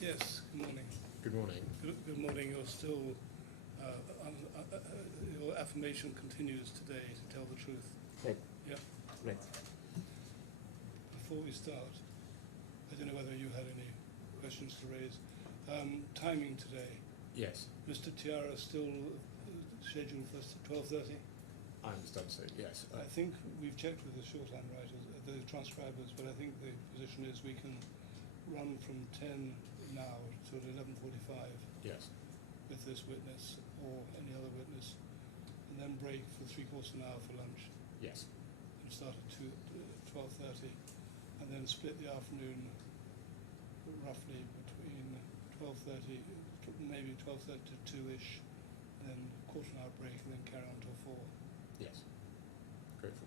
Yes, good morning. Good morning. Good morning. You're still, your affirmation continues today to tell the truth. Right. Yeah. Right. Before we start, I don't know whether you had any questions to raise. Timing today. Yes, Mr. Tiara still scheduled for us at 12:30? I understand so, yes. I think we've checked with the shorthand writers, the transcribers, but I think the position is we can run from 10 now till 11:45 Yes, with this witness or any other witness, and then break for 3/4 an hour for lunch, yes, and start at 12:30, and then split the afternoon roughly between 12:30, maybe 12:30 to 2-ish, and then quarter an hour break, and then carry on till 4. yes. Grateful.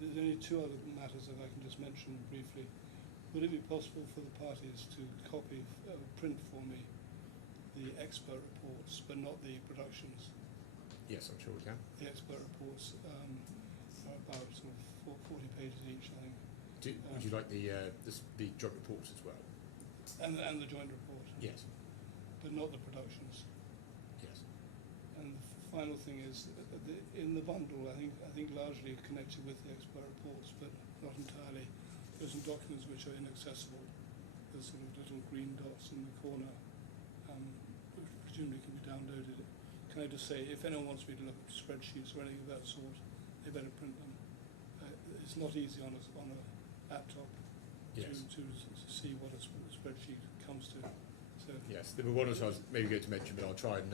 There's only two other matters that I can just mention briefly. Would it be possible for the parties to copy, print for me the expert reports, but not the productions? Yes, I'm sure we can. The expert reports are about sort of 40 pages each, I think. Would you like the joint reports as well? And the joint report, Yes, but not the productions. yes, And the final thing is, in the bundle, I think largely connected with the expert reports, but not entirely. There's some documents which are inaccessible. There's sort of little green dots in the corner, which presumably can be downloaded. Can I just say, if anyone wants me to look at spreadsheets or anything of that sort, they better print them. It's not easy on a laptop yes. to see what a spreadsheet comes to. So Yes, there were one or two I was maybe going to mention, but I'll try and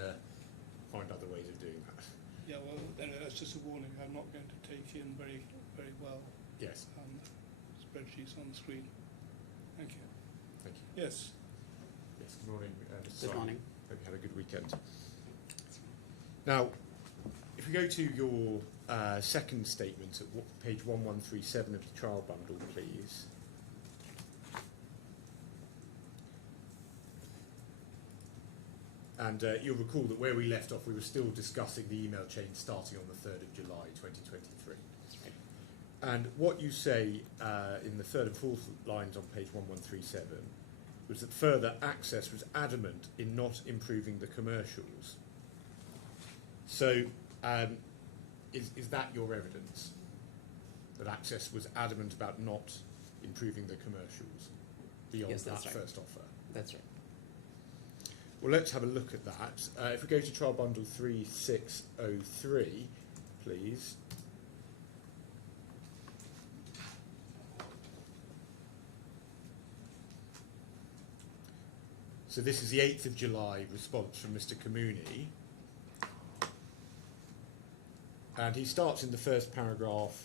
find other ways of doing that. yeah, well, anyway, that's just a warning. I'm not going to take in very, very well Yes, spreadsheets on the screen. Thank you. thank you. Yes. Yes, good morning, Mr. Good Simon. morning. Hope you had a good weekend. Now, if we go to your second statement at page 1137 of the trial bundle, please. And you'll recall that where we left off, we were still discussing the email chain starting on the 3rd of July 2023. That's right. And what you say in the third and fourth lines on page 1137 was that further Access was adamant in not improving the commercials. So is that your evidence, that Access was adamant about not improving the commercials beyond Yes, that that's right. first offer? That's right. Well, let's have a look at that. If we go to trial bundle 3603, please. So this is the 8th of July response from Mr. Kamuni. And he starts in the first paragraph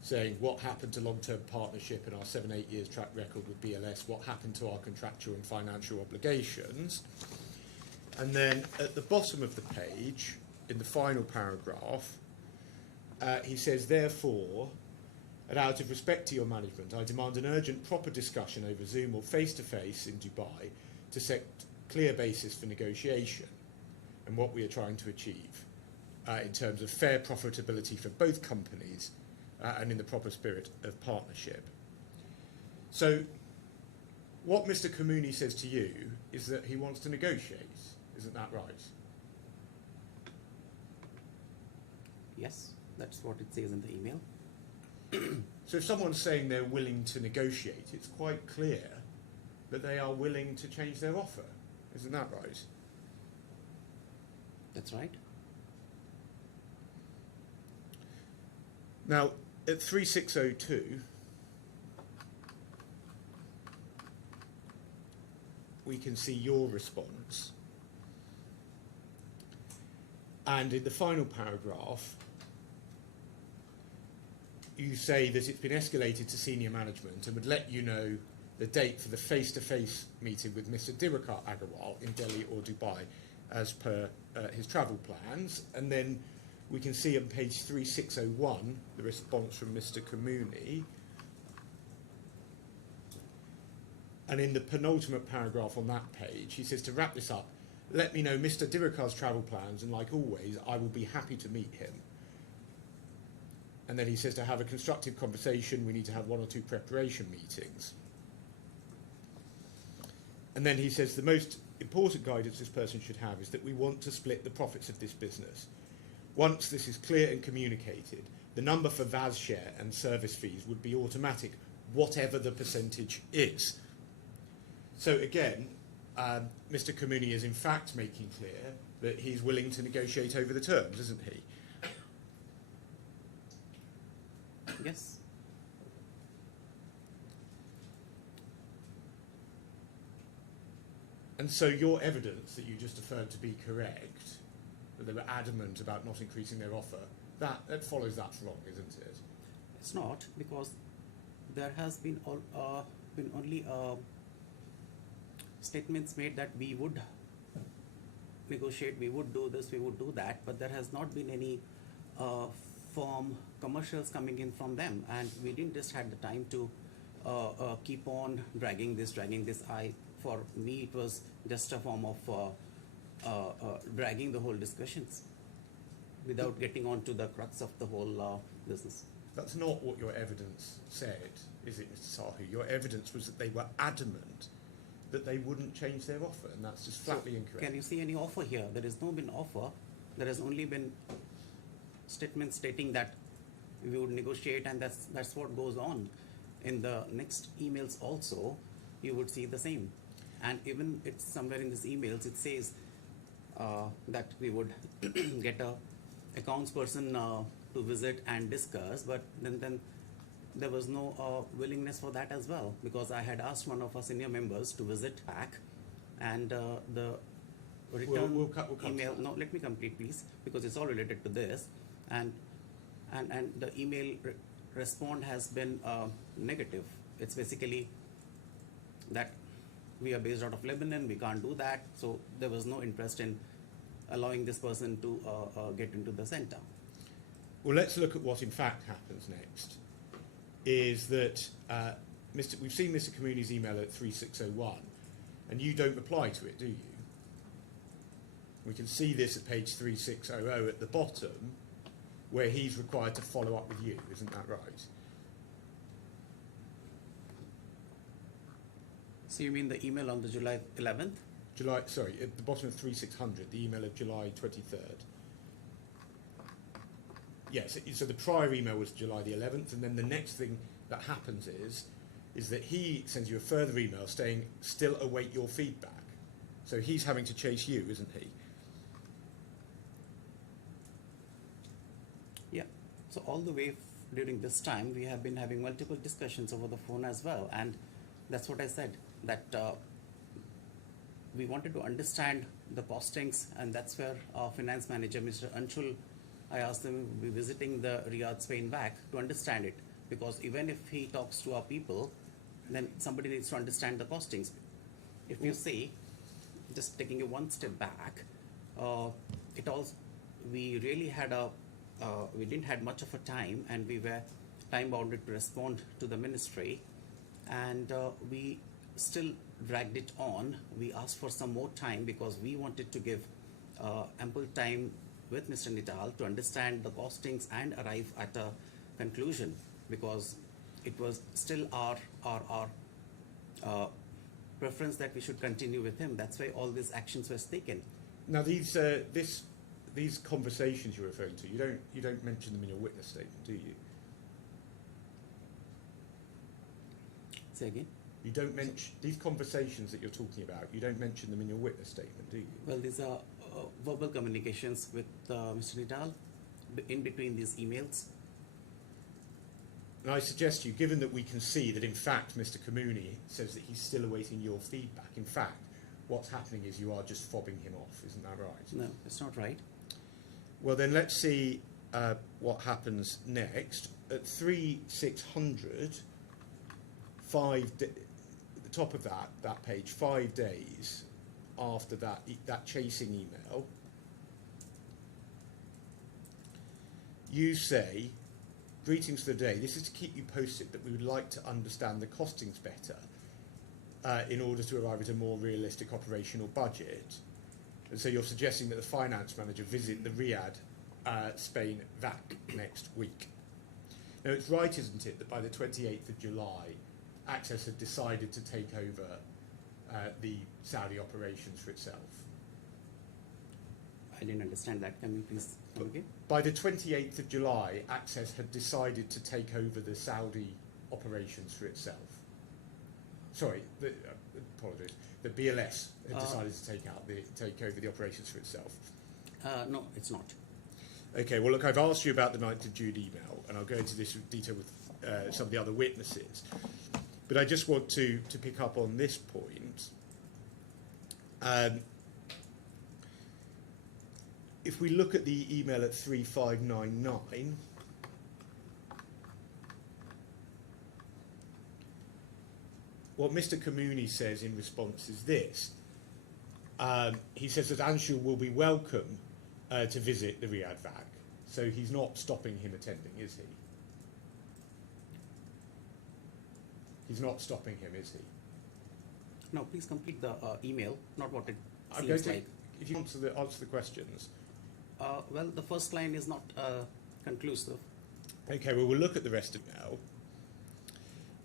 saying what happened to long-term partnership in our 7-8 years track record with BLS, what happened to our contractual and financial obligations. And then at the bottom of the page, in the final paragraph, he says, therefore, and out of respect to your management, I demand an urgent proper discussion over Zoom or face-to-face in Dubai to set clear basis for negotiation and what we are trying to achieve in terms of fair profitability for both companies and in the proper spirit of partnership. So what Mr. Kamuni says to you is that he wants to negotiate. Isn't that right? Yes, that's what it says in the email. So if someone's saying they're willing to negotiate, it's quite clear that they are willing to change their offer. Isn't that right? That's right. Now, at 3602, we can see your response. And in the final paragraph, you say that it's been escalated to senior management and would let you know the date for the face-to-face meeting with Mr. Dirakat Agarwal in Delhi or Dubai as per his travel plans. And then we can see on page 3601 the response from Mr. Kamuni. And in the penultimate paragraph on that page, he says, to wrap this up, let me know Mr. Dirakat's travel plans, and like always, I will be happy to meet him. And then he says to have a constructive conversation, we need to have 1 or 2 preparation meetings. And then he says the most important guidance this person should have is that we want to split the profits of this business. Once this is clear and communicated, the number for VAS share and service fees would be automatic, whatever the percentage is. So again, Mr. Kamuni is in fact making clear that he's willing to negotiate over the terms, isn't he? Yes. And so your evidence that you just affirmed to be correct, that they were adamant about not increasing their offer, that follows that's wrong, isn't it? It's not, because there has been only statements made that we would negotiate, we would do this, we would do that, but there has not been any firm commercials coming in from them, and we didn't just had the time to keep on dragging this. For me, it was just a form of dragging the whole discussions without getting on to the crux of the whole business. That's not what your evidence said, is it, Mr. Sahu? Your evidence was that they were adamant that they wouldn't change their offer, and that's just flatly incorrect. Can you see any offer here? There has no been offer. There has only been statements stating that we would negotiate, and that's what goes on. In the next emails also, you would see the same. And even it's somewhere in these emails, it says that we would get a accounts person to visit and discuss, but then there was no willingness for that as well, because I had asked one of our senior members to visit back, and the return We'll come to email. that. No, let me complete, please, because it's all related to this, and the email respond has been negative. It's basically that we are based out of Lebanon, we can't do that, so there was no interest in allowing this person to get into the center. Well, let's look at what in fact happens next. Is that we've seen Mr. Kamuni's email at 3601, and you don't reply to it, do you? We can see this at page 3600 at the bottom, where he's required to follow up with you. Isn't that right? So you mean the email on the July 11th? At the bottom of 3600, the email of July 23rd. Yes, so the prior email was July the 11th, and then the next thing that happens is that he sends you a further email saying, still await your feedback. So he's having to chase you, isn't he? Yeah. So all the way during this time, we have been having multiple discussions over the phone as well, and that's what I said, that we wanted to understand the costings, and that's where our finance manager, Mr. Anshul, I asked him to be visiting the Riyadh, Spain back to understand it, because even if he talks to our people, then somebody needs to understand the costings. If you see, just taking it one step back, we really had we didn't had much of a time, and we were time bounded to respond to the ministry, and we still dragged it on. We asked for some more time because we wanted to give ample time with Mr. Nital to understand the costings and arrive at a conclusion, because it was still our preference that we should continue with him. That's why all these actions were taken. Now these conversations you're referring to, you don't mention them in your witness statement, do you? Say again? You don't mention these conversations that you're talking about. You don't mention them in your witness statement, do you? Well, these are verbal communications with Mr. Nital in between these emails. And I suggest to you, given that we can see that in fact Mr. Kamuni says that he's still awaiting your feedback, in fact, what's happening is you are just fobbing him off, isn't that right? No, it's not right. Well, then let's see what happens next. At 3600, at the top of that page, 5 days after that chasing email, you say, greetings for the day. This is to keep you posted that we would like to understand the costings better in order to arrive at a more realistic operational budget. And so you're suggesting that the finance manager visit the Riyadh, Spain VAC next week. Now it's right, isn't it, that by the 28th of July, Access had decided to take over the Saudi operations for itself. I didn't understand that. Can you please come again? By the 28th of July, Access had decided to take over the Saudi operations for itself. Sorry, apologies. The BLS had decided to take over the operations for itself. No, it's not. Okay, well, look, I've asked you about the 9th of June email, and I'll go into this in detail with some of the other witnesses. But I just want to pick up on this point. If we look at the email at 3599, what Mr. Kamuni says in response is this. He says that Anshul will be welcome to visit the Riyadh VAC. So he's not stopping him attending, is he? He's not stopping him, is he? No, please complete the email, not what it I'm going seems to, like. if you answer the questions. Well, the first line is not conclusive. Okay, well, we'll look at the rest of it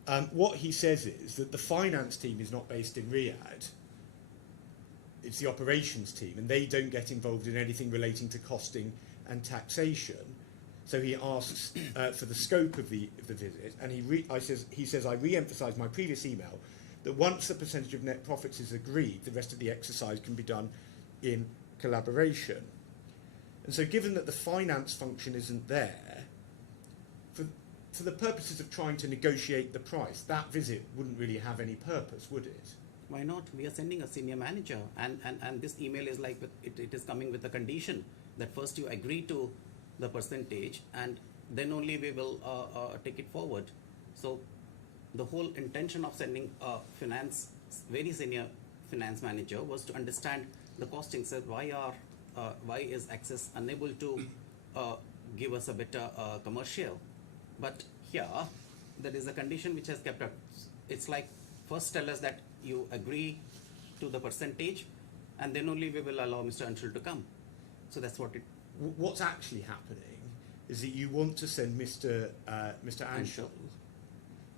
now. What he says is that the finance team is not based in Riyadh. It's the operations team, and they don't get involved in anything relating to costing and taxation. So he asks for the scope of the visit, and he says, I re-emphasise my previous email that once the percentage of net profits is agreed, the rest of the exercise can be done in collaboration. And so given that the finance function isn't there, for the purposes of trying to negotiate the price, that visit wouldn't really have any purpose, would it? Why not? We are sending a senior manager, and this email is like it is coming with a condition that first you agree to the percentage, and then only we will take it forward. So the whole intention of sending a very senior finance manager was to understand the costings. So why is Access unable to give us a better commercial? But here there is a condition which has kept up. It's like first tell us that you agree to the percentage, and then only we will allow Mr. Anshul to come. So that's what it. What's actually happening is that you want to send Mr. Anshul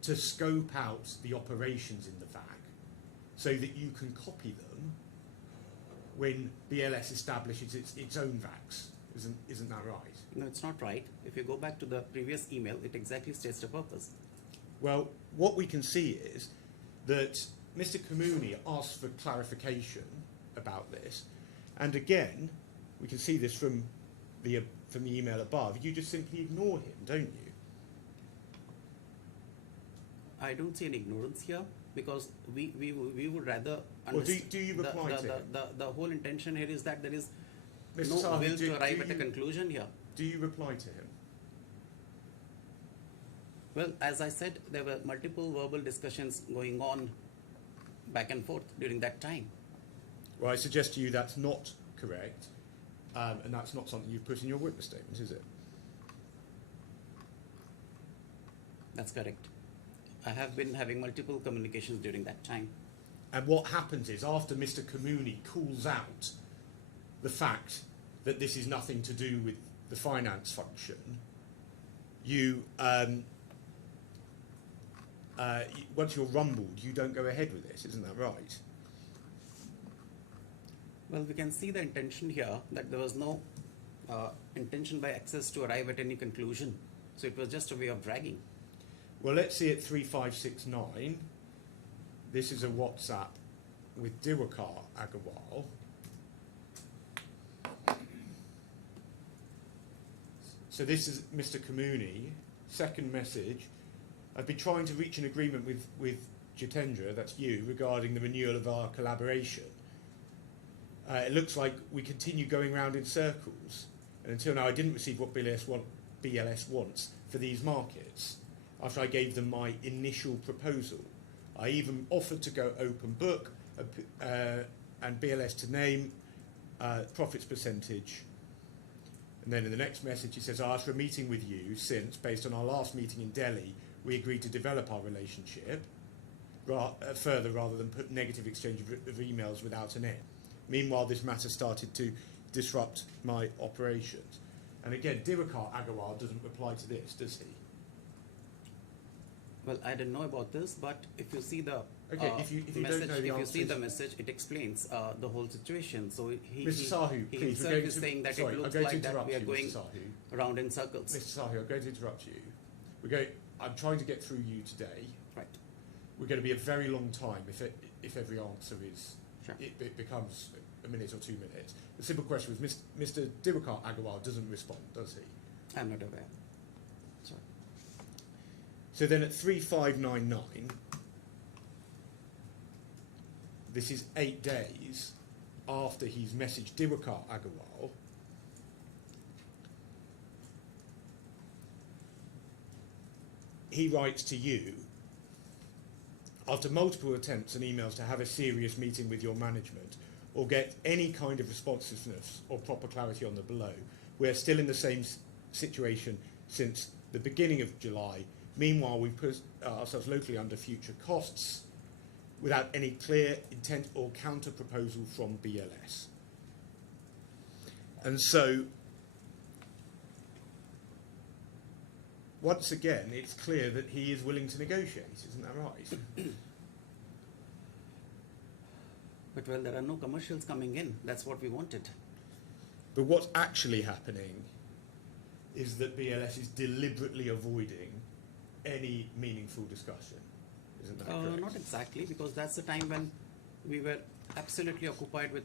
to scope out the operations in the VAC so that you can copy them when BLS establishes its own VACs. Isn't that right? No, it's not right. If you go back to the previous email, it exactly states the purpose. Well, what we can see is that Mr. Kamuni asked for clarification about this, and again, we can see this from the email above. You just simply ignore him, don't you? I don't see any ignorance here, because we would rather Well, do you reply to him? the whole intention here is that there is Mr. no Sahi, will to arrive at a conclusion here. Do you reply to him? Well, as I said, there were multiple verbal discussions going on back and forth during that time. Well, I suggest to you that's not correct, and that's not something you've put in your witness statement, is it? That's correct. I have been having multiple communications during that time. And what happens is, after Mr. Kamuni calls out the fact that this is nothing to do with the finance function, you, once you're rumbled, you don't go ahead with this, isn't that right? Well, we can see the intention here that there was no intention by Access to arrive at any conclusion. So it was just a way of dragging. Well, let's see at 3569. This is a WhatsApp with Diwakar Agarwal. So this is Mr. Kamuni. Second message. I've been trying to reach an agreement with Jitendra, that's you, regarding the renewal of our collaboration. It looks like we continue going round in circles, and until now I didn't receive what BLS wants for these markets. After I gave them my initial proposal, I even offered to go open book and BLS to name profits percentage. And then in the next message he says, I asked for a meeting with you since, based on our last meeting in Delhi, we agreed to develop our relationship further rather than put negative exchange of emails without an end. Meanwhile, this matter started to disrupt my operations. And again, Diwakar Agarwal doesn't reply to this, does he? Well, I didn't know about this, but if you see the Okay, if you don't message, know the if you see answers- the message, it explains the whole situation. So he, Mr. Sahu, he please, we're himself going is to, saying that sorry, it I'm looks going to like that interrupt we are you, going Mr. Sahu. around in circles. Mr. Sahu, I'm going to interrupt you. I'm trying to get through you today. Right. We're going to be a very long time if every answer is, Sure. it becomes a minute or 2 minutes. The simple question was, Mr. Diwakar Agarwal doesn't respond, does he? I'm not aware. Sorry. So then at 3599, this is 8 days after he's messaged Diwakar Agarwal. He writes to you, after multiple attempts and emails to have a serious meeting with your management or get any kind of responsiveness or proper clarity on the below, we're still in the same situation since the beginning of July. Meanwhile, we put ourselves locally under future costs without any clear intent or counter proposal from BLS. And so, once again, it's clear that he is willing to negotiate, isn't that right? But well, there are no commercials coming in. That's what we wanted. But what's actually happening is that BLS is deliberately avoiding any meaningful discussion. Isn't that correct? Not exactly, because that's the time when we were absolutely occupied with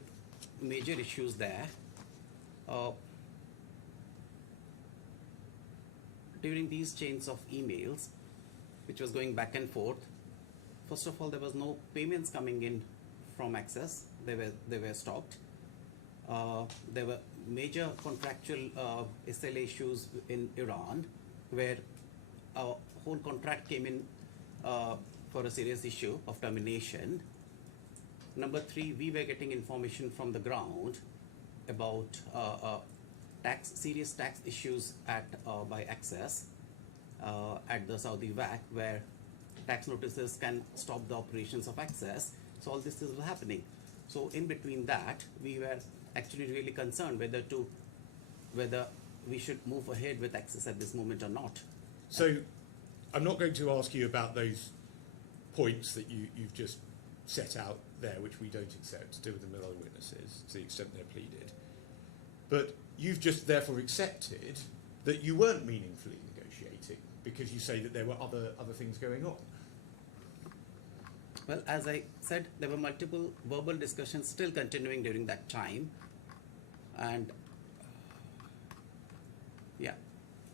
major issues there. During these chains of emails, which was going back and forth, first of all, there was no payments coming in from Access. They were stopped. There were major contractual SLA issues in Iran, where our whole contract came in for a serious issue of termination. Number 3, we were getting information from the ground about serious tax issues by Access at the Saudi WAC, where tax notices can stop the operations of Access. So all this is happening. So in between that, we were actually really concerned whether we should move ahead with Access at this moment or not. So I'm not going to ask you about those points that you've just set out there, which we don't accept, to do with the other witnesses, to the extent they're pleaded. But you've just therefore accepted that you weren't meaningfully negotiating because you say that there were other things going on. Well, as I said, there were multiple verbal discussions still continuing during that time. And yeah.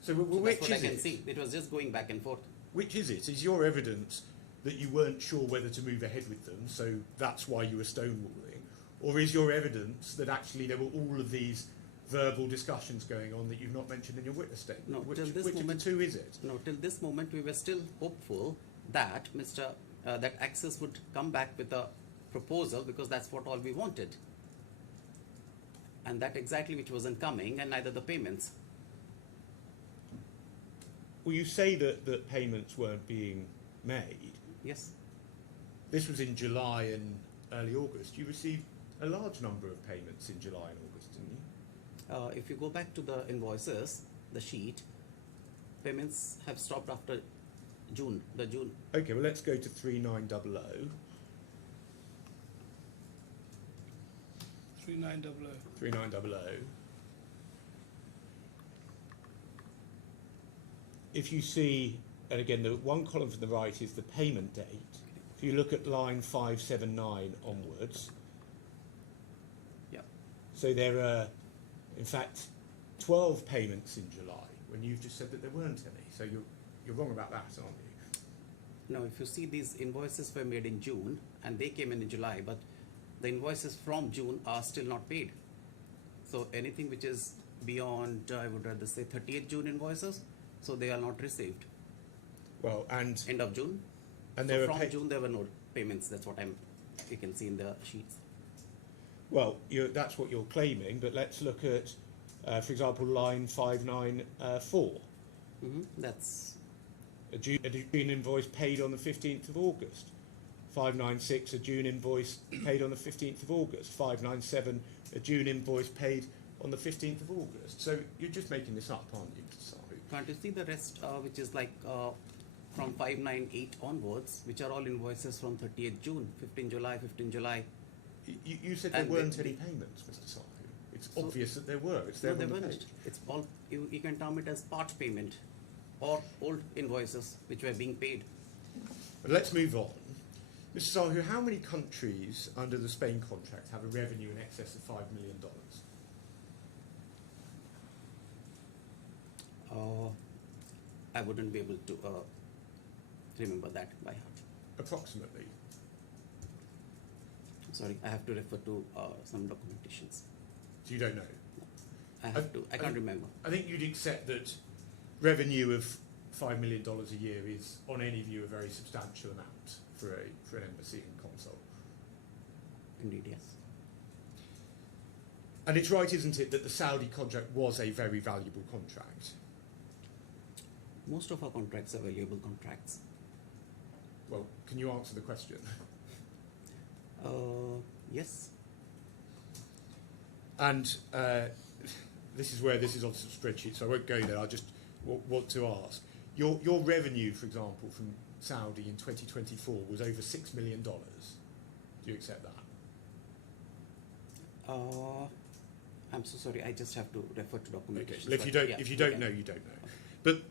So So which that's what is I can it? see. It was just going back and forth. Which is it? Is your evidence that you weren't sure whether to move ahead with them, so that's why you were stonewalling? Or is your evidence that actually there were all of these verbal discussions going on that you've not mentioned in your witness statement? No, which till this which moment, of the two is it? No, till this moment we were still hopeful that that Access would come back with a proposal, because that's what all we wanted. And that exactly which wasn't coming, and neither the payments. Well, you say that payments weren't being made. Yes. This was in July and early August. You received a large number of payments in July and August, didn't you? If you go back to the invoices, the sheet, payments have stopped after June, the June. Okay, well, let's go to 3900. 3900. 3900. If you see, and again, the one column from the right is the payment date. If you look at line 579 onwards, Yeah. so there are, in fact, 12 payments in July, when you've just said that there weren't any. So you're wrong about that, aren't you? Now, if you see, these invoices were made in June and they came in July, but the invoices from June are still not paid. So anything which is beyond, I would rather say 30th June invoices, so they are not received. Well, and End of June. and So there are from June there were no payments. That's what you can see in the sheets. well, that's what you're claiming. But let's look at, for example, line 594. That's A June invoice paid on the 15th of August. 596, a June invoice paid on the 15th of August. 597, a June invoice paid on the 15th of August. So you're just making this up, aren't you, Mr. Sahu? can't you see the rest, which is like from 598 onwards, which are all invoices from 30th June, 15 July, 15 July. You said there And weren't the- any payments, Mr. Sahu. It's So- obvious that there were. It's there No, they on the weren't. page. It's all, you can term it as part payment or old invoices which were being paid. But let's move on. Mr. Sahu, how many countries under the Spain contract have a revenue in excess of $5 million? I wouldn't be able to remember that by heart. Approximately. Sorry, I have to refer to some documentations. So you don't know. I can't remember. I think you'd accept that revenue of $5 million a year is, on any view, a very substantial amount for an embassy and consul. Indeed, yes. And it's right, isn't it, that the Saudi contract was a very valuable contract? Most of our contracts are valuable contracts. Well, can you answer the question? Yes. And this is where this is on some spreadsheet, so I won't go there. I just want to ask. Your revenue, for example, from Saudi in 2024 was over $6 million. Do you accept that? I'm so sorry. I just have to refer to Okay. documentation. Well, if you don't know, you don't know. But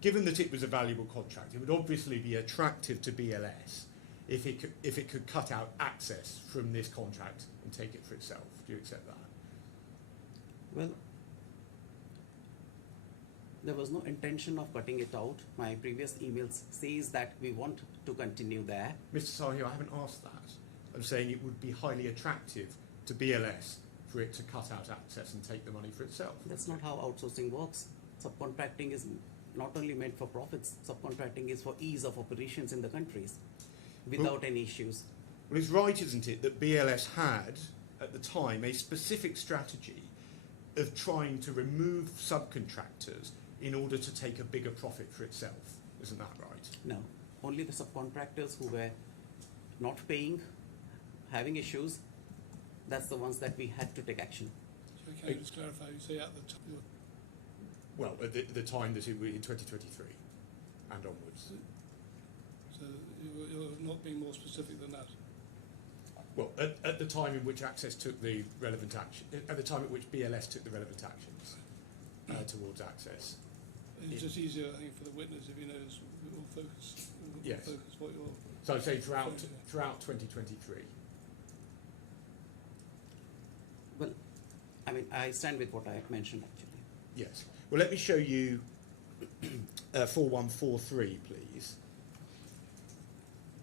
given that it was a valuable contract, it would obviously be attractive to BLS if it could cut out access from this contract and take it for itself. Do you accept that? Well, there was no intention of cutting it out. My previous emails says that we want to continue there. Mr. Sahi, I haven't asked that. I'm saying it would be highly attractive to BLS for it to cut out access and take the money for itself. That's not how outsourcing works. Subcontracting is not only meant for profits, subcontracting is for ease of operations in the countries without any issues. Well, it's right, isn't it, that BLS had, at the time, a specific strategy of trying to remove subcontractors in order to take a bigger profit for itself. Isn't that right? No, only the subcontractors who were not paying, having issues, that's the ones that we had to take action. So can you just clarify, you say at the time, Well, at the time that it was in 2023 and onwards. so you're not being more specific than that? Well, at the time in which Access took the relevant action, at the time at which BLS took the relevant actions towards Access. It's just easier, I think, for the witness if he knows we'll focus. Yes. Focus what you're. So I'd say throughout 2023. Well, I mean, I stand with what I mentioned actually. Yes. Well, let me show you 4143, please.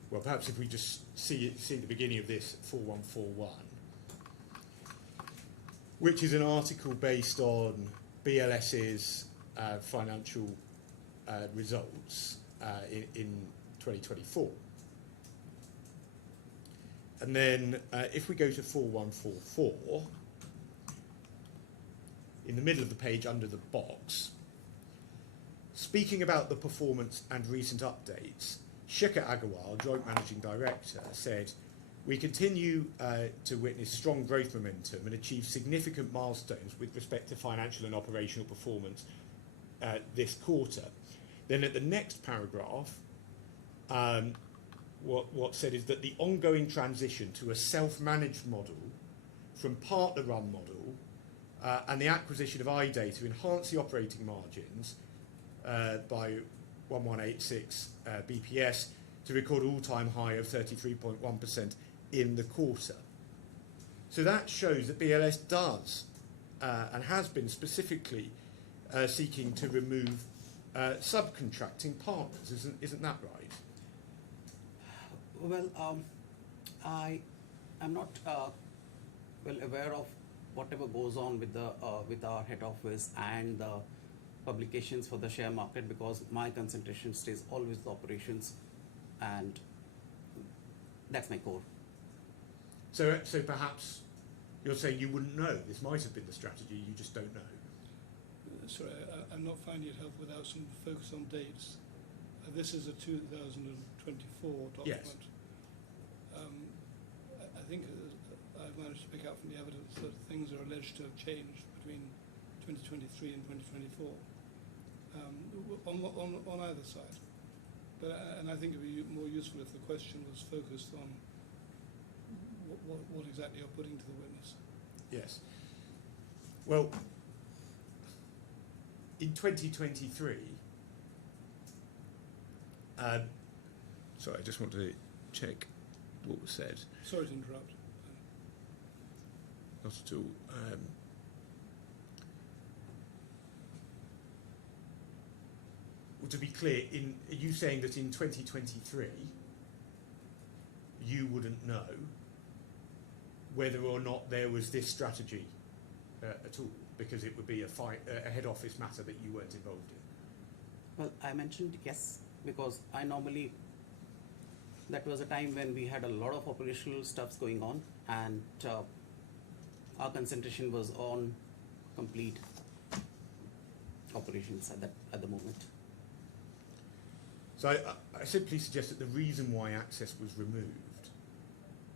Well, perhaps if we just see the beginning of this 4141, which is an article based on BLS's financial results in 2024. And then if we go to 4144, in the middle of the page under the box, speaking about the performance and recent updates, Shekhar Agarwal, Joint Managing Director, said, "We continue to witness strong growth momentum and achieve significant milestones with respect to financial and operational performance this quarter." Then at the next paragraph, what said is that the ongoing transition to a self-managed model from partner-run model and the acquisition of iData enhance the operating margins by 1186 BPS to record all-time high of 33.1% in the quarter. So that shows that BLS does and has been specifically seeking to remove subcontracting partners. Isn't that right? Well, I am not well aware of whatever goes on with the with our head office and the publications for the share market, because my concentration stays always the operations, and that's my core. So perhaps you're saying you wouldn't know. This might have been the strategy. You just don't know. Sorry, I'm not finding it helpful without some focus on dates. This is a 2024 document. Yes. I think I've managed to pick out from the evidence that things are alleged to have changed between 2023 and 2024 on either side. But and I think it would be more useful if the question was focused on what exactly you're putting to the witness. Yes. Well, in 2023, sorry, I just want to check what was said. Sorry to interrupt. Not at all. Well, to be clear, are you saying that in 2023 you wouldn't know whether or not there was this strategy at all, because it would be a head office matter that you weren't involved in? Well, I mentioned yes, because that was a time when we had a lot of operational stuffs going on, and our concentration was on complete operations at the moment. So I simply suggest that the reason why Access was removed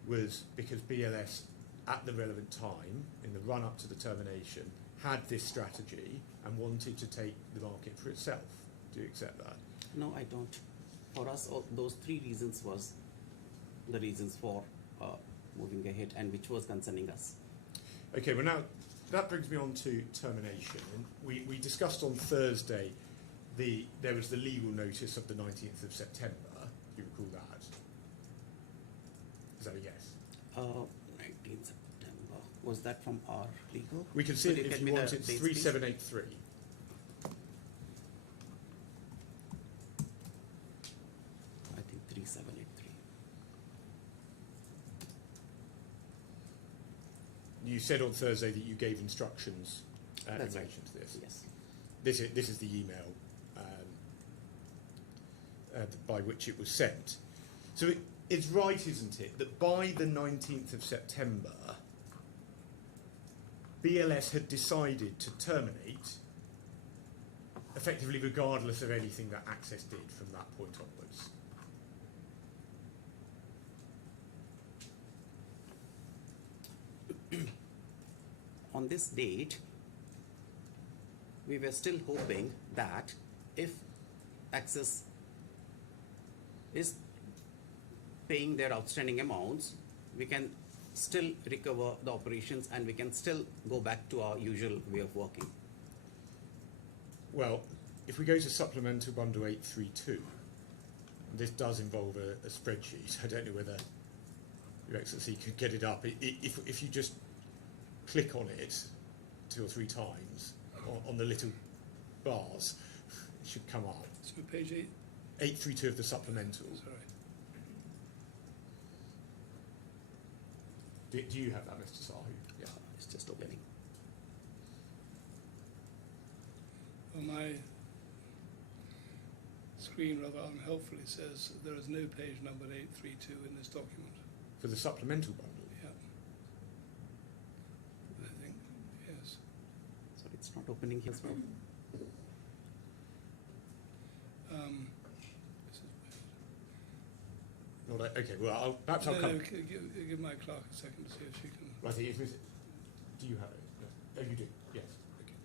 was because BLS, at the relevant time, in the run-up to the termination, had this strategy and wanted to take the market for itself. Do you accept that? No, I don't. For us, those three reasons was the reasons for moving ahead, and which was concerning us. Okay, well now, that brings me on to termination. We discussed on Thursday there was the legal notice of the 19th of September. Do you recall that? Is that a yes? 19th September. Was that from our legal? We can see Could it you if get you me want. the It's dates, please? 3783. I think 3783. You said on Thursday that you gave instructions in That's relation right. to this. Yes. This is the email by which it was sent. So it's right, isn't it, that by the 19th of September, BLS had decided to terminate, effectively regardless of anything that Access did from that point onwards. On this date, we were still hoping that if Access is paying their outstanding amounts, we can still recover the operations and we can still go back to our usual way of working. Well, if we go to Supplemental Bundle 832, this does involve a spreadsheet. I don't know whether your Excellency could get it up. If you just click on it 2 or 3 times on the little bars, it should come up. So page 832 of the supplemental. Sorry. Do you have that, Mr. Sahu? Yeah. It's just opening. On my screen, rather unhelpfully, says there is no page number 832 in this document. For the supplemental bundle? Yeah. I think, yes. So it's not opening here as well. This is weird. Not okay, well, perhaps I'll No, come. give my clerk a second to see if she can. Right, do you have it? No. Oh, you do? Yes. Okay.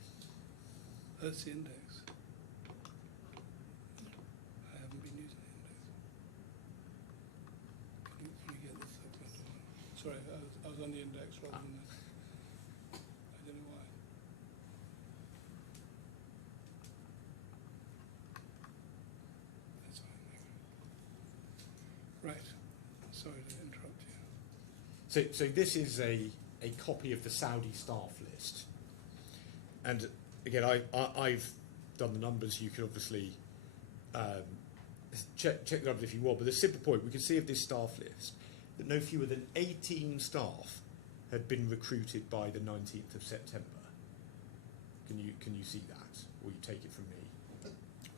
That's the index. I haven't been using the index. Can you get the supplemental one? Sorry, I was on the index rather than this. I don't know why. That's fine. Thank you. Right. Sorry to interrupt you. So this is a copy of the Saudi staff list. And again, I've done the numbers. You can obviously check the numbers if you want. But the simple point, we can see of this staff list that no fewer than 18 staff had been recruited by the 19th of September. Can you see that? Or you take it from me?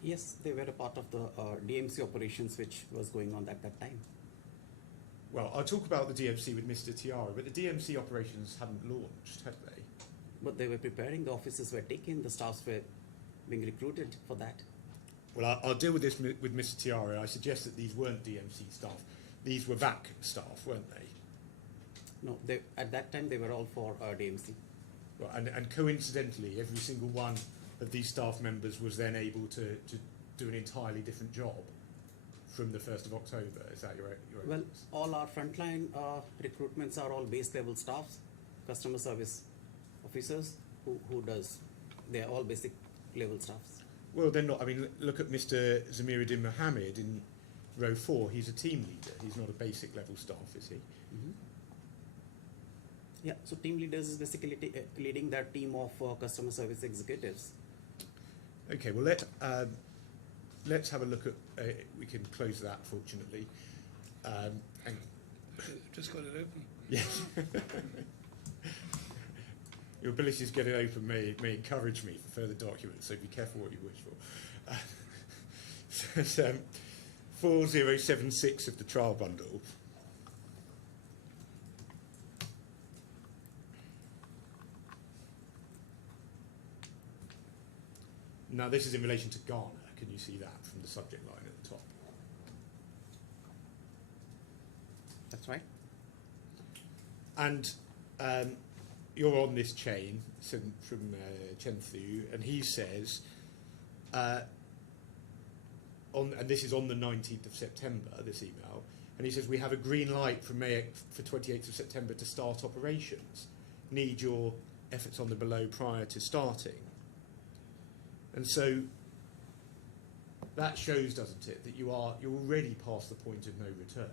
Yes, they were a part of the DMC operations which was going on at that time. Well, I'll talk about the DMC with Mr. Tiara, but the DMC operations hadn't launched, had they? But they were preparing, the offices were taken, the staffs were being recruited for that. Well, I'll deal with this with Mr. Tiara. I suggest that these weren't DMC staff. These were VAC staff, weren't they? No, at that time they were all for DMC. Well, and coincidentally, every single one of these staff members was then able to do an entirely different job. from the 1st of October. Is that your Well, openness? all our frontline recruitments are all base level staffs, customer service officers who does. They are all basic level staffs. Well, they're not. I mean, look at Mr. Zamiruddin Mohammed in row 4. He's a team leader. He's not a basic level staff, is he? Yeah, so team leaders is basically leading that team of customer service executives. Okay, well, let's have a look at, we can close that, fortunately. And Just got it open. yes. Your ability to get it open may encourage me for further documents, so be careful what you wish for. So, 4076 of the trial bundle. Now, this is in relation to Ghana. Can you see that from the subject line at the top? That's right. And you're on this chain from Chen Thu, and he says, and this is on the 19th of September, this email, and he says, we have a green light from for 28th of September to start operations. Need your efforts on the below prior to starting. And so that shows, doesn't it, that you're already past the point of no return.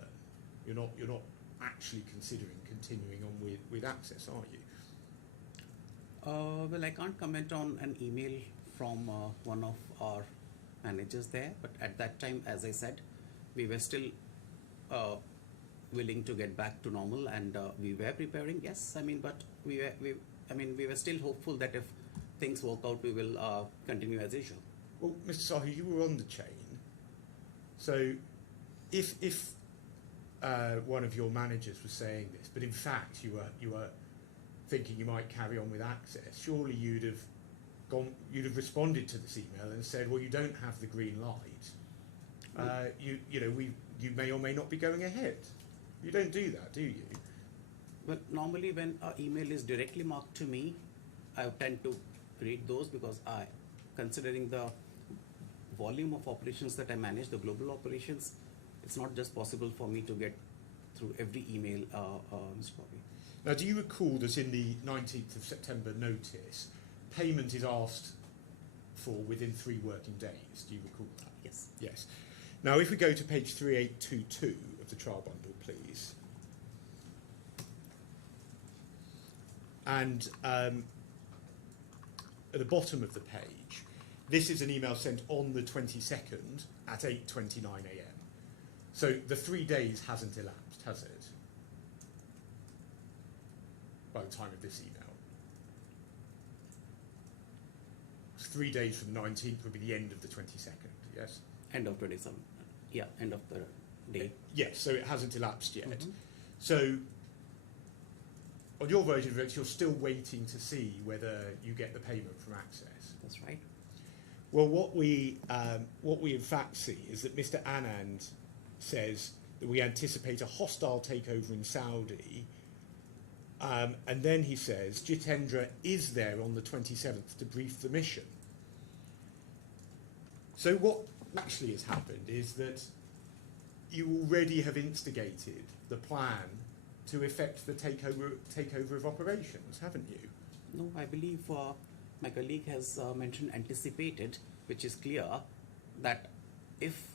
You're not actually considering continuing on with Access, are you? Well, I can't comment on an email from one of our managers there, but at that time, as I said, we were still willing to get back to normal, and we were preparing. Yes, I mean, but we were still hopeful that if things work out, we will continue as usual. Well, Mr. Sahu, you were on the chain. So if one of your managers was saying this, but in fact you were thinking you might carry on with Access, surely you'd have responded to this email and said, well, you don't have the green light. You may or may not be going ahead. You don't do that, do you? Well, normally when an email is directly marked to me, I tend to read those because considering the volume of operations that I manage, the global operations, it's not just possible for me to get through every email, Mr. Bobby. Now, do you recall that in the 19th of September notice, payment is asked for within 3 working days? Do you recall that? Yes. Yes. Now, if we go to page 3822 of the trial bundle, please. And at the bottom of the page, this is an email sent on the 22nd at 8:29 a.m. So the 3 days hasn't elapsed, has it? By the time of this email. 3 days from the 19th would be the end of the 22nd, yes? End of 27. Yeah, end of the day. Yes, so it hasn't elapsed yet. Mhm. So on your version of it, you're still waiting to see whether you get the payment from Access. That's right. Well, what we in fact see is that Mr. Anand says that we anticipate a hostile takeover in Saudi, and then he says Jitendra is there on the 27th to brief the mission. So what actually has happened is that you already have instigated the plan to effect the takeover of operations, haven't you? No, I believe my colleague has mentioned anticipated, which is clear that if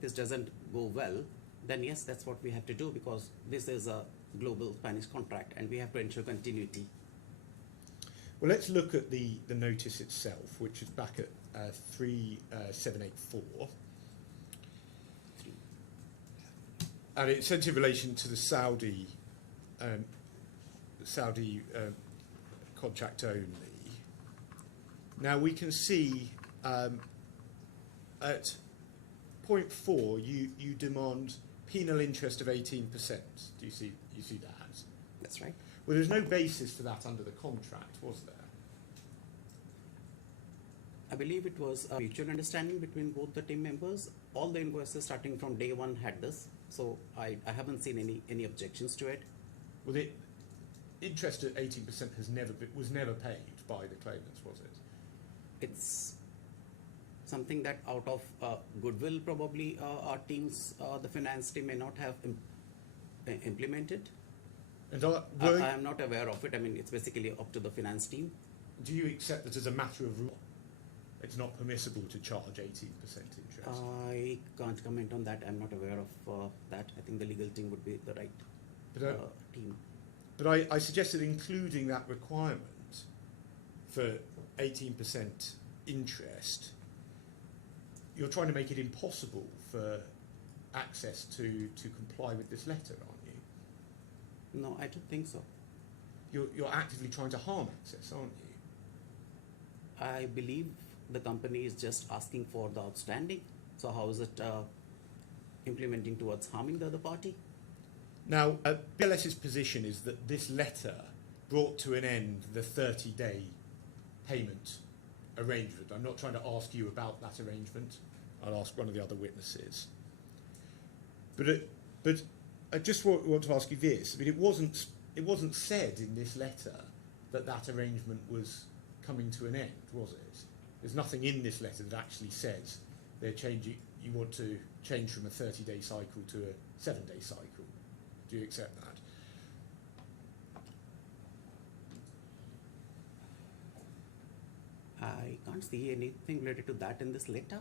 this doesn't go well, then yes, that's what we have to do because this is a global Spanish contract and we have to ensure continuity. Well, let's look at the notice itself, which is back at 3784. And it's sent in relation to the Saudi contract only. Now we can see at point 4 you demand penal interest of 18%. Do you see that? That's right. Well, there's no basis for that under the contract, was there? I believe it was a mutual understanding between both the team members. All the invoices starting from day 1 had this, so I haven't seen any objections to it. Well, the interest at 18% was never paid by the claimants, was it? It's something that out of goodwill probably our teams, the finance team may not have implemented. And I am not aware of it. I mean, it's basically up to the finance team. do you accept that as a matter of law, it's not permissible to charge 18% interest? I can't comment on that. I'm not aware of that. I think the legal team would be the right team. But I suggested including that requirement for 18% interest. You're trying to make it impossible for Access to comply with this letter, aren't you? No, I don't think so. You're actively trying to harm Access, aren't you? I believe the company is just asking for the outstanding. So how is it implementing towards harming the other party? Now, BLS's position is that this letter brought to an end the 30-day payment arrangement. I'm not trying to ask you about that arrangement. I'll ask one of the other witnesses. But I just want to ask you this. I mean, it wasn't said in this letter that that arrangement was coming to an end, was it? There's nothing in this letter that actually says they're changing. You want to change from a 30-day cycle to a 7-day cycle. Do you accept that? I can't see anything related to that in this letter.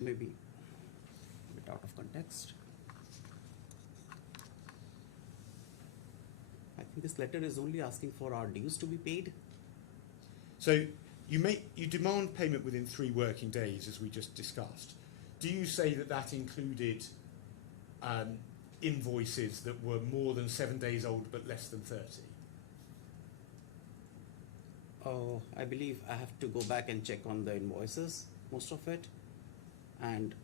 Maybe a bit out of context. I think this letter is only asking for our dues to be paid. So you demand payment within 3 working days, as we just discussed. Do you say that that included invoices that were more than 7 days old but less than 30? Oh, I believe I have to go back and check on the invoices, most of it. And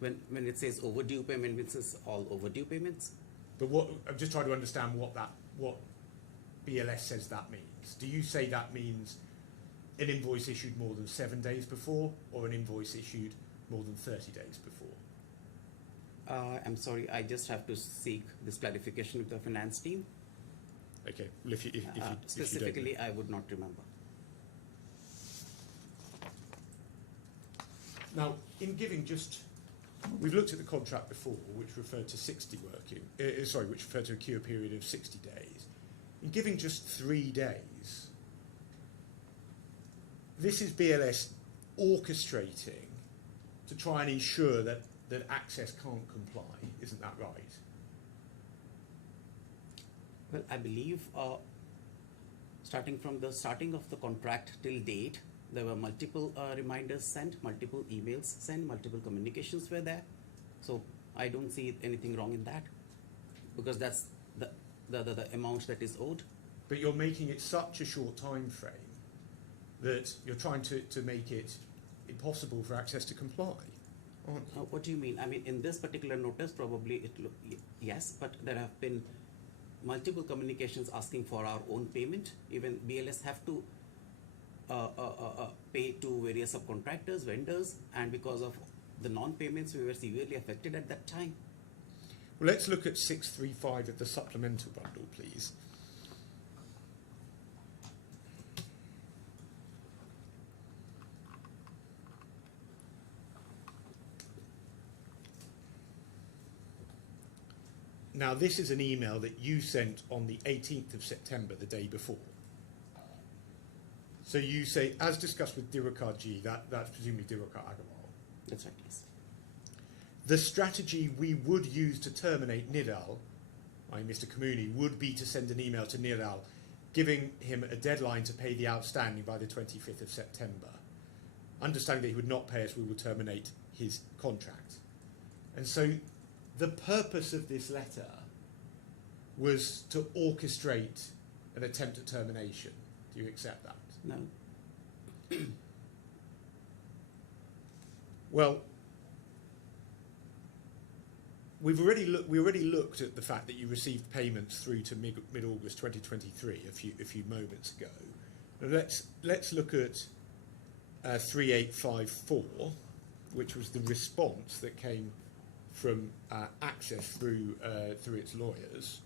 when it says overdue payment, it says all overdue payments. But I'm just trying to understand what BLS says that means. Do you say that means an invoice issued more than 7 days before, or an invoice issued more than 30 days before? I'm sorry, I just have to seek this clarification with the finance team. Okay, well, if you Specifically, if you don't. I would not remember. Now, in giving we've looked at the contract before, which referred to which referred to a cure period of 60 days. In giving just 3 days, this is BLS orchestrating to try and ensure that Access can't comply. Isn't that right? Well, I believe starting from the starting of the contract till date, there were multiple reminders sent, multiple emails sent, multiple communications were there. So I don't see anything wrong in that, because that's the amount that is owed. But you're making it such a short time frame that you're trying to make it impossible for Access to comply, aren't you? What do you mean? I mean, in this particular notice, probably yes, but there have been multiple communications asking for our own payment. Even BLS have to pay to various subcontractors, vendors, and because of the non-payments, we were severely affected at that time. Well, let's look at 635 of the supplemental bundle, please. Now, this is an email that you sent on the 18th of September, the day before. So you say, as discussed with Diwakar G, that's presumably Diwakar Agarwal. That's right, yes. The strategy we would use to terminate Nidal, i.e. Mr. Kamuni, would be to send an email to Nidal giving him a deadline to pay the outstanding by the 25th of September. Understanding that he would not pay us, we will terminate his contract. And so the purpose of this letter was to orchestrate an attempt at termination. Do you accept that? No. Well, we already looked at the fact that you received payments through to mid-August 2023 a few moments ago. Now let's look at 3854, which was the response that came from Access through its lawyers.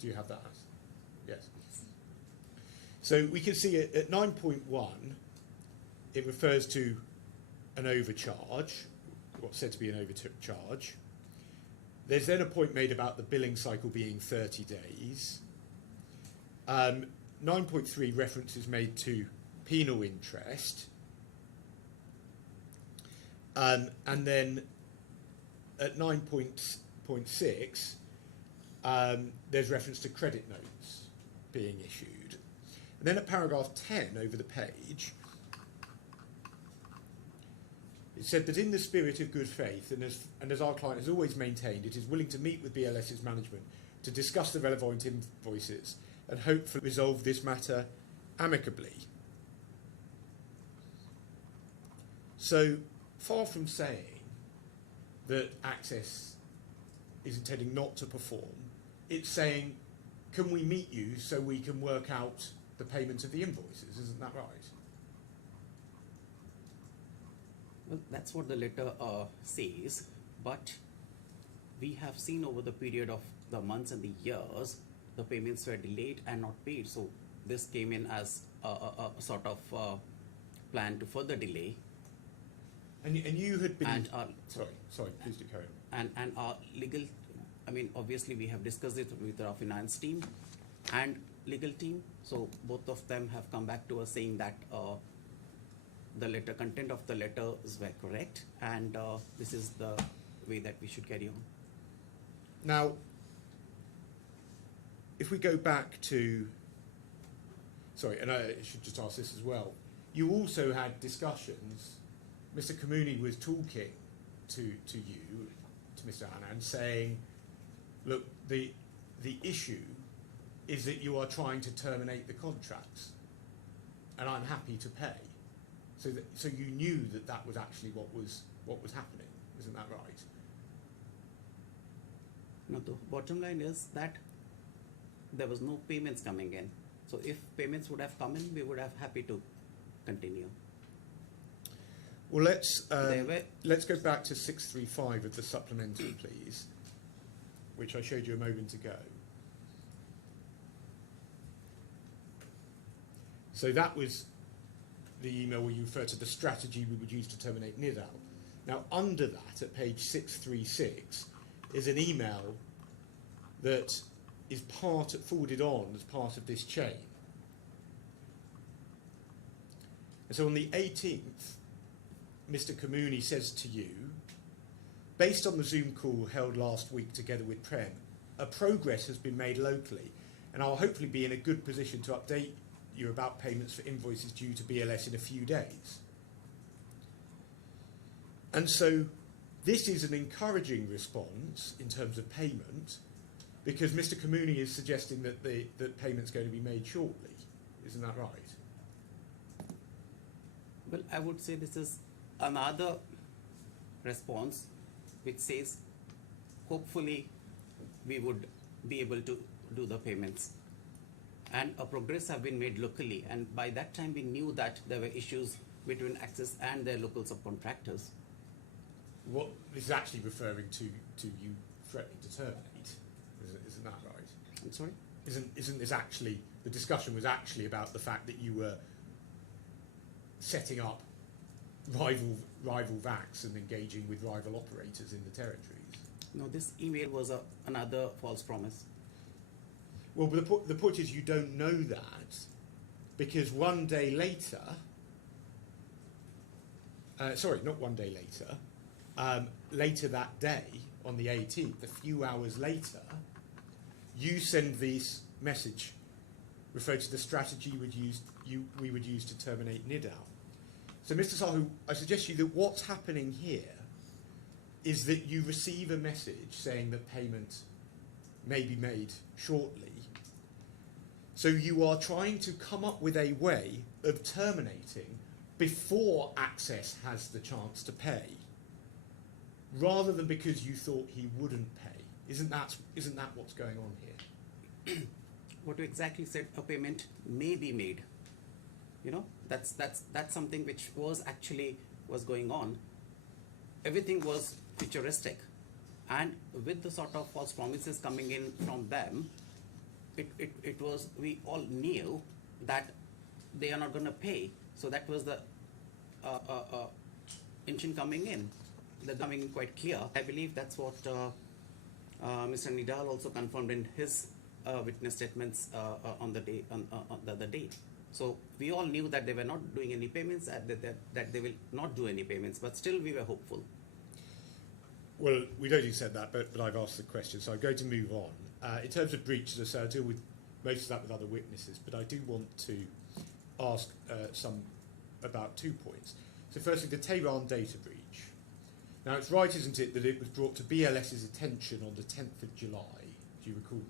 Do you have that? Yes. So we can see at 9.1, it refers to an overcharge, what's said to be an overcharge. There's then a point made about the billing cycle being 30 days. 9.3 reference is made to penal interest. And then at 9.6, there's reference to credit notes being issued. And then at paragraph 10 over the page, it said that in the spirit of good faith, and as our client has always maintained, it is willing to meet with BLS's management to discuss the relevant invoices and hopefully resolve this matter amicably. So, far from saying that Access is intending not to perform, it's saying, can we meet you so we can work out the payment of the invoices? Isn't that right? Well, that's what the letter says, but we have seen over the period of the months and the years, the payments were delayed and not paid. So this came in as a sort of plan to further delay. And you had been... And sorry, please do carry on. And our legal, I mean, obviously we have discussed it with our finance team and legal team. So both of them have come back to us saying that the letter, content of the letters were correct, and this is the way that we should carry on. Now, if we go back to... Sorry, and I should just ask this as well. You also had discussions. Mr. Kamuni was talking to you, to Mr. Anand, saying, look, the issue is that you are trying to terminate the contracts, and I'm happy to pay. So you knew that that was actually what was happening, isn't that right? No, the bottom line is that there was no payments coming in. So if payments would have come in, we would have happy to continue. Well, let's go back to 635 of the supplemental, please, which I showed you a moment ago. So that was the email where you refer to the strategy we would use to terminate NIDAL. Now, under that, at page 636, is an email that is forwarded on as part of this chain. And so on the 18th, Mr. Kamuni says to you, based on the Zoom call held last week together with Prem, a progress has been made locally, and I'll hopefully be in a good position to update you about payments for invoices due to BLS in a few days. And so this is an encouraging response in terms of payment, because Mr. Kamuni is suggesting that that payment's going to be made shortly. Isn't that right? Well, I would say this is another response which says hopefully we would be able to do the payments. And a progress have been made locally, and by that time we knew that there were issues between Access and their local subcontractors. What this is actually referring to you threatening to terminate, isn't that right? I'm sorry? Isn't this actually, the discussion was actually about the fact that you were setting up rival VACs and engaging with rival operators in the territories? No, this email was another false promise. Well, but the point is you don't know that, because one day later, sorry, not one day later, later that day, on the 18th, a few hours later, you send this message referring to the strategy we would use to terminate NIDAL. So, Mr. Sahu, I suggest to you that what's happening here is that you receive a message saying that payment may be made shortly. So you are trying to come up with a way of terminating before Access has the chance to pay, rather than because you thought he wouldn't pay. Isn't that what's going on here? What you exactly said, a payment may be made. You know, that's something which was going on. Everything was futuristic, and with the sort of false promises coming in from them, it was, we all knew that they are not going to pay. So that was the intention coming in. They're coming quite clear. I believe that's what Mr. Nidal also confirmed in his witness statements on the day, on the other day. So we all knew that they were not doing any payments, that they will not do any payments, but still we were hopeful. Well, we'd already said that, but I've asked the question, so I'm going to move on. In terms of breaches, as I say, I'll deal with most of that with other witnesses, but I do want to ask about 2 points. So firstly, the Tehran data breach. Now, it's right, isn't it, that it was brought to BLS's attention on the 10th of July? Do you recall that?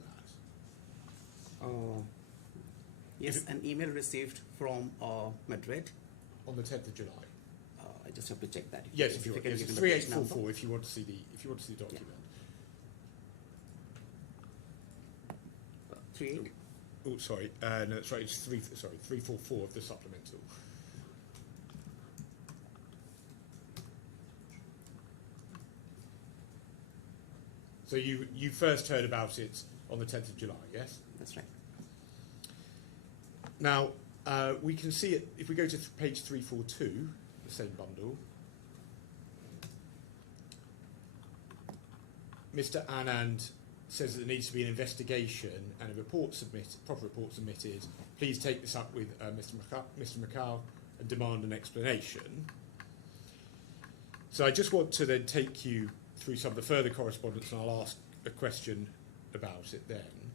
Yes, an email received from Madrid. On the 10th of July? I just have to check that. Yes, if you can yes, give it's me the page number. 3844 if you want to see the document. Yeah. 38? Oh, sorry. No, that's right. It's 344 of the supplemental. So you first heard about it on the 10th of July, yes? That's right. Now, we can see it, if we go to page 342, the same bundle, Mr. Anand says that there needs to be an investigation and a report proper report submitted. Please take this up with Mr. McCall and demand an explanation. So I just want to then take you through some of the further correspondence, and I'll ask a question about it then.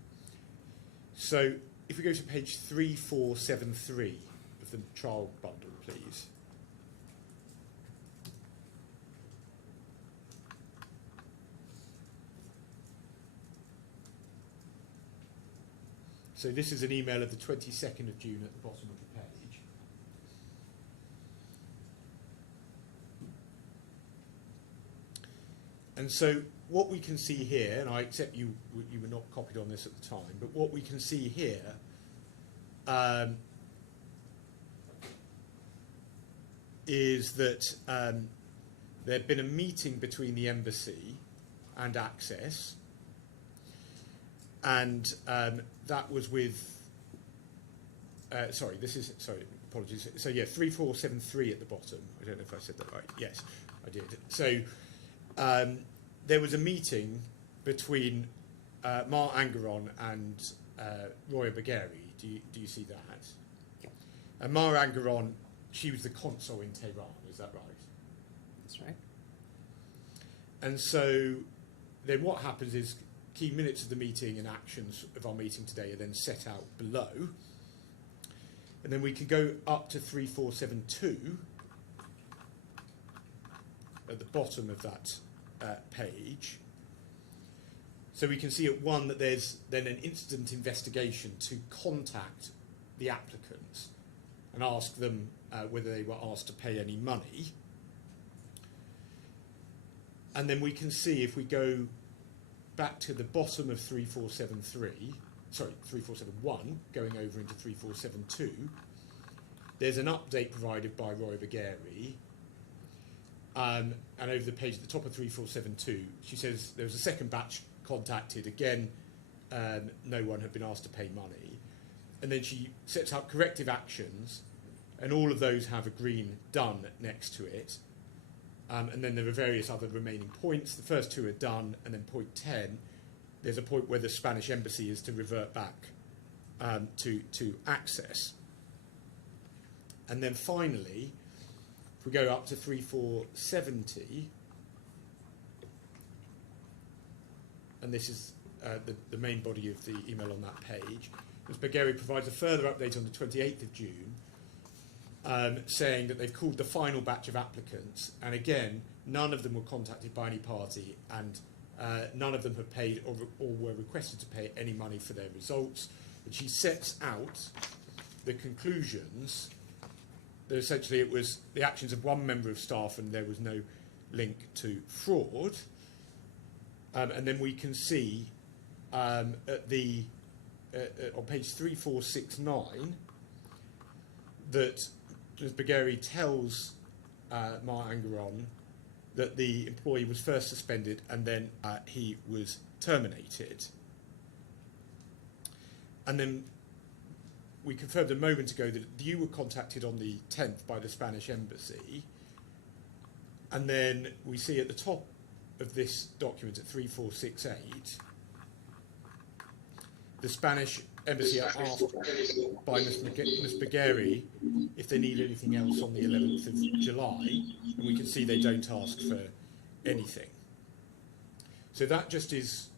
So if we go to page 3473 of the trial bundle, please. So this is an email of the 22nd of June at the bottom of the page. And so what we can see here, and I accept you were not copied on this at the time, but what we can see here is that there had been a meeting between the embassy and Access, and that was with, apologies. So yeah, 3473 at the bottom. I don't know if I said that right. Yes, I did. So there was a meeting between Mar Angaron and Roya Bagheri. Do you see that? Yeah. And Mar Angaron, she was the consul in Tehran, is that right? That's right. And so then what happens is key minutes of the meeting and actions of our meeting today are then set out below. And then we can go up to 3472 at the bottom of that page. So we can see at one that there's then an incident investigation to contact the applicants and ask them whether they were asked to pay any money. And then we can see, if we go back to the bottom of 3471, going over into 3472, there's an update provided by Roya Bagheri. And over the page at the top of 3472, she says there was a second batch contacted. Again, no one had been asked to pay money. And then she sets out corrective actions, and all of those have a green done next to it. And then there are various other remaining points. The first two are done, and then point 10, there's a point where the Spanish embassy is to revert back to Access. And then finally, if we go up to 3470, and this is the main body of the email on that page, Ms. Bagheri provides a further update on the 28th of June, saying that they've called the final batch of applicants, and again, none of them were contacted by any party, and none of them have paid or were requested to pay any money for their results. And she sets out the conclusions that essentially it was the actions of one member of staff and there was no link to fraud. And then we can see on page 3469 that Ms. Bagheri tells Mar Angaron that the employee was first suspended and then he was terminated. And then we confirmed a moment ago that you were contacted on the 10th by the Spanish embassy, and then we see at the top of this document at 3468, the Spanish embassy are asked by Ms. Bageri if they need anything else on the 11th of July, and we can see they don't ask for anything. So that just is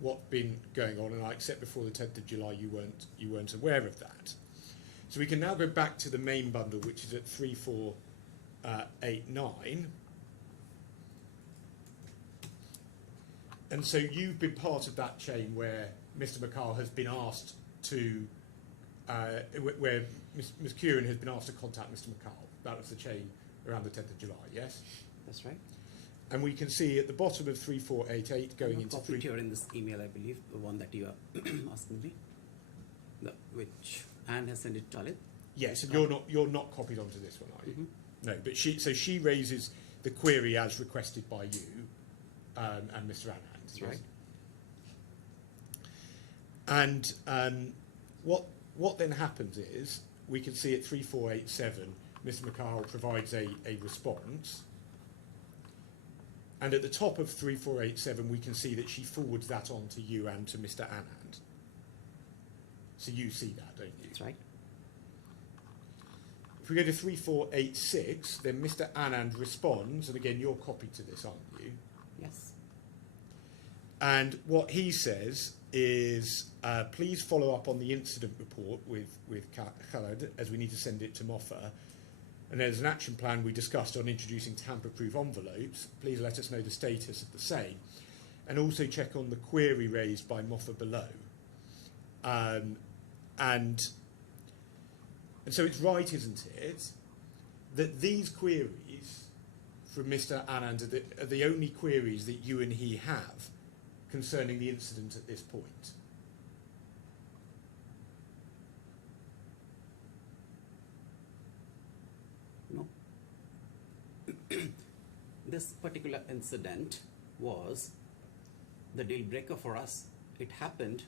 what's been going on, and I accept before the 10th of July you weren't aware of that. So we can now go back to the main bundle, which is at 3489. And so you've been part of that chain where Mr. McCall has been asked to, where Ms. Curran has been asked to contact Mr. McCall. That was the chain around the 10th of July, yes? That's right. And we can see at the bottom of 3488 going into copied here in this email, I believe, the one that you are asking me, which Anne has sent it to Khalid. Yes, and you're not copied onto this one, are you? Mm-hmm. No, but she raises the query as requested by you and Mr. Anand. That's right. And what then happens is we can see at 3487 Mr. McCall provides a response, and at the top of 3487 we can see that she forwards that on to you and to Mr. Anand. So you see that, don't you? That's right. If we go to 3486, then Mr. Anand responds, and again you're copied to this, aren't you? Yes. And what he says is, please follow up on the incident report with Khaled, as we need to send it to MOFA. And there's an action plan we discussed on introducing tamper-proof envelopes. Please let us know the status of the same. And also check on the query raised by MOFA below. And so it's right, isn't it, that these queries from Mr. Anand are the only queries that you and he have concerning the incident at this point? No. This particular incident was the deal breaker for us. It happened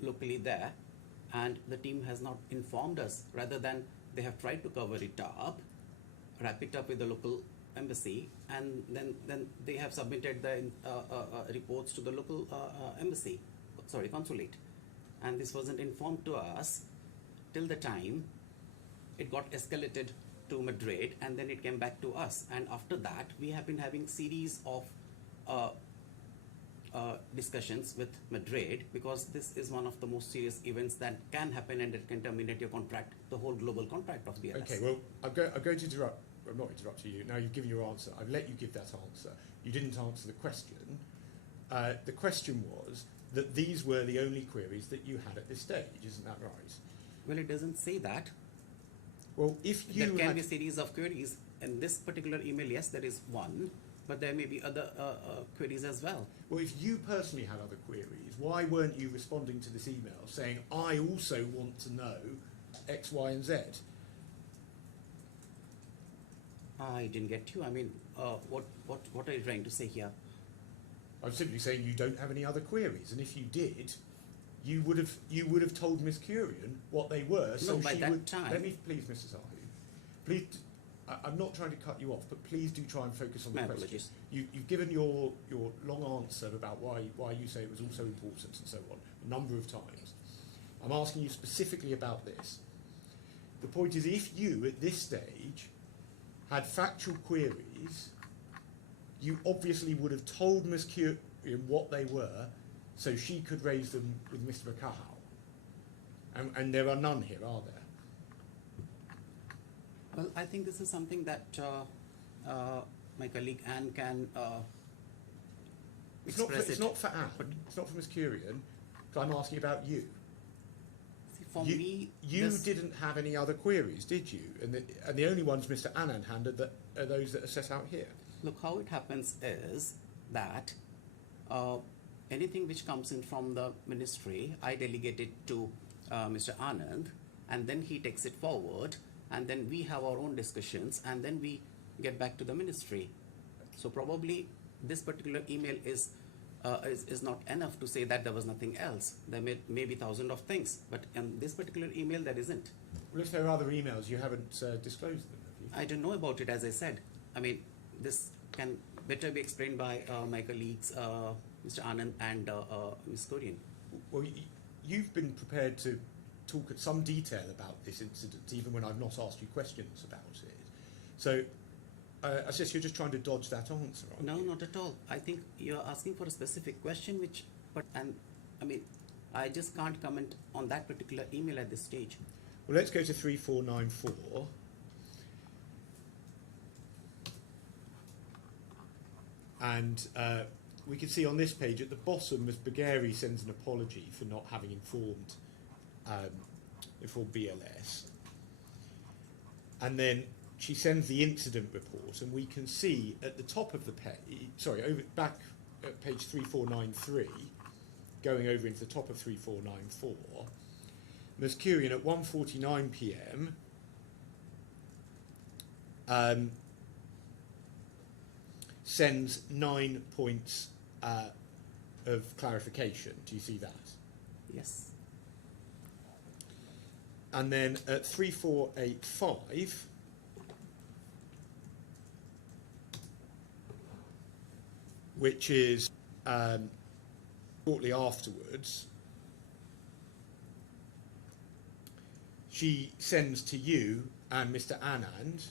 locally there, and the team has not informed us. Rather than they have tried to cover it up, wrap it up with the local embassy, and then they have submitted the reports to the local consulate, and this wasn't informed to us till the time it got escalated to Madrid, and then it came back to us. And after that we have been having series of discussions with Madrid, because this is one of the most serious events that can happen, and it can terminate your contract, the whole global contract of BLS. Okay, well, I'm going to interrupt. I'm not interrupting you. Now you've given your answer. I've let you give that answer. You didn't answer the question. The question was that these were the only queries that you had at this stage. Isn't that right? Well, it doesn't say that. Well, if you there can be a series of queries. In this particular email, yes, there is one, but there may be other queries as well. Well, if you personally had other queries, why weren't you responding to this email saying, I also want to know X, Y, and Z? I didn't get you. I mean, what are you trying to say here? I'm simply saying you don't have any other queries, and if you did, you would have told Miss Curran what they were. So No, by she that would. time. Let me, please, Mrs. Sahu. Please, I'm not trying to cut you off, but please do try and focus on the My question. apologies. You've given your long answer about why you say it was also important and so on a number of times. I'm asking you specifically about this. The point is, if you at this stage had factual queries, you obviously would have told Ms. Curran what they were, so she could raise them with Mr. Macahal. And there are none here, are there? Well, I think this is something that my colleague Anne can express It's not for Anne. It's not for Ms. Curran. I'm asking about you. See, for me, you didn't have any other queries, did you? And the only ones Mr. Anand handed are those that are set out here. Look, how it happens is that anything which comes in from the ministry, I delegate it to Mr. Anand, and then he takes it forward, and then we have our own discussions, and then we get back to the ministry. So probably this particular email is is not enough to say that there was nothing else. There may be thousands of things, but in this particular email there isn't. Well, if there are other emails, you haven't disclosed them, have you? I don't know about it, as I said. I mean, this can better be explained by my colleagues, Mr. Anand and Ms. Korean. Well, you've been prepared to talk at some detail about this incident, even when I've not asked you questions about it. So, I guess you're just trying to dodge that answer, aren't No, you? not at all. I think you're asking for a specific question, I mean, I just can't comment on that particular email at this stage. Well, let's go to 3494. And we can see on this page at the bottom, Ms. Bagari sends an apology for not having informed BLS. And then she sends the incident report, and we can see at the top of the page, back at page 3493, going over into the top of 3494, Ms. Kurian at 1:49 p.m. Sends 9 points of clarification. Do you see that? Yes. And then at 3485, which is shortly afterwards, she sends to you and Mr. Anand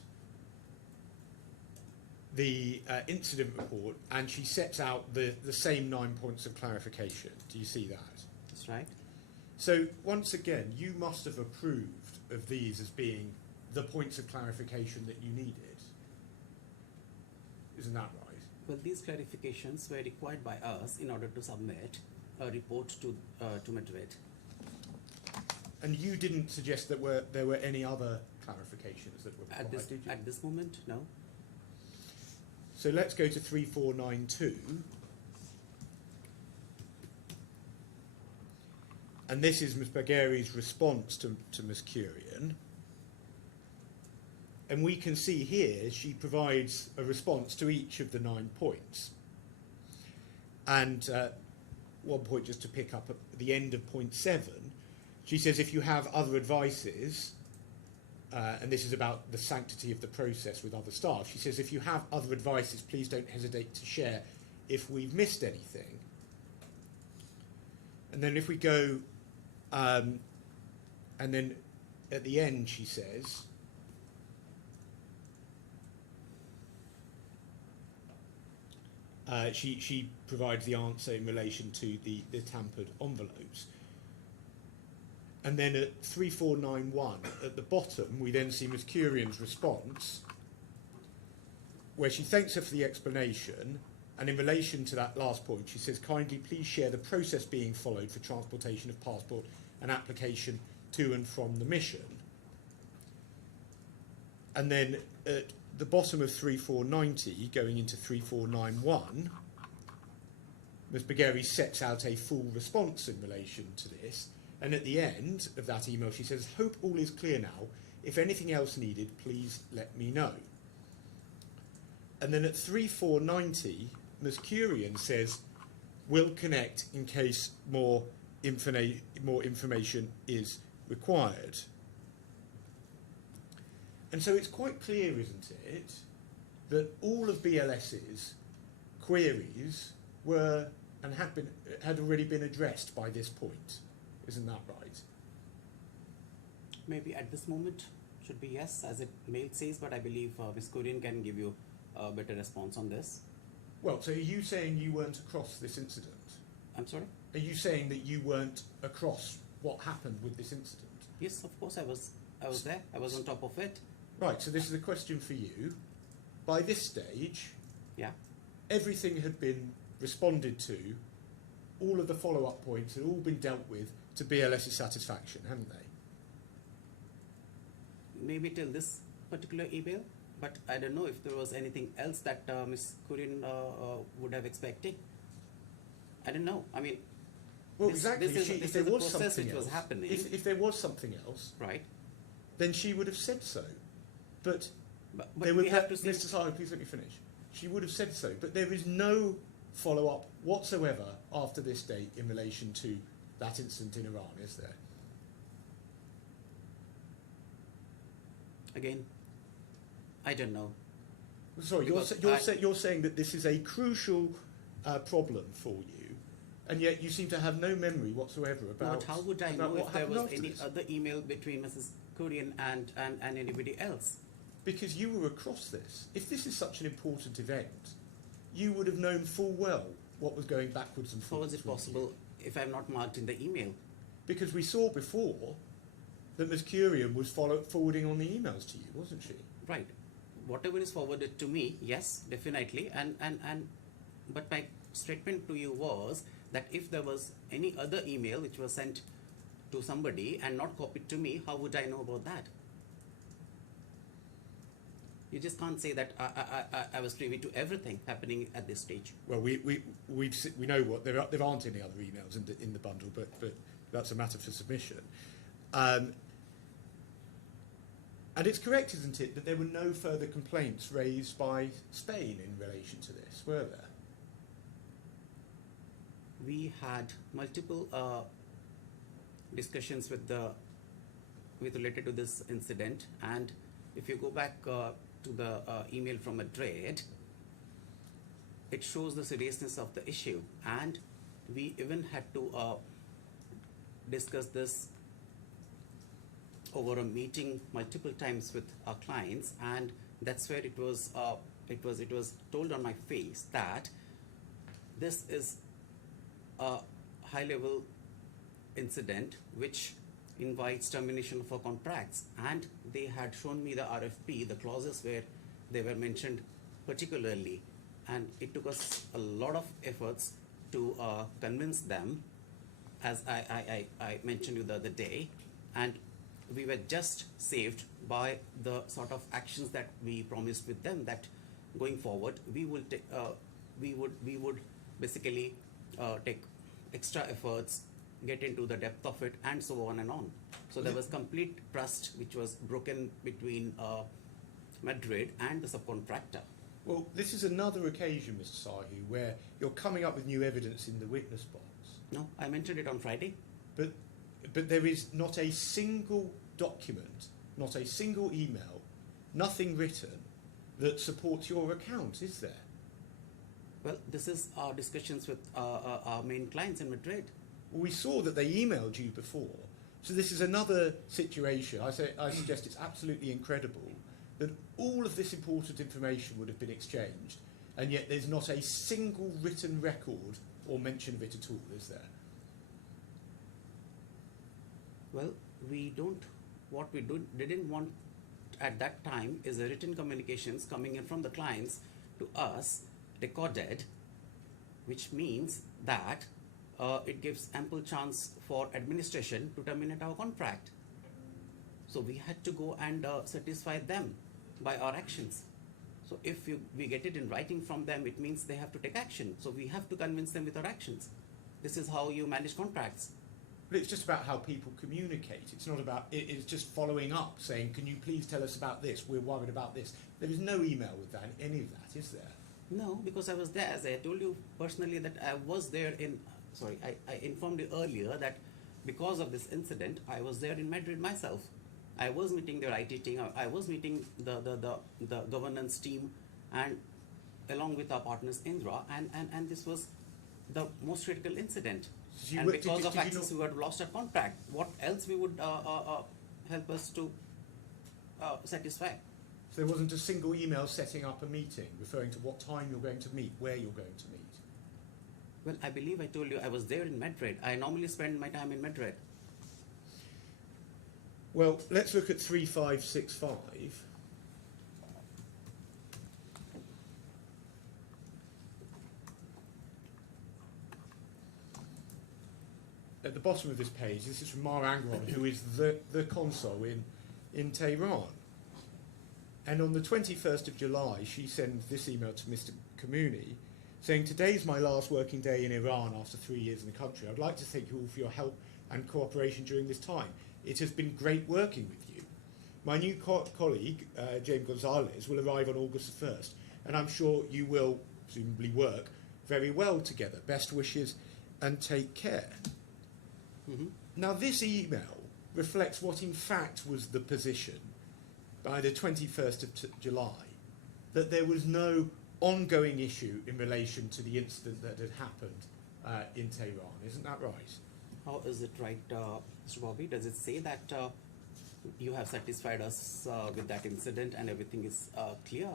the incident report, and she sets out the same 9 points of clarification. Do you see that? That's right. So once again, you must have approved of these as being the points of clarification that you needed. Isn't that right? Well, these clarifications were required by us in order to submit a report to Madrid. And you didn't suggest that there were any other clarifications that were required, did you? At this moment, no. So let's go to 3492. And this is Ms. Bagari's response to Ms. Kurian. And we can see here she provides a response to each of the 9 points. And one point just to pick up at the end of point 7, she says if you have other advices, and this is about the sanctity of the process with other staff, she says if you have other advices, please don't hesitate to share if we've missed anything. And then if we go, and then at the end she says, she provides the answer in relation to the tampered envelopes. And then at 3491, at the bottom, we then see Ms. Kurian's response, where she thanks her for the explanation, and in relation to that last point, she says, kindly please share the process being followed for transportation of passport and application to and from the mission. And then at the bottom of 3490, going into 3491, Ms. Bagari sets out a full response in relation to this. And at the end of that email, she says, hope all is clear now. If anything else needed, please let me know. And then at 3490, Ms. Kurian says, we'll connect in case more information is required. And so it's quite clear, isn't it, that all of BLS's queries were and had already been addressed by this point. Isn't that right? Maybe at this moment should be yes, as it mail says, but I believe Ms. Korean can give you a better response on this. Well, so are you saying you weren't across this incident? I'm sorry? Are you saying that you weren't across what happened with this incident? Yes, of course I was there. I was on top of it. Right, so this is a question for you. By this stage, Yeah. everything had been responded to, all of the follow-up points had all been dealt with to BLS's satisfaction, haven't they? Maybe till this particular email, but I don't know if there was anything else that Ms. Korean would have expected. I don't know. I mean, Well, this exactly. is a process which was happening. If there was something else, Right. then she would have said so. But But there would we have to see. Mr. Silo, please let me finish. She would have said so, but there is no follow-up whatsoever after this date in relation to that incident in Iran, is there? Again, I don't know. Sorry, you're saying that this is a crucial problem for you, and yet you seem to have no memory whatsoever about. But how would I about know what if there happened was after any this? other email between Mrs. Kurian and anybody else? Because you were across this. If this is such an important event, you would have known full well what was going backwards and How forwards. is it with possible if I'm not marked in the email? you. Because we saw before that Ms. Curian was forwarding on the emails to you, wasn't she? Right. Whatever is forwarded to me, yes, definitely. But my statement to you was that if there was any other email which was sent to somebody and not copied to me, how would I know about that? You just can't say that I was privy to everything happening at this stage. Well, we know what there aren't any other emails in the bundle, but that's a matter for submission. And it's correct, isn't it, that there were no further complaints raised by Spain in relation to this, were there? We had multiple discussions related to this incident, and if you go back to the email from Madrid, it shows the seriousness of the issue, and we even had to discuss this over a meeting multiple times with our clients, and that's where it was told on my face that this is a high level incident which invites termination of our contracts, and they had shown me the RFP, the clauses where they were mentioned particularly, and it took us a lot of efforts to convince them, as I mentioned you the other day, and we were just saved by the sort of actions that we promised with them, that going forward we would basically take extra efforts, get into the depth of it, and so on and on. So there was complete trust which was broken between Madrid and the subcontractor. Well, this is another occasion, Mr. Sahu, where you're coming up with new evidence in the witness box. No, I mentioned it on Friday. But there is not a single document, not a single email, nothing written that supports your account, is there? Well, this is our discussions with our main clients in Madrid. Well, we saw that they emailed you before. So this is another situation. I suggest it's absolutely incredible that all of this important information would have been exchanged, and yet there's not a single written record or mention of it at all, is there? Well, what we didn't want at that time is the written communications coming in from the clients to us recorded, which means that it gives ample chance for administration to terminate our contract. So we had to go and satisfy them by our actions. So if we get it in writing from them, it means they have to take action. So we have to convince them with our actions. This is how you manage contracts. But it's just about how people communicate. It's not about, it's just following up, saying, can you please tell us about this? We're worried about this. There is no email with that, any of that, is there? No, because I was there. As I told you personally that I was there I informed you earlier that because of this incident, I was there in Madrid myself. I was meeting their IT team, I was meeting the governance team, and along with our partners Indra, and this was the most critical incident. So And because of Access, we would have lost our contract. What else we would help us to satisfy? So there wasn't a single email setting up a meeting, referring to what time you're going to meet, where you're going to meet? Well, I believe I told you I was there in Madrid. I normally spend my time in Madrid. Well, let's look at 3565. At the bottom of this page, this is from Mar Angron, who is the consul in Tehran. And on the 21st of July, she sends this email to Mr. Kamuni, saying, today's my last working day in Iran after 3 years in the country. I'd like to thank you all for your help and cooperation during this time. It has been great working with you. My new colleague, James Gonzalez, will arrive on August the 1st, and I'm sure you will presumably work very well together. Best wishes and take care. Mhm. Now, this email reflects what in fact was the position by the 21st of July, that there was no ongoing issue in relation to the incident that had happened in Tehran. Isn't that right? How is it right, Mr. Bobby? Does it say that you have satisfied us with that incident and everything is clear?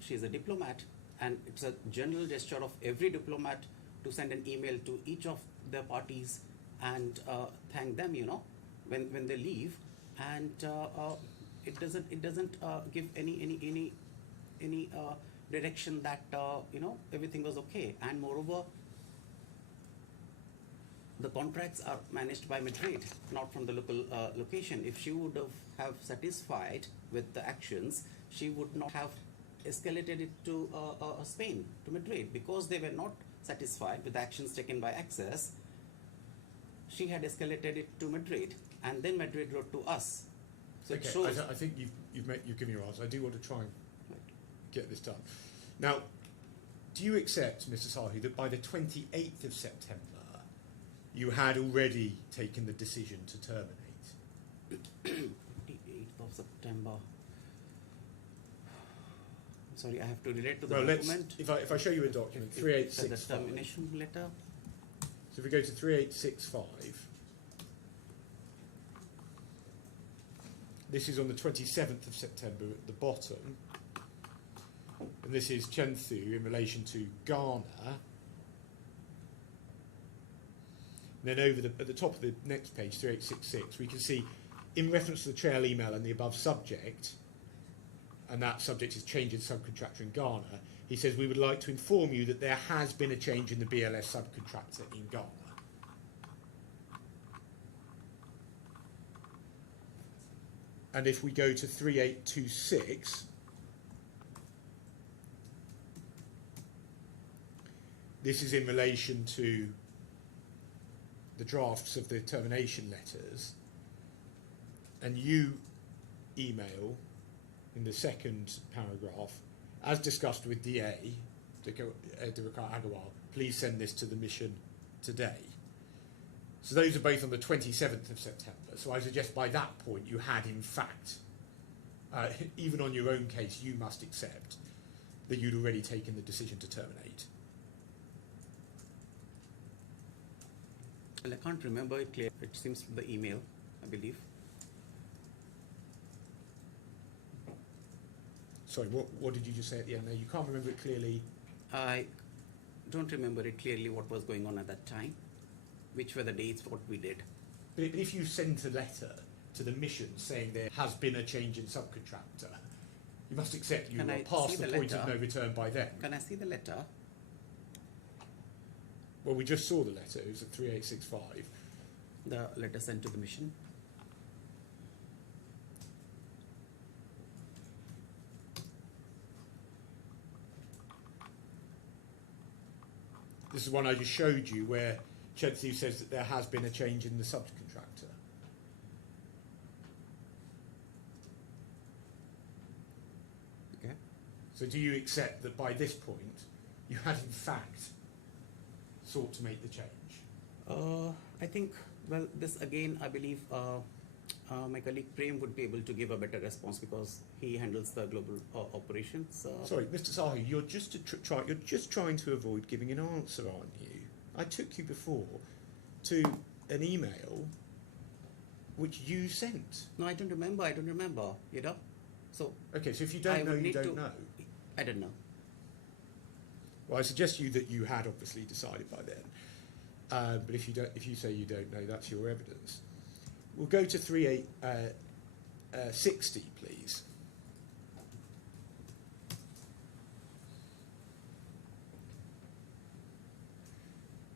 She's a diplomat, and it's a general gesture of every diplomat to send an email to each of their parties and thank them, when they leave, and it doesn't give any direction that everything was okay. And moreover, the contracts are managed by Madrid, not from the local location. If she would have satisfied with the actions, she would not have escalated it to Spain, to Madrid, because they were not satisfied with the actions taken by Access. She had escalated it to Madrid, and then Madrid wrote to us. So it Okay, shows. I think you've given your answer. I do want to try and get this done. Now, do you accept, Mr. Sahi, that by the 28th of September, you had already taken the decision to terminate? 28th of September. Sorry, I have to relate to the Well, document. if I show you a document, The 3865. termination letter. So if we go to 3865, this is on the 27th of September at the bottom, and this is Chenthu in relation to Ghana. And then at the top of the next page, 3866, we can see, in reference to the trail email and the above subject, and that subject is change in subcontractor in Ghana, he says, we would like to inform you that there has been a change in the BLS subcontractor in Ghana. And if we go to 3826, this is in relation to the drafts of the termination letters, and you email in the second paragraph, as discussed with DA, Director Agarwal, please send this to the mission today. So those are both on the 27th of September. So I suggest by that point you had in fact, even on your own case, you must accept that you'd already taken the decision to terminate. Well, I can't remember it clearly. It seems the email, I believe. Sorry, what did you just say at the end there? You can't remember it clearly? I don't remember it clearly what was going on at that time, which were the dates, what we did. But if you sent a letter to the mission saying there has been a change in subcontractor, you must accept you Can were I past see the the point of letter? no return by then. Can I see the letter? Well, we just saw the letter. It was at 3865. The letter sent to the mission? This is one I just showed you where Chenthu says that there has been a change in the subcontractor. Okay. So do you accept that by this point you had in fact sought to make the change? I think, well, this again, I believe my colleague Prem would be able to give a better response because he handles the global operations. Sorry, Mr. Sahi, you're just trying to avoid giving an answer, aren't you? I took you before to an email which you sent. No, I don't remember, So, Okay, so if you I don't know, would you need don't to- know. I don't know. Well, I suggest you that you had obviously decided by then. But if you say you don't know, that's your evidence. We'll go to 3860, please.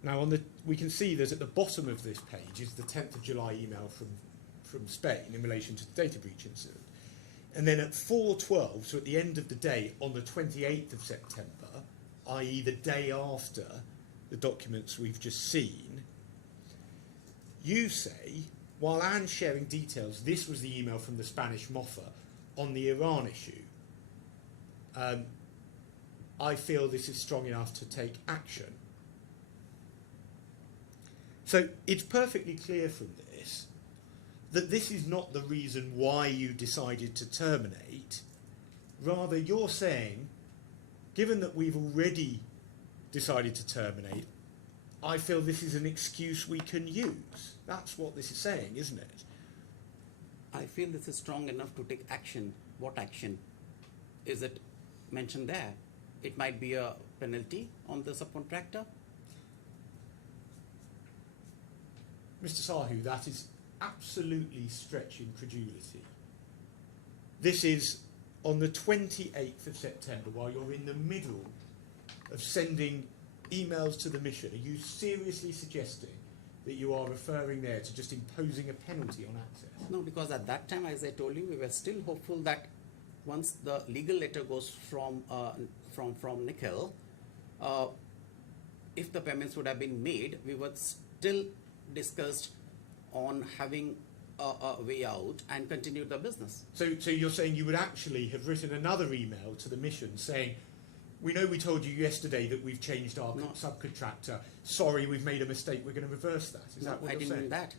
Now, we can see that at the bottom of this page is the 10th of July email from Spain in relation to the data breach incident. And then at 4:12, so at the end of the day, on the 28th of September, i.e. the day after the documents we've just seen, you say, while Anne's sharing details, this was the email from the Spanish MOFA on the Iran issue. I feel this is strong enough to take action. So it's perfectly clear from this that this is not the reason why you decided to terminate. Rather, you're saying, given that we've already decided to terminate, I feel this is an excuse we can use. That's what this is saying, isn't it? I feel this is strong enough to take action. What action? Is it mentioned there? It might be a penalty on the subcontractor. Mr. Sahu, that is absolutely stretching credulity. This is on the 28th of September, while you're in the middle of sending emails to the mission. Are you seriously suggesting that you are referring there to just imposing a penalty on Access? No, because at that time, as I told you, we were still hopeful that once the legal letter goes from Nikhil, if the payments would have been made, we were still discussed on having a way out and continue the business. So you're saying you would actually have written another email to the mission saying, we know we told you yesterday that we've changed our subcontractor. Sorry, we've made a mistake. We're going to reverse that. Is that what I you're didn't saying? mean that.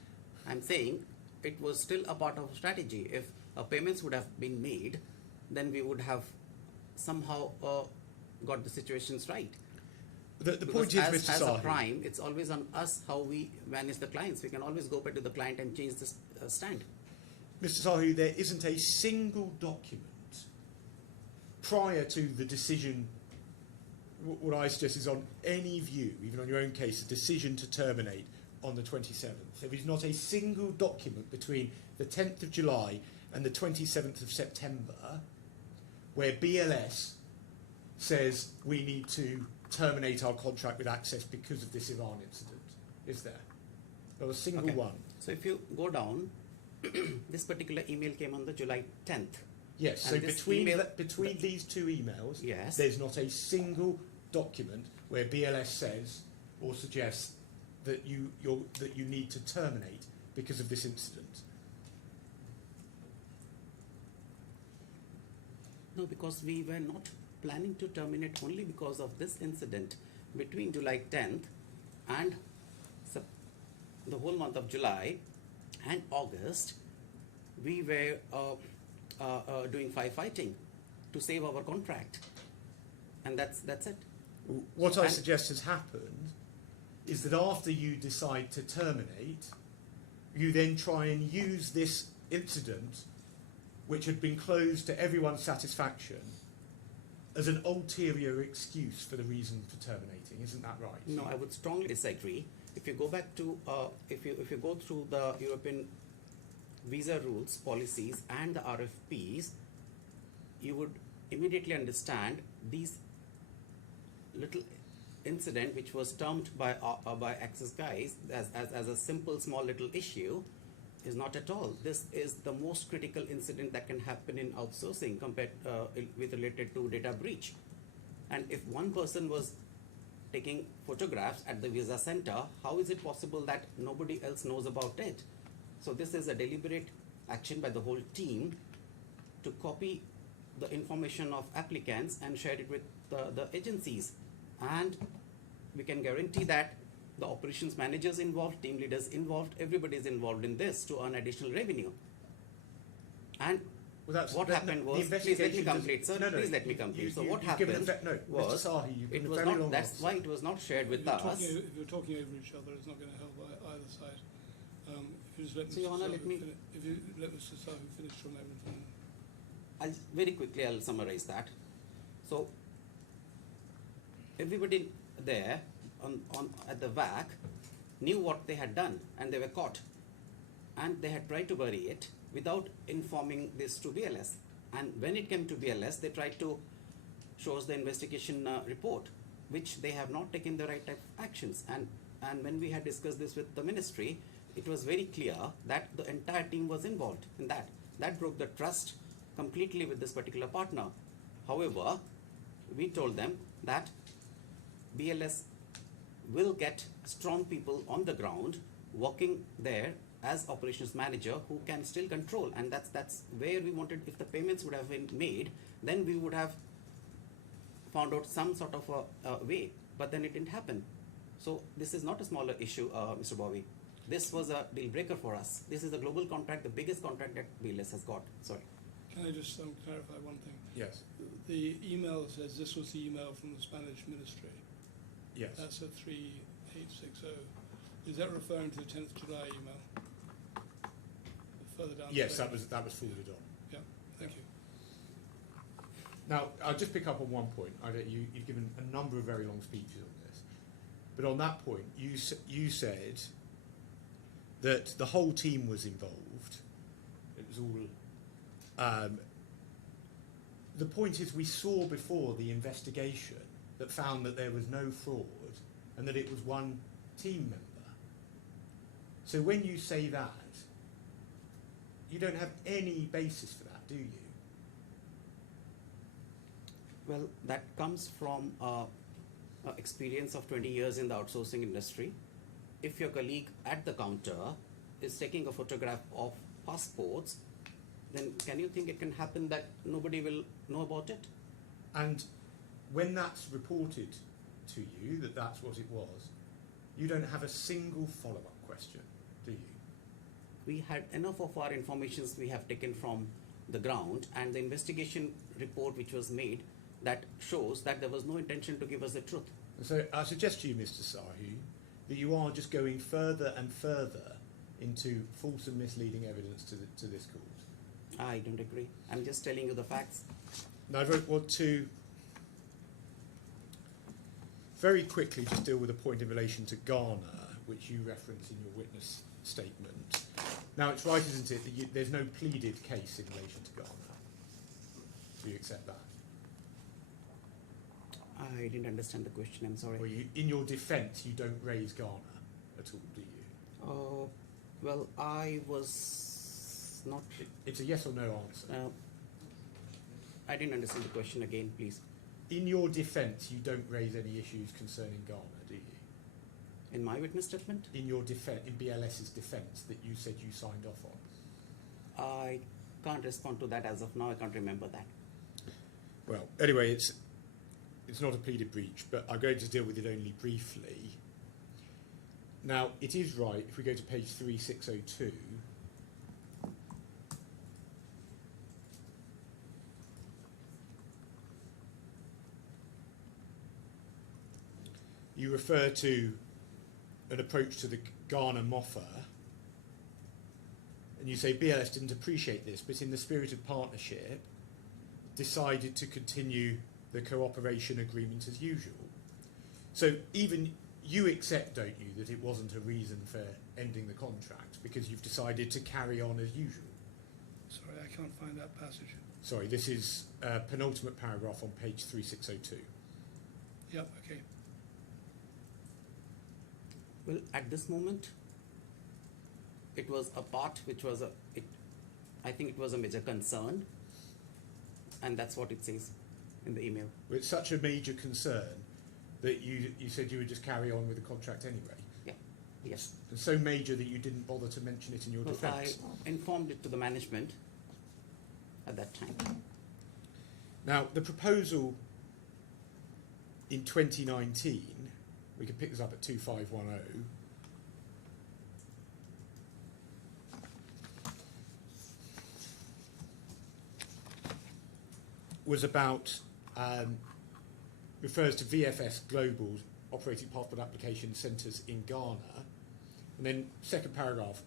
I'm saying it was still a part of strategy. If payments would have been made, then we would have somehow got the situations right. The point is, Because Mr. as a Sahi, prime, it's always on us how we manage the clients. We can always go back to the client and change this stand. Mr. Sahu, there isn't a single document prior to the decision. What I suggest is on any view, even on your own case, a decision to terminate on the 27th. There is not a single document between the 10th of July and the 27th of September where BLS says we need to terminate our contract with Access because of this Iran incident. Is there? Not a single Okay. one. So if you go down, this particular email came on the July 10th. Yes, so And this between email- these two emails, Yes. there's not a single document where BLS says or suggests that you need to terminate because of this incident. No, because we were not planning to terminate only because of this incident. Between July 10th and the whole month of July and August, we were doing firefighting to save our contract, and that's it. What I And- suggest has happened is that after you decide to terminate, you then try and use this incident, which had been closed to everyone's satisfaction, as an ulterior excuse for the reason for terminating. Isn't that right? No, I would strongly disagree. If you go back to if you go through the European visa rules, policies, and the RFPs, you would immediately understand these little incident, which was termed by Access guys as a simple small little issue, is not at all. This is the most critical incident that can happen in outsourcing compared with related to data breach. And if one person was taking photographs at the visa center, how is it possible that nobody else knows about it? So this is a deliberate action by the whole team to copy the information of applicants and share it with the agencies. And we can guarantee that the operations managers involved, team leaders involved, everybody is involved in this to earn additional revenue. And what happened was, please let me complete, sir. Please let me complete. So what happened was, Mr. Sahi, you've it given a was very long not. That's answer. why it was not shared with If you're us. talking- If you're talking over each other, it's not going to help either side. If you just let So, Your Honour, let me- if you let Mr. Sahu finish from everything. Very quickly, I'll summarize that. So everybody there on at the VAC knew what they had done, and they were caught, and they had tried to bury it without informing this to BLS. And when it came to BLS, they tried to show us the investigation report, which they have not taken the right type of actions. And when we had discussed this with the ministry, it was very clear that the entire team was involved in that. That broke the trust completely with this particular partner. However, we told them that BLS will get strong people on the ground working there as operations manager who can still control, and that's where we wanted. If the payments would have been made, then we would have found out some sort of a way, but then it didn't happen. So this is not a smaller issue, Mr. Bobby. This was a deal breaker for us. This is a global contract, the biggest contract that BLS has got. Sorry. Can I just clarify one thing? Yes. The email says this was the email from the Spanish ministry. Yes. That's a 3860. Is that referring to the 10th July email? Further down. Yes, the that page? was forwarded on. Yeah. Thank you. Now, I'll just pick up on one point. You've given a number of very long speeches on this, but on that point, you said that the whole team was involved. It was all. The point is, we saw before the investigation that found that there was no fraud and that it was one team member. So when you say that, you don't have any basis for that, do you? Well, that comes from experience of 20 years in the outsourcing industry. If your colleague at the counter is taking a photograph of passports, then can you think it can happen that nobody will know about it? And when that's reported to you, that that's what it was, you don't have a single follow-up question, do you? We had enough of our informations we have taken from the ground, and the investigation report which was made that shows that there was no intention to give us the truth. So I suggest to you, Mr. Sahu, that you are just going further and further into false and misleading evidence to this court. I don't agree. I'm just telling you the facts. Now, I want to very quickly just deal with a point in relation to Ghana, which you reference in your witness statement. Now, it's right, isn't it, that there's no pleaded case in relation to Ghana? Do you accept that? I didn't understand the question, I'm sorry. Well, in your defence, you don't raise Ghana at all, do you? Well, I was not... It's a yes or no answer. I didn't understand the question again, please. In your defence, you don't raise any issues concerning Ghana, do you? In my witness statement? In your defence, in BLS's defence, that you said you signed off on? I can't respond to that as of now. I can't remember that. Well, anyway, it's not a pleaded breach, but I'm going to deal with it only briefly. Now, it is right, if we go to page 3602, you refer to an approach to the Ghana MOFA, and you say BLS didn't appreciate this, but in the spirit of partnership, decided to continue the cooperation agreement as usual. So even you accept, don't you, that it wasn't a reason for ending the contract because you've decided to carry on as usual? Sorry, I can't find that passage. Sorry, this is penultimate paragraph on page 3602. Yep, okay. Well, at this moment, it was a part which was I think it was a major concern, and that's what it says in the email. Well, it's such a major concern that you said you would just carry on with the contract anyway. Yeah, yes. And so major that you didn't bother to mention it in your Well, defence. I informed it to the management at that time. Now, the proposal in 2019, we can pick this up at 2510. Was about, refers to VFS Global's operating passport application centres in Ghana. And then second paragraph,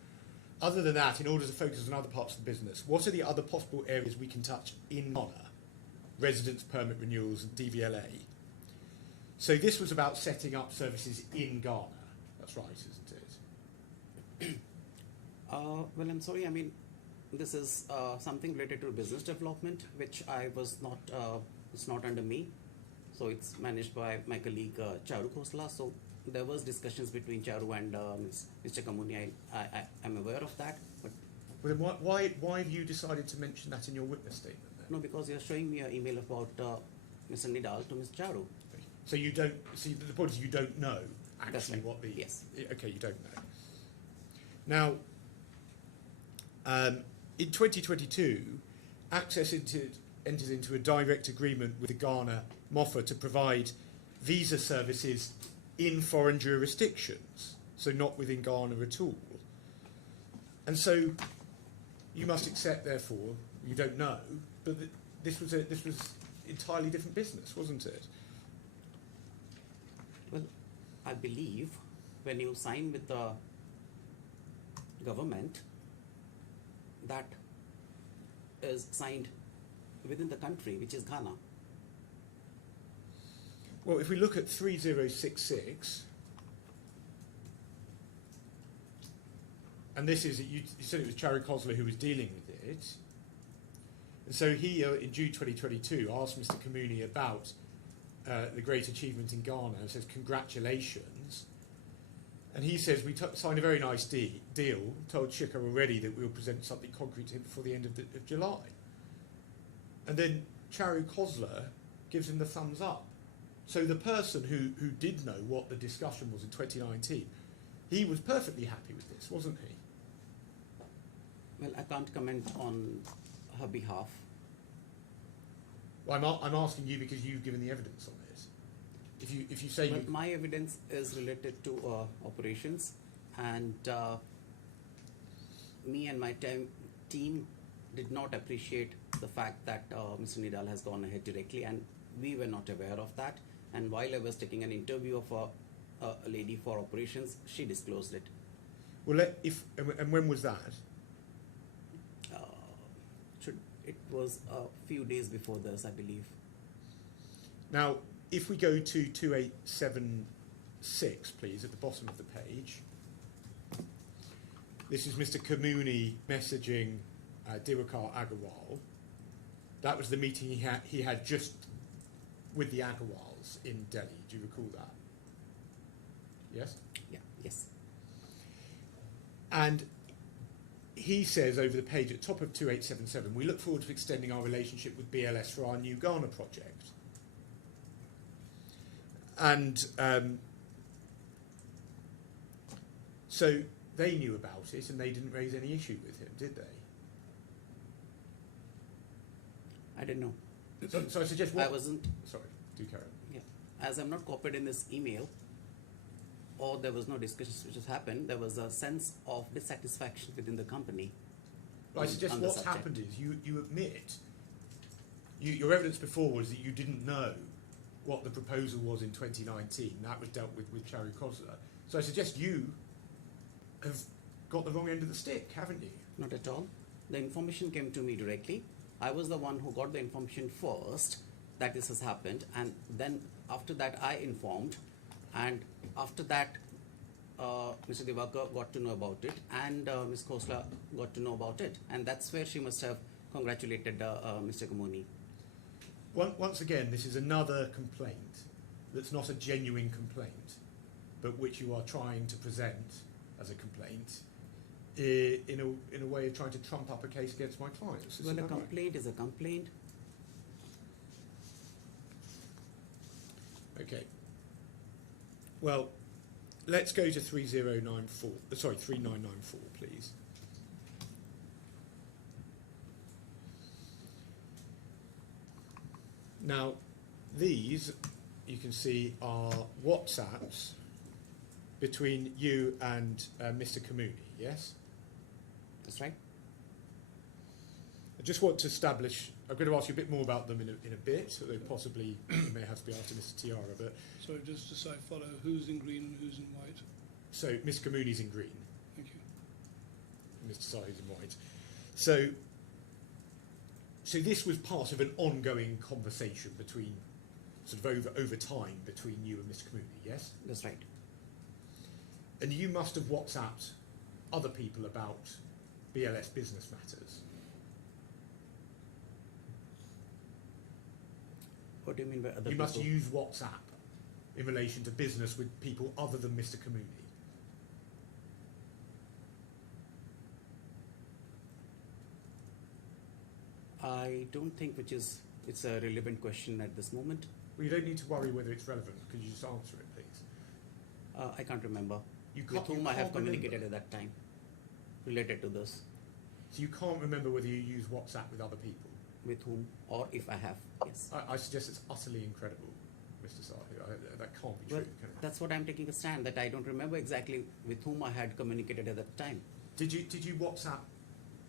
other than that, in order to focus on other parts of the business, what are the other possible areas we can touch in Ghana? Residence permit renewals and DVLA. So this was about setting up services in Ghana. That's right, isn't it? Well, I'm sorry. I mean, this is something related to business development, which I was not. It's not under me, so it's managed by my colleague Charu Khosla. So there was discussions between Charu and Mr. Kamuni. I am aware of that, but Well, then why have you decided to mention that in your witness statement then? no, because you're showing me an email about Mr. Nidal to Ms. Charu. So you don't see, the point is you don't know actually That's right. what the Yes. Okay, you don't know. Now, in 2022, Access enters into a direct agreement with the Ghana MOFA to provide visa services in foreign jurisdictions, so not within Ghana at all. And so you must accept, therefore, you don't know, but this was entirely different business, wasn't it? Well, I believe when you sign with the government, that is signed within the country, which is Ghana. Well, if we look at 3066, and this is, you said it was Chari Kosler who was dealing with it, and so he, in June 2022, asked Mr. Kamuni about the great achievement in Ghana and says, congratulations. And he says, we signed a very nice deal, told Shika already that we'll present something concrete to him before the end of July. And then Charu Kosler gives him the thumbs up. So the person who did know what the discussion was in 2019, he was perfectly happy with this, wasn't he? Well, I can't comment on her behalf. Well, I'm asking you because you've given the evidence on this. If you say Well, my evidence is related to operations, and me and my team did not appreciate the fact that Mr. Nidal has gone ahead directly, and we were not aware of that. And while I was taking an interview of a lady for operations, she disclosed it. Well, and when was that? It was a few days before this, I believe. Now, if we go to 2876, please, at the bottom of the page. This is Mr. Kamuni messaging Diwakar Agarwal. That was the meeting he had just with the Agarwals in Delhi. Do you recall that? Yes? Yeah, yes. And he says over the page at top of 2877, we look forward to extending our relationship with BLS for our new Ghana project. And so they knew about it and they didn't raise any issue with him, did they? I didn't know. So I suggest I wasn't. Sorry, do carry on. Yeah. As I'm not copied in this email, or there was no discussions which has happened, there was a sense of dissatisfaction within the company. Well, I suggest on the what's subject. happened is you admit, your evidence before was that you didn't know what the proposal was in 2019. That was dealt with Charu Kosler. So I suggest you have got the wrong end of the stick, haven't you? Not at all. The information came to me directly. I was the one who got the information first that this has happened, and then after that I informed, and after that Mr. Diwakar got to know about it, and Ms. Khosla got to know about it, and that's where she must have congratulated Mr. Kamuni. Once again, this is another complaint that's not a genuine complaint, but which you are trying to present as a complaint in a way of trying to trump up a case against my clients. Well, a complaint is a complaint. Okay. Well, let's go to 3994, please. Now, these, you can see, are WhatsApps between you and Mr. Kamuni, yes? That's right. I just want to establish, I'm going to ask you a bit more about them in a bit, although possibly you may have to be after Mr. Tiara, but... So just so I follow, who's in green and who's in white? So, Mr. Kamuni's in green. Thank you. Mr. Sai's in white. So this was part of an ongoing conversation between, sort of over time, between you and Mr. Kamuni, yes? That's right. And you must have WhatsApped other people about BLS business matters. What do you mean by other You people? must use WhatsApp in relation to business with people other than Mr. Kamuni. I don't think it's a relevant question at this moment. Well, you don't need to worry whether it's relevant. Could you just answer it, please? I can't remember You with whom I have can't communicated remember. at that time related to this. So you can't remember whether you use WhatsApp with other people? with whom or if I have. Yes. I suggest it's utterly incredible, Mr. Sahu. That can't be Well, true, can it? that's what I'm taking a stand, that I don't remember exactly with whom I had communicated at that time. Did you WhatsApp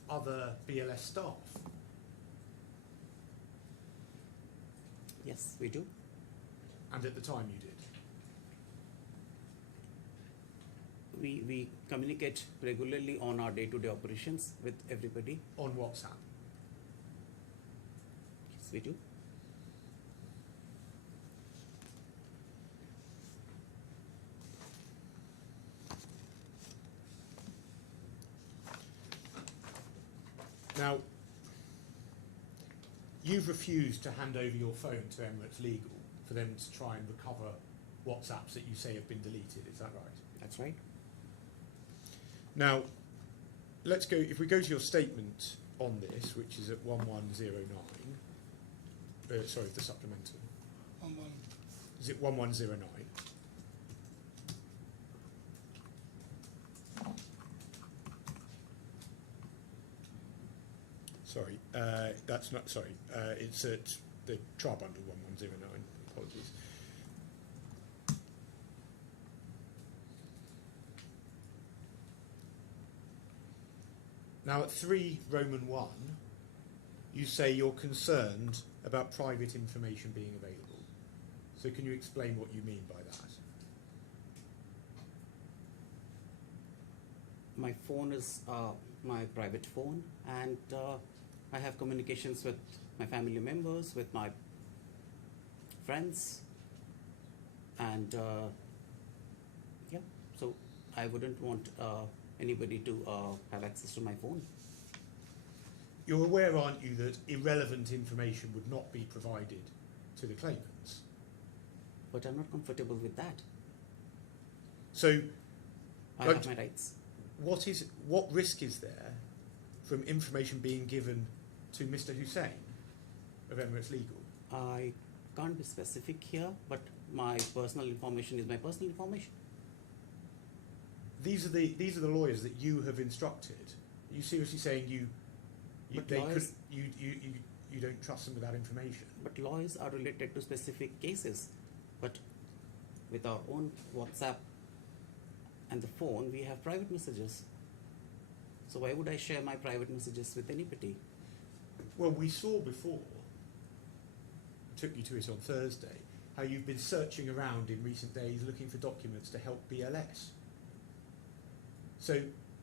other BLS staff? Yes, we do. And at the time you did? We communicate regularly on our day-to-day operations with everybody. On WhatsApp? Yes, we do. Now, you've refused to hand over your phone to Emirates Legal for them to try and recover WhatsApps that you say have been deleted, is that right? That's right. Now, let's go, if we go to your statement on this, which is at 1109, sorry, the supplemental. Is it 1109? Sorry, that's not, sorry, it's at the trial bundle 1109, apologies. Now at 3 Roman 1, you say you're concerned about private information being available. So can you explain what you mean by that? My phone is my private phone, and I have communications with my family members, with my friends, and yeah, so I wouldn't want anybody to have access to my phone. You're aware, aren't you, that irrelevant information would not be provided to the claimants? But I'm not comfortable with that. So I But- have my rights. what risk is there from information being given to Mr. Hussain of Emirates Legal? I can't be specific here, but my personal information is my personal information. These are the lawyers that you have instructed. Are you seriously saying But they lawyers- could you don't trust them with that information? But laws are related to specific cases. But with our own WhatsApp and the phone, we have private messages. So why would I share my private messages with anybody? Well, we saw before, took you to it on Thursday, how you've been searching around in recent days looking for documents to help BLS. So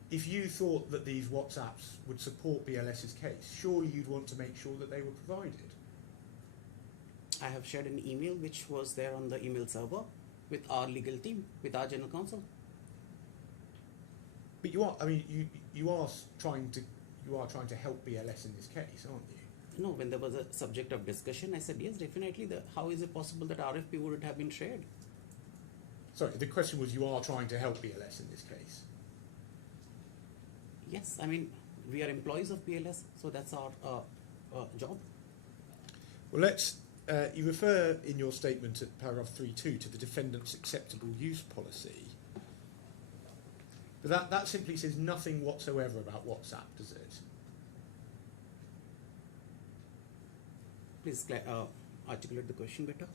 if you thought that these WhatsApps would support BLS's case, surely you'd want to make sure that they were provided. I have shared an email which was there on the email server with our legal team, with our general counsel. But you are trying to help BLS in this case, aren't you? No, when there was a subject of discussion, I said yes, definitely. How is it possible that RFP wouldn't have been shared? Sorry, the question was you are trying to help BLS in this case. Yes, I mean, we are employees of BLS, so that's our job. Well, you refer in your statement at paragraph 3.2 to the defendant's acceptable use policy. But that simply says nothing whatsoever about WhatsApp, does it? Please articulate the question better.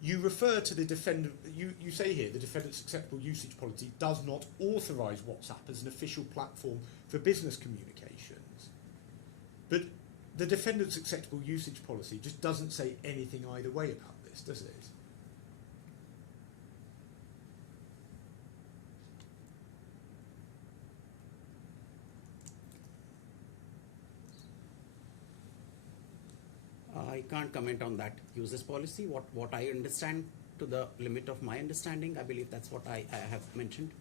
You refer to the defendant, you say here the defendant's acceptable usage policy does not authorise WhatsApp as an official platform for business communications. But the defendant's acceptable usage policy just doesn't say anything either way about this, does it? I can't comment on that usage policy. What I understand, to the limit of my understanding, I believe that's what I have mentioned.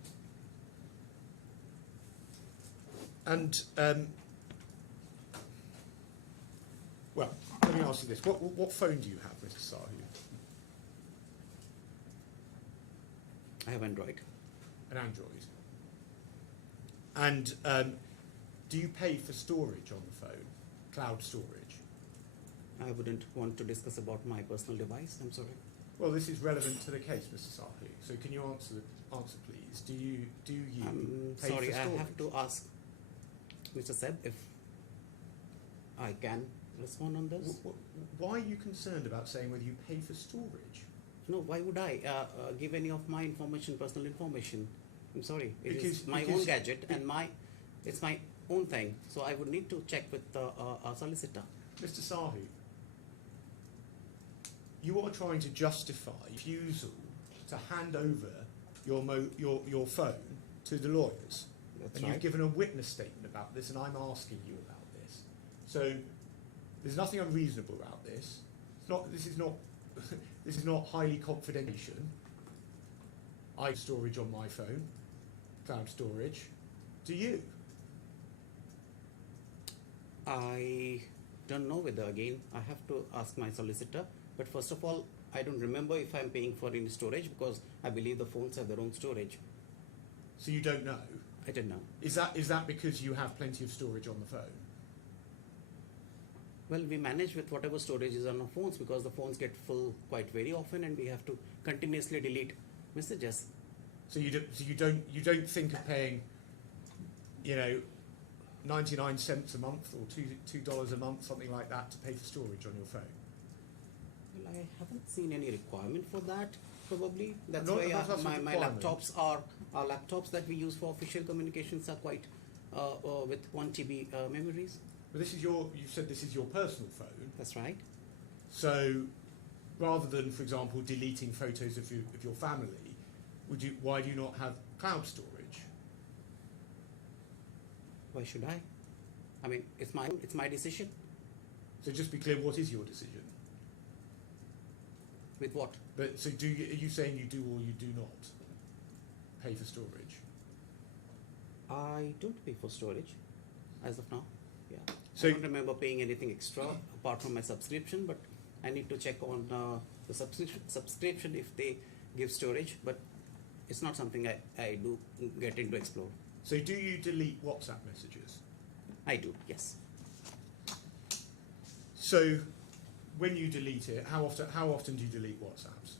And, well, let me ask you this. What phone do you have, Mr. Sahu? I have Android. An Android. And do you pay for storage on the phone? Cloud storage? I wouldn't want to discuss about my personal device. I'm sorry. Well, this is relevant to the case, Mr. Sahu. So can you answer, please? Do you I'm pay sorry, for storage? I have to ask Mr. Seb if I can respond on this. Why are you concerned about saying whether you pay for storage? No, why would I give any of my information, personal information? I'm sorry, it is Because- my because- own gadget and it's my own thing. So I would need to check with a solicitor. Mr. Sahu, you are trying to justify refusal to hand over your phone to the lawyers. That's And right. you've given a witness statement about this, and I'm asking you about this. So there's nothing unreasonable about this. This is not highly confidential. I have storage on my phone, cloud storage. Do you? I don't know whether, again, I have to ask my solicitor. But first of all, I don't remember if I'm paying for any storage because I believe the phones have their own storage. So you don't know? I don't know. Is that because you have plenty of storage on the phone? Well, we manage with whatever storage is on our phones because the phones get full quite very often and we have to continuously delete messages. So you don't think of paying, 99 cents a month or $2 a month, something like that, to pay for storage on your phone? Well, I haven't seen any requirement for that. Probably that's No, why that's not my requirement. laptops are our laptops that we use for official communications are quite with 1 TB memories. But you said this is your personal phone. That's right. So rather than, for example, deleting photos of your family, why do you not have cloud storage? Why should I? I mean, it's my decision. So just be clear, what is your decision? With what? But so are you saying you do or you do not pay for storage? I don't pay for storage as of now. Yeah. So- I don't remember paying anything extra apart from my subscription, but I need to check on the subscription if they give storage, but it's not something I do get into explore. So do you delete WhatsApp messages? I do, yes. So when you delete it, how often do you delete WhatsApps?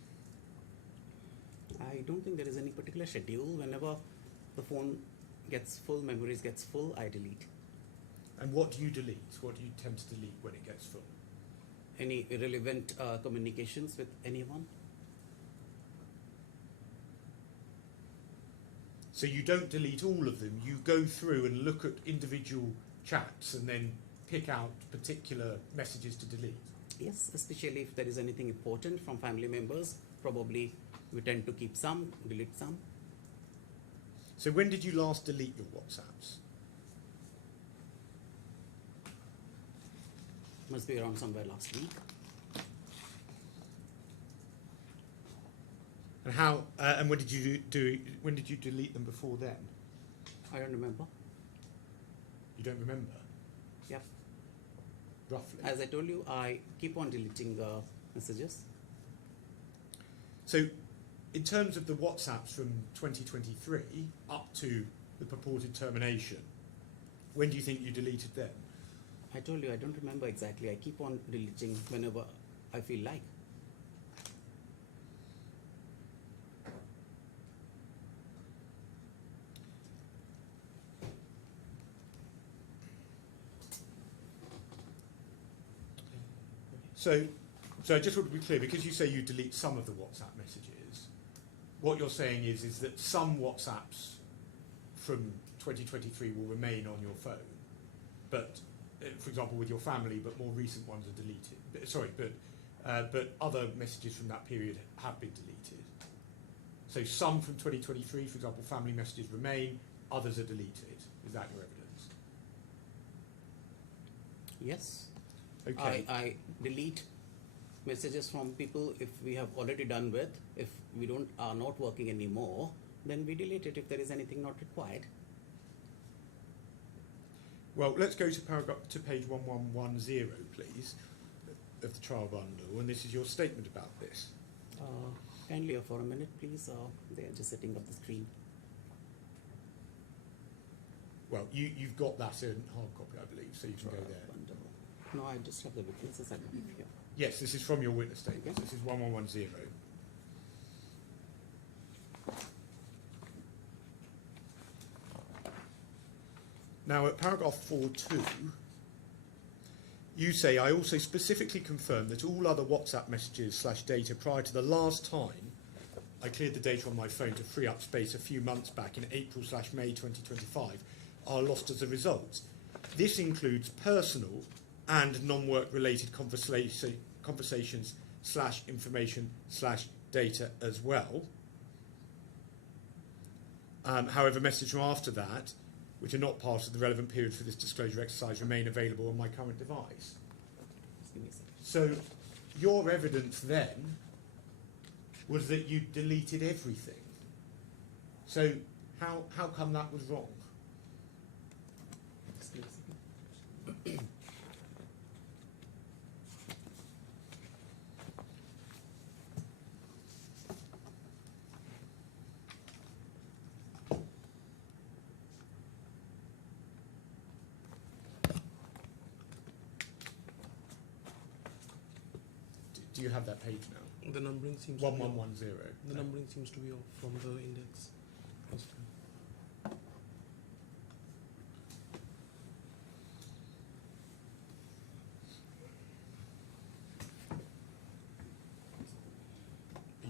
I don't think there is any particular schedule. Whenever the phone gets full, memories gets full, I delete. And what do you delete? What do you tend to delete when it gets full? Any irrelevant communications with anyone? So you don't delete all of them, you go through and look at individual chats and then pick out particular messages to delete. Yes, especially if there is anything important from family members, probably we tend to keep some, delete some. So when did you last delete your WhatsApps? Must be around somewhere last week. And how? And when did you when did you delete them before then? I don't remember. You don't remember, Yep. roughly. As I told you, I keep on deleting messages. So, in terms of the WhatsApps from 2023 up to the purported termination, when do you think you deleted them? I told you I don't remember exactly. I keep on deleting whenever I feel like. So I just want to be clear, because you say you delete some of the WhatsApp messages, what you're saying is that some WhatsApps from 2023 will remain on your phone, but, for example, with your family, but more recent ones are deleted. But other messages from that period have been deleted. So some from 2023, for example, family messages remain, others are deleted. Is that your evidence? Yes. Okay. I delete messages from people if we have already done with. If we are not working anymore, then we delete it if there is anything not required. Well, let's go to page 1110, please, of the trial bundle, and this is your statement about this. Kindly for a minute, please. They are just setting up the screen. Well, you've got that in hard copy, I believe, so you can go Trial there. bundle. No, I just have the witnesses, I believe, here. Yes, this is from your witness statement. Okay. This is 1110. Now, at paragraph 4.2, you say, I also specifically confirm that all other WhatsApp messages / data prior to the last time I cleared the data on my phone to free up space a few months back in April / May 2025 are lost as a result. This includes personal and non-work related conversations / information / data as well. However, messages from after that, which are not part of the relevant period for this disclosure exercise, remain available on my current device. So your evidence then was that you deleted everything. So how come that was wrong? Do you have that page now? The numbering seems to be off. 1110. The numbering seems to be off from the index.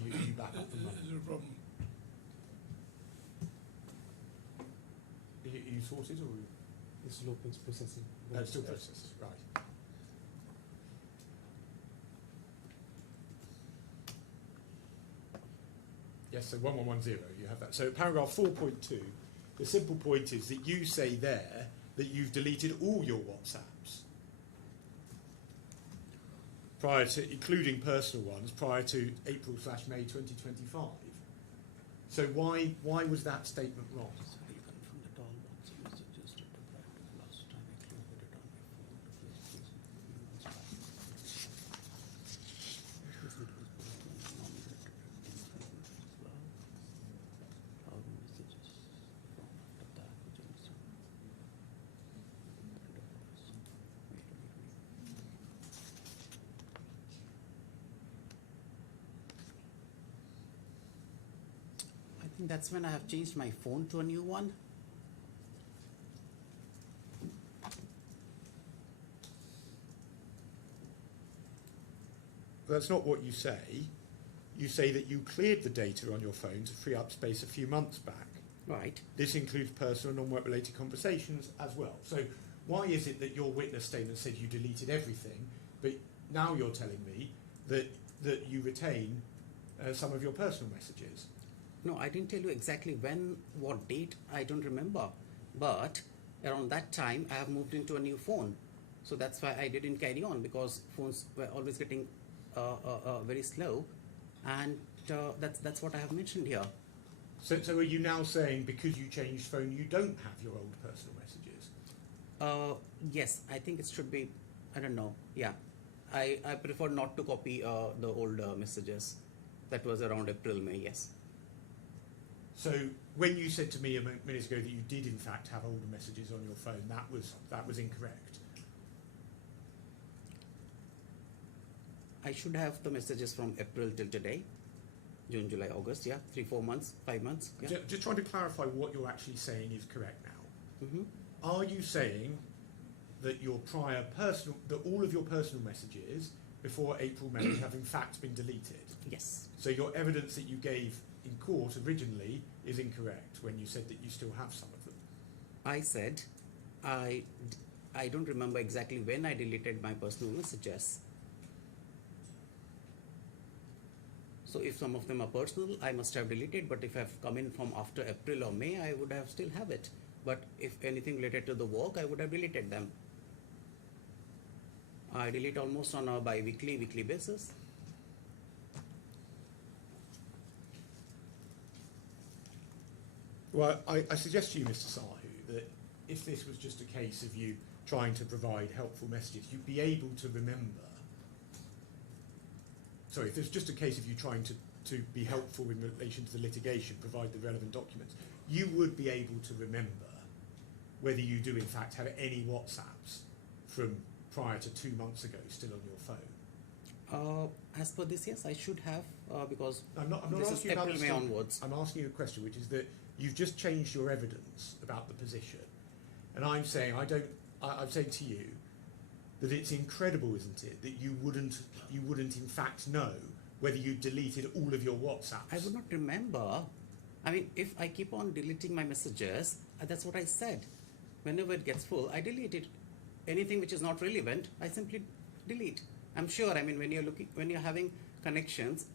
You back up and Is there a problem? Are you sorted or It's local processing. it's still processed? Right. Yes, so 1110, you have that. So paragraph 4.2, the simple point is that you say there that you've deleted all your WhatsApps prior to, including personal ones, prior to April / May 2025. So why was that statement wrong? I think that's when I have changed my phone to a new one. That's not what you say. You say that you cleared the data on your phone to free up space a few months back. Right. This includes personal and non-work related conversations as well. So why is it that your witness statement said you deleted everything, but now you're telling me that you retain some of your personal messages? No, I didn't tell you exactly when, what date, I don't remember. But around that time, I have moved into a new phone. So that's why I didn't carry on, because phones were always getting very slow. And that's what I have mentioned here. So are you now saying because you changed phone, you don't have your old personal messages? Yes, I think it should be, I don't know, yeah. I prefer not to copy the old messages. That was around April, May, yes. So when you said to me a minute ago that you did in fact have older messages on your phone, that was incorrect. I should have the messages from April till today. June, July, August, yeah, 3, 4 months, 5 months. Yeah. Just trying to clarify what you're actually saying is correct now. Mm-hmm. Are you saying that your prior personal, that all of your personal messages before April, May have in fact been deleted? Yes. So your evidence that you gave in court originally is incorrect when you said that you still have some of them? I said I don't remember exactly when I deleted my personal messages. So if some of them are personal, I must have deleted, but if I've come in from after April or May, I would have still have it. But if anything related to the work, I would have deleted them. I delete almost on a weekly basis. Well, I suggest to you, Mr. Sahu, that if this was just a case of you trying to provide helpful messages, you'd be able to remember. Sorry, if it's just a case of you trying to be helpful in relation to the litigation, provide the relevant documents, you would be able to remember whether you do in fact have any WhatsApps from prior to 2 months ago still on your phone. As per this, yes, I should have, because I'm not this is asking you about April, the May statement. onwards. I'm asking you a question, which is that you've just changed your evidence about the position, and I'm saying I'm saying to you that it's incredible, isn't it, that you wouldn't in fact know whether you deleted all of your WhatsApps. I would not remember. I mean, if I keep on deleting my messages, that's what I said. Whenever it gets full, I delete it. Anything which is not relevant, I simply delete. I'm sure, I mean, when you're having connections,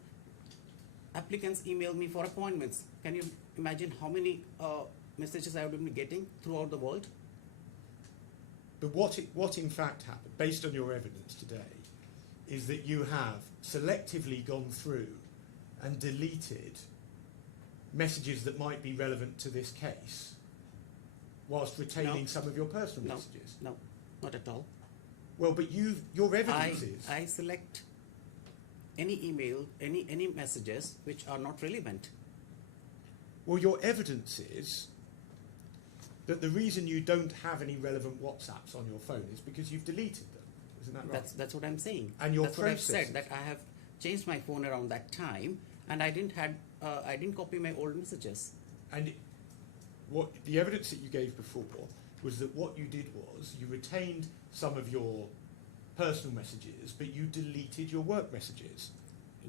applicants email me for appointments. Can you imagine how many messages I would be getting throughout the world? But what in fact happened, based on your evidence today, is that you have selectively gone through and deleted messages that might be relevant to this case, whilst retaining some of your personal messages. No, not at all. Well, but your evidence is... I select any email, any messages which are not relevant. Well, your evidence is that the reason you don't have any relevant WhatsApps on your phone is because you've deleted them. Isn't that right? That's what I'm saying. And your that's what I've process said, that I have changed my phone around that time, and I didn't copy my old messages. And what the evidence that you gave before was that what you did was you retained some of your personal messages, but you deleted your work messages.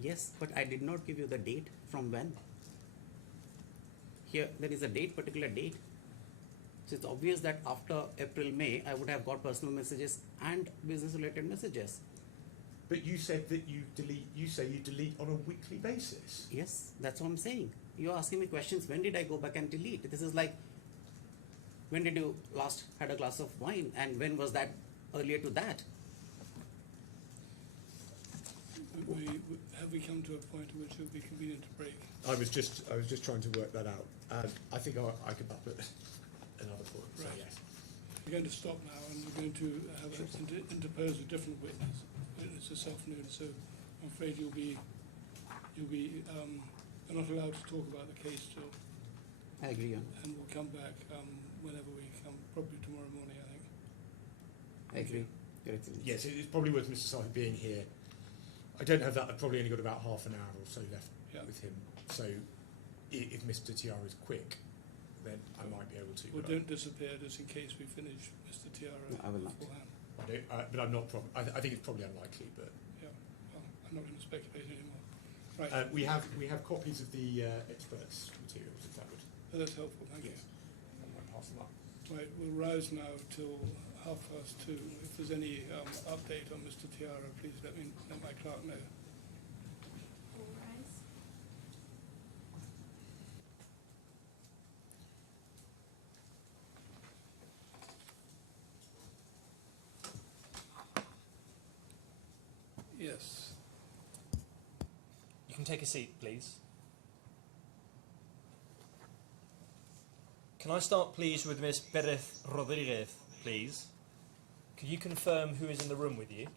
Yes, but I did not give you the date from when. Here, there is a date, particular date. So it's obvious that after April, May, I would have got personal messages and business-related messages. But you said that you delete on a weekly basis. Yes, that's what I'm saying. You're asking me questions, when did I go back and delete? This is like, when did you last had a glass of wine, and when was that earlier to that? Have we come to a point at which it would be convenient to break? I was just trying to work that out. I think I could put another point. So Right. yes. We're going to stop now, and we're going to have interpose a different witness. It's a self-nude, so I'm afraid you're not allowed to talk about the case still, I agree on. and we'll come back whenever we come, probably tomorrow morning, I think. I agree. Your Excellency. Yes, it's probably worth Mr. Sahi being here. I don't have that. I've probably only got about half an hour or so left with him. So if Mr. Tiara is quick, then I might be able to. Well, don't disappear just in case we finish Mr. Tiara No, I will not. beforehand. But I'm not. I think it's probably unlikely. But Yeah, well, I'm not going to speculate anymore. Right, we have copies of the experts' materials. If that would. that's helpful, thank you. I might pass them up. Right, we'll rise now till 2:30. If there's any update on Mr. Tiara, please let my clerk know. Yes. You can take a seat, please. Can I start, please, with Ms. Perez Rodriguez, please? Could you confirm who is in the room with you?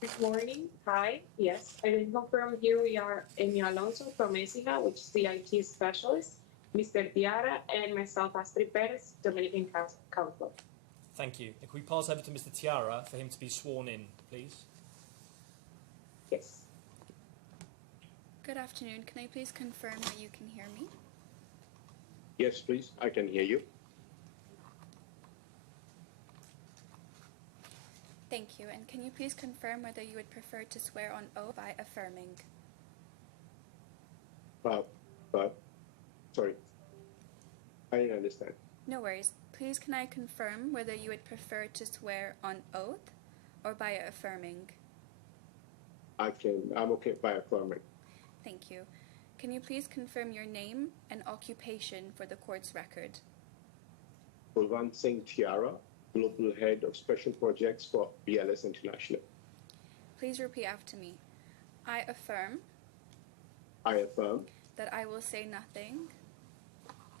Good morning. Hi. Yes, I can confirm here we are Amy Alonso from ESIGA, which is the IT specialist, Mr. Tiara, and myself, Astrid Perez, Dominican Counsel. Thank you. Can we pass over to Mr. Tiara for him to be sworn in, please? Yes. Good afternoon. Can I please confirm that you can hear me? Yes, please. I can hear you. Thank you. And can you please confirm whether you would prefer to swear on oath by affirming? Sorry. I didn't understand. No worries. Please can I confirm whether you would prefer to swear on oath or by affirming? I'm okay by affirming. Thank you. Can you please confirm your name and occupation for the court's record? Kulwant Singh Tiara, Global Head of Special Projects for BLS International. Please repeat after me. I affirm I affirm that I will say nothing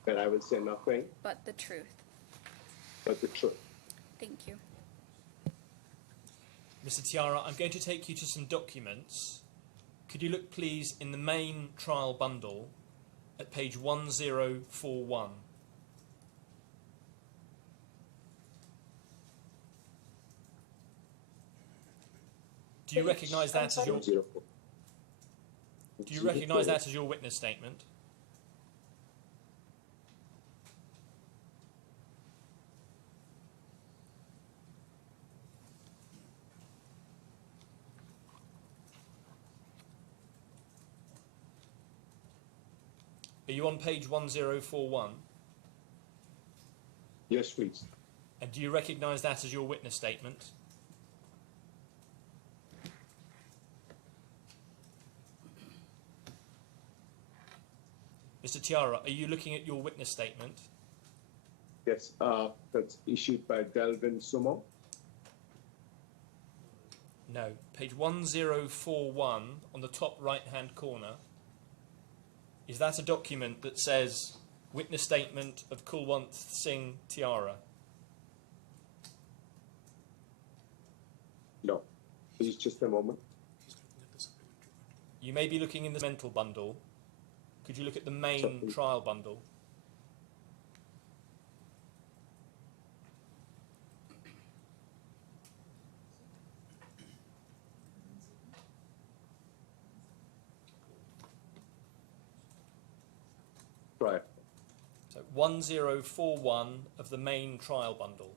that I will say nothing but the truth. but the truth. Thank you. Mr. Tiara, I'm going to take you to some documents. Could you look, please, in the main trial bundle at page 1041? Do you recognise that as your? 104. Do you recognise that as your witness statement? Are you on page 1041? Yes, please. And do you recognise that as your witness statement? Mr. Tiara, are you looking at your witness statement? Yes, that's issued by Delvin Sumo. No. Page 1041 on the top right-hand corner. Is that a document that says witness statement of Kulwant Singh Tiara? No, please just a moment. You may be looking in the mental bundle. Could you look at the main trial bundle? Right. So 1041 of the main trial bundle.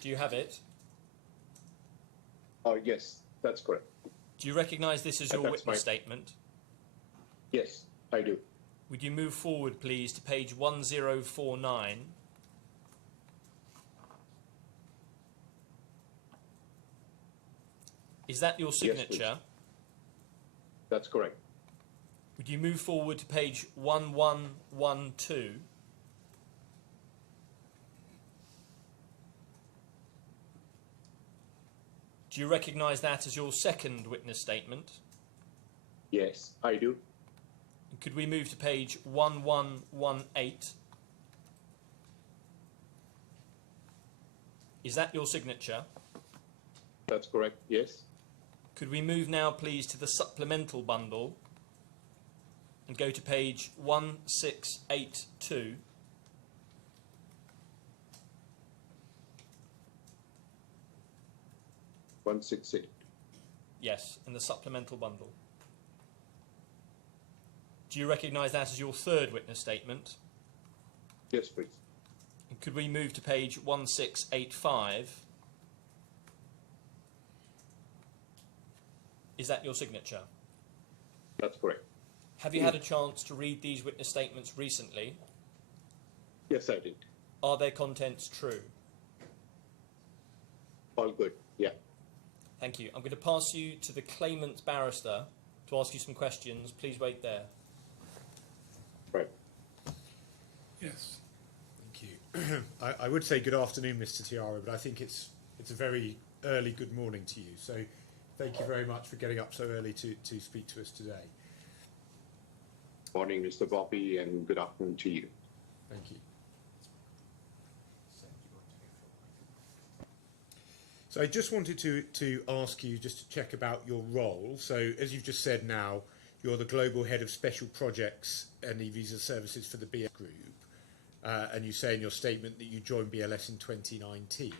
Do you have it? Oh, yes, that's correct. Do you recognise this as your That's witness fine. statement? Yes, I do. Would you move forward, please, to page 1049? Is that your Yes, signature? That's correct. Would you move forward to page 1112? Do you recognise that as your second witness statement? Yes, I do. And could we move to page 1118? Is that your signature? That's correct. Yes. Could we move now, please, to the supplemental bundle and go to page 1682? One six eight. Yes, in the supplemental bundle. Do you recognise that as your third witness statement? Yes, please. And could we move to page 1685? Is that your signature? That's correct. Have you had a chance to read these witness statements recently? Yes, I did. Are their contents true? All good. Yeah. Thank you. I'm going to pass you to the claimant's barrister to ask you some questions. Please wait there. Right. Yes. Thank you. I would say good afternoon, Mr. Tiara, but I think it's a very early good morning to you. So thank you very much for getting up so early to speak to us today. Morning, Mr. Bobby, and good afternoon to you. Thank you. So I just wanted to ask you just to check about your role. So as you've just said now, you're the Global Head of Special Projects and E-Visa Services for the BLS Group. And you say in your statement that you joined BLS in 2019.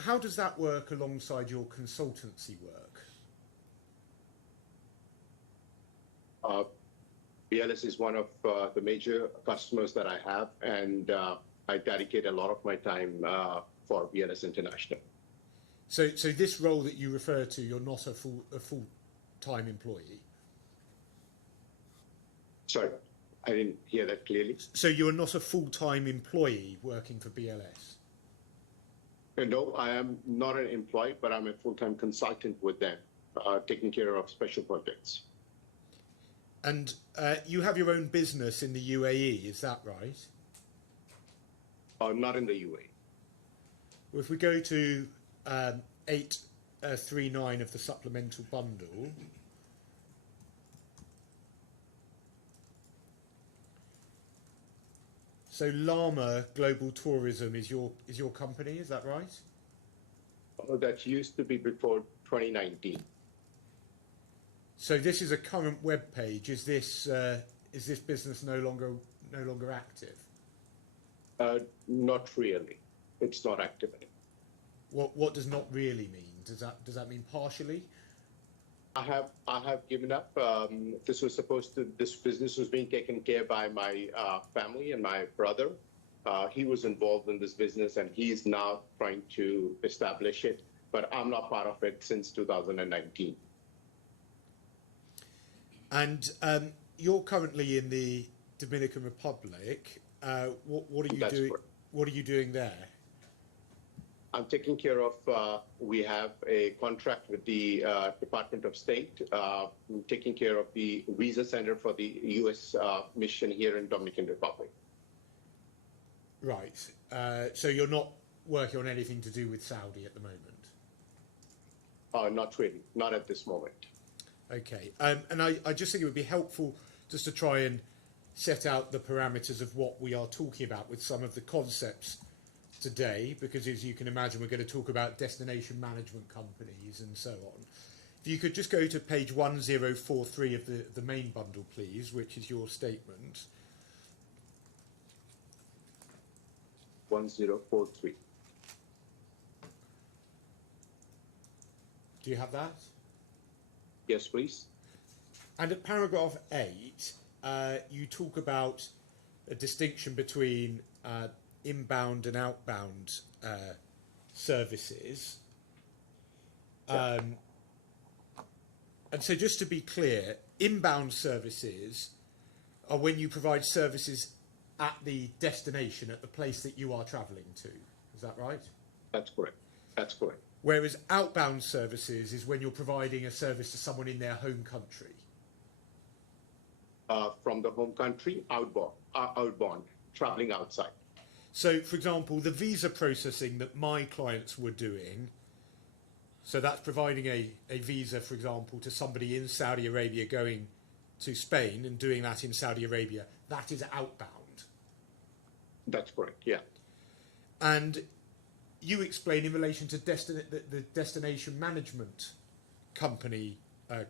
How does that work alongside your consultancy work? BLS is one of the major customers that I have, and I dedicate a lot of my time for BLS International. So this role that you refer to, you're not a full-time employee? Sorry, I didn't hear that clearly. So you're not a full-time employee working for BLS? No, I am not an employee, but I'm a full-time consultant with them, taking care of special projects. And you have your own business in the UAE, is that right? Not in the UAE. Well, if we go to 839 of the supplemental bundle, so Llama Global Tourism is your company, is that right? That used to be before 2019. So this is a current web page. Is this business no longer active? Not really. It's not active anymore. What does not really mean? Does that mean partially? I have given up. This business was being taken care by my family and my brother. He was involved in this business, and he's now trying to establish it. but I'm not part of it since 2019. And you're currently in the Dominican Republic. What are you That's doing? correct. What are you doing there? I'm taking care of, we have a contract with the Department of State, taking care of the visa center for the U.S. Mission here in Dominican Republic. Right. So you're not working on anything to do with Saudi at the moment? Not really, not at this moment. Okay. And I just think it would be helpful just to try and set out the parameters of what we are talking about with some of the concepts today, because as you can imagine, we're going to talk about destination management companies and so on. If you could just go to page 1043 of the main bundle, please, which is your statement. 1043. Do you have that? Yes, please. And at paragraph 8, you talk about a distinction between inbound and outbound services. And so just to be clear, inbound services are when you provide services at the destination, at the place that you are travelling to. Is that right? That's correct. That's correct. Whereas outbound services is when you're providing a service to someone in their home country. From the home country, outbound, traveling outside. So, for example, the visa processing that my clients were doing, so that's providing a visa, for example, to somebody in Saudi Arabia going to Spain and doing that in Saudi Arabia, that is outbound. That's correct, yeah. And you explain in relation to the destination management company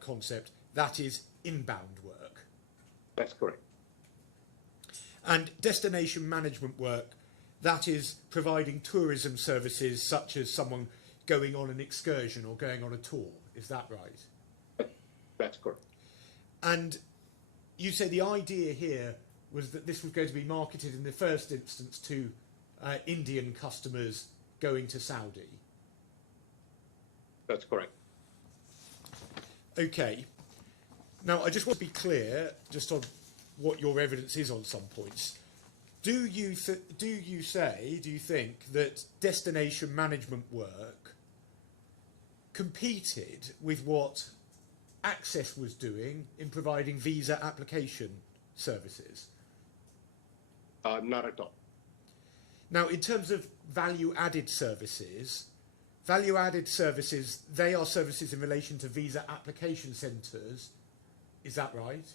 concept, that is inbound work. That's correct. And destination management work, that is providing tourism services such as someone going on an excursion or going on a tour. Is that right? That's correct. And you say the idea here was that this was going to be marketed in the first instance to Indian customers going to Saudi. That's correct. Okay. Now, I just want to be clear, just on what your evidence is on some points. Do you think that destination management work competed with what Access was doing in providing visa application services? Not at all. Now, in terms of value-added services, they are services in relation to visa application centres. Is that right?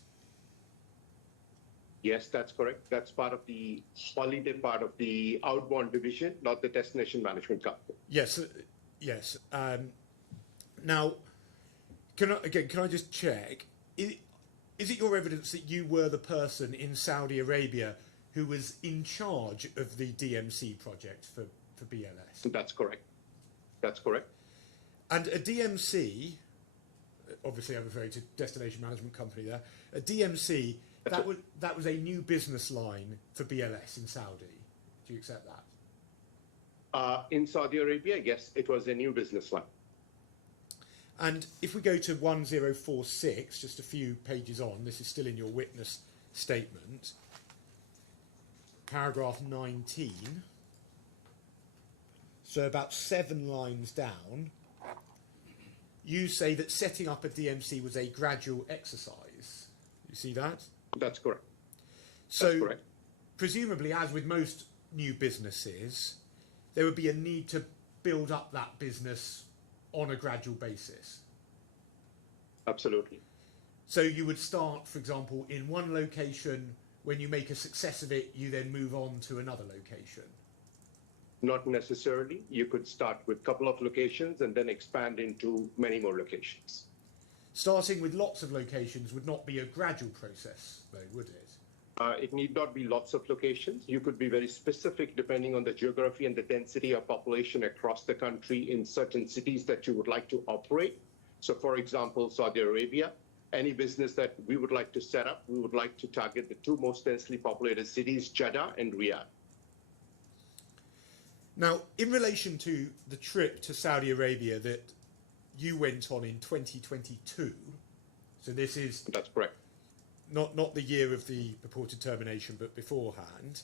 Yes, that's correct. That's part of the holiday part of the outbound division, not the destination management company. Yes, yes. Now, can I just check? Is it your evidence that you were the person in Saudi Arabia who was in charge of the DMC project for BLS? That's correct. That's correct. And a DMC, obviously I'm referring to Destination Management Company there, a DMC, that was a new business line for BLS in Saudi. Do you accept that? In Saudi Arabia, yes, it was a new business line. And if we go to 1046, just a few pages on, this is still in your witness statement, paragraph 19, so about 7 lines down, you say that setting up a DMC was a gradual exercise. You see that? That's correct. So, That's correct. Presumably, as with most new businesses, there would be a need to build up that business on a gradual basis. Absolutely. So you would start, for example, in one location. When you make a success of it, you then move on to another location. Not necessarily. You could start with a couple of locations and then expand into many more locations. Starting with lots of locations would not be a gradual process, though, would it? It need not be lots of locations. You could be very specific depending on the geography and the density of population across the country in certain cities that you would like to operate. So, for example, Saudi Arabia, any business that we would like to set up, we would like to target the 2 most densely populated cities, Jeddah and Riyadh. Now, in relation to the trip to Saudi Arabia that you went on in 2022, so this is That's correct. not the year of the purported termination, but beforehand.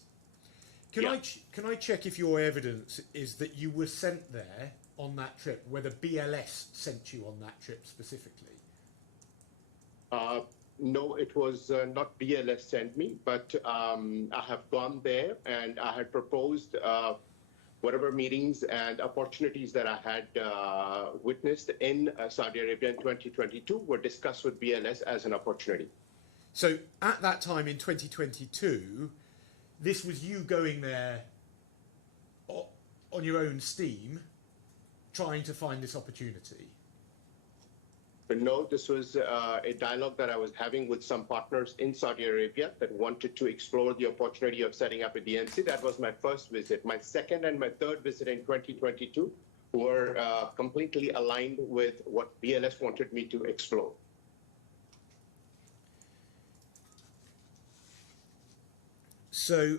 Can I check if your evidence is that you were sent there on that trip, whether BLS sent you on that trip specifically? No, it was not BLS sent me, but I have gone there and I had proposed whatever meetings and opportunities that I had witnessed in Saudi Arabia in 2022 were discussed with BLS as an opportunity. So at that time in 2022, this was you going there on your own steam, trying to find this opportunity. But no, this was a dialogue that I was having with some partners in Saudi Arabia that wanted to explore the opportunity of setting up a DNC. That was my first visit. My second and my third visit in 2022 were completely aligned with what BLS wanted me to explore. So,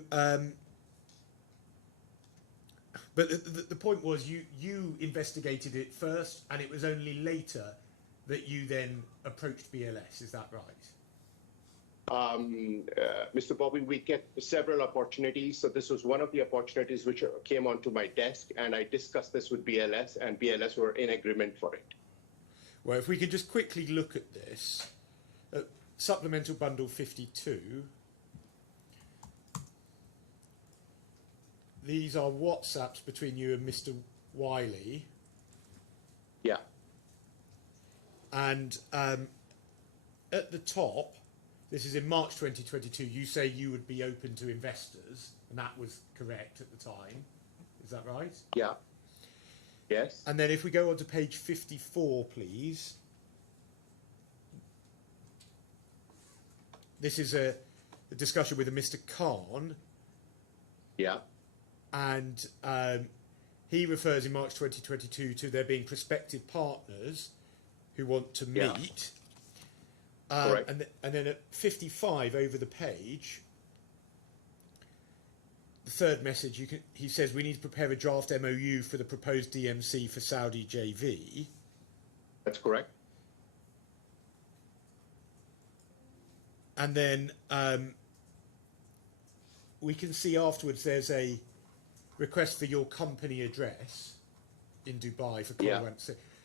but the point was you investigated it first, and it was only later that you then approached BLS. Is that right? Mr. Bobby, we get several opportunities. So this was one of the opportunities which came onto my desk, and I discussed this with BLS, and BLS were in agreement for it. Well, if we could just quickly look at this. Supplemental Bundle 52. These are WhatsApps between you and Mr. Wiley. Yeah. And at the top, this is in March 2022, you say you would be open to investors, and that was correct at the time. Is that right? Yeah. Yes. And then if we go on to page 54, please. This is a discussion with a Mr. Khan. Yeah. And he refers in March 2022 to there being prospective partners who want to meet. Correct. And then at 55 over the page, the third message, he says we need to prepare a draft MOU for the proposed DMC for Saudi JV. That's correct. And then we can see afterwards there's a request for your company address in Dubai for Kuala.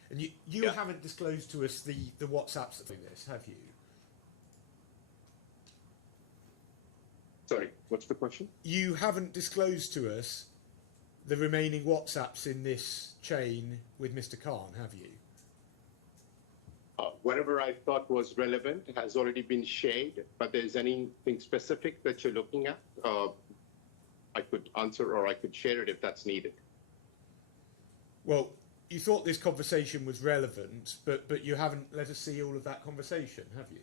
And you haven't disclosed to us the WhatsApps of this, have you? Sorry, what's the question? You haven't disclosed to us the remaining WhatsApps in this chain with Mr. Khan, have you? Whatever I thought was relevant has already been shared, but there's anything specific that you're looking at, I could answer or I could share it if that's needed. Well, you thought this conversation was relevant, but you haven't let us see all of that conversation, have you?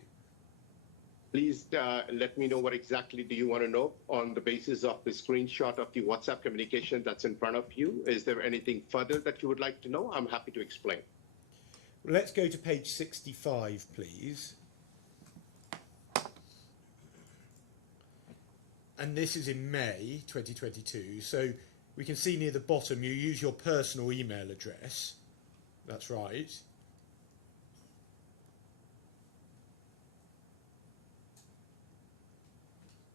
Please let me know what exactly do you want to know on the basis of the screenshot of the WhatsApp communication that's in front of you. Is there anything further that you would like to know? I'm happy to explain. Well, let's go to page 65, please. And this is in May 2022. So we can see near the bottom you use your personal email address. That's right.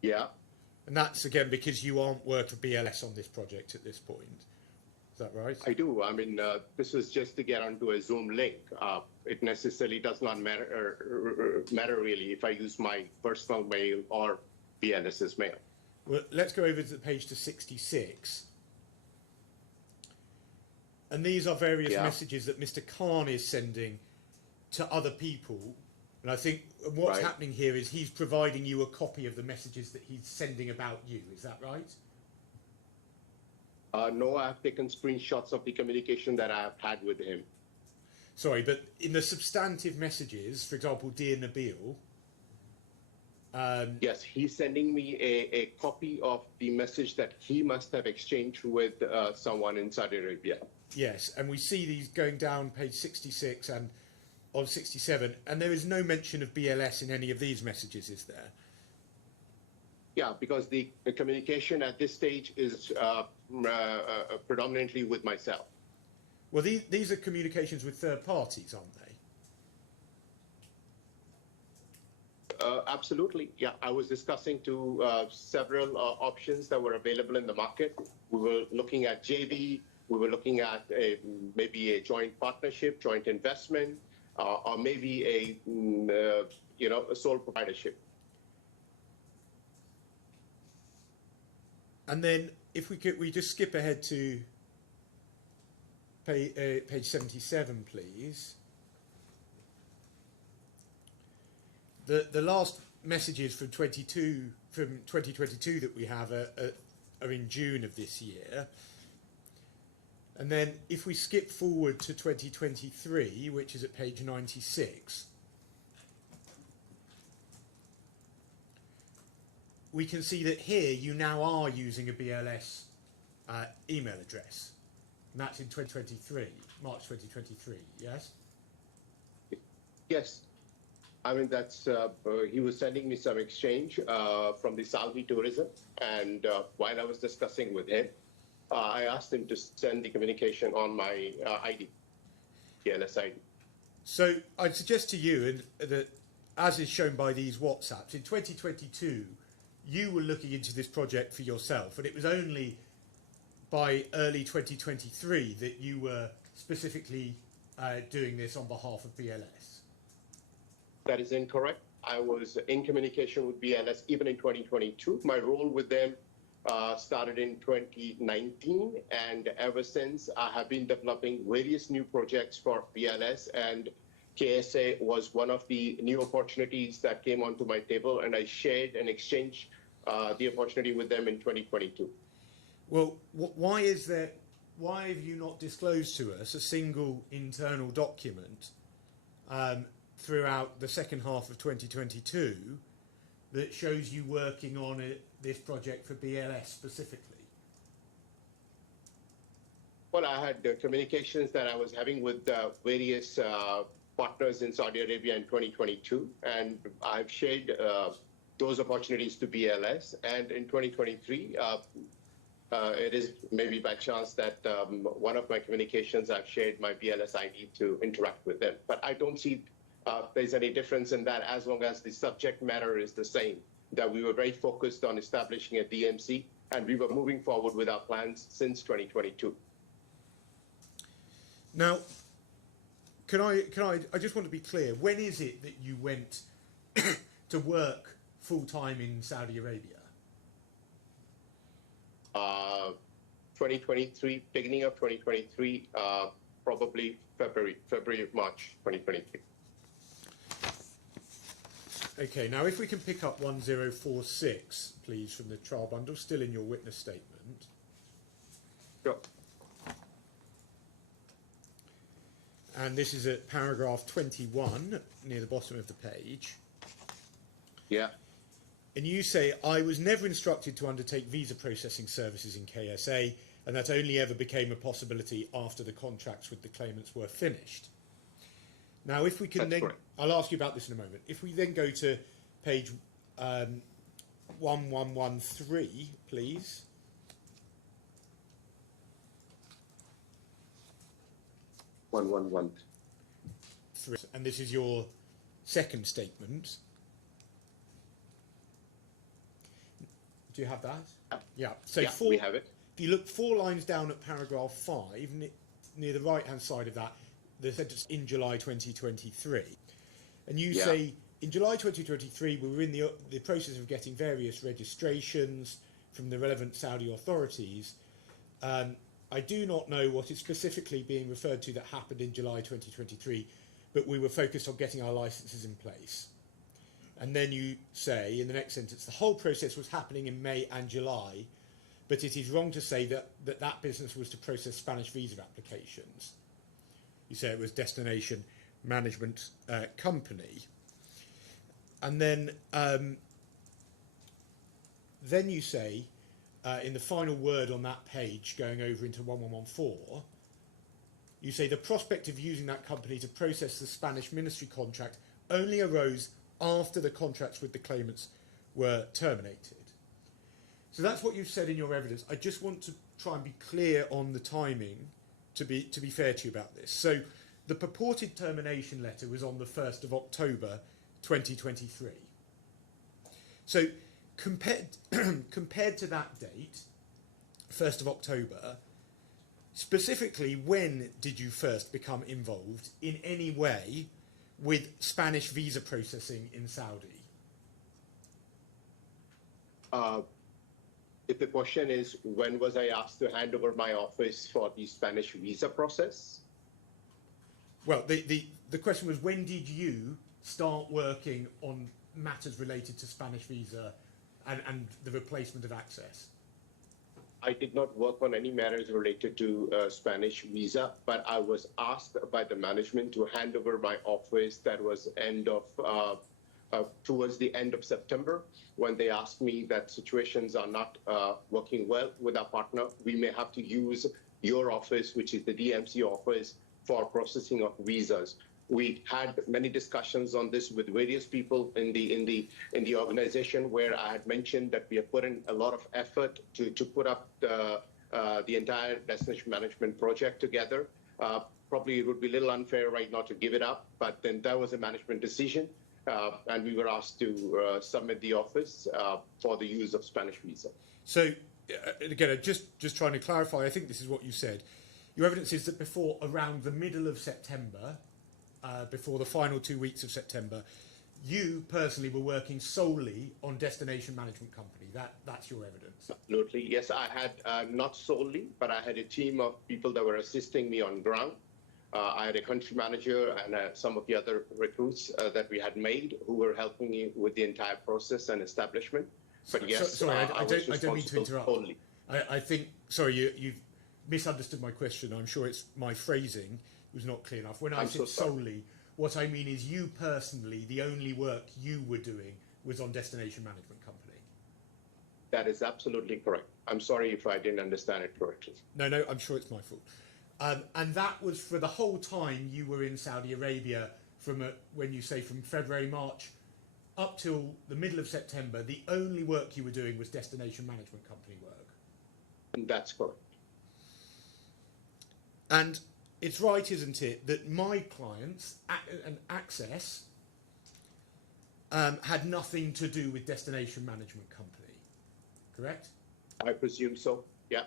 Yeah. And that's again because you aren't working for BLS on this project at this point. Is that right? I do. I mean, this is just to get onto a Zoom link. It necessarily does not matter really if I use my personal mail or BLS's mail. Well, let's go over to the page to 66. And these are various messages that Mr. Khan is sending to other people. And I think what's happening here is he's providing you a copy of the messages that he's sending about you. Is that right? No, I have taken screenshots of the communication that I have had with him. Sorry, but in the substantive messages, for example, Dear Nabil. Yes, he's sending me a copy of the message that he must have exchanged with someone in Saudi Arabia. Yes, and we see these going down page 66 and on 67, and there is no mention of BLS in any of these messages, is there? Yeah, because the communication at this stage is predominantly with myself. Well, these are communications with third parties, aren't they? Absolutely, yeah. I was discussing several options that were available in the market. We were looking at JV. We were looking at maybe a joint partnership, joint investment, or maybe a sole proprietorship. And then, if we just skip ahead to page 77, please. The last messages from 2022 that we have are in June of this year. And then if we skip forward to 2023, which is at page 96, we can see that here you now are using a BLS email address. And that's in 2023, March 2023, yes? Yes. I mean, that's he was sending me some exchange from the Saudi tourism, and while I was discussing with him, I asked him to send the communication on my ID, BLS ID. So I'd suggest to you that, as is shown by these WhatsApps, in 2022, you were looking into this project for yourself, and it was only by early 2023 that you were specifically doing this on behalf of BLS. That is incorrect. I was in communication with BLS even in 2022. My role with them started in 2019, and ever since I have been developing various new projects for BLS, and KSA was one of the new opportunities that came onto my table, and I shared and exchanged the opportunity with them in 2022. Well, why have you not disclosed to us a single internal document throughout the second half of 2022 that shows you working on this project for BLS specifically? Well, I had communications that I was having with various partners in Saudi Arabia in 2022, and I've shared those opportunities to BLS. And in 2023, it is maybe by chance that one of my communications I've shared my BLS ID to interact with them. But I don't see there's any difference in that as long as the subject matter is the same, that we were very focused on establishing a DMC, and we were moving forward with our plans since 2022. Now, I just want to be clear, when is it that you went to work full-time in Saudi Arabia? 2023, beginning of 2023, probably February, March 2023. Okay, now if we can pick up 1046, please, from the trial bundle, still in your witness statement. Sure. And this is at paragraph 21, near the bottom of the page. Yeah. And you say, I was never instructed to undertake visa processing services in KSA, and that only ever became a possibility after the contracts with the claimants were finished. Now, if we can then, I'll ask you about this in a moment. If we then go to page 1113, please. And this is your second statement. Do you have that? Yeah. So yeah, we have it. If you look 4 lines down at paragraph 5, near the right-hand side of that, the sentence in July 2023, and you say in July 2023 we were in the process of getting various registrations from the relevant Saudi authorities. I do not know what is specifically being referred to that happened in July 2023, but we were focused on getting our licenses in place. And then you say in the next sentence, the whole process was happening in May and July, but it is wrong to say that business was to process Spanish visa applications. You say it was Destination Management Company. And then you say, in the final word on that page, going over into 1114, you say the prospect of using that company to process the Spanish ministry contract only arose after the contracts with the claimants were terminated. So that's what you've said in your evidence. I just want to try and be clear on the timing to be fair to you about this. So the purported termination letter was on the 1st of October 2023. So compared to that date, 1st of October, specifically, when did you first become involved in any way with Spanish visa processing in Saudi? If the question is, when was I asked to hand over my office for the Spanish visa process? Well, the question was, when did you start working on matters related to Spanish visa and the replacement of Access? I did not work on any matters related to Spanish visa, but I was asked by the management to hand over my office. That was towards the end of September, when they asked me that situations are not working well with our partner. We may have to use your office, which is the DMC office, for processing of visas. We had many discussions on this with various people in the organization, where I had mentioned that we have put in a lot of effort to put up the entire destination management project together. Probably it would be a little unfair right now to give it up, but then that was a management decision, and we were asked to submit the office for the use of Spanish visa. So, again, just trying to clarify, I think this is what you said. Your evidence is that before around the middle of September, before the final 2 weeks of September, you personally were working solely on destination management company. That's your evidence. Absolutely. Yes, I had not solely, but I had a team of people that were assisting me on ground. I had a country manager and some of the other recruits that we had made who were helping me with the entire process and establishment. But yes, sorry, I don't mean to interrupt. Solely. I think, sorry, you've misunderstood my question. I'm sure it's my phrasing was not clear enough. When I said solely, what I mean is you personally, the only work you were doing was on destination management company. That is absolutely correct. I'm sorry if I didn't understand it correctly. No, I'm sure it's my fault. And that was for the whole time you were in Saudi Arabia, from when you say from February, March, up till the middle of September, the only work you were doing was destination management company work. That's correct. And it's right, isn't it, that my clients and Access had nothing to do with destination management company, correct? I presume so, yeah.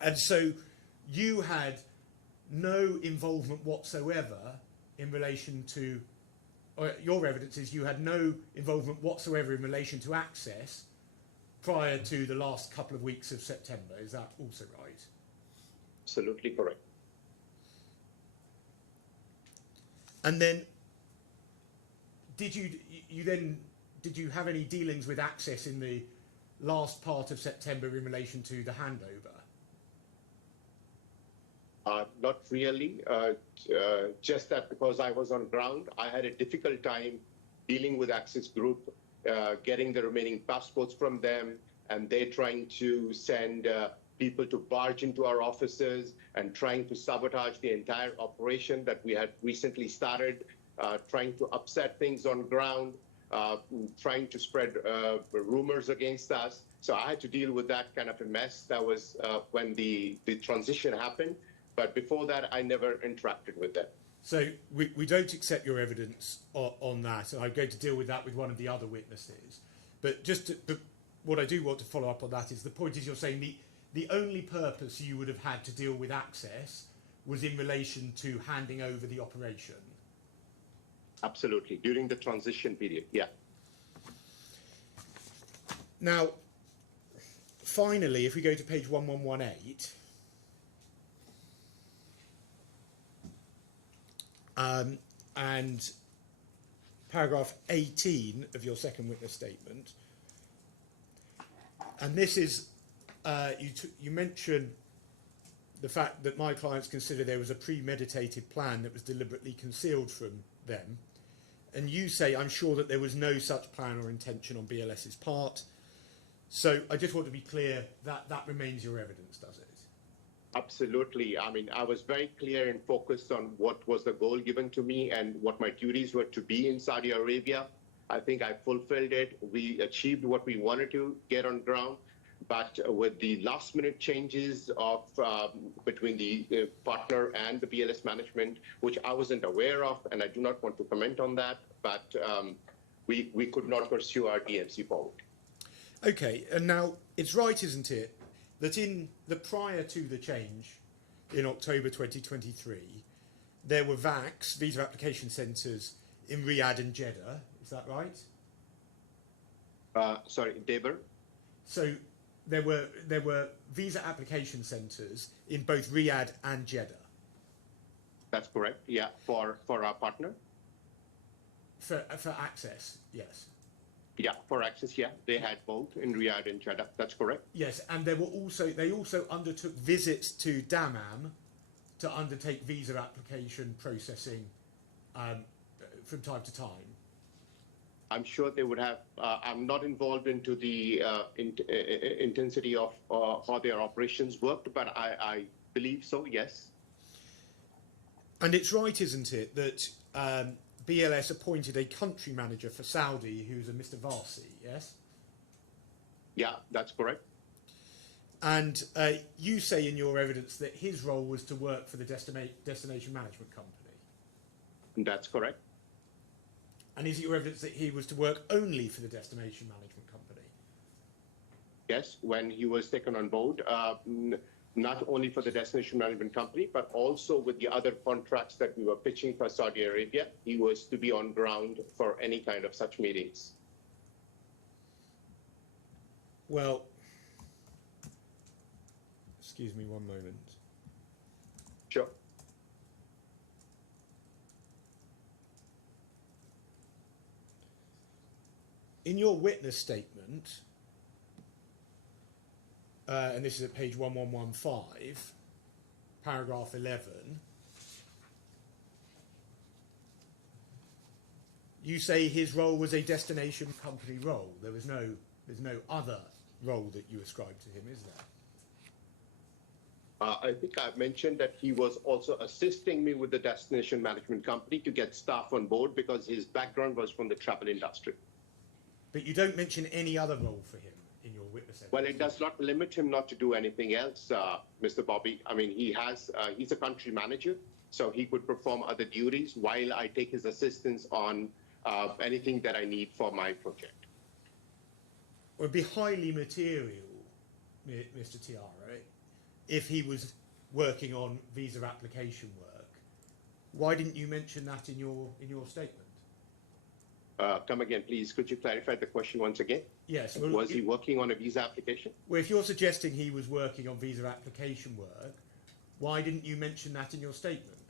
And so you had no involvement whatsoever in relation to, or your evidence is you had no involvement whatsoever in relation to Access prior to the last couple of weeks of September. Is that also right? Absolutely correct. And then, did you have any dealings with Access in the last part of September in relation to the handover? Not really. Just that because I was on ground, I had a difficult time dealing with Access Group, getting the remaining passports from them, and they trying to send people to barge into our offices and trying to sabotage the entire operation that we had recently started, trying to upset things on ground, trying to spread rumors against us. So I had to deal with that kind of a mess. That was when the transition happened. But before that, I never interacted with them. So we don't accept your evidence on that, and I'm going to deal with that with one of the other witnesses. But what I do want to follow up on that is the point is you're saying the only purpose you would have had to deal with Access was in relation to handing over the operation. Absolutely, during the transition period, yeah. Now, finally, if we go to page 1118, and paragraph 18 of your second witness statement, and this is, you mention the fact that my clients consider there was a premeditated plan that was deliberately concealed from them, and you say, I'm sure that there was no such plan or intention on BLS's part. So I just want to be clear that that remains your evidence, does it? Absolutely. I mean, I was very clear and focused on what was the goal given to me and what my duties were to be in Saudi Arabia. I think I fulfilled it. We achieved what we wanted to get on ground. But with the last minute changes of between the partner and the BLS management, which I wasn't aware of, and I do not want to comment on that, but we could not pursue our DMC forward. Okay, and now it's right, isn't it, that in the prior to the change in October 2023, there were VACs, visa application centres, in Riyadh and Jeddah. Is that right? Sorry, Deber? So there were visa application centres in both Riyadh and Jeddah. That's correct. Yeah, for our partner. For Access, yes. Yeah, for Access, yeah, they had both in Riyadh and Jeddah. That's correct. Yes, and they also undertook visits to Dammam to undertake visa application processing from time to time. I'm sure they would have. I'm not involved into the intensity of how their operations worked, but I believe so, yes. And it's right, isn't it, that BLS appointed a country manager for Saudi who's a Mr. Varsi, yes? Yeah, that's correct. And you say in your evidence that his role was to work for the destination management company. That's correct. And is it your evidence that he was to work only for the destination management company? Yes, when he was taken on board, not only for the destination management company, but also with the other contracts that we were pitching for Saudi Arabia, he was to be on ground for any kind of such meetings. Well, excuse me one moment. Sure. In your witness statement, and this is at page 1115, paragraph 11, you say his role was a destination company role. There's no other role that you ascribe to him, is there? I think I've mentioned that he was also assisting me with the destination management company to get staff on board because his background was from the travel industry. But you don't mention any other role for him in your witness evidence. Well, it does not limit him not to do anything else, Mr. Bobby. I mean, he's a country manager, so he could perform other duties while I take his assistance on anything that I need for my project. It would be highly material, Mr. Tiara, if he was working on visa application work. Why didn't you mention that in your statement? Come again, please. Could you clarify the question once again? Yes. Well, was he working on a visa application? Well, if you're suggesting he was working on visa application work, why didn't you mention that in your statement?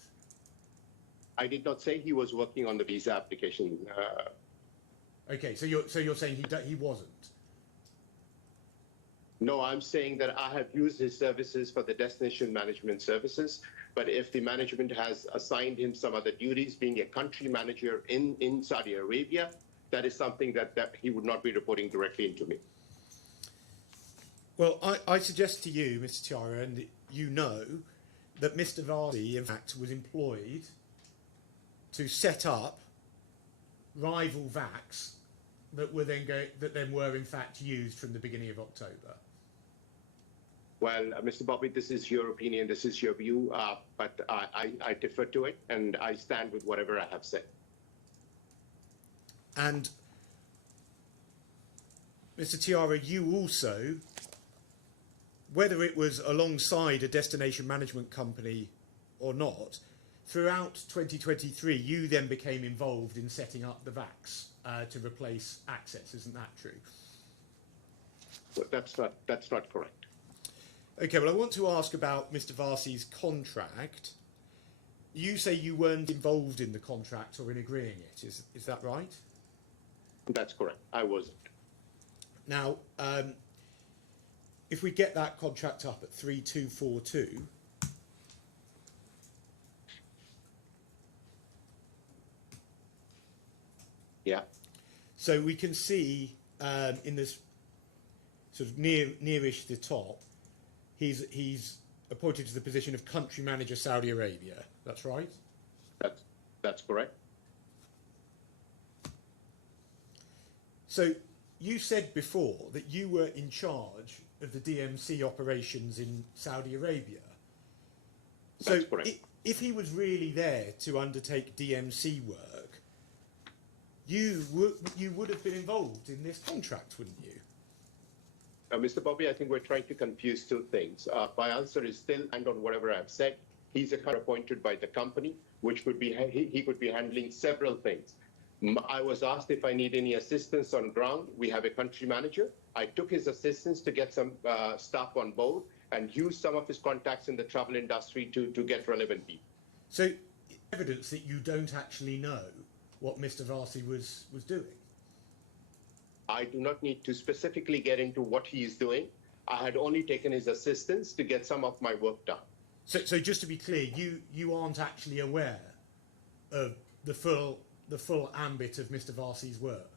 I did not say he was working on the visa application. Okay, so you're saying he wasn't. No, I'm saying that I have used his services for the destination management services. But if the management has assigned him some other duties, being a country manager in Saudi Arabia, that is something that he would not be reporting directly into me. Well, I suggest to you, Mr. Tiara, and you know, that Mr. Varsi, in fact, was employed to set up rival VACs that were then were in fact used from the beginning of October. Well, Mr. Bobby, this is your opinion, this is your view, but I defer to it, and I stand with whatever I have said. And, Mr. Tiara, you also, whether it was alongside a destination management company or not, throughout 2023, you then became involved in setting up the VACs to replace Access. Isn't that true? Well, that's not correct. Okay, well, I want to ask about Mr. Varsi's contract. You say you weren't involved in the contract or in agreeing it. Is that right? That's correct. I wasn't. Now, if we get that contract up at 3242, yeah. So we can see in this sort of nearish the top, he's appointed to the position of country manager Saudi Arabia. That's right? That's correct. So you said before that you were in charge of the DMC operations in Saudi Arabia. So That's correct. if he was really there to undertake DMC work, you would have been involved in this contract, wouldn't you? Mr. Bobby, I think we're trying to confuse two things. My answer is still, and on whatever I've said, he's appointed by the company, which could be he could be handling several things. I was asked if I need any assistance on ground. We have a country manager. I took his assistance to get some staff on board and used some of his contacts in the travel industry to get relevant people. So evidence that you don't actually know what Mr. Varsi was doing. I do not need to specifically get into what he is doing. I had only taken his assistance to get some of my work done. So just to be clear, you aren't actually aware of the full ambit of Mr. Varsi's work?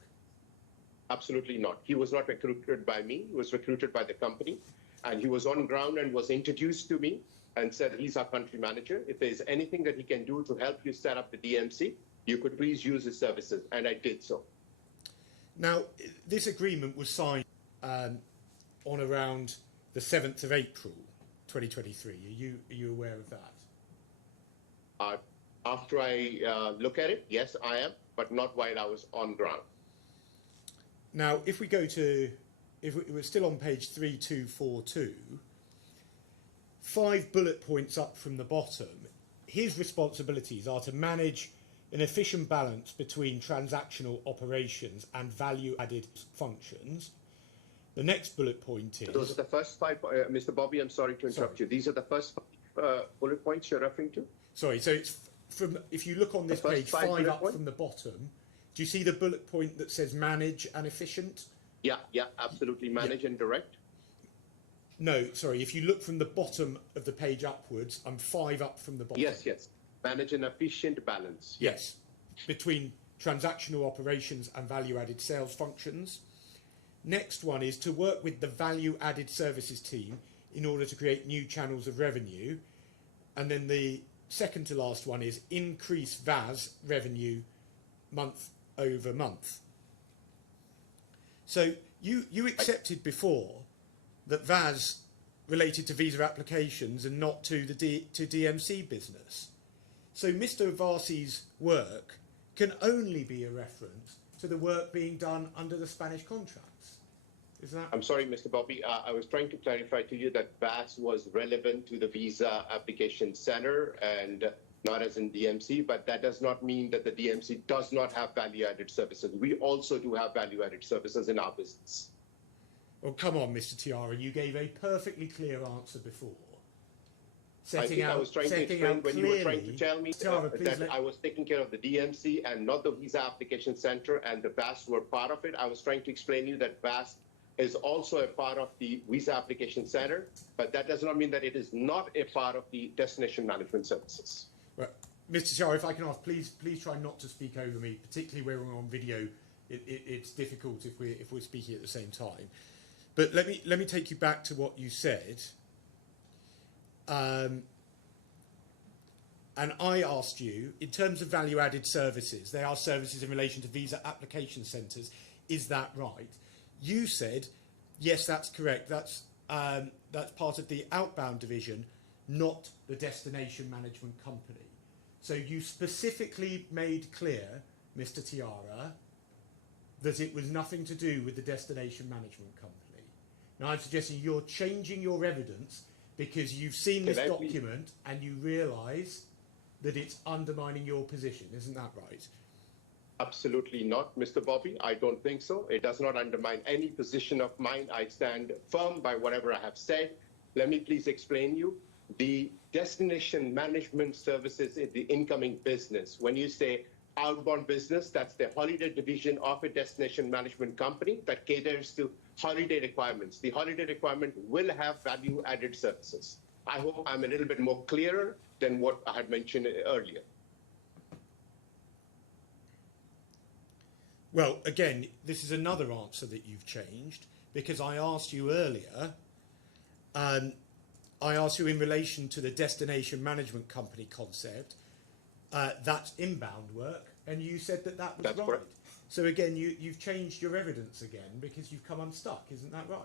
Absolutely not. He was not recruited by me. He was recruited by the company. And he was on ground and was introduced to me and said, he's our country manager. If there's anything that he can do to help you set up the DMC, you could please use his services. And I did so. Now, this agreement was signed on around the 7th of April, 2023. Are you aware of that? After I look at it, yes, I am, but not while I was on ground. Now, if we go to, if we're still on page 3242, 5 bullet points up from the bottom, his responsibilities are to manage an efficient balance between transactional operations and value-added functions. The next bullet point is... Those are the first 5, Mr. Bobby, I'm sorry to interrupt you. These are the first 5 bullet points you're referring to? Sorry, so it's from, if you look on this page, 5 up from the bottom, do you see the bullet point that says manage and efficient? Yeah, absolutely. Manage and direct. No, sorry, if you look from the bottom of the page upwards, I'm 5 up from the bottom. Yes. Manage an efficient balance. Yes, between transactional operations and value-added sales functions. Next one is to work with the value-added services team in order to create new channels of revenue. And then the second to last one is increase VAS revenue month over month. So you accepted before that VAS related to visa applications and not to the DMC business. So Mr. Varsi's work can only be a reference to the work being done under the Spanish contracts. Is that? I'm sorry, Mr. Bobby. I was trying to clarify to you that VAS was relevant to the Visa Application Center and not as in DMC, but that does not mean that the DMC does not have value-added services. We also do have value-added services in our business. Well, come on, Mr. Tiara, you gave a perfectly clear answer before. I was trying to explain when you were trying to tell me that I was taking care of the DMC and not the Visa Application Center, and the VAS were part of it. I was trying to explain to you that VAS is also a part of the Visa Application Center, but that does not mean that it is not a part of the Destination Management Services. Right. Mr. Tiara, if I can ask, please try not to speak over me, particularly where we're on video. It's difficult if we're speaking at the same time. But let me take you back to what you said. And I asked you, in terms of value-added services, they are services in relation to visa application centres. Is that right? You said, yes, that's correct. That's part of the outbound division, not the destination management company. So you specifically made clear, Mr. Tiara, that it was nothing to do with the destination management company. Now I'm suggesting you're changing your evidence because you've seen this document and you realise that it's undermining your position. Isn't that right? Absolutely not, Mr. Bobby. I don't think so. It does not undermine any position of mine. I stand firm by whatever I have said. Let me please explain you. The destination management services in the incoming business. When you say outbound business, that's the holiday division of a destination management company that caters to holiday requirements. The holiday requirement will have value-added services. I hope I'm a little bit more clearer than what I had mentioned earlier. Well, again, this is another answer that you've changed because I asked you earlier, I asked you in relation to the destination management company concept, that's inbound work, and you said that was That's right. correct. So again, you've changed your evidence again because you've come unstuck, isn't that right?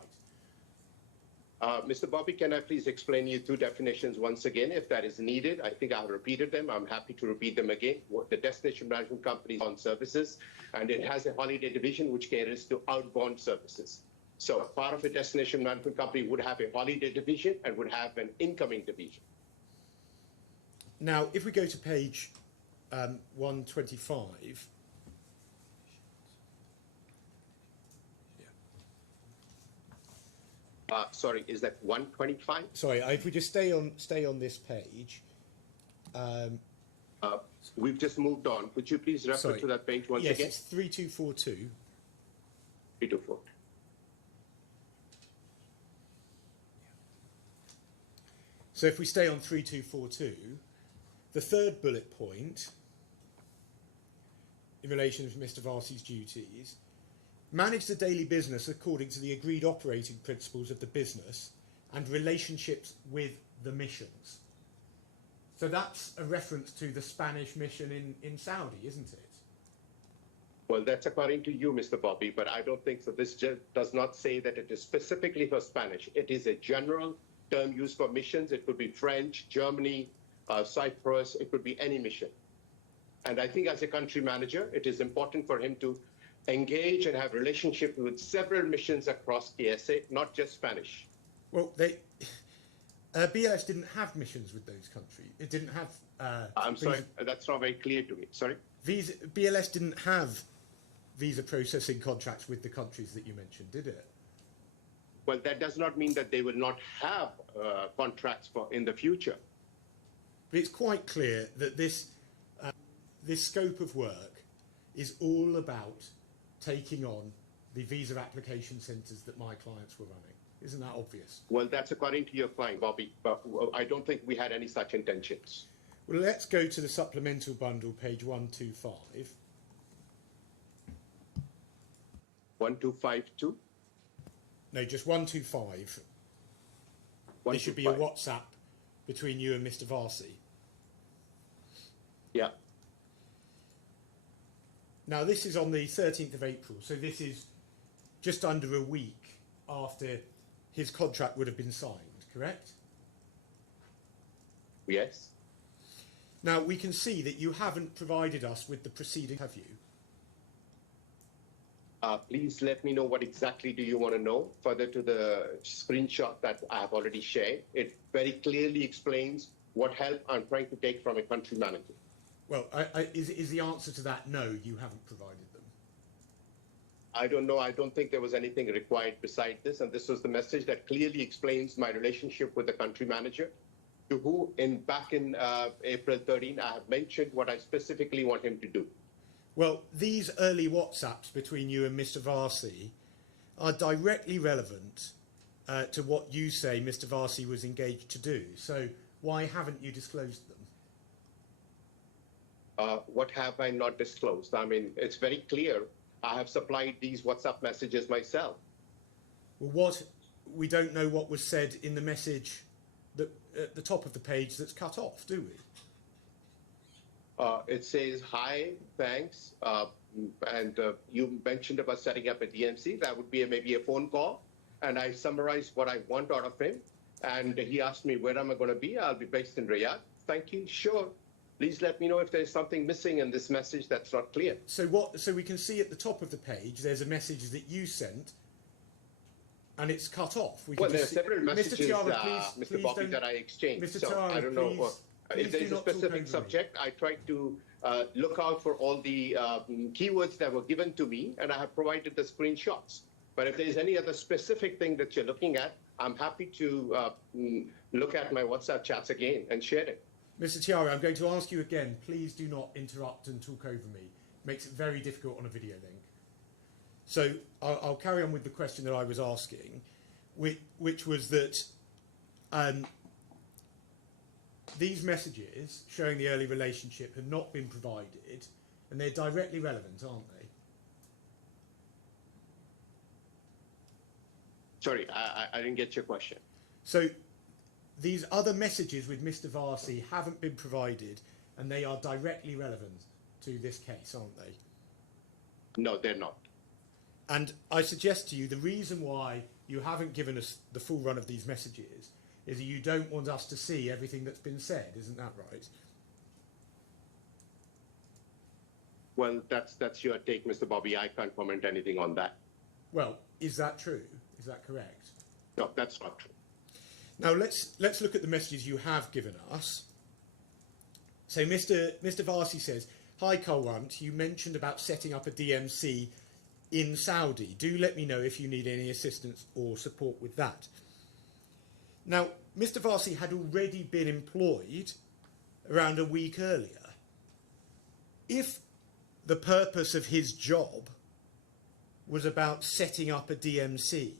Mr. Bobby, can I please explain you two definitions once again, if that is needed? I think I've repeated them. I'm happy to repeat them again. The destination management company is on services, and it has a holiday division which caters to outbound services. So part of a destination management company would have a holiday division and would have an incoming division. Now, if we go to page 125, Sorry, is that 125? sorry, if we just stay on this page. We've just moved on. Could you please refer Sorry. to that page once Yes, again? it's 3242. 324. So if we stay on 3242, the third bullet point in relation to Mr. Varsi's duties, manage the daily business according to the agreed operating principles of the business and relationships with the missions. So that's a reference to the Spanish mission in Saudi, isn't it? Well, that's according to you, Mr. Bobby, but I don't think so. This does not say that it is specifically for Spanish. It is a general term used for missions. It could be French, Germany, Cyprus. It could be any mission. And I think as a country manager, it is important for him to engage and have relationship with several missions across KSA, not just Spanish. Well, BLS didn't have missions with those countries. It didn't have. I'm sorry, that's not very clear to me. Sorry? BLS didn't have visa processing contracts with the countries that you mentioned, did it? Well, that does not mean that they will not have contracts in the future. But it's quite clear that this scope of work is all about taking on the visa application centres that my clients were running. Isn't that obvious? Well, that's according to your client, Bobby, but I don't think we had any such intentions. Well, let's go to the supplemental bundle, page 125. 1252? No, just 125. There should be a 125. WhatsApp between you and Mr. Varsi. Yeah. Now, this is on the 13th of April, so this is just under a week after his contract would have been signed, correct? Yes. Now, we can see that you haven't provided us with the proceeding, have you? Please let me know what exactly do you want to know further to the screenshot that I have already shared. It very clearly explains what help I'm trying to take from a country manager. Well, is the answer to that no, you haven't provided them? I don't know. I don't think there was anything required beside this. And this was the message that clearly explains my relationship with the country manager, to who back in April 13, I have mentioned what I specifically want him to do. Well, these early WhatsApps between you and Mr. Varsi are directly relevant to what you say Mr. Varsi was engaged to do. So why haven't you disclosed them? What have I not disclosed? I mean, it's very clear. I have supplied these WhatsApp messages myself. Well, we don't know what was said in the message that at the top of the page that's cut off, do we? It says, hi, thanks. And you mentioned about setting up a DMC. That would be maybe a phone call. And I summarized what I want out of him. And he asked me, where am I going to be? I'll be based in Riyadh. Thank you. Sure. Please let me know if there's something missing in this message that's not clear. So we can see at the top of the page, there's a message that you sent, and it's cut off. Well, there are several messages, Mr. Tiara, Mr. Bobby, that I exchanged. Mr. So Tiara, I don't know. please If there is do a not talk specific over subject, I tried to look out for all the keywords that were given to me, and I have provided the screenshots. But if there is any other specific thing that you're looking at, I'm happy to look at my WhatsApp chats again and share it. Mr. Tiara, I'm going to ask you again, please do not interrupt and talk over me. It makes it very difficult on a video link. So I'll carry on with the question that I was asking, which was that these messages showing the early relationship had not been provided, and they're directly relevant, aren't they? Sorry, I didn't get your question. So these other messages with Mr. Varsi haven't been provided, and they are directly relevant to this case, aren't they? No, they're not. And I suggest to you the reason why you haven't given us the full run of these messages is that you don't want us to see everything that's been said. Isn't that right? Well, that's your take, Mr. Bobby. I can't comment anything on that. Well, is that true? Is that correct? No, that's not true. Now let's look at the messages you have given us. So Mr. Varsi says, "Hi Kulwant, you mentioned about setting up a DMC in Saudi. Do let me know if you need any assistance or support with that." Now, Mr. Varsi had already been employed around a week earlier. If the purpose of his job was about setting up a DMC,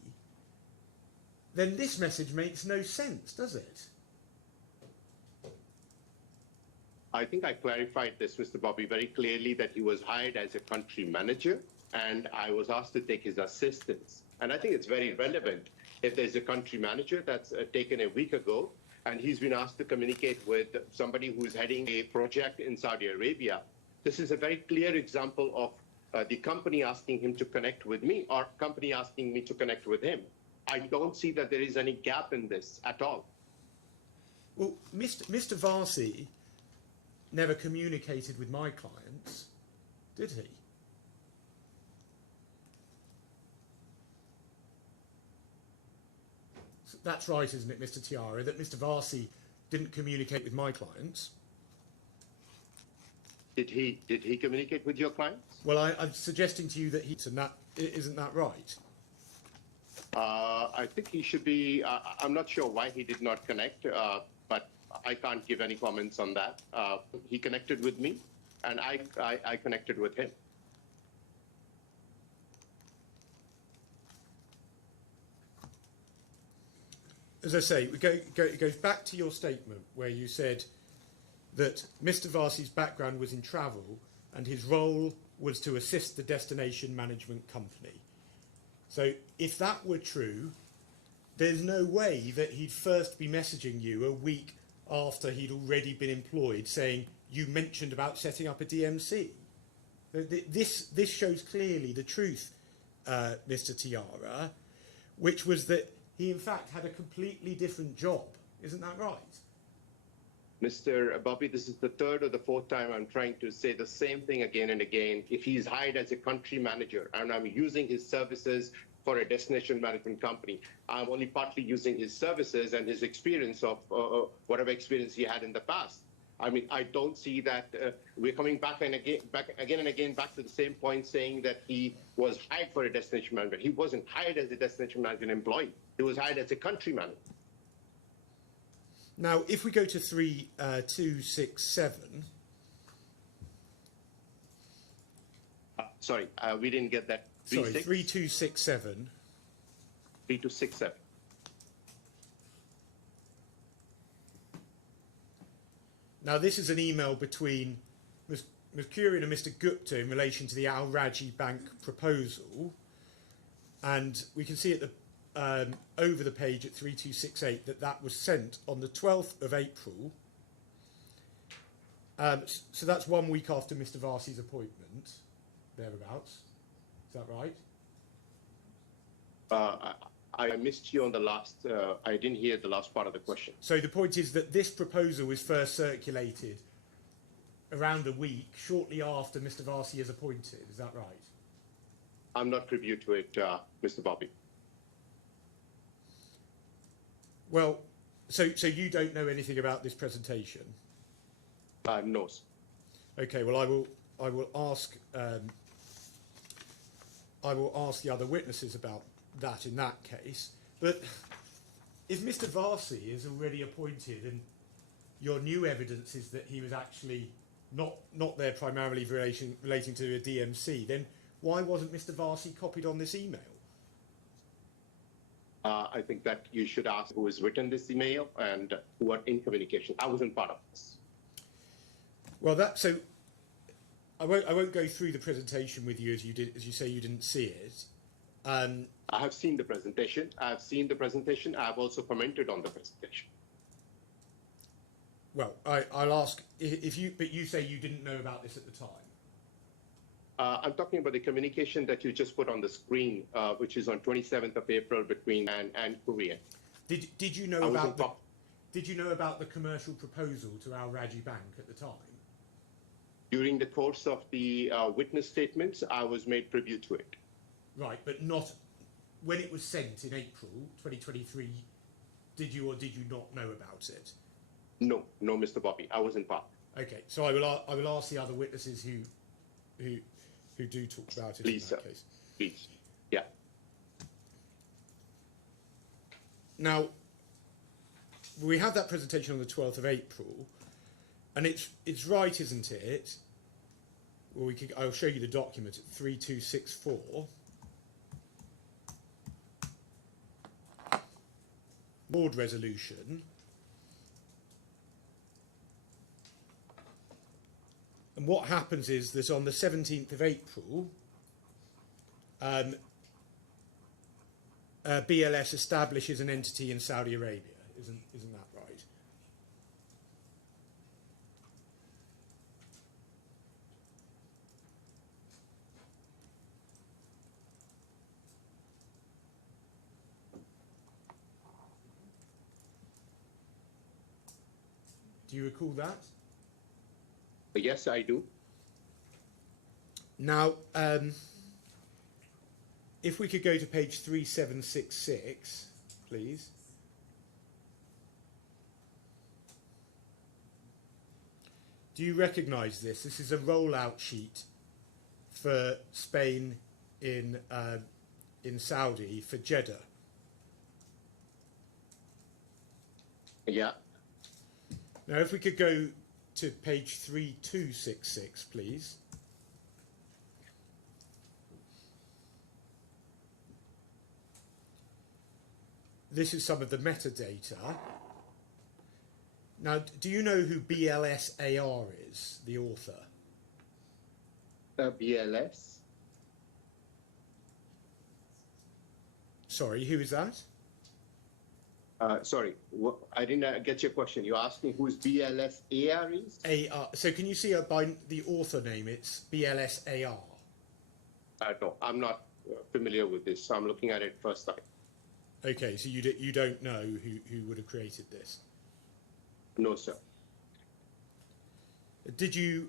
then this message makes no sense, does it? I think I clarified this, Mr. Bobby, very clearly that he was hired as a country manager and I was asked to take his assistance. And I think it's very relevant if there's a country manager that's taken a week ago and he's been asked to communicate with somebody who's heading a project in Saudi Arabia. This is a very clear example of the company asking him to connect with me or company asking me to connect with him. I don't see that there is any gap in this at all. Well, Mr. Varsi never communicated with my clients, did he? So that's right, isn't it, Mr. Tiara, that Mr. Varsi didn't communicate with my clients? Did he communicate with your clients? Well, I'm suggesting to you that isn't that right? I think he should be, I'm not sure why he did not connect, but I can't give any comments on that. He connected with me and I connected with him. As I say, it goes back to your statement where you said that Mr. Varsi's background was in travel and his role was to assist the destination management company. So if that were true, there's no way that he'd first be messaging you a week after he'd already been employed saying, you mentioned about setting up a DMC. This shows clearly the truth, Mr. Tiara, which was that he in fact had a completely different job. Isn't that right? Mr. Bobby, this is the third or the fourth time I'm trying to say the same thing again and again. If he's hired as a country manager and I'm using his services for a destination management company, I'm only partly using his services and his experience of whatever experience he had in the past. I mean, I don't see that we're coming back again and again back to the same point saying that he was hired for a destination manager. He wasn't hired as a destination management employee. He was hired as a country manager. Now, if we go to 3267. Sorry, we didn't get that. Sorry, 3267. 3267. Now, this is an email between Ms. Kurian and Mr. Gupta in relation to the Al Raji Bank proposal. And we can see at the over the page at 3268 that was sent on the 12th of April. So that's 1 week after Mr. Varsi's appointment, thereabouts. Is that right? I missed you on the last, I didn't hear the last part of the question. So the point is that this proposal was first circulated around a week, shortly after Mr. Varsi is appointed. Is that right? I'm not privy to it, Mr. Bobby. Well, so you don't know anything about this presentation? No. Okay. Well, I will ask the other witnesses about that in that case. But if Mr. Varsi is already appointed and your new evidence is that he was actually not there primarily relating to a DMC, then why wasn't Mr. Varsi copied on this email? I think that you should ask who has written this email and who are in communication. I wasn't part of this. Well, so I won't go through the presentation with you as you say you didn't see it. I have seen the presentation. I've seen the presentation. I've also commented on the presentation. Well, I'll ask but you say you didn't know about this at the time. I'm talking about the communication that you just put on the screen, which is on 27th of April between and Korea. Did you know did you know about the commercial proposal to Al Raji Bank at the time? During the course of the witness statements, I was made privy to it. Right, but not when it was sent in April 2023. Did you or did you not know about it? No, Mr. Bobby, I wasn't part. Okay, so I will ask the other witnesses who do talk about it. Please, in that sir. case. Please. Yeah. Now, we have that presentation on the 12th of April, and it's right, isn't it? Well, I'll show you the document at 3264. Board resolution. And what happens is that on the 17th of April, BLS establishes an entity in Saudi Arabia. Isn't that right? Do you recall that? Yes, I do. Now, if we could go to page 3766, please. Do you recognise this? This is a rollout sheet for Spain in Saudi for Jeddah. Yeah. Now, if we could go to page 3266, please. This is some of the metadata. Now, do you know who BLS AR is, the author? BLS? Sorry, who is that? Sorry, I didn't get your question. You're asking who's BLS AR is? AR. So can you see by the author name, it's BLS AR? No, I'm not familiar with this, so I'm looking at it first time. Okay, so you don't know who would have created this? No, sir. Did you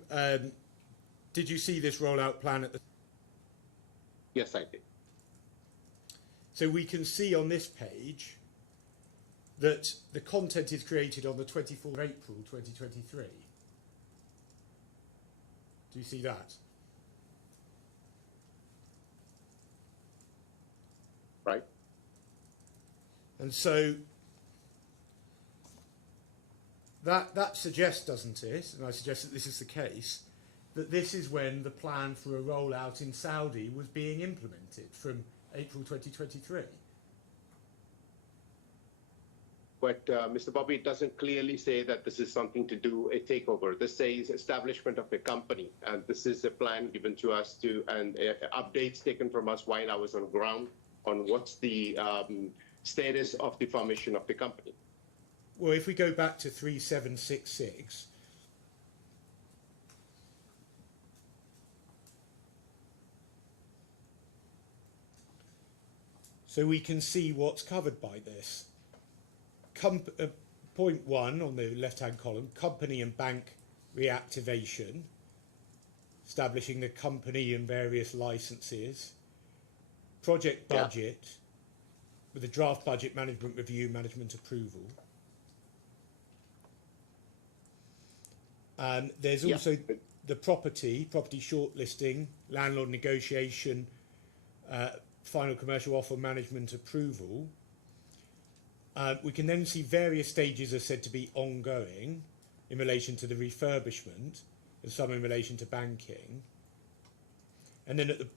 see this rollout plan at the? Yes, I did. So we can see on this page that the content is created on the 24th of April 2023. Do you see that? Right. And so that suggests, doesn't it, and I suggest that this is the case, that this is when the plan for a rollout in Saudi was being implemented from April 2023. But Mr. Bobby, it doesn't clearly say that this is something to do a takeover. This says establishment of a company, and this is a plan given to us and updates taken from us while I was on ground on what's the status of the formation of the company. Well, if we go back to 3766, so we can see what's covered by this. Point 1 on the left-hand column, company and bank reactivation, establishing the company and various licenses, project budget, with a draft budget, management review, management approval. There's also the property shortlisting, landlord negotiation, final commercial offer, management approval. We can then see various stages are said to be ongoing in relation to the refurbishment, and some in relation to banking. And then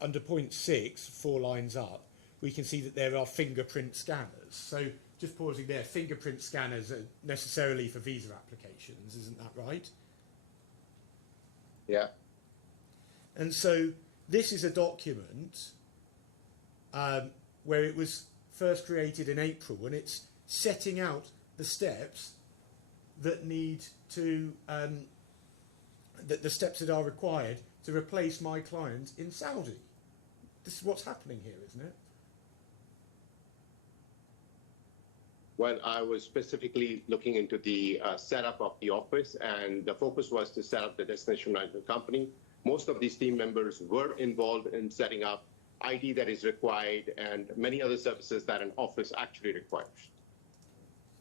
under point 6, 4 lines up, we can see that there are fingerprint scanners. So just pausing there, fingerprint scanners are necessarily for visa applications, isn't that right? Yeah. And so this is a document where it was first created in April, and it's setting out the steps that need to, the steps that are required to replace my client in Saudi. This is what's happening here, isn't it? Well, I was specifically looking into the setup of the office, and the focus was to set up the destination management company. Most of these team members were involved in setting up ID that is required and many other services that an office actually requires.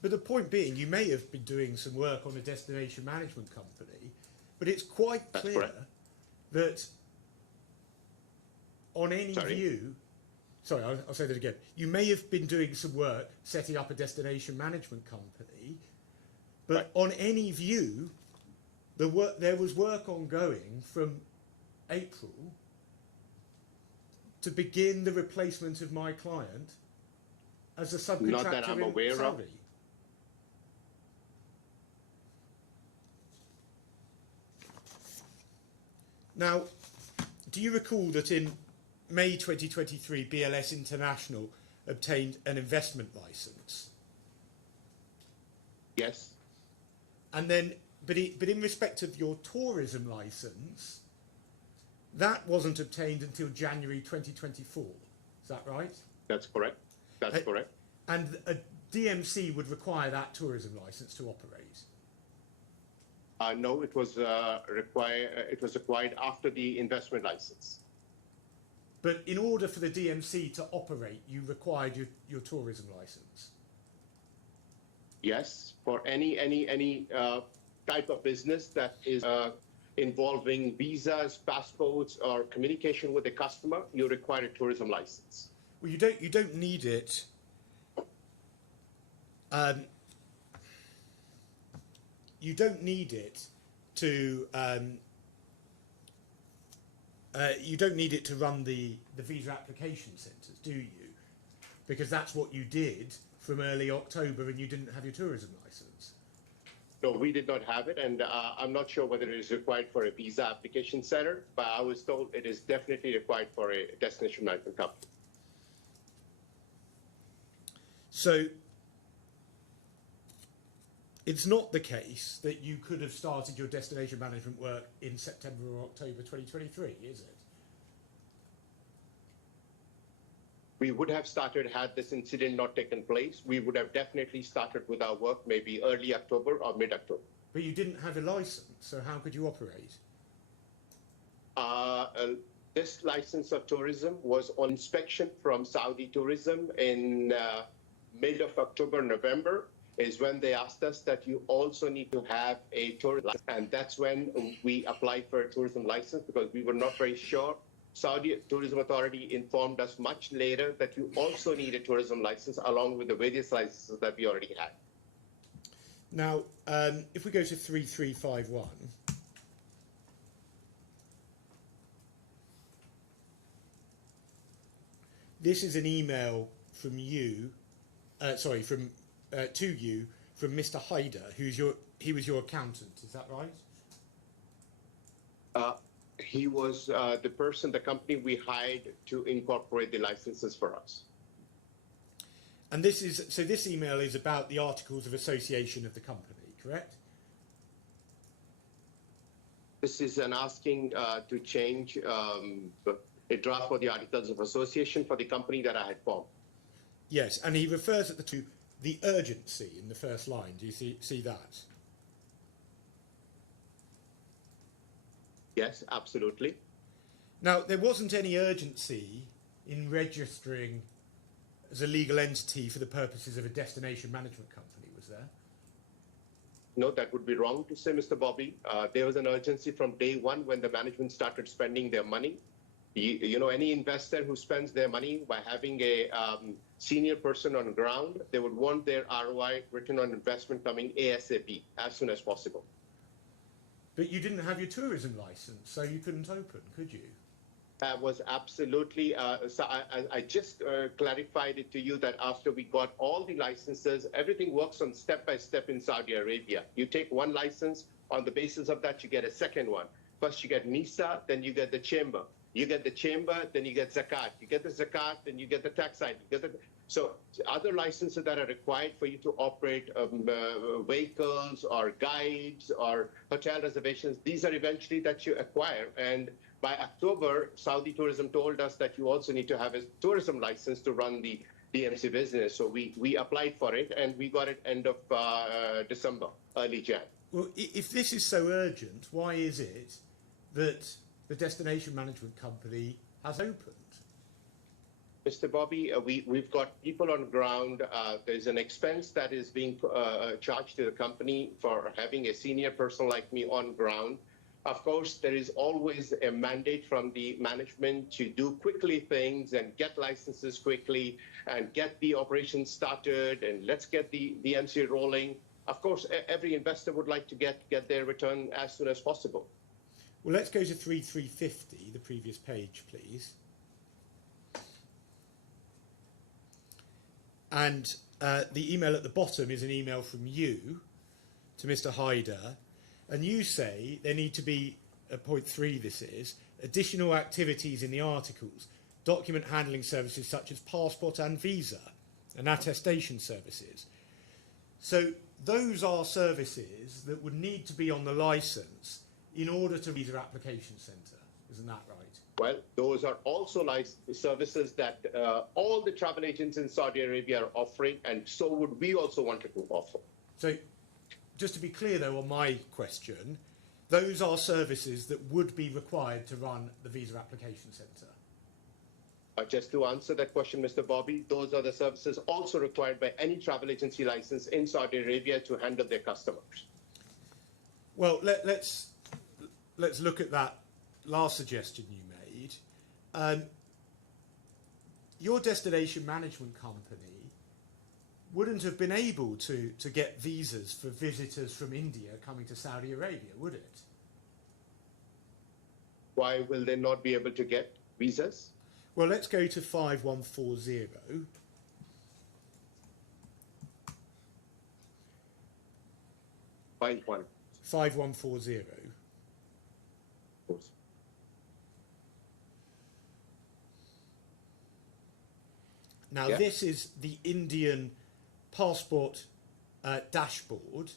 But the point being, you may have been doing some work on a destination management company, but it's quite That's clear correct. that on any Sorry? view, sorry, I'll say that again. You may have been doing some work setting up a destination management company, but Right. on any view, there was work ongoing from April to begin the replacement of my client as a subcontractor Not that I'm in aware of. Saudi. Now, do you recall that in May 2023, BLS International obtained an investment license? Yes, And then, but in respect of your tourism license, that wasn't obtained until January 2024. Is that right? that's correct. That's correct. And a DMC would require that tourism license to operate. No, it was required after the investment license. But in order for the DMC to operate, you required your tourism license. Yes, for any type of business that is involving visas, passports, or communication with the customer, you require a tourism license. Well, you don't need it. You don't need it to. You don't need it to run the visa application centres, do you? Because that's what you did from early October, and you didn't have your tourism licence. No, we did not have it, and I'm not sure whether it is required for a visa application center, but I was told it is definitely required for a destination management company. So it's not the case that you could have started your destination management work in September or October 2023, is it? We would have started had this incident not taken place. We would have definitely started with our work maybe early October or mid-October. But you didn't have a license, so how could you operate? This license of tourism was on inspection from Saudi Tourism in mid of October, November, is when they asked us that you also need to have a tourism license. And that's when we applied for a tourism license, because we were not very sure. Saudi Tourism Authority informed us much later that you also need a tourism license along with the various licenses that we already had. Now, if we go to 3351, this is an email from you, to you from Mr. Haider, he was your accountant. Is that right? He was the company we hired to incorporate the licenses for us. And this email is about the articles of association of the company, correct? This is an asking to change a draft for the articles of association for the company that I had formed. Yes, and he refers to the urgency in the first line. Do you see that? Yes, absolutely. Now, there wasn't any urgency in registering as a legal entity for the purposes of a destination management company, was there? No, that would be wrong to say, Mr. Bobby. There was an urgency from day one when the management started spending their money. You know, any investor who spends their money by having a senior person on ground, they would want their ROI, return on investment, coming ASAP, as soon as possible. But you didn't have your tourism license, so you couldn't open, could you? That was absolutely, so I just clarified it to you that after we got all the licenses, everything works on step-by-step in Saudi Arabia. You take one license, on the basis of that, you get a second one. First you get NISA, then you get the chamber. You get the chamber, then you get zakat. You get the zakat, then you get the tax ID. So other licenses that are required for you to operate vehicles or guides or hotel reservations, these are eventually that you acquire. And by October, Saudi Tourism told us that you also need to have a tourism license to run the DMC business. So we applied for it, and we got it end of December, early Jan. Well, if this is so urgent, why is it that the destination management company has opened? Mr. Bobby, we've got people on ground. There's an expense that is being charged to the company for having a senior person like me on ground. Of course, there is always a mandate from the management to do quickly things and get licenses quickly and get the operation started, and let's get the MC rolling. Of course, every investor would like to get their return as soon as possible. Well, let's go to 3350, the previous page, please. And the email at the bottom is an email from you to Mr. Hyder, and you say there need to be, point 3 this is, additional activities in the articles, document handling services such as passport and visa, and attestation services. So those are services that would need to be on the licence in order to visa application centre, isn't that right? Well, those are also services that all the travel agents in Saudi Arabia are offering, and so would we also wanted to offer. So, just to be clear though on my question, those are services that would be required to run the visa application centre? Just to answer that question, Mr. Bobby, those are the services also required by any travel agency license in Saudi Arabia to handle their customers. Well, let's look at that last suggestion you made. Your destination management company wouldn't have been able to get visas for visitors from India coming to Saudi Arabia, would it? Why will they not be able to get visas? Well, let's go to 5140. Find one. 5140. Now, Yeah. This is the Indian passport dashboard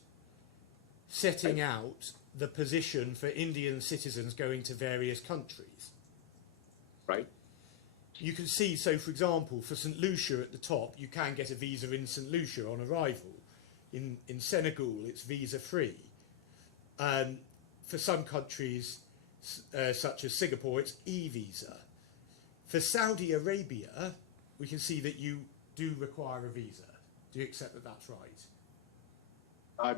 setting out the position for Indian citizens going to various countries. Right. You can see, so for example, for St. Lucia at the top, you can get a visa in St. Lucia on arrival. In Senegal, it's visa-free. For some countries, such as Singapore, it's e-visa. For Saudi Arabia, we can see that you do require a visa. Do you accept that that's right?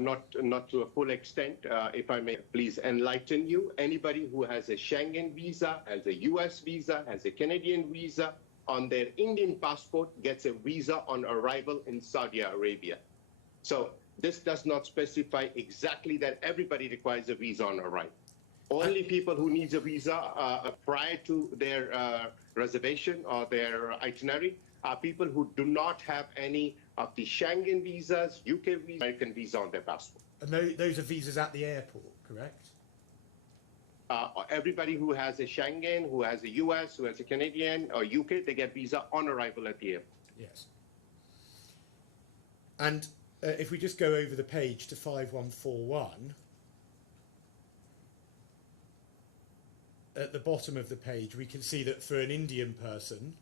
Not to a full extent. If I may please enlighten you, anybody who has a Schengen visa, has a US visa, has a Canadian visa on their Indian passport gets a visa on arrival in Saudi Arabia. So this does not specify exactly that everybody requires a visa on arrival. Only people who need a visa prior to their reservation or their itinerary are people who do not have any of the Schengen visas, UK visa, American visa on their passport. And those are visas at the airport, correct? Everybody who has a Schengen, who has a US, who has a Canadian or UK, they get visa on arrival at the airport. Yes. And if we just go over the page to 5141, at the bottom of the page, we can see that for an Indian person,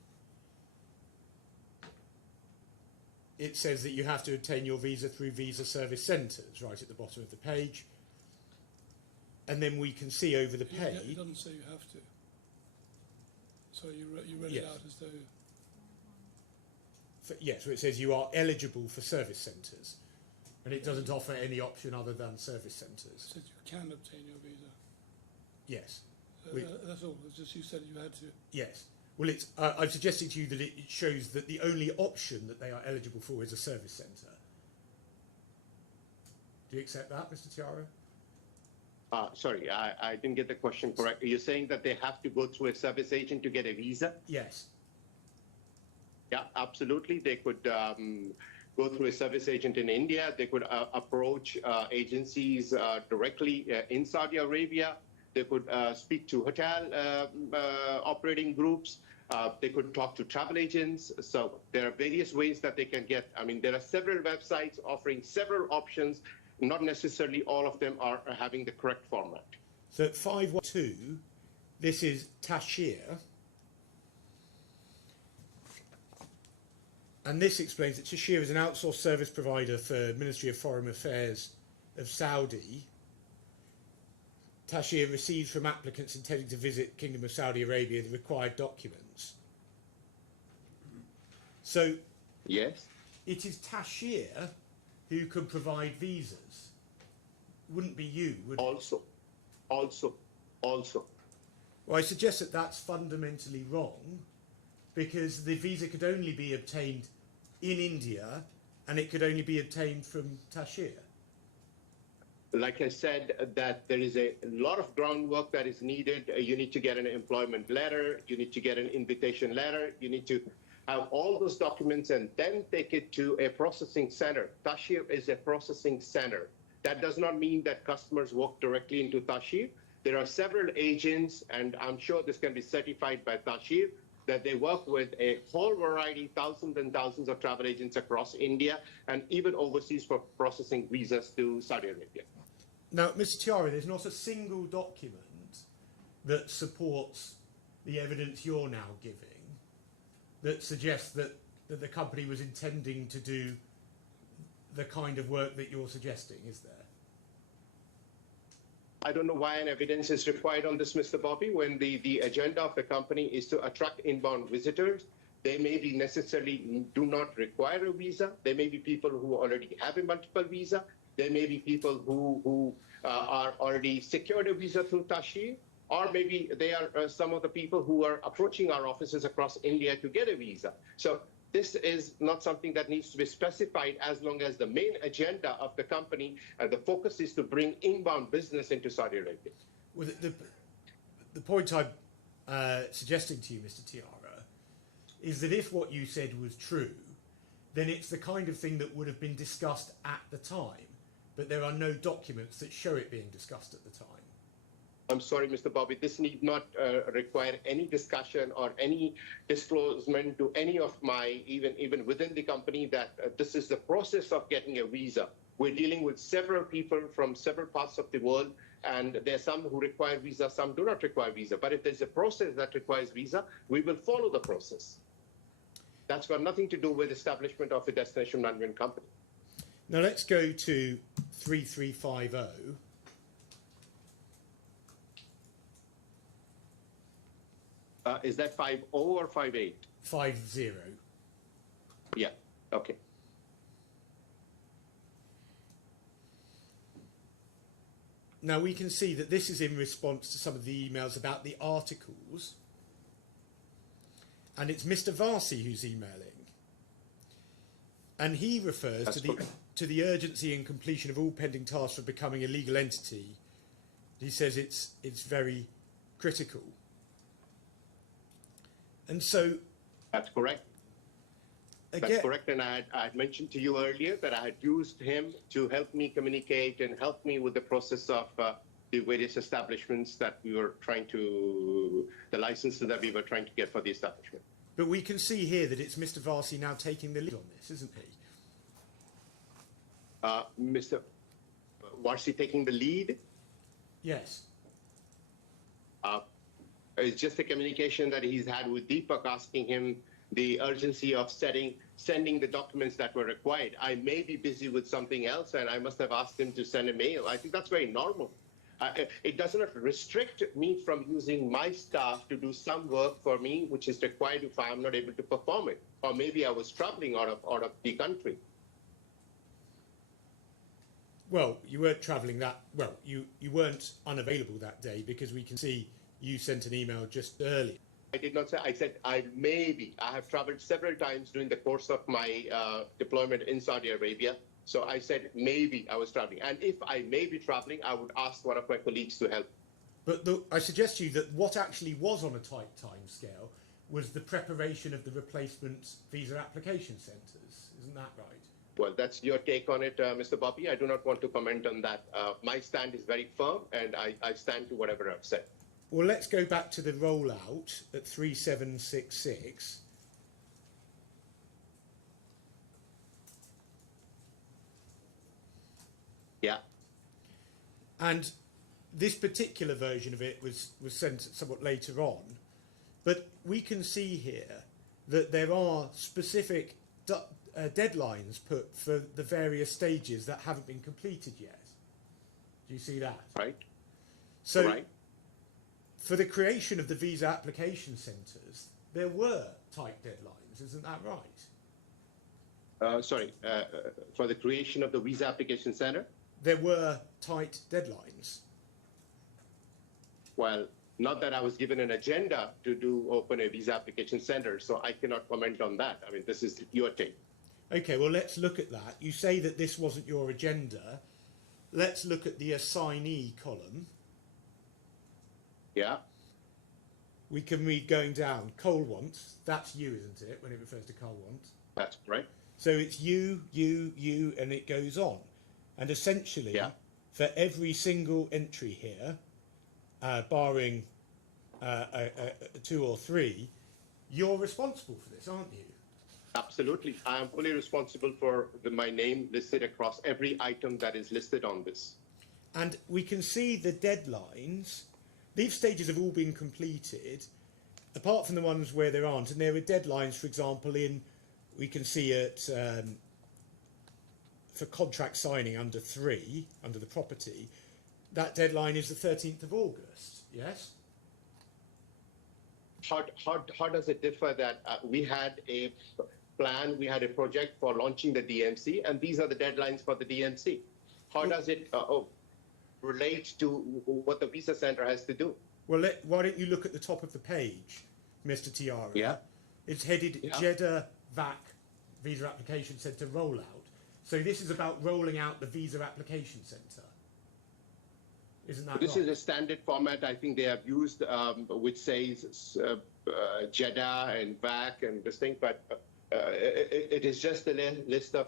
it says that you have to obtain your visa through visa service centres, right at the bottom of the page. And then we can see over the page... It doesn't say you have to. So you read Yes. it out as though... Yes, so it says you are eligible for service centres. And it doesn't offer any option other than service centres. It said you can obtain your visa. Yes. That's all. It's just you said you had to. Yes. Well, it's, I'm suggesting to you that it shows that the only option that they are eligible for is a service centre. Do you accept that, Mr. Tiara? Sorry, I didn't get the question correct. You're saying that they have to go through a service agent to get a visa? Yes. Yeah, absolutely. They could go through a service agent in India. They could approach agencies directly in Saudi Arabia. They could speak to hotel operating groups. They could talk to travel agents. So there are various ways that they can get. I mean, there are several websites offering several options. Not necessarily all of them are having the correct format. So at 512, this is Tashir. And this explains that Tashir is an outsourced service provider for Ministry of Foreign Affairs of Saudi. Tashir receives from applicants intending to visit Kingdom of Saudi Arabia the required documents. So Yes. it is Tashir who can provide visas. Wouldn't be you, would it? Also. Well, I suggest that that's fundamentally wrong, because the visa could only be obtained in India, and it could only be obtained from Tashir. Like I said, that there is a lot of groundwork that is needed. You need to get an employment letter. You need to get an invitation letter. You need to have all those documents and then take it to a processing center. Tashir is a processing center. That does not mean that customers walk directly into Tashir. There are several agents, and I'm sure this can be certified by Tashir, that they work with a whole variety, thousands and thousands of travel agents across India and even overseas for processing visas to Saudi Arabia. Now, Mr. Tiara, there's not a single document that supports the evidence you're now giving that suggests that the company was intending to do the kind of work that you're suggesting, is there? I don't know why an evidence is required on this, Mr. Bobby, when the agenda of the company is to attract inbound visitors. They may be necessarily do not require a visa. There may be people who already have a multiple visa. There may be people who are already secured a visa through Tashir, or maybe they are some of the people who are approaching our offices across India to get a visa. So this is not something that needs to be specified, as long as the main agenda of the company, the focus is to bring inbound business into Saudi Arabia. Well, the point I'm suggesting to you, Mr. Tiara, is that if what you said was true, then it's the kind of thing that would have been discussed at the time, but there are no documents that show it being discussed at the time. I'm sorry, Mr. Bobby, this need not require any discussion or any disclosure to any of my, even within the company, that this is the process of getting a visa. We're dealing with several people from several parts of the world, and there are some who require visa, some do not require visa. But if there's a process that requires visa, we will follow the process. That's got nothing to do with establishment of a destination management company. Now let's go to 3350. Is that 50 or 58? 50. Yeah, okay. Now we can see that this is in response to some of the emails about the articles, and it's Mr. Varsi who's emailing, and he refers to the urgency and completion of all pending tasks for becoming a legal entity. He says it's very critical. And so... That's correct. Again, that's correct, and I had mentioned to you earlier that I had used him to help me communicate and help me with the process of the various establishments that we were trying to, the licenses that we were trying to get for the establishment. But we can see here that it's Mr. Varsi now taking the lead on this, isn't he? Mr. Varsi taking the lead? Yes. It's just a communication that he's had with Deepak, asking him the urgency of sending the documents that were required. I may be busy with something else, and I must have asked him to send a mail. I think that's very normal. It does not restrict me from using my staff to do some work for me, which is required if I'm not able to perform it. Or maybe I was traveling out of the country. Well, you weren't travelling that... Well, you weren't unavailable that day, because we can see you sent an email just earlier. I did not say, I said I have traveled several times during the course of my deployment in Saudi Arabia. So I said maybe I was traveling. And if I may be traveling, I would ask one of my colleagues to help. But I suggest to you that what actually was on a tight time scale was the preparation of the replacement visa application centres. Isn't that right? Well, that's your take on it, Mr. Bobby. I do not want to comment on that. My stand is very firm, and I stand to whatever I've said. Well, let's go back to the rollout at 3766. Yeah. And this particular version of it was sent somewhat later on, but we can see here that there are specific deadlines put for the various stages that haven't been completed yet. Do you see that? Right. So, Right. for the creation of the visa application centres, there were tight deadlines, isn't that right? For the creation of the visa application center? There were tight deadlines. Well, not that I was given an agenda to open a visa application center, so I cannot comment on that. I mean, this is your take. Okay, well, let's look at that. You say that this wasn't your agenda. Let's look at the assignee column. Yeah. We can read going down. Cole wants. That's you, isn't it, when it refers to Cole want? That's right. So it's you, and it goes on. And essentially, Yeah. for every single entry here, barring 2 or 3, you're responsible for this, aren't you? Absolutely. I am fully responsible for my name listed across every item that is listed on this. And we can see the deadlines. These stages have all been completed, apart from the ones where there aren't. And there are deadlines, for example, we can see it for contract signing under 3, under the property. That deadline is the 13th of August, yes? How does it differ that we had a plan, we had a project for launching the DMC, and these are the deadlines for the DMC? How does it relate to what the visa center has to do? Well, why don't you look at the top of the page, Mr. Tiara? Yeah. It's headed Yeah. Jeddah VAC Visa Application Centre Rollout. So this is about rolling out the Visa Application Centre. Isn't that This right? is a standard format I think they have used, which says Jeddah and VAC and this thing, but it is just a list of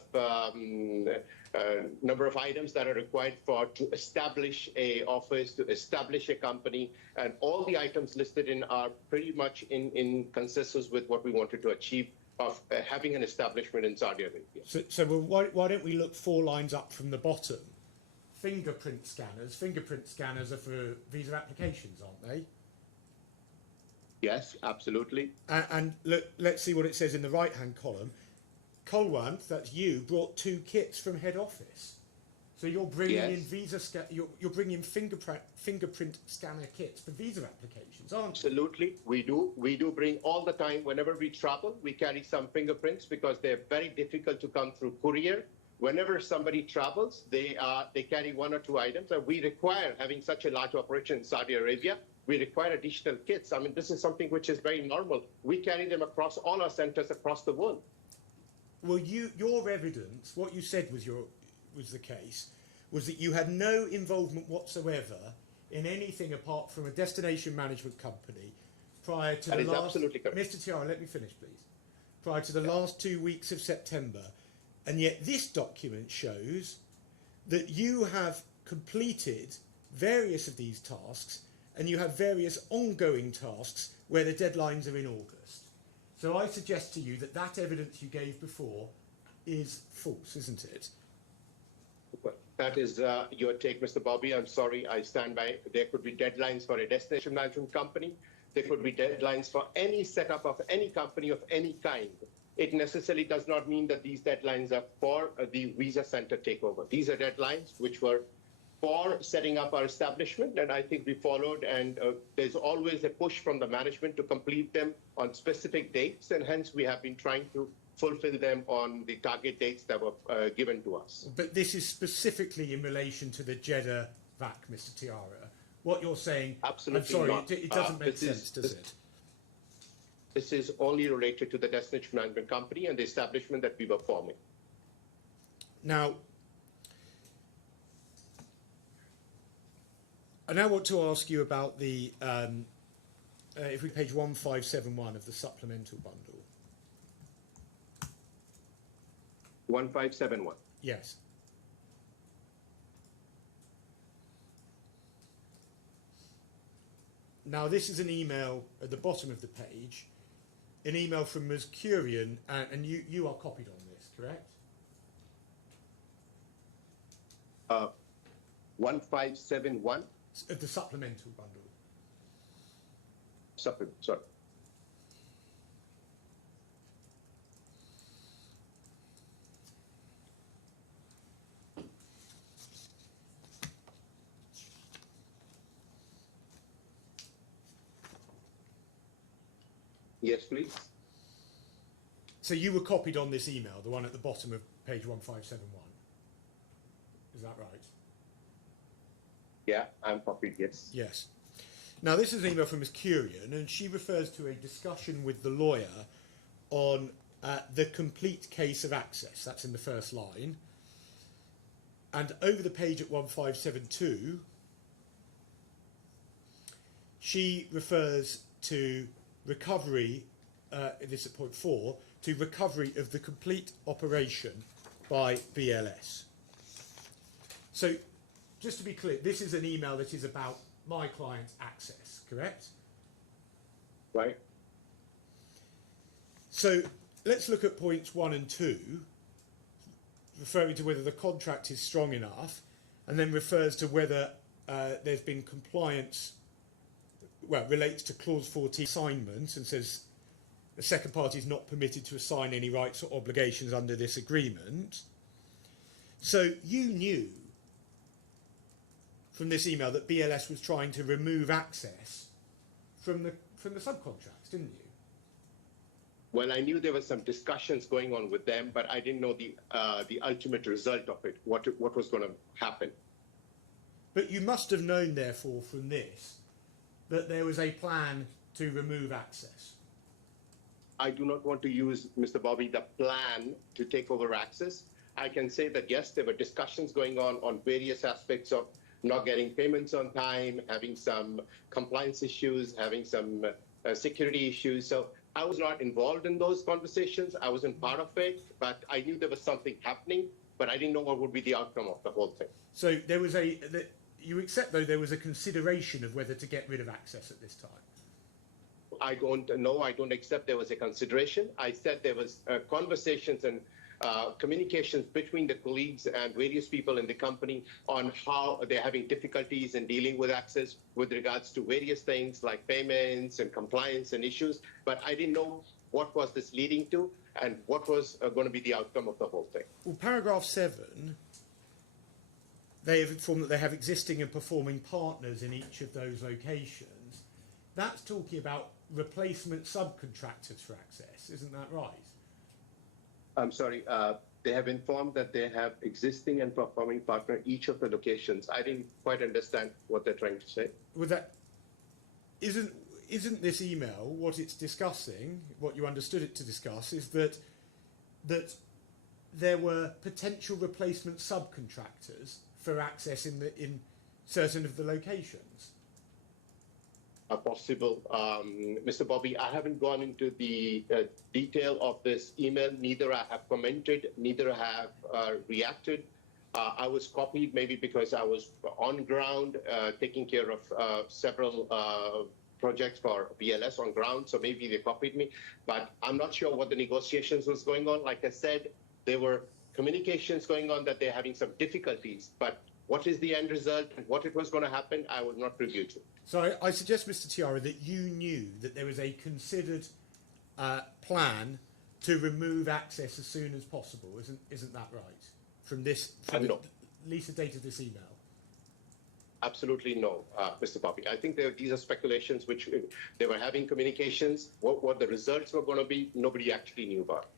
number of items that are required to establish a office, to establish a company, and all the items listed in are pretty much in consensus with what we wanted to achieve of having an establishment in Saudi Arabia. So why don't we look 4 lines up from the bottom? Fingerprint scanners. Fingerprint scanners are for visa applications, aren't they? Yes, absolutely. And look, let's see what it says in the right-hand column. Colwant, that's you, brought 2 kits from head office. So you're bringing Yes. in you're bringing fingerprint scanner kits for visa applications, aren't you? Absolutely, we do bring all the time. Whenever we travel, we carry some fingerprints because they're very difficult to come through courier. Whenever somebody travels, they carry 1 or 2 items, and we require, having such a large operation in Saudi Arabia, we require additional kits. I mean, this is something which is very normal. We carry them across all our centers across the world. Well, your evidence, what you said was the case, was that you had no involvement whatsoever in anything apart from a destination management company prior to That the is last. absolutely correct. Mr. Tiara, let me finish, please. Prior to the last 2 weeks of September, and yet this document shows that you have completed various of these tasks, and you have various ongoing tasks where the deadlines are in August. So I suggest to you that that evidence you gave before is false, isn't it? Well, that is your take, Mr. Bobby. I'm sorry, I stand by. There could be deadlines for a destination management company. There could be deadlines for any setup of any company of any kind. It necessarily does not mean that these deadlines are for the visa center takeover. These are deadlines which were for setting up our establishment, and I think we followed, and there's always a push from the management to complete them on specific dates, and hence we have been trying to fulfill them on the target dates that were given to us. But this is specifically in relation to the Jeddah VAC, Mr. Tiara. What you're saying, Absolutely I'm sorry, not. it doesn't make This is- sense, does it? This is only related to the destination management company and the establishment that we were forming. Now, I now want to ask you about the, if we page 1571 of the supplemental bundle. 1571. Yes. Now, this is an email at the bottom of the page, an email from Ms. Curian, and you are copied on this, correct? 1571. of the supplemental bundle. Sorry. Yes, please. So you were copied on this email, the one at the bottom of page 1571. Is that right? Yeah, I'm copied, yes. Yes. Now, this is an email from Ms. Curian, and she refers to a discussion with the lawyer on the complete case of access. That's in the first line. And over the page at 1572, she refers to recovery, this is at point 4, to recovery of the complete operation by BLS. So, just to be clear, this is an email that is about my client's access, correct? Right. So, let's look at points 1 and 2, referring to whether the contract is strong enough, and then refers to whether there's been compliance, well, relates to clause 14 assignment, and says the second party is not permitted to assign any rights or obligations under this agreement. So you knew from this email that BLS was trying to remove access from the subcontracts, didn't you? Well, I knew there were some discussions going on with them, but I didn't know the ultimate result of it, what was going to happen. But you must have known, therefore, from this, that there was a plan to remove access. I do not want to use, Mr. Bobby, the plan to take over access. I can say that, yes, there were discussions going on various aspects of not getting payments on time, having some compliance issues, having some security issues. So I was not involved in those conversations. I wasn't part of it, but I knew there was something happening, but I didn't know what would be the outcome of the whole thing. So there was you accept, though, there was a consideration of whether to get rid of access at this time? I don't know. I don't accept there was a consideration. I said there was conversations and communications between the colleagues and various people in the company on how they're having difficulties in dealing with access with regards to various things like payments and compliance and issues. But I didn't know what was this leading to and what was going to be the outcome of the whole thing. Well, paragraph 7, they have informed that they have existing and performing partners in each of those locations. That's talking about replacement subcontractors for access, isn't that right? I'm sorry, they have informed that they have existing and performing partner each of the locations. I didn't quite understand what they're trying to say. Well, that isn't this email what it's discussing? What you understood it to discuss is that there were potential replacement subcontractors for access in certain of the locations. Possible. Mr. Bobby, I haven't gone into the detail of this email. Neither I have commented, neither I have reacted. I was copied maybe because I was on ground taking care of several projects for BLS on ground, so maybe they copied me. But I'm not sure what the negotiations was going on. Like I said, there were communications going on that they're having some difficulties, but what is the end result and what it was going to happen, I was not privy to. So I suggest, Mr. Tiara, that you knew that there was a considered plan to remove access as soon as possible, isn't that right? From No. the Lisa date of this email. Absolutely no, Mr. Bobby. I think these are speculations which they were having communications. What the results were going to be, nobody actually knew about.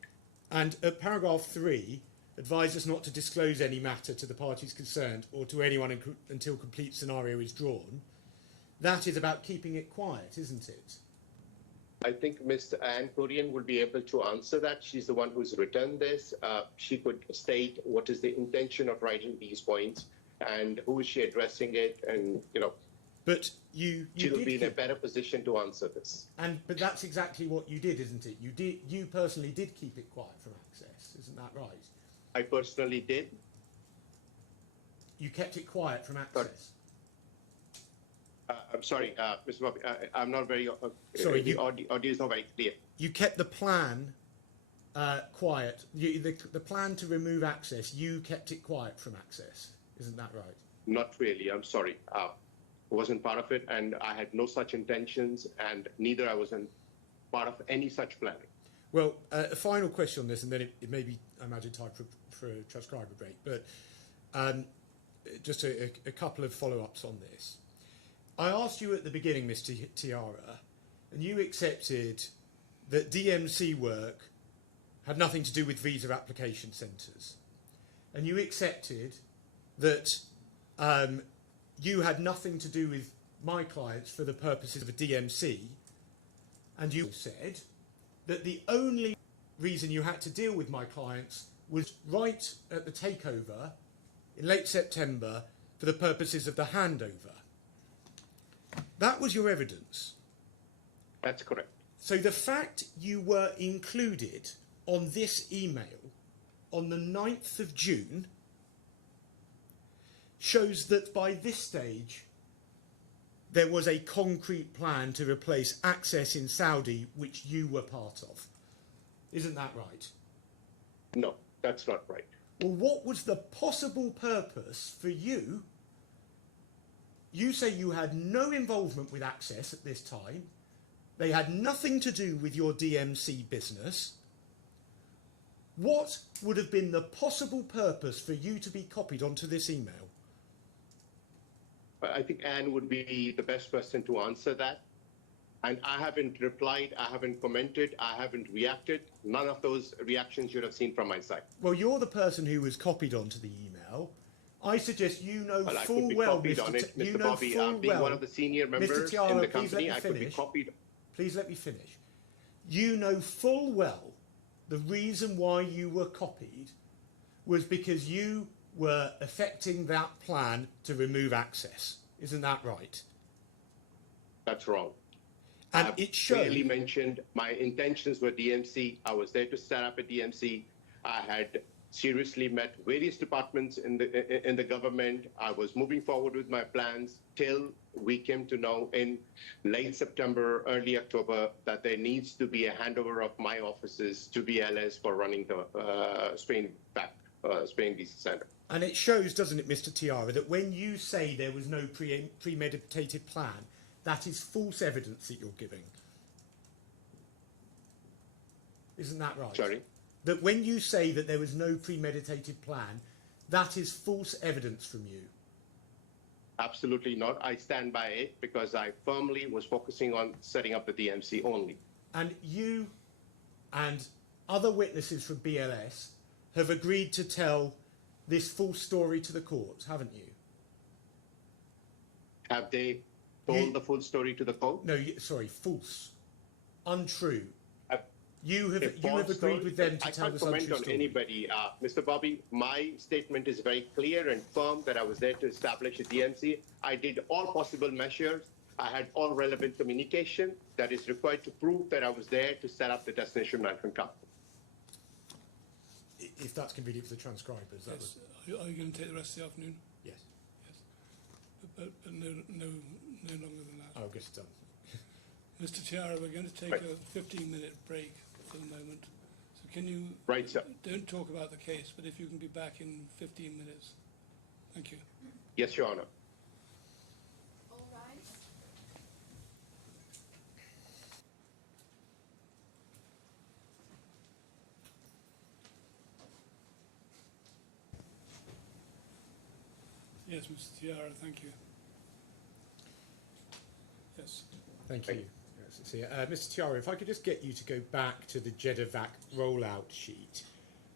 And at paragraph 3, advise us not to disclose any matter to the parties concerned or to anyone until complete scenario is drawn. That is about keeping it quiet, isn't it? I think Ms. Anne Korean will be able to answer that. She's the one who's written this. She could state what is the intention of writing these points and who is she addressing it, and But you she'll did be in a better position to answer this. but that's exactly what you did, isn't it? You personally did keep it quiet from access, isn't that right? I personally did. You kept it quiet from access. I'm sorry, Mr. Bobby. I'm not very. Sorry, the audio is not very clear. You kept the plan quiet. The plan to remove access, you kept it quiet from access. Isn't that right? Not really. I'm sorry. wasn't part of it, and I had no such intentions, and neither I was part of any such planning. Well, a final question on this, and then it may be, I imagine, time for a transcriber break, but just a couple of follow-ups on this. I asked you at the beginning, Mr. Tiara, and you accepted that DMC work had nothing to do with visa application centres. And you accepted that you had nothing to do with my clients for the purposes of a DMC. And you said that the only reason you had to deal with my clients was right at the takeover in late September for the purposes of the handover. That was your evidence. That's correct. So the fact you were included on this email on the 9th of June shows that by this stage there was a concrete plan to replace Access in Saudi, which you were part of. Isn't that right? No, that's not right. Well, what was the possible purpose for you? You say you had no involvement with Access at this time. They had nothing to do with your DMC business. What would have been the possible purpose for you to be copied onto this email? I think Anne would be the best person to answer that. And I haven't replied, I haven't commented, I haven't reacted. None of those reactions you would have seen from my side. Well, you're the person who was copied onto the email. I suggest you know Well, I full could be well, copied on it, you Mr. know Bobby. full Being well, one of the senior members Tiara, in the please company, let I me could be finish. copied. Please let me finish. You know full well the reason why you were copied was because you were affecting that plan to remove Access. Isn't that right? That's wrong. And I've it showed. clearly mentioned my intentions were DMC. I was there to set up a DMC. I had seriously met various departments in the government. I was moving forward with my plans till we came to know in late September, early October, that there needs to be a handover of my offices to BLS for running the Spain Visa Center. And it shows, doesn't it, Mr. Tiara, that when you say there was no premeditated plan, that is false evidence that you're giving. Isn't that right? Sorry? That when you say that there was no premeditated plan, that is false evidence from you. Absolutely not. I stand by it because I firmly was focusing on setting up the DMC only. And you and other witnesses from BLS have agreed to tell this false story to the court, haven't you? Have they told the full story to the court? No, sorry, false. Untrue. A You have false agreed story? with them to I tell can't this comment untrue on story. anybody. Mr. Bobby, my statement is very clear and firm that I was there to establish a DMC. I did all possible measures. I had all relevant communication that is required to prove that I was there to set up the destination management company. If that's convenient for the transcribers, that Yes. Are you going to take the rest of the afternoon? yes. Yes. But no longer than that. Oh, I guess it's done. Mr. Tiara, we're going to take Right. a 15-minute break for the moment. So can you... Right, sir. Don't talk about the case, but if you can be back in 15 minutes. Thank you. Yes, Your Honor. All rise. Yes, Mr. Tiara, thank you. Yes. Thank you. Yes, see, Mr. Tiara, if I could just get you to go back to the JEDIVAC rollout sheet,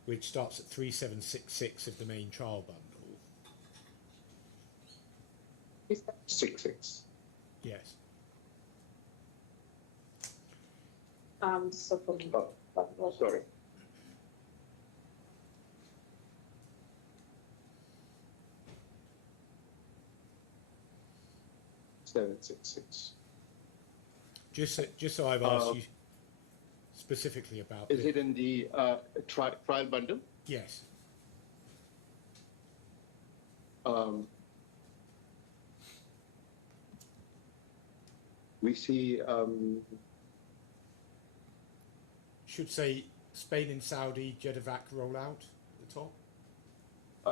which starts at 3766 of the main trial bundle. 6-6. Yes. So for me, Oh, sorry. Seven, 6, 6. Just so I've asked you specifically about Is the- it in the trial bundle? Yes. We see Should say Spain and Saudi JEDIVAC rollout at the top.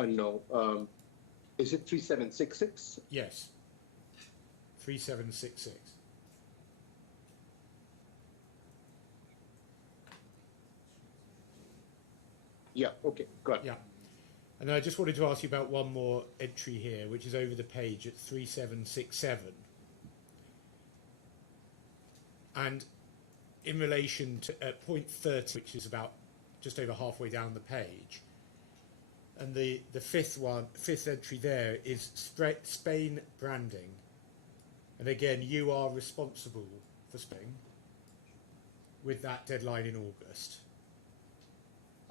no. Is it 3766? Yes. 3766. Yeah, okay, got it. Yeah. And I just wanted to ask you about one more entry here, which is over the page at 3767. And in relation to point 30, which is about just over halfway down the page, and the fifth entry there is Spain branding. And again, you are responsible for Spain with that deadline in August.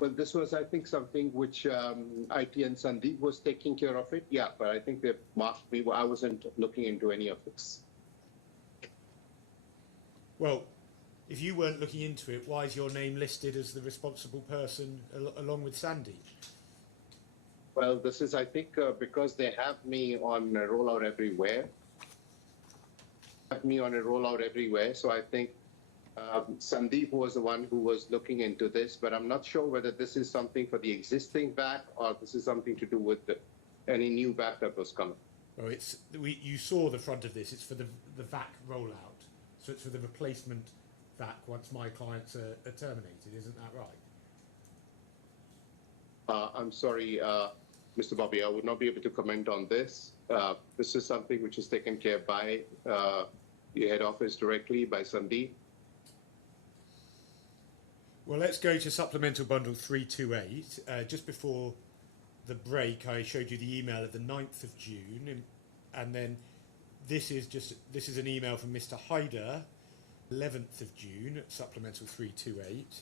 Well, this was, I think, something which IT and Sandeep was taking care of it. Yeah, but I think they've marked me. I wasn't looking into any of this. Well, if you weren't looking into it, why is your name listed as the responsible person along with Sandy? Well, this is, I think, because they have me on a rollout everywhere. So I think Sandeep was the one who was looking into this, but I'm not sure whether this is something for the existing VAC or this is something to do with any new VAC that was coming. Well, you saw the front of this. It's for the VAC rollout. So it's for the replacement VAC once my clients are terminated. Isn't that right? I'm sorry, Mr. Bobby, I would not be able to comment on this. This is something which is taken care by the head office directly by Sandeep. Well, let's go to supplemental bundle 328. Just before the break, I showed you the email of the 9th of June, and then this is an email from Mr. Hyder, 11th of June, supplemental 328.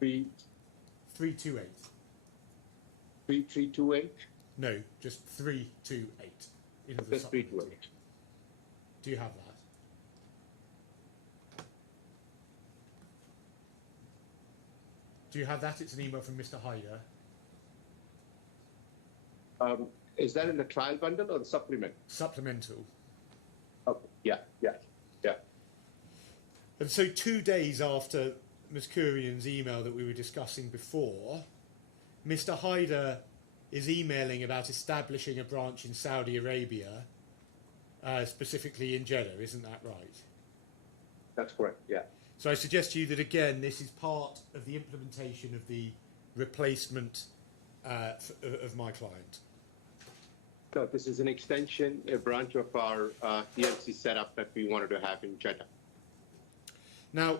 328. 3328? No, just 328. Just 328. Do you have that? Do you have that? It's an email from Mr. Hyder. Is that in the trial bundle or the supplement? Supplemental. Okay. Yeah. And so 2 days after Ms. Kurian's email that we were discussing before, Mr. Hyder is emailing about establishing a branch in Saudi Arabia, specifically in Jeddah. Isn't that right? That's correct, yeah. So I suggest to you that, again, this is part of the implementation of the replacement of my client. So this is an extension, a branch of our ELC setup that we wanted to have in Jeddah. Now,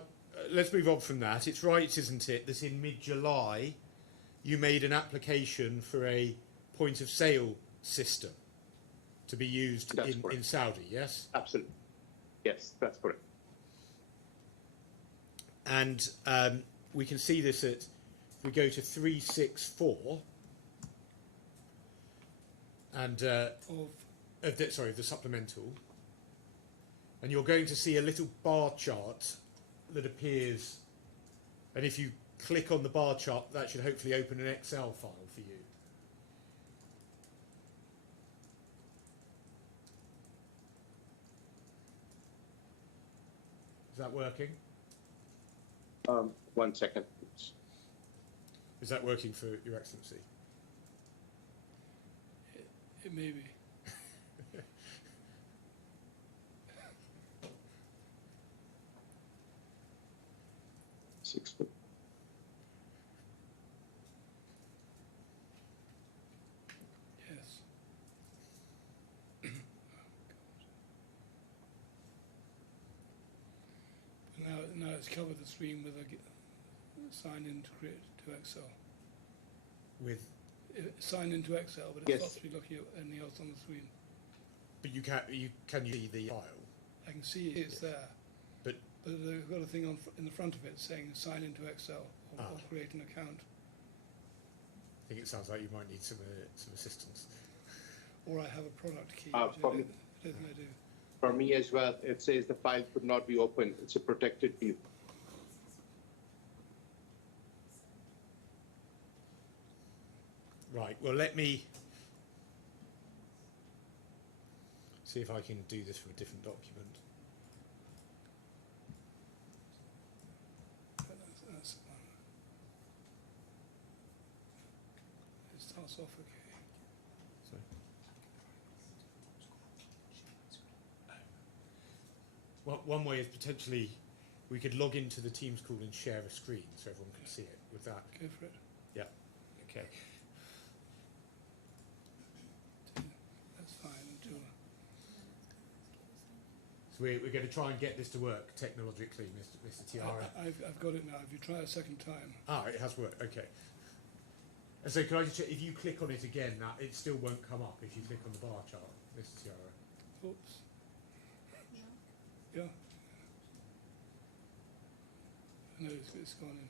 let's move on from that. It's right, isn't it, that in mid-July you made an application for a point of sale system to be used in Saudi, yes? Absolutely. Yes, that's correct. And we can see this if we go to 364 and the supplemental, and you're going to see a little bar chart that appears, and if you click on the bar chart, that should hopefully open an Excel file for you. Is that working? 1 second, please. Is that working for Your Excellency? It may be. Yes. Now it's covered the screen with a sign in to Excel. With? Sign into Excel, but it's not to be looking at anything else on the screen. But can you see the file? I can see it's there. But they've got a thing in the front of it saying sign into Excel or create an account. I think it sounds like you might need some assistance. Or I have a product key, which I don't think I do. For me as well, it says the file could not be opened. It's a protected view. Right, well, let me see if I can do this from a different document. That's one. It starts off okay. So, Well, one way is potentially we could log into the Teams call and share a screen so everyone can see it. With that, Go for it. yeah, okay. That's fine. So we're going to try and get this to work technologically, Mr. Tiara. I've got it now. If you try a second time. Ah, it has worked. Okay. And so, can I just check if you click on it again, that it still won't come up if you click on the bar chart, Mr. Tiara? Oops. Yeah. No, it's gone in.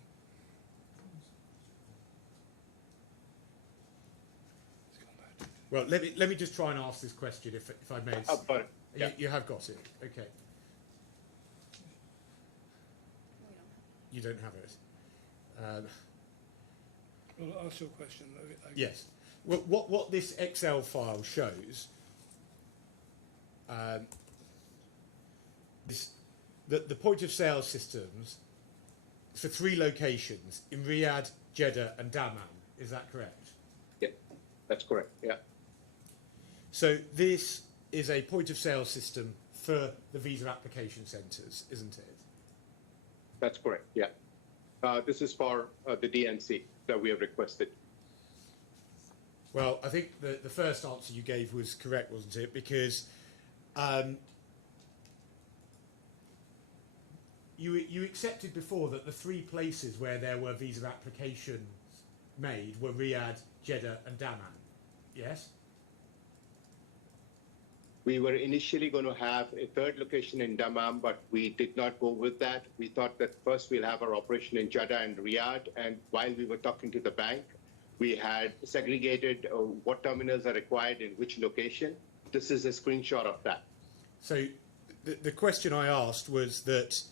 It's gone back. Well, let me just try and ask this question, if I may. But yeah. You have got it. Okay. You don't have it. Well, ask your question. Yes. Well, what this Excel file shows is that the point of sale systems for 3 locations in Riyadh, Jeddah, and Dammam. Is that correct? Yeah, that's correct. Yeah. So this is a point of sale system for the visa application centres, isn't it? That's correct. Yeah. This is for the DNC that we have requested. Well, I think the first answer you gave was correct, wasn't it? Because you accepted before that the 3 places where there were visa applications made were Riyadh, Jeddah, and Dammam. Yes? We were initially going to have a 3rd location in Dammam, but we did not go with that. We thought that first we'll have our operation in Jeddah and Riyadh, and while we were talking to the bank, we had segregated what terminals are required in which location. This is a screenshot of that. So the question I asked was that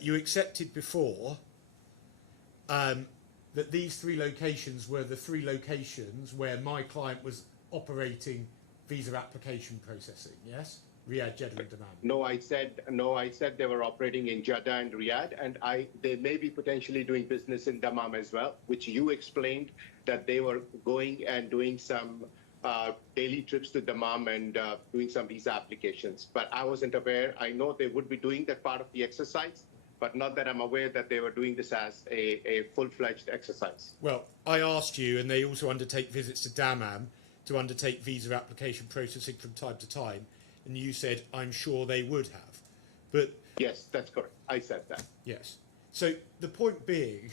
you accepted before that these 3 locations were the 3 locations where my client was operating visa application processing, yes? Riyadh, Jeddah, and Dammam. No, I said they were operating in Jeddah and Riyadh, and they may be potentially doing business in Dammam as well, which you explained that they were going and doing some daily trips to Dammam and doing some visa applications. But I wasn't aware. I know they would be doing that part of the exercise, but not that I'm aware that they were doing this as a full-fledged exercise. Well, I asked you, and they also undertake visits to Dammam to undertake visa application processing from time to time, and you said, I'm sure they would have. But yes, that's correct. I said that. yes. So the point being,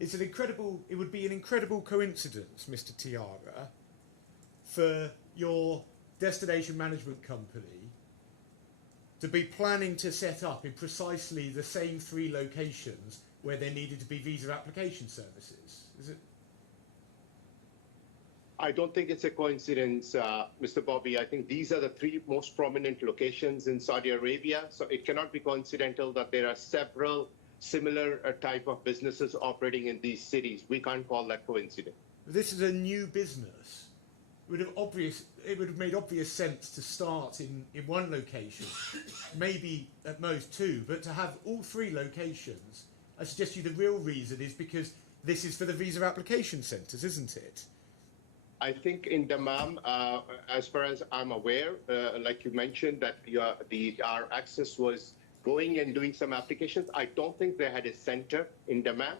it would be an incredible coincidence, Mr. Tiara, for your destination management company to be planning to set up in precisely the same 3 locations where there needed to be visa application services. Is it? I don't think it's a coincidence, Mr. Bobby. I think these are the 3 most prominent locations in Saudi Arabia. So it cannot be coincidental that there are several similar type of businesses operating in these cities. We can't call that coincidence. This is a new business. It would have made obvious sense to start in 1 location, maybe at most 2, but to have all 3 locations, I suggest you the real reason is because this is for the visa application centres, isn't it? I think in Dammam, as far as I'm aware, like you mentioned, that our Access was going and doing some applications. I don't think they had a center in Dammam.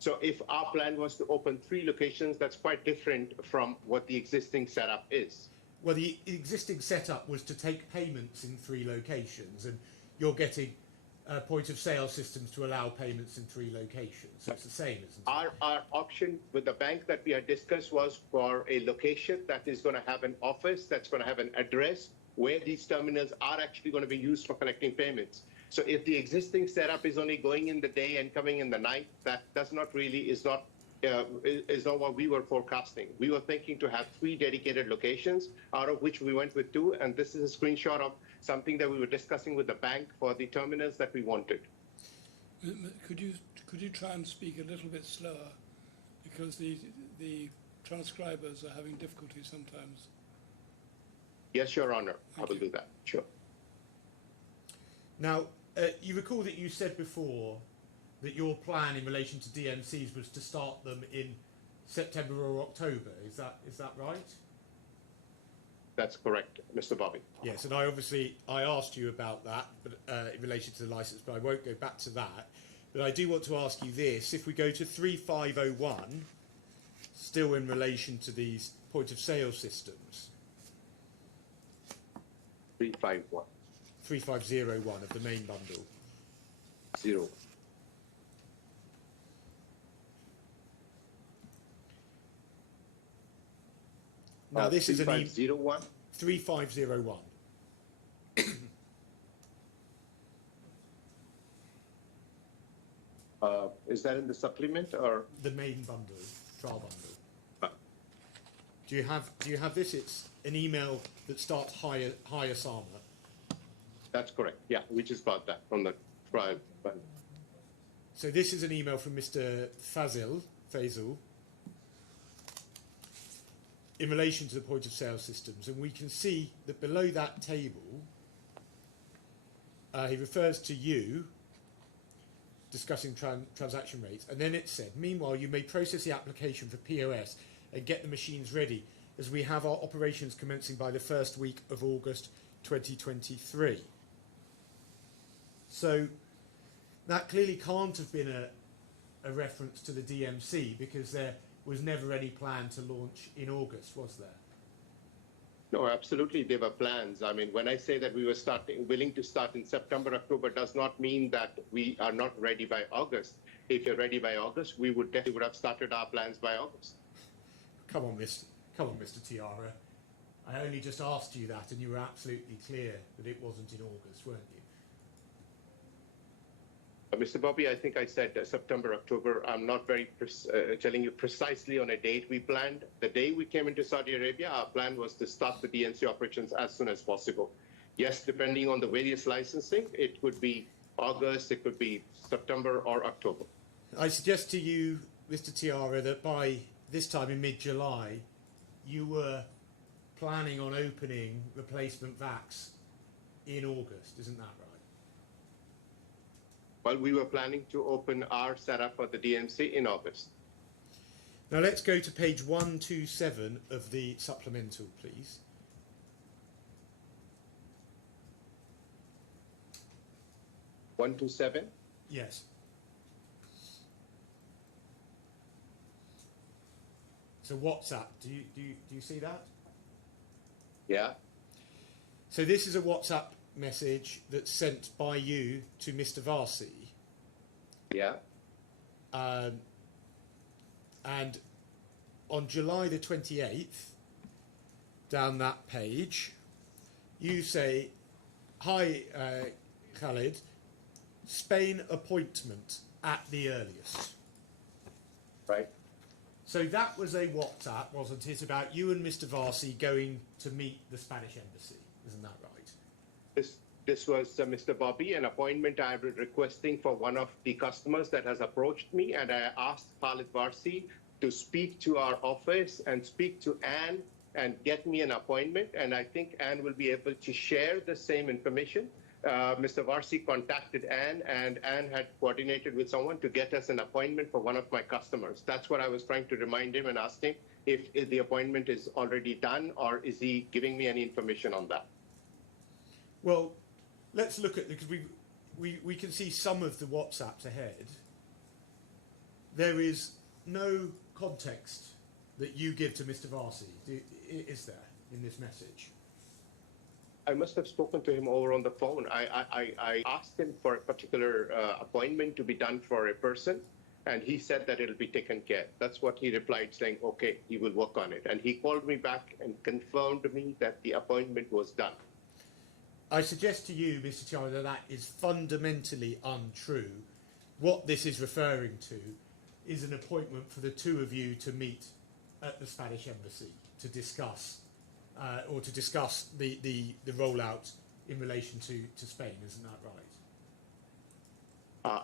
So if our plan was to open 3 locations, that's quite different from what the existing setup is. Well, the existing setup was to take payments in 3 locations, and you're getting point of sale systems to allow payments in 3 locations. So it's the same, isn't it? Our option with the bank that we had discussed was for a location that is going to have an office, that's going to have an address where these terminals are actually going to be used for collecting payments. So if the existing setup is only going in the day and coming in the night, that is not what we were forecasting. We were thinking to have 3 dedicated locations, out of which we went with 2, and this is a screenshot of something that we were discussing with the bank for the terminals that we wanted. Could you try and speak a little bit slower, because the transcribers are having difficulty sometimes. Yes, Your Honor, Thank I will you. do that. Sure. Now, you recall that you said before that your plan in relation to DMCs was to start them in September or October. Is that right? That's correct, Mr. Bobby. Yes, and I asked you about that, but in relation to the license, but I won't go back to that. But I do want to ask you this: if we go to 3501, still in relation to these point of sale systems, 351. 3501 of the main bundle. 0. Now this is an 3501. 3501. Is that in the supplement or? The main bundle, trial bundle. Uh, Do you have this? It's an email that starts hi Osama. That's correct. Yeah, we just got that from the trial. So this is an email from Mr. Faisal in relation to the point of sale systems, and we can see that below that table he refers to you discussing transaction rates, and then it said, meanwhile you may process the application for POS and get the machines ready, as we have our operations commencing by the first week of August 2023. So that clearly can't have been a reference to the DMC, because there was never any plan to launch in August, was there? No, absolutely, there were plans. I mean, when I say that we were willing to start in September, October, does not mean that we are not ready by August. If you're ready by August, we would definitely have started our plans by August. Come on, Mr. Tiara. I only just asked you that, and you were absolutely clear that it wasn't in August, weren't you? Mr. Bobby, I think I said September, October. I'm not very telling you precisely on a date we planned. The day we came into Saudi Arabia, our plan was to start the DMC operations as soon as possible. Yes, depending on the various licensing, it could be August, it could be September or October. I suggest to you, Mr. Tiara, that by this time in mid-July, you were planning on opening replacement VACs in August, isn't that right? Well, we were planning to open our setup for the DMC in August. Now let's go to page 127 of the supplemental, please. One to seven. Yes. So WhatsApp, do you see that? Yeah. So this is a WhatsApp message that's sent by you to Mr. Varsi. Yeah. And on July the 28th, down that page, you say, "Hi, Khalid, Spain appointment at the earliest." Right. So that was a WhatsApp, wasn't it, about you and Mr. Varsi going to meet the Spanish embassy? Isn't that right? This was, Mr. Bobby, an appointment I was requesting for one of the customers that has approached me, and I asked Khalid Varsi to speak to our office and speak to Anne and get me an appointment, and I think Anne will be able to share the same information. Mr. Varsi contacted Anne, and Anne had coordinated with someone to get us an appointment for one of my customers. That's what I was trying to remind him and ask him if the appointment is already done, or is he giving me any information on that? Well, let's look at, because we can see some of the WhatsApps ahead. There is no context that you give to Mr. Varsi, is there, in this message? I must have spoken to him over on the phone. I asked him for a particular appointment to be done for a person, and he said that it'll be taken care. That's what he replied, saying, okay, he will work on it. And he called me back and confirmed me that the appointment was done. I suggest to you, Mr. Tiara, that that is fundamentally untrue. What this is referring to is an appointment for the two of you to meet at the Spanish embassy to discuss the rollout in relation to Spain. Isn't that right?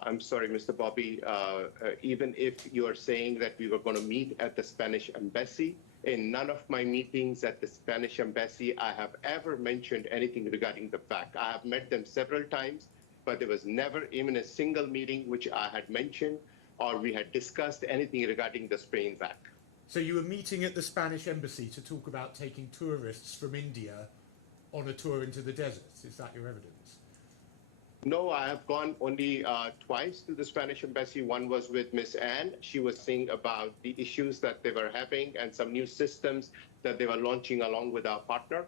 I'm sorry, Mr. Bobby. Even if you are saying that we were going to meet at the Spanish embassy, in none of my meetings at the Spanish embassy, I have ever mentioned anything regarding the VAC. I have met them several times, but there was never even a single meeting which I had mentioned or we had discussed anything regarding the Spain VAC. So you were meeting at the Spanish embassy to talk about taking tourists from India on a tour into the deserts. Is that your evidence? No, I have gone only twice to the Spanish embassy. One was with Miss Anne. She was saying about the issues that they were having and some new systems that they were launching along with our partner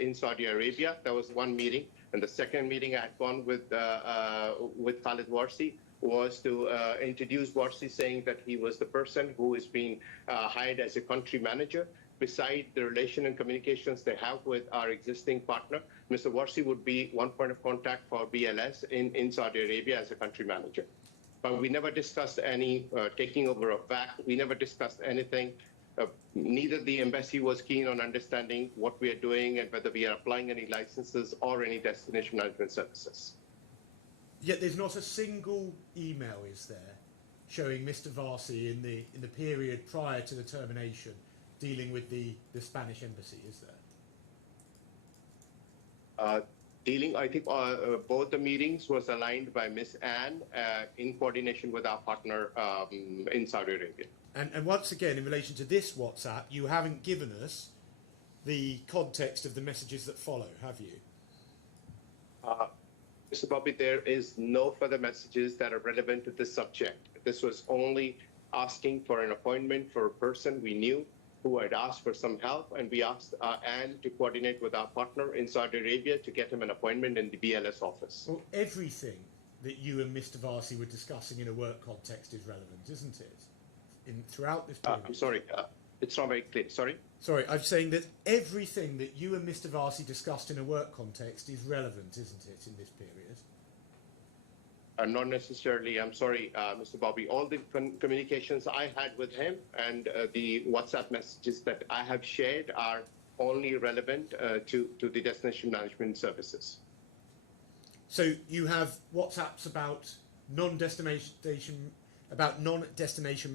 in Saudi Arabia. That was one meeting. And the second meeting I had gone with Khalid Warsi was to introduce Warsi, saying that he was the person who is being hired as a country manager. Beside the relation and communications they have with our existing partner, Mr. Warsi would be one point of contact for BLS in Saudi Arabia as a country manager. But we never discussed any taking over of VAC. We never discussed anything. Neither the embassy was keen on understanding what we are doing and whether we are applying any licenses or any destination management services. Yet there's not a single email, is there, showing Mr. Varsi in the period prior to the termination dealing with the Spanish embassy, is there? I think both the meetings was aligned by Miss Anne in coordination with our partner in Saudi Arabia. And once again, in relation to this WhatsApp, you haven't given us the context of the messages that follow, have you? Mr. Bobby, there is no further messages that are relevant to this subject. This was only asking for an appointment for a person we knew who had asked for some help, and we asked Anne to coordinate with our partner in Saudi Arabia to get him an appointment in the BLS office. Well, everything that you and Mr. Varsi were discussing in a work context is relevant, isn't it? Throughout this period. I'm sorry, it's not very clear. Sorry? Sorry, I'm saying that everything that you and Mr. Varsi discussed in a work context is relevant, isn't it, in this period? Not necessarily. I'm sorry, Mr. Bobby. All the communications I had with him and the WhatsApp messages that I have shared are only relevant to the destination management services. So you have WhatsApps about non-destination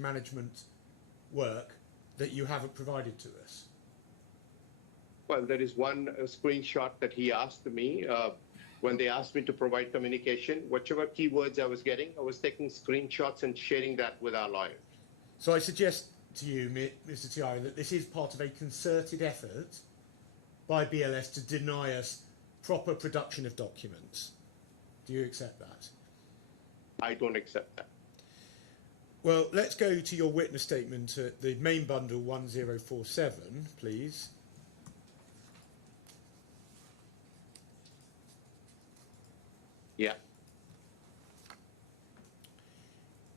management work that you haven't provided to us? Well, there is one screenshot that he asked me when they asked me to provide communication. Whichever keywords I was getting, I was taking screenshots and sharing that with our lawyer. So I suggest to you, Mr. Tiara, that this is part of a concerted effort by BLS to deny us proper production of documents. Do you accept that? I don't accept that. Well, let's go to your witness statement at the main bundle 1047, please. Yeah.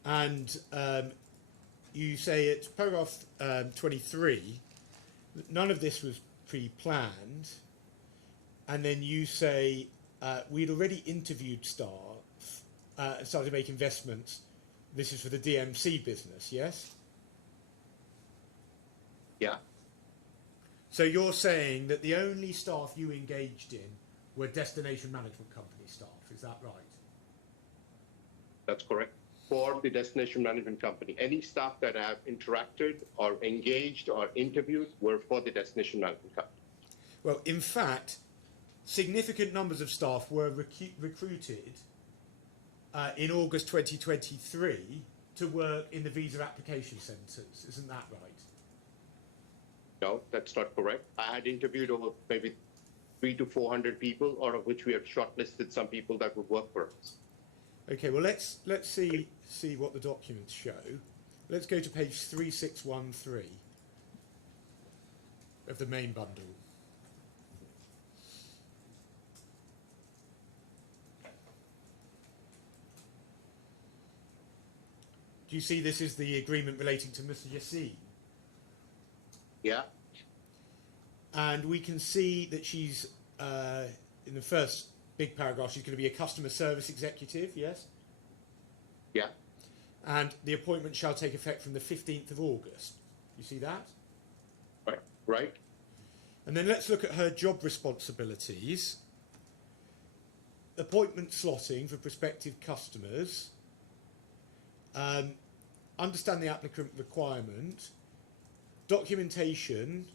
And you say at paragraph 23, none of this was pre-planned. And then you say we'd already interviewed staff, started to make investments. This is for the DMC business, yes? Yeah. So you're saying that the only staff you engaged in were destination management company staff, is that right? That's correct. For the destination management company, any staff that have interacted or engaged or interviewed were for the destination management company. Well, in fact, significant numbers of staff were recruited in August 2023 to work in the visa application centres. Isn't that right? No, that's not correct. I had interviewed over maybe 300 to 400 people, out of which we have shortlisted some people that would work for us. Okay, well let's see what the documents show. Let's go to page 3613 of the main bundle. Do you see this is the agreement relating to Mr. Yassin? Yeah. And we can see that she's, in the first big paragraph, she's going to be a customer service executive, yes? Yeah. And the appointment shall take effect from the 15th of August. You see that? Right. Right. And then let's look at her job responsibilities. Appointment slotting for prospective customers. Understand the applicant requirement. Documentation.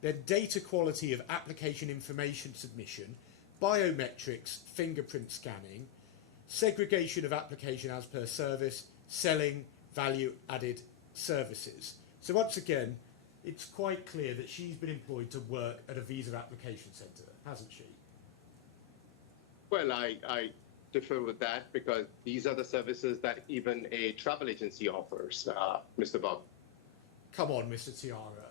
Then data quality of application information submission. Biometrics, fingerprint scanning. Segregation of application as per service. Selling value added services. So once again, it's quite clear that she's been employed to work at a visa application centre, hasn't she? Well, I differ with that because these are the services that even a travel agency offers, Mr. Bob. Come on, Mr. Tiara.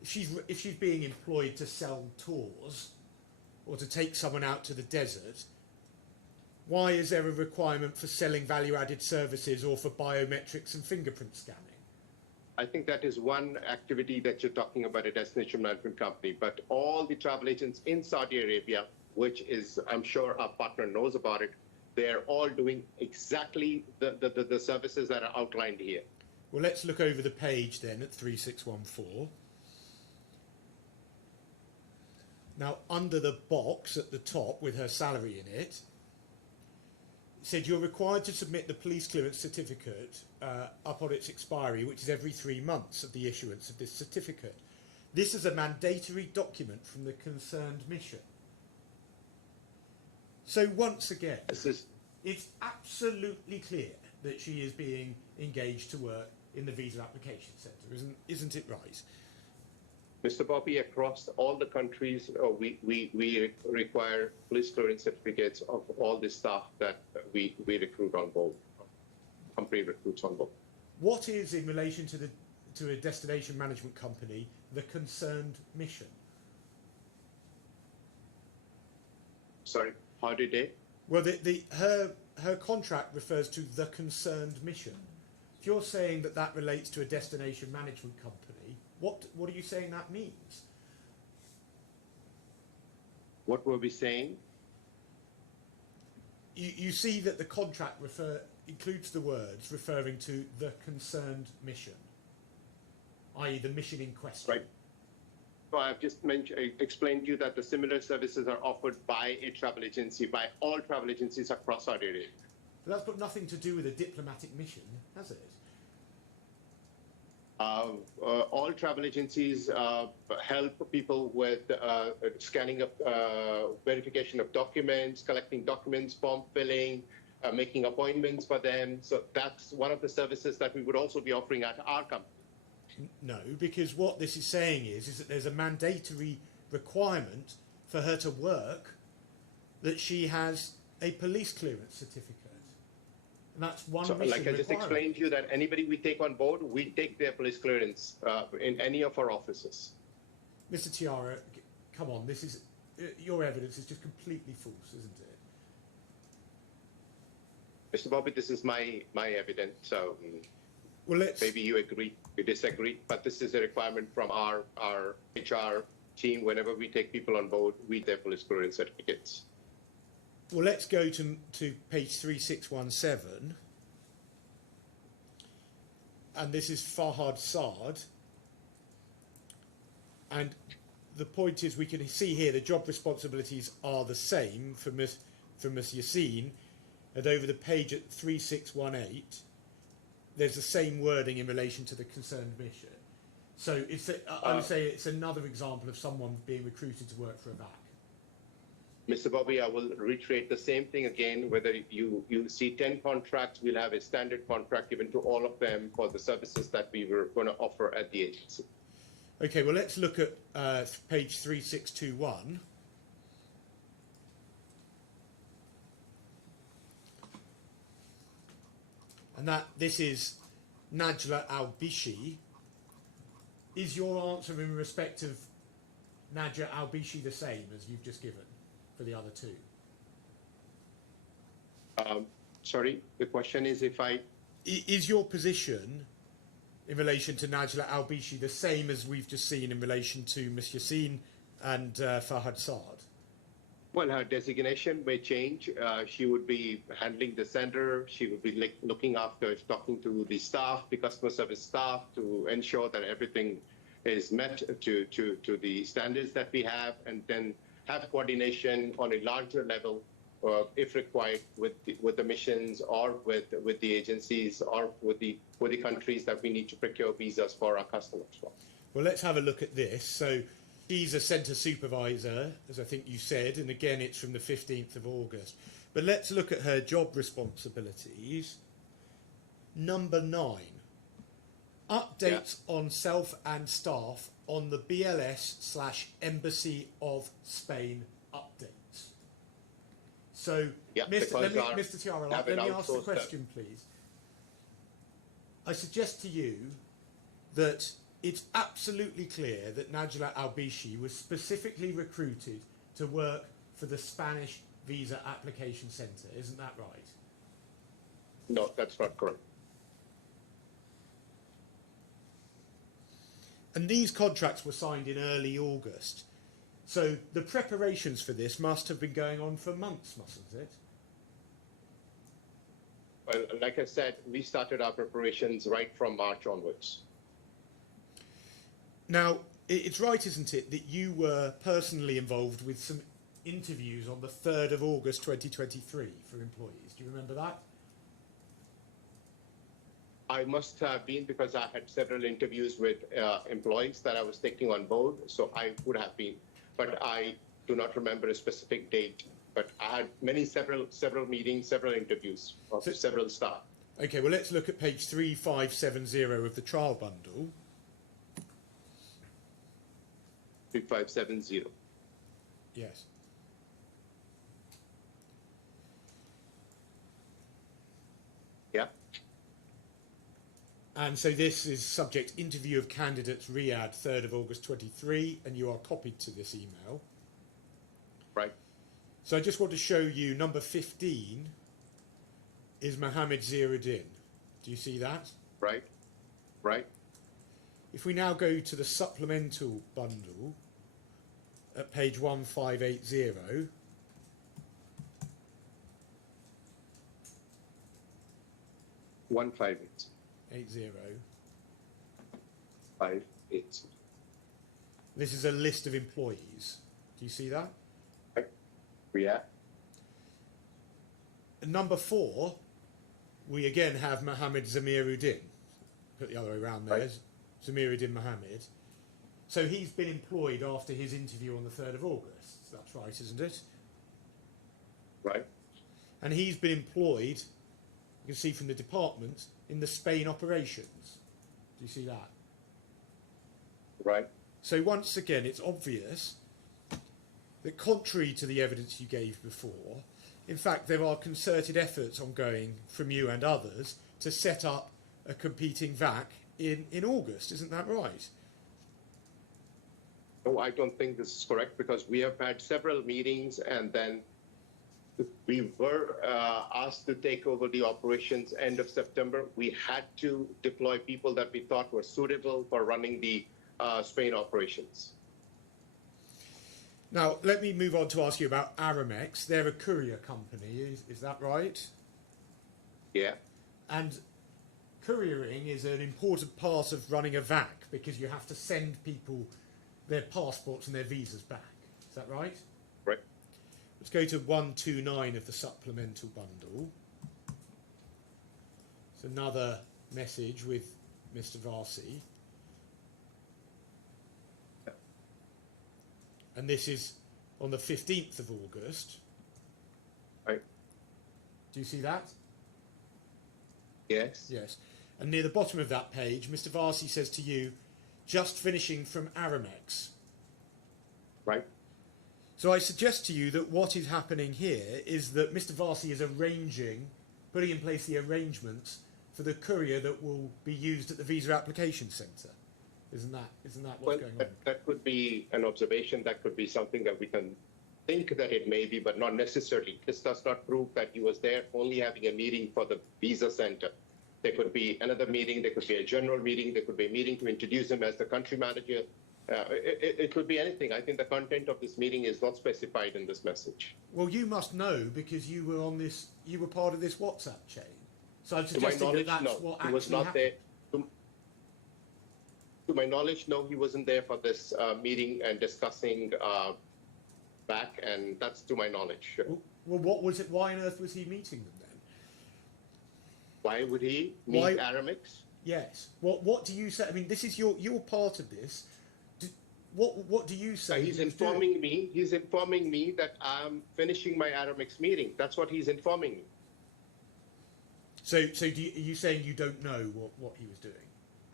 If she's being employed to sell tours or to take someone out to the desert, why is there a requirement for selling value-added services or for biometrics and fingerprint scanning? I think that is one activity that you're talking about, a destination management company, but all the travel agents in Saudi Arabia, which is, I'm sure our partner knows about it, they're all doing exactly the services that are outlined here. Well, let's look over the page then at 3614. Now, under the box at the top with her salary in it, said you're required to submit the police clearance certificate upon its expiry, which is every 3 months of the issuance of this certificate. This is a mandatory document from the concerned mission. So once again, it's absolutely clear that she is being engaged to work in the visa application centre, isn't it right? Mr. Bobby, across all the countries, we require police clearance certificates of all the staff that we recruit on board, company recruits on board. What is, in relation to a destination management company, the concerned mission? Sorry, how did they? Well, her contract refers to the concerned mission. If you're saying that relates to a destination management company, what are you saying that means? What were we saying? You see that the contract includes the words referring to the concerned mission, i.e. the mission in question. Right. So I've just explained to you that the similar services are offered by a travel agency, by all travel agencies across Saudi Arabia. But that's got nothing to do with a diplomatic mission, has it? All travel agencies help people with scanning of verification of documents, collecting documents, form filling, making appointments for them. So that's one of the services that we would also be offering at our company. No, because what this is saying is that there's a mandatory requirement for her to work that she has a police clearance certificate. And that's one So, mission like I just requirement. explained to you, that anybody we take on board, we take their police clearance in any of our offices. Mr. Tiara, come on, this is your evidence is just completely false, isn't it? Mr. Bobby, this is my evidence. So Well, maybe you agree, you disagree, but this is a requirement from our HR team. Whenever we take people on board, we their police clearance certificates. Well, let's go to page 3617. And this is Fahad Saad. And the point is, we can see here the job responsibilities are the same for Ms. Yassin. And over the page at 3618, there's the same wording in relation to the concerned mission. So I would say it's another example of someone being recruited to work for a VAC. Mr. Bobby, I will reiterate the same thing again. Whether you see 10 contracts, we'll have a standard contract given to all of them for the services that we were going to offer at the agency. Okay, well, let's look at page 3621. And this is Najla Al-Bishi. Is your answer in respect of Najla Al-Bishi the same as you've just given for the other two? Sorry, the question is Is your position in relation to Najla Al-Bishi the same as we've just seen in relation to Ms. Yassin and Fahad Saad? Well, her designation may change. She would be handling the center. She would be looking after, talking to the staff, the customer service staff, to ensure that everything is met to the standards that we have, and then have coordination on a larger level, if required, with the missions or with the agencies or with the countries that we need to procure visas for our customers. Well, let's have a look at this. So she's a centre supervisor, as I think you said, and again it's from the 15th of August. But let's look at her job responsibilities. Number 9. updates on self and staff on the BLS/Embassy of Spain updates. So, Yeah, Mr. Tiara, have let an me ask the outsourced question, please. I suggest to you that it's absolutely clear that Najla Albishi was specifically recruited to work for the Spanish Visa Application Centre. Isn't that right? No, that's not correct. And these contracts were signed in early August. So the preparations for this must have been going on for months, mustn't it? Well, like I said, we started our preparations right from March onwards. Now, it's right, isn't it, that you were personally involved with some interviews on the 3rd of August 2023 for employees. Do you remember that? I must have been, because I had several interviews with employees that I was taking on board, so I would have been, but I do not remember a specific date. But I had several meetings, several interviews of several staff. Okay, well, let's look at page 3570 of the trial bundle. 3570. Yes. Yeah. And so this is subject interview of candidates Riyadh 3rd of August 23, and you are copied to this email. Right. So I just want to show you number 15 is Mohammed Ziruddin. Do you see that? Right. Right. If we now go to the supplemental bundle at page 1580, One 5-8. 80. 5-8. This is a list of employees. Do you see that? Right. Yeah. Number 4, we again have Mohammed Zamiruddin. Put the other way around there. Right. Zamiruddin Mohammed. So he's been employed after his interview on the 3rd of August. That's right, isn't it? Right. And he's been employed, you can see from the department, in the Spain operations. Do you see that? Right. So once again, it's obvious that contrary to the evidence you gave before, in fact, there are concerted efforts ongoing from you and others to set up a competing VAC in August. Isn't that right? No, I don't think this is correct, because we have had several meetings, and then we were asked to take over the operations end of September. We had to deploy people that we thought were suitable for running the Spain operations. Now, let me move on to ask you about Aramex. They're a courier company, is that right? Yeah. And couriering is an important part of running a VAC, because you have to send people their passports and their visas back. Is that right? Right. Let's go to 129 of the supplemental bundle. It's another message with Mr. Varsi. And this is on the 15th of August. Right. Do you see that? Yes. Yes. And near the bottom of that page, Mr. Varsi says to you, just finishing from Aramex. Right. So I suggest to you that what is happening here is that Mr. Varsi is putting in place the arrangements for the courier that will be used at the Visa Application Centre. Isn't that what's going on? That could be an observation. That could be something that we can think that it may be, but not necessarily. This does not prove that he was there only having a meeting for the Visa Center. There could be another meeting. There could be a general meeting. There could be a meeting to introduce him as the country manager. It could be anything. I think the content of this meeting is not specified in this message. Well, you must know, because you were part of this WhatsApp chain. So I'm To my suggesting knowledge, that's no, what he actually was not happened. there. To my knowledge, no, he wasn't there for this meeting and discussing back, and that's to my knowledge. Well, what was it? Why on earth was he meeting them then? Why would he meet Aramex? Yes. What do you say? I mean, this is you're part of this. What do you say? He's informing me. He's informing me that I'm finishing my Aramex meeting. That's what he's informing me. So are you saying you don't know what he was doing?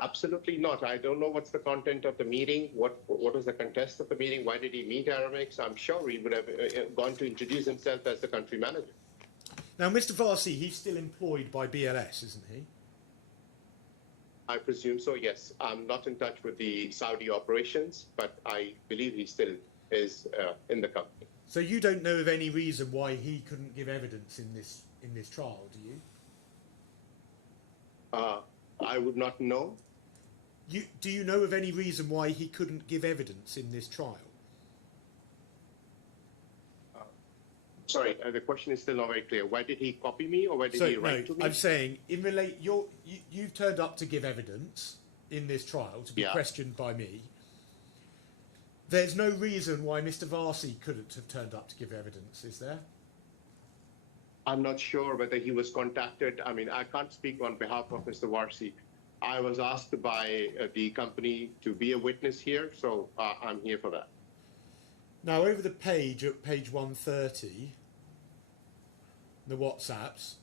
Absolutely not. I don't know what's the content of the meeting. What was the context of the meeting? Why did he meet Aramex? I'm sure he would have gone to introduce himself as the country manager. Now, Mr. Varsi, he's still employed by BLS, isn't he? I presume so, yes. I'm not in touch with the Saudi operations, but I believe he still is in the company. So you don't know of any reason why he couldn't give evidence in this trial, do you? I would not know. Do you know of any reason why he couldn't give evidence in this trial? Sorry, the question is still not very clear. Why did he copy me, or why did he write to me? I'm saying, you've turned up to give evidence in this trial, to be questioned by me. There's no reason why Mr. Varsi couldn't have turned up to give evidence, is there? I'm not sure whether he was contacted. I mean, I can't speak on behalf of Mr. Varsi. I was asked by the company to be a witness here, so I'm here for that. Now, over the page, at page 130, the WhatsApps,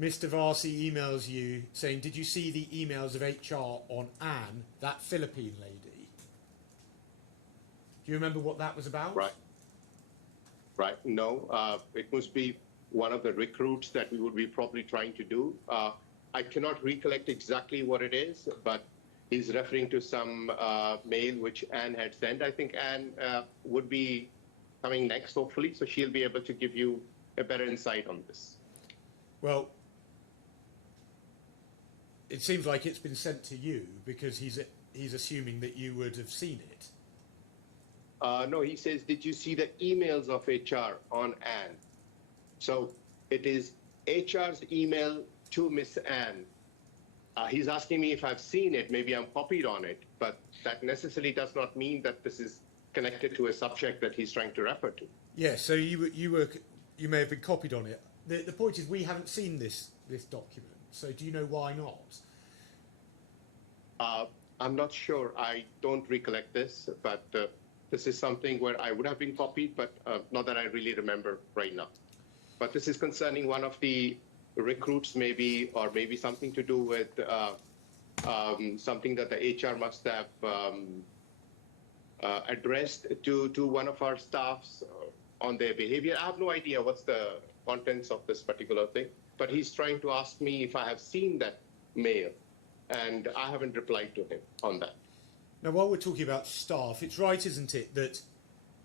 Mr. Varsi emails you saying, did you see the emails of HR on Anne, that Philippine lady? Do you remember what that was about? Right. No, it must be one of the recruits that we would be probably trying to do. I cannot recollect exactly what it is, but he's referring to some mail which Anne had sent. I think Anne would be coming next, hopefully, so she'll be able to give you a better insight on this. Well, it seems like it's been sent to you because he's assuming that you would have seen it. No, he says, did you see the emails of HR on Anne? So it is HR's email to Miss Anne. He's asking me if I've seen it. Maybe I'm copied on it, but that necessarily does not mean that this is connected to a subject that he's trying to refer to. Yeah, so you may have been copied on it. The point is, we haven't seen this document. So do you know why not? I'm not sure. I don't recollect this, but this is something where I would have been copied, but not that I really remember right now. But this is concerning one of the recruits, maybe, or maybe something to do with something that the HR must have addressed to one of our staffs on their behavior. I have no idea what's the contents of this particular thing, but he's trying to ask me if I have seen that mail, and I haven't replied to him on that. Now, while we're talking about staff, it's right, isn't it, that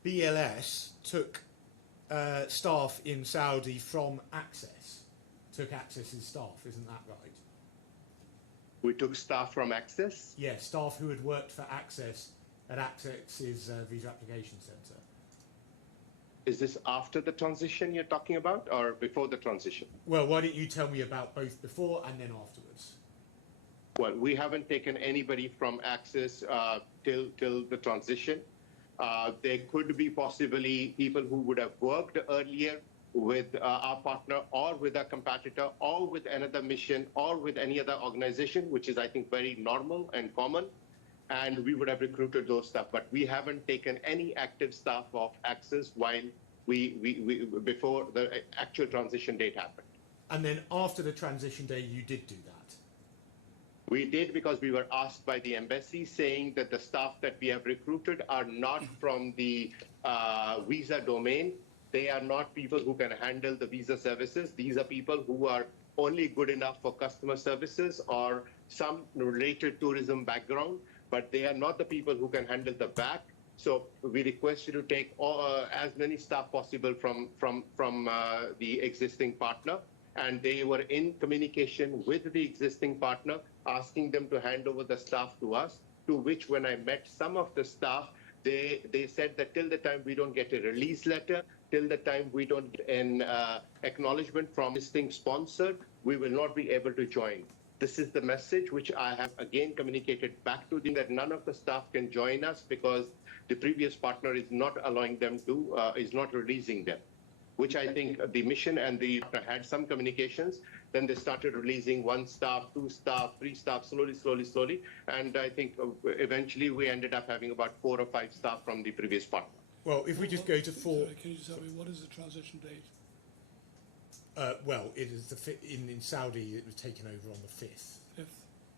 BLS took staff in Saudi from Access, took Access's staff, isn't that right? We took staff from Access? Yeah, staff who had worked for Access at Access's visa application centre. Is this after the transition you're talking about, or before the transition? Well, why don't you tell me about both before and then afterwards? Well, we haven't taken anybody from Access till the transition. There could be possibly people who would have worked earlier with our partner or with a competitor or with another mission or with any other organization, which is, I think, very normal and common. And we would have recruited those staff. But we haven't taken any active staff of Access while before the actual transition date happened. And then after the transition day, you did do that? We did, because we were asked by the embassy saying that the staff that we have recruited are not from the visa domain. They are not people who can handle the visa services. These are people who are only good enough for customer services or some related tourism background, but they are not the people who can handle the back. So we request you to take as many staff possible from the existing partner. And they were in communication with the existing partner, asking them to hand over the staff to us, to which when I met some of the staff, they said that till the time we don't get a release letter, till the time we don't get an acknowledgement from existing sponsor, we will not be able to join. This is the message which I have again communicated back to them, that none of the staff can join us because the previous partner is not allowing them to, is not releasing them. Which I think the mission and the partner had some communications. Then they started releasing one staff, two staff, three staff, slowly. And I think eventually we ended up having about 4 or 5 staff from the previous partner. Well, if we just go to 4... Sorry, can you just tell me, what is the transition date? Well, it is in Saudi, it was taken over on the 5th.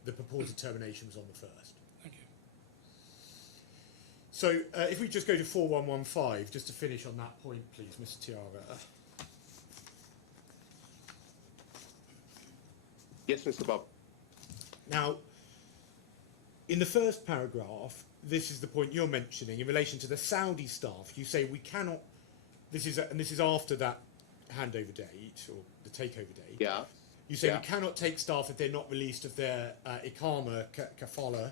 the purported termination was on the 1st. Thank you. So if we just go to 4115, just to finish on that point, please, Mr. Tiara. Yes, Mr. Bob. Now, in the first paragraph, this is the point you're mentioning in relation to the Saudi staff. You say we cannot. This is after that handover date or the takeover date. Yeah. You say Yeah. we cannot take staff if they're not released of their Iqama kafala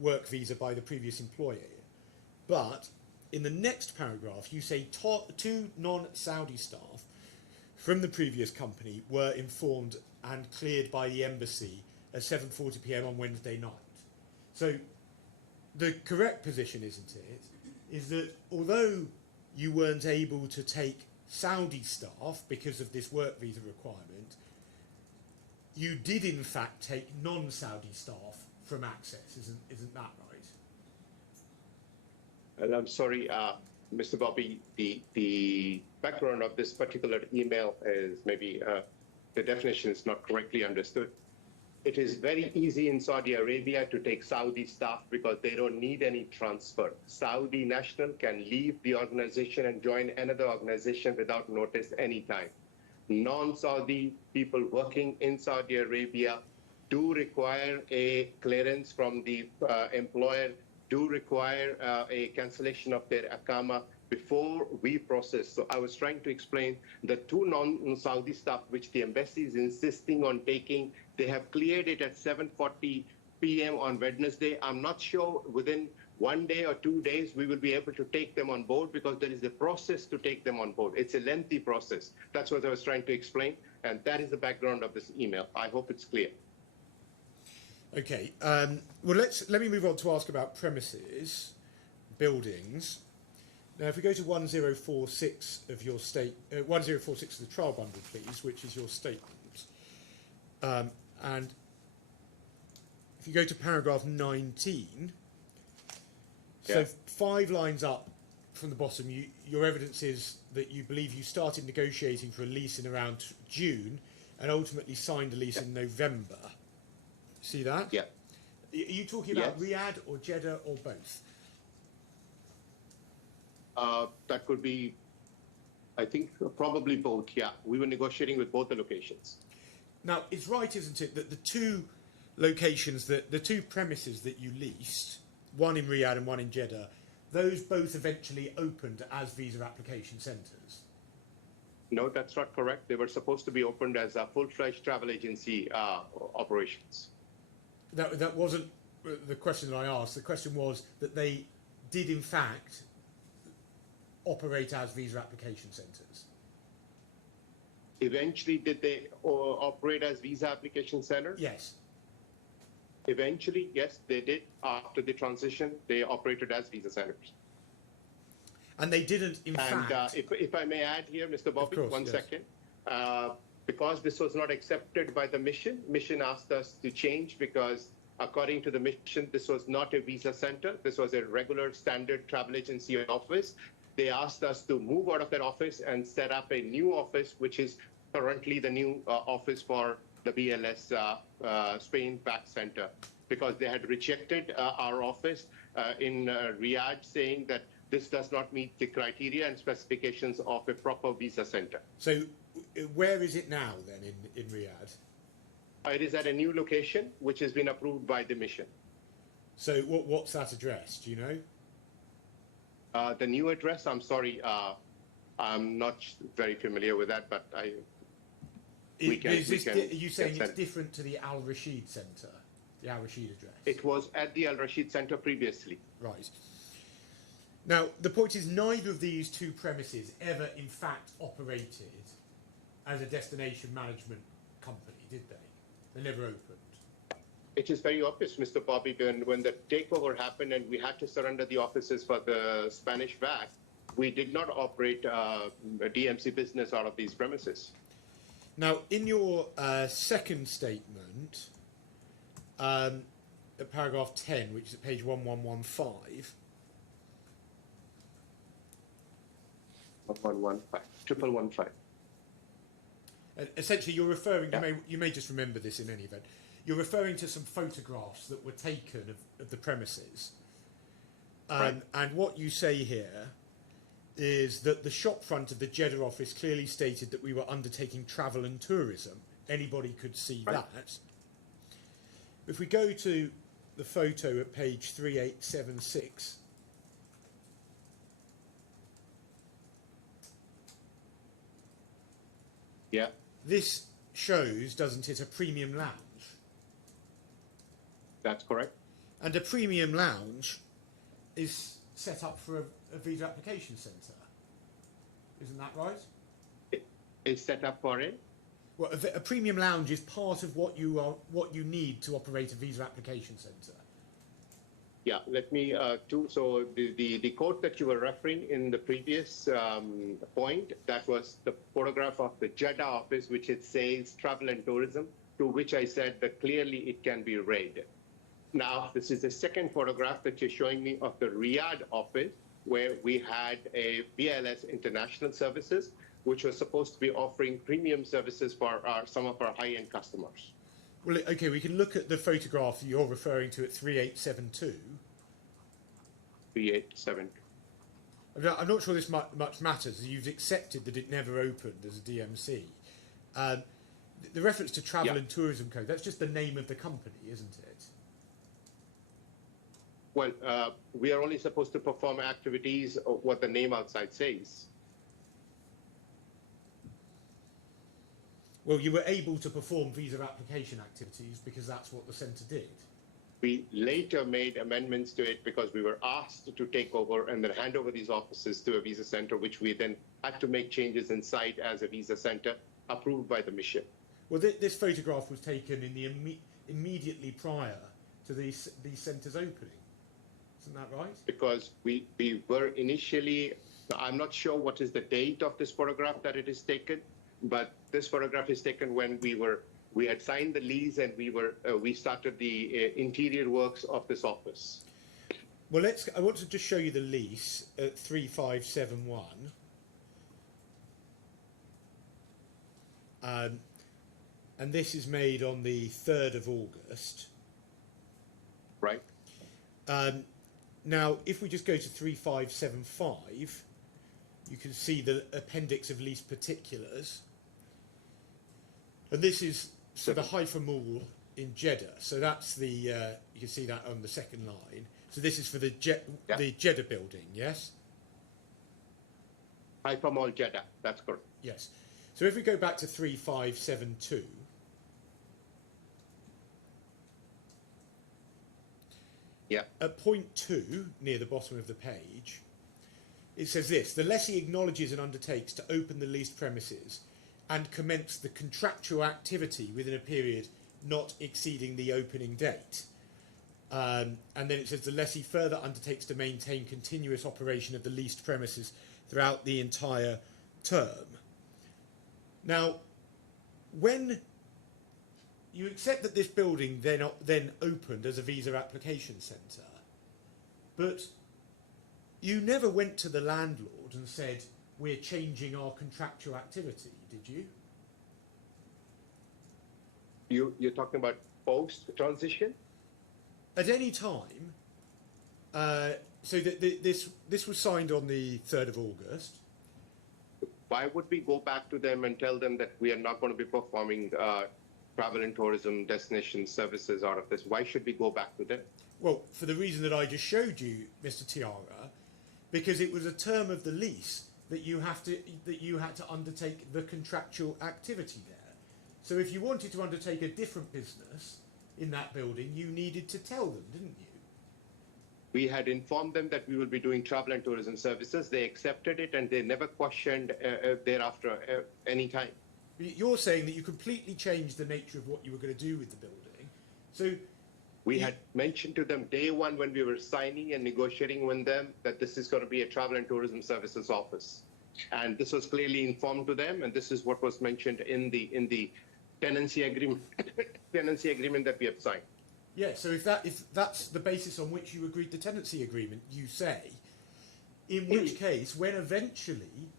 work visa by the previous employer. But in the next paragraph, you say two non-Saudi staff from the previous company were informed and cleared by the embassy at 7:40 p.m. on Wednesday night. So the correct position, isn't it, is that although you weren't able to take Saudi staff because of this work visa requirement, you did in fact take non-Saudi staff from Access, isn't that right? And I'm sorry, Mr. Bobby, the background of this particular email is maybe the definition is not correctly understood. It is very easy in Saudi Arabia to take Saudi staff because they don't need any transfer. Saudi national can leave the organization and join another organization without notice anytime. Non-Saudi people working in Saudi Arabia do require a clearance from the employer, do require a cancellation of their Iqama before we process. So I was trying to explain the two non-Saudi staff which the embassy is insisting on taking. They have cleared it at 7:40 p.m. on Wednesday. I'm not sure within 1 day or 2 days we will be able to take them on board because there is a process to take them on board. It's a lengthy process. That's what I was trying to explain, and that is the background of this email. I hope it's clear. Okay. Well, let me move on to ask about premises, buildings. Now, if we go to 1046 of your 1046 of the trial bundle, please, which is your statement, and if you go to paragraph 19, so 5 lines up from the bottom, your evidence is that you believe you started negotiating for a lease in around June and ultimately signed a lease in November. See that? Yeah. Are you talking about Yes. Riyadh or Jeddah or both? That could be, I think, probably both. Yeah, we were negotiating with both the locations. Now, it's right, isn't it, that the two locations, the two premises that you leased, one in Riyadh and one in Jeddah, those both eventually opened as visa application centres? No, that's not correct. They were supposed to be opened as a full-fledged travel agency operations. That wasn't the question that I asked. The question was that they did, in fact, operate as visa application centres. Eventually, did they operate as visa application centers? Yes. Eventually, yes, they did. After the transition, they operated as visa centers. And they didn't, in And fact... if I may add here, Mr. Bobby, course, one yes. second. Because this was not accepted by the mission asked us to change because according to the mission, this was not a visa center. This was a regular standard travel agency office. They asked us to move out of that office and set up a new office, which is currently the new office for the BLS Spain PAC Center, because they had rejected our office in Riyadh, saying that this does not meet the criteria and specifications of a proper visa center. So where is it now, then, in Riyadh? It is at a new location, which has been approved by the mission. So what's that address? Do you know? The new address, I'm sorry, I'm not very familiar with that, but are you saying it's different to the Al Rashid Centre, the Al Rashid address? It was at the Al Rashid Center previously. Right. Now, the point is neither of these two premises ever, in fact, operated as a destination management company, did they? They never opened. It is very obvious, Mr. Bobby, when the takeover happened and we had to surrender the offices for the Spanish VAT, we did not operate a DMC business out of these premises. Now, in your second statement, at paragraph 10, which is at page 1115, 1115. Essentially, you're referring. Yeah. You may just remember this in any event. You're referring to some photographs that were taken of the premises, Right. and what you say here is that the shop front of the Jeddah office clearly stated that we were undertaking travel and tourism. Anybody could see Right. that. If we go to the photo at page 3876. Yeah. This shows, doesn't it, a premium lounge? That's correct. And a premium lounge is set up for a visa application centre. Isn't that right? It's set up for it. Well, a premium lounge is part of what you need to operate a visa application centre. Yeah, let me so the quote that you were referring in the previous point, that was the photograph of the Jeddah office, which it says travel and tourism, to which I said that clearly it can be read. Now, this is the second photograph that you're showing me of the Riyadh office, where we had a BLS International Services, which was supposed to be offering premium services for some of our high-end customers. Well, okay, we can look at the photograph you're referring to at 3872. 387. I'm not sure this much matters. You've accepted that it never opened as a DMC. The reference to Travel and Tourism Code, that's just the name of the company, isn't it? Well, we are only supposed to perform activities of what the name outside says. Well, you were able to perform visa application activities because that's what the centre did. We later made amendments to it because we were asked to take over and then hand over these offices to a visa center, which we then had to make changes inside as a visa center approved by the mission. Well, this photograph was taken in the immediately prior to these centres opening. Isn't that right? Because we were initially, I'm not sure what is the date of this photograph that it is taken, but this photograph is taken when we had signed the lease and we started the interior works of this office. Well, I want to just show you the lease at 3571. And this is made on the 3rd of August. Right. Now, if we just go to 3575, you can see the appendix of lease particulars. And this is for the Haifa Mall in Jeddah. So that's the, you can see that on the second line. So this is for the Jeddah building, yes? Haifa Mall Jeddah, that's correct. Yes. So if we go back to 3572, yeah. At point 2, near the bottom of the page, it says this: the lessee acknowledges and undertakes to open the leased premises and commence the contractual activity within a period not exceeding the opening date. And then it says the lessee further undertakes to maintain continuous operation of the leased premises throughout the entire term. Now, when you accept that this building then opened as a visa application centre, but you never went to the landlord and said, we're changing our contractual activity, did you? You're talking about post-transition? At any time, so this was signed on the 3rd of August. Why would we go back to them and tell them that we are not going to be performing travel and tourism destination services out of this? Why should we go back to them? Well, for the reason that I just showed you, Mr. Tiara, because it was a term of the lease that you had to undertake the contractual activity there. So if you wanted to undertake a different business in that building, you needed to tell them, didn't you? We had informed them that we will be doing travel and tourism services. They accepted it and they never questioned thereafter any time. You're saying that you completely changed the nature of what you were going to do with the building. So we had mentioned to them day one when we were signing and negotiating with them that this is going to be a travel and tourism services office. And this was clearly informed to them, and this is what was mentioned in the tenancy agreement that we have signed. Yeah, so if that's the basis on which you agreed the tenancy agreement, you say, in which case, when eventually,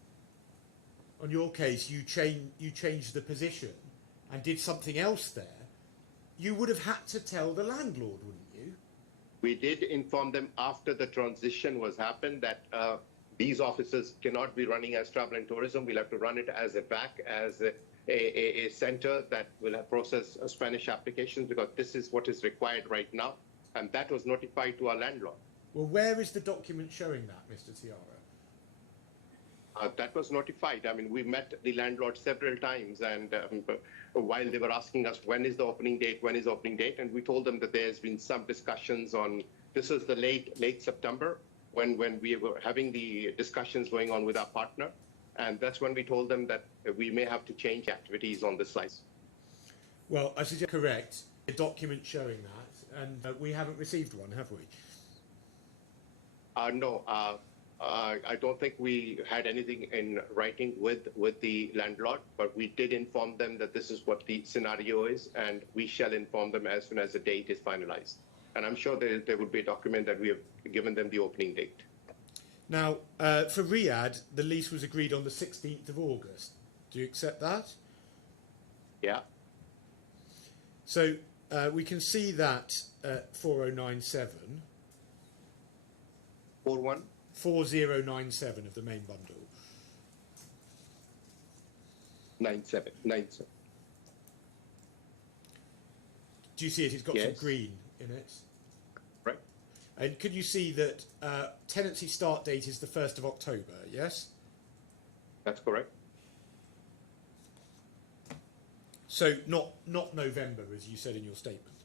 on your case, you changed the position and did something else there, you would have had to tell the landlord, wouldn't you? We did inform them after the transition was happened that these offices cannot be running as travel and tourism. We'll have to run it as a VAC, as a center that will process Spanish applications, because this is what is required right now. And that was notified to our landlord. Well, where is the document showing that, Mr. Tiara? That was notified. I mean, we met the landlord several times, and while they were asking us when is the opening date, and we told them that there's been some discussions on, this is the late September, when we were having the discussions going on with our partner, and that's when we told them that we may have to change activities on this site. Well, I suggest correct a document showing that, and we haven't received one, have we? No. I don't think we had anything in writing with the landlord, but we did inform them that this is what the scenario is, and we shall inform them as soon as the date is finalized. And I'm sure there would be a document that we have given them the opening date. Now, for Riyadh, the lease was agreed on the 16th of August. Do you accept that? Yeah. So we can see that 4097. 41? 4097 of the main bundle. 97. Do you see it? It's got some green in it. Right. And could you see that tenancy start date is the 1st of October, yes? That's correct. So not November, as you said in your statement.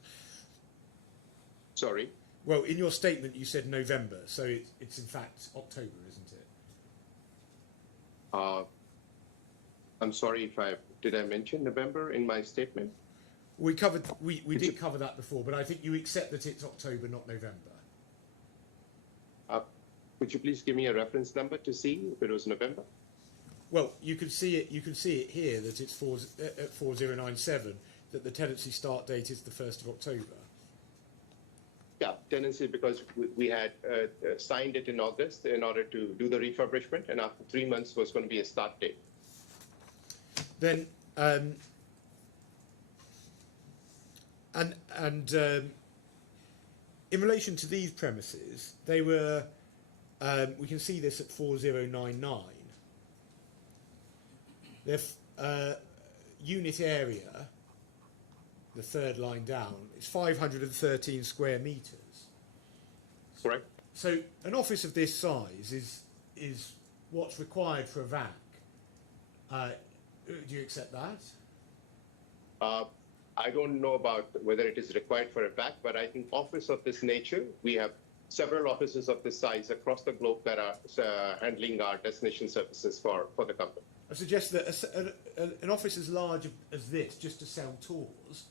Sorry. Well, in your statement you said November, so it's in fact October, isn't it? I'm sorry if did I mention November in my statement? We did cover that before, but I think you accept that it's October, not November. Could you please give me a reference number to see if it was November? Well, you can see it. You can see it here that it's 4097. That the tenancy start date is the 1st of October. Yeah, tenancy, because we had signed it in August in order to do the refurbishment, and after 3 months was going to be a start date. Then, in relation to these premises, they were. We can see this at 4099. Their unit area, the third line down, is 513 square metres. Correct. So an office of this size is what's required for a VAC. Do you accept that? I don't know about whether it is required for a VAC, but I think office of this nature, we have several offices of this size across the globe that are handling our destination services for the company. I suggest that an office as large as this, just to sell tours,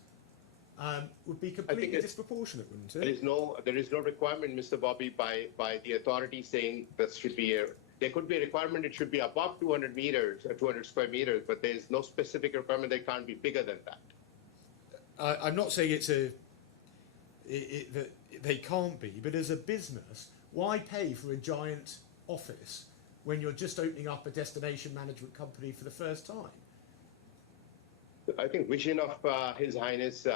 would be completely disproportionate, wouldn't it? There is no requirement, Mr. Bobby, by the authority saying that should be there could be a requirement it should be above 200 meters or 200 square meters, but there is no specific requirement that it can't be bigger than that. I'm not saying that they can't be, but as a business, why pay for a giant office when you're just opening up a destination management company for the first time? I think vision of His Highness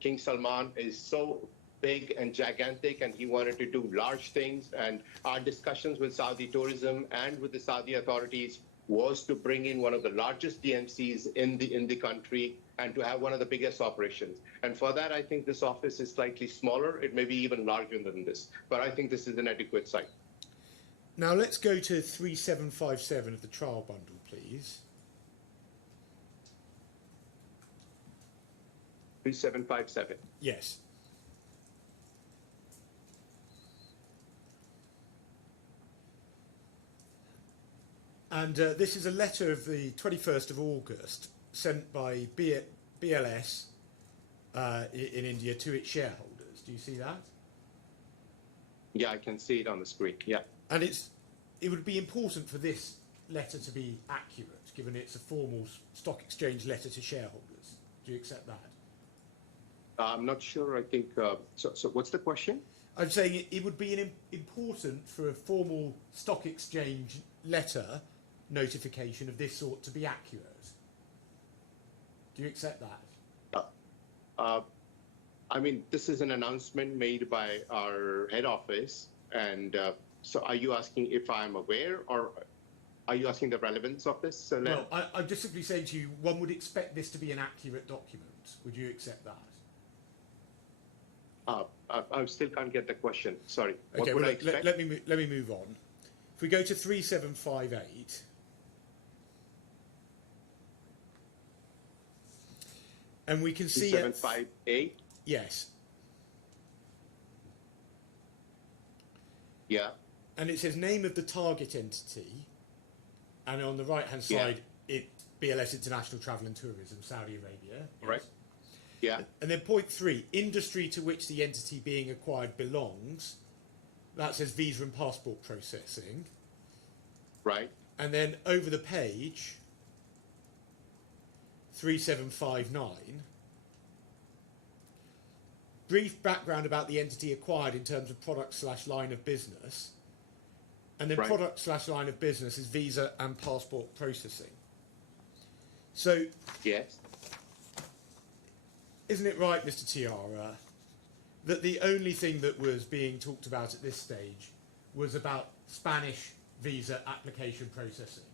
King Salman is so big and gigantic, and he wanted to do large things. And our discussions with Saudi tourism and with the Saudi authorities was to bring in one of the largest DMCs in the country and to have one of the biggest operations. And for that, I think this office is slightly smaller. It may be even larger than this, but I think this is an adequate site. Now let's go to 3757 of the trial bundle, please. 3757. Yes. And this is a letter of the 21st of August sent by BLS in India to its shareholders. Do you see that? Yeah, I can see it on the screen. Yeah. And it would be important for this letter to be accurate, given it's a formal stock exchange letter to shareholders. Do you accept that? I'm not sure. I think so what's the question? I'm saying it would be important for a formal stock exchange letter notification of this sort to be accurate. Do you accept that? I mean, this is an announcement made by our head office, and so are you asking if I'm aware, or are you asking the relevance of this? Well, I'm just simply saying to you, one would expect this to be an accurate document. Would you accept that? I still can't get the question. Sorry. Okay, What would well, I expect? let me move on. If we go to 3758, and we can see 3758. yes, Yeah. and it says name of the target entity, and on the right hand side, it BLS International Travel and Tourism, Saudi Arabia. Right. Yeah. And then point 3, industry to which the entity being acquired belongs. That says visa and passport processing. Right. And then over the page, 3759, brief background about the entity acquired in terms of product/line of business. And then Right. product/line of business is visa and passport processing. So, Yes. isn't it right, Mr. Tiara, that the only thing that was being talked about at this stage was about Spanish visa application processing?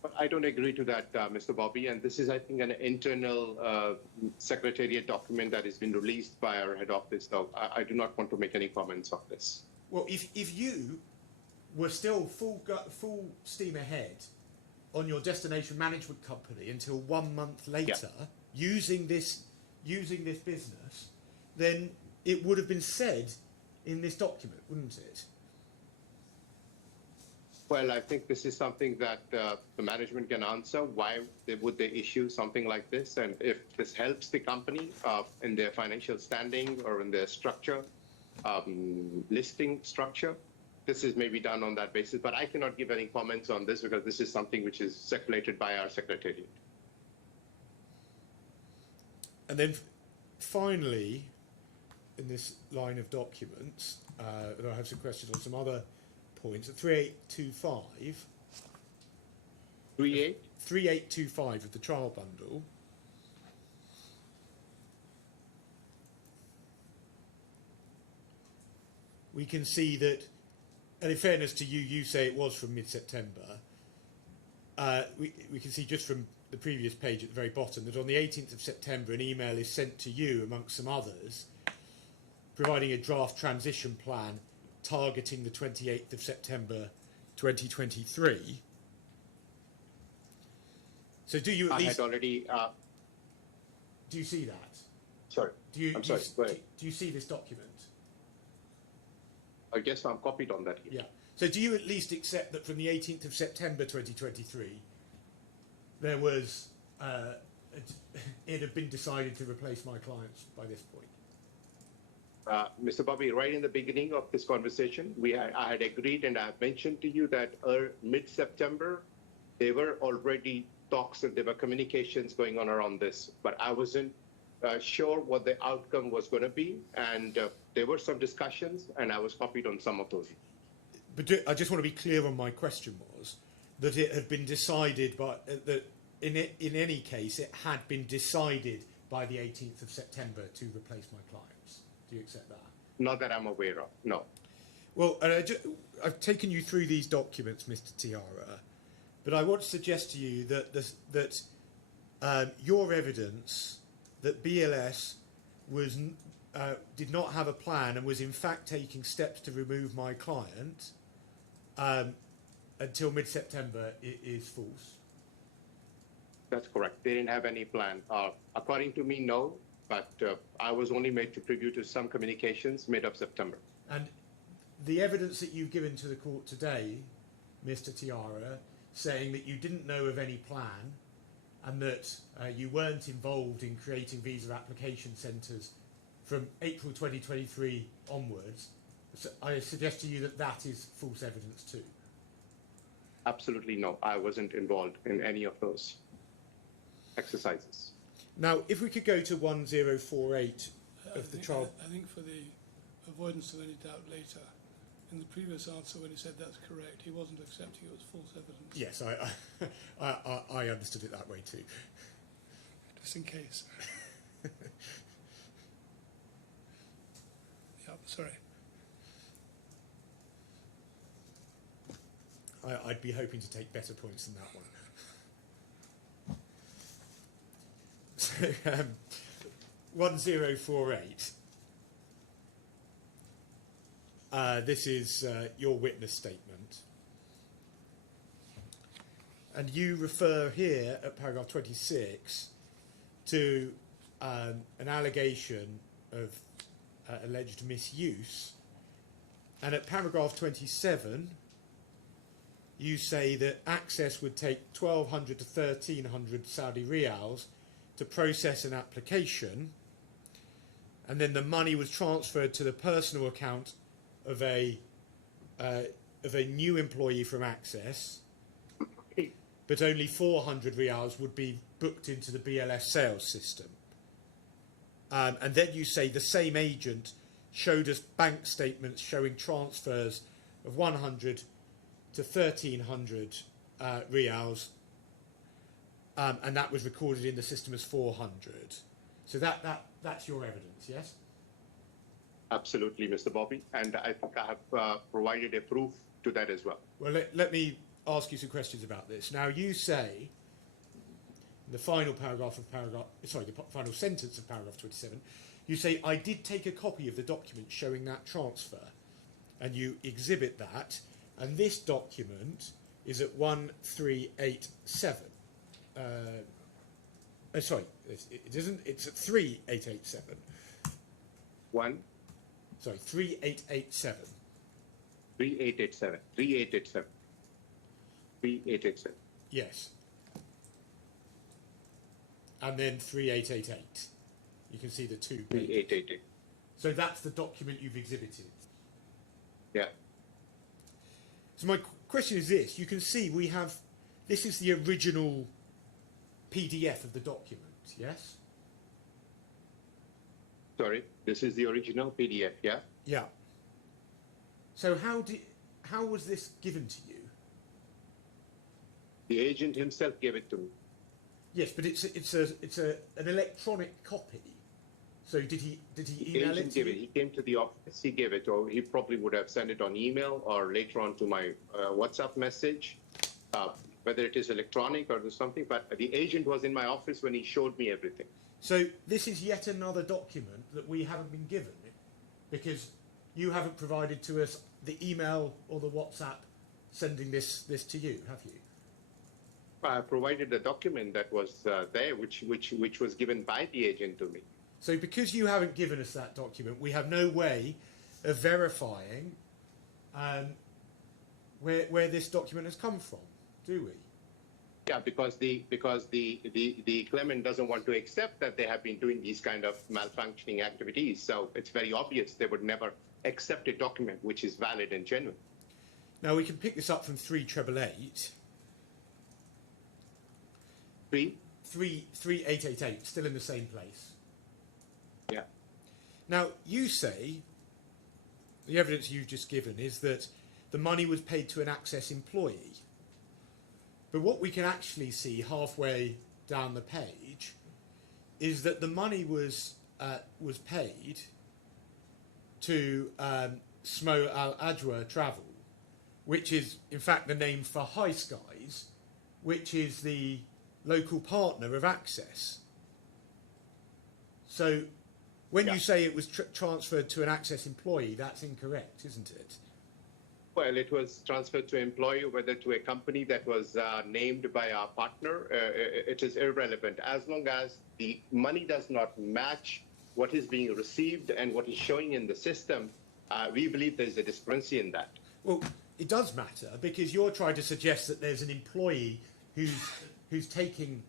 But I don't agree to that, Mr. Bobby. And this is, I think, an internal secretariat document that has been released by our head office. So I do not want to make any comments on this. Well, if you were still full steam ahead on your destination management company until 1 month later, using this business, then it would have been said in this document, wouldn't it? Well, I think this is something that the management can answer. Why would they issue something like this? And if this helps the company in their financial standing or in their structure, listing structure, this is maybe done on that basis. But I cannot give any comments on this because this is something which is circulated by our secretariat. And then finally, in this line of documents, and I have some questions on some other points, at 3825, 3825 of the trial bundle, we can see that, and in fairness to you, you say it was from mid-September. We can see just from the previous page at the very bottom that on the 18th of September an email is sent to you, amongst some others, providing a draft transition plan targeting the 28th of September 2023. So do you at least... I had already... do you see that? Sorry. I'm sorry. Go ahead. Do you see this document? I guess I'm copied on that here. Yeah. So do you at least accept that from the 18th of September 2023, there was, it had been decided to replace my clients by this point? Mr. Bobby, right in the beginning of this conversation, I had agreed and I have mentioned to you that mid-September, there were already talks and there were communications going on around this, but I wasn't sure what the outcome was going to be, and there were some discussions, and I was copied on some of those. But I just want to be clear on my question was that it had been decided by that in any case it had been decided by the 18th of September to replace my clients. Do you accept that? Not that I'm aware of. No. Well, I've taken you through these documents, Mr. Tiara, but I want to suggest to you that your evidence that BLS was did not have a plan and was in fact taking steps to remove my client until mid-September is false. That's correct. They didn't have any plan. According to me, no, but I was only made to preview to some communications mid of September. And the evidence that you've given to the court today, Mr. Tiara, saying that you didn't know of any plan and that you weren't involved in creating visa application centres from April 2023 onwards, so I suggest to you that that is false evidence too. Absolutely no. I wasn't involved in any of those exercises. Now, if we could go to 1048 of the trial. I think for the avoidance of any doubt later, in the previous answer when he said that's correct, he wasn't accepting it was false evidence. Yes, I understood it that way too. Just in case. Yeah, sorry. I'd be hoping to take better points than that one. So, 1048. This is your witness statement. And you refer here at paragraph 26 to an allegation of alleged misuse. And at paragraph 27, you say that Access would take 1,200 to 1,300 Saudi riyals to process an application, and then the money was transferred to the personal account of a new employee from Access, but only 400 riyals would be booked into the BLS sales system. And then you say the same agent showed us bank statements showing transfers of 100 to 1,300 riyals, and that was recorded in the system as 400. So that's your evidence, yes? Absolutely, Mr. Bobby, and I think I have provided a proof to that as well. Well, let me ask you some questions about this. Now, you say in the final paragraph of the final sentence of paragraph 27, you say, I did take a copy of the document showing that transfer, and you exhibit that, and this document is at 1387. Sorry, it isn't, it's at 3887. 3887. 3887. 3887. 3887. Yes. And then 3888. You can see the two. 3888. So that's the document you've exhibited. Yeah. So my question is this. You can see we have, this is the original PDF of the document, yes? Sorry, this is the original PDF, yeah? Yeah. So how was this given to you? The agent himself gave it to me. Yes, but it's an electronic copy. So did he The email agent it to gave you? it. He came to the office, he gave it, or he probably would have sent it on email or later on to my WhatsApp message, whether it is electronic or something, but the agent was in my office when he showed me everything. So this is yet another document that we haven't been given because you haven't provided to us the email or the WhatsApp sending this to you, have you? I provided a document that was there, which was given by the agent to me. So because you haven't given us that document, we have no way of verifying where this document has come from, do we? Yeah, because the claimant doesn't want to accept that they have been doing these kind of malfunctioning activities. So it's very obvious they would never accept a document which is valid and genuine. Now we can pick this up from 3888. 3888, still in the same place. Yeah. Now you say the evidence you've just given is that the money was paid to an Access employee. But what we can actually see halfway down the page is that the money was paid to Smo Al Ajwa Travel, which is in fact the name for High Skies, which is the local partner of Access. So when you say it was transferred to an Access employee, that's incorrect, isn't it? Well, it was transferred to an employee, whether to a company that was named by our partner, it is irrelevant. As long as the money does not match what is being received and what is showing in the system, we believe there's a discrepancy in that. Well, it does matter because you're trying to suggest that there's an employee who's taking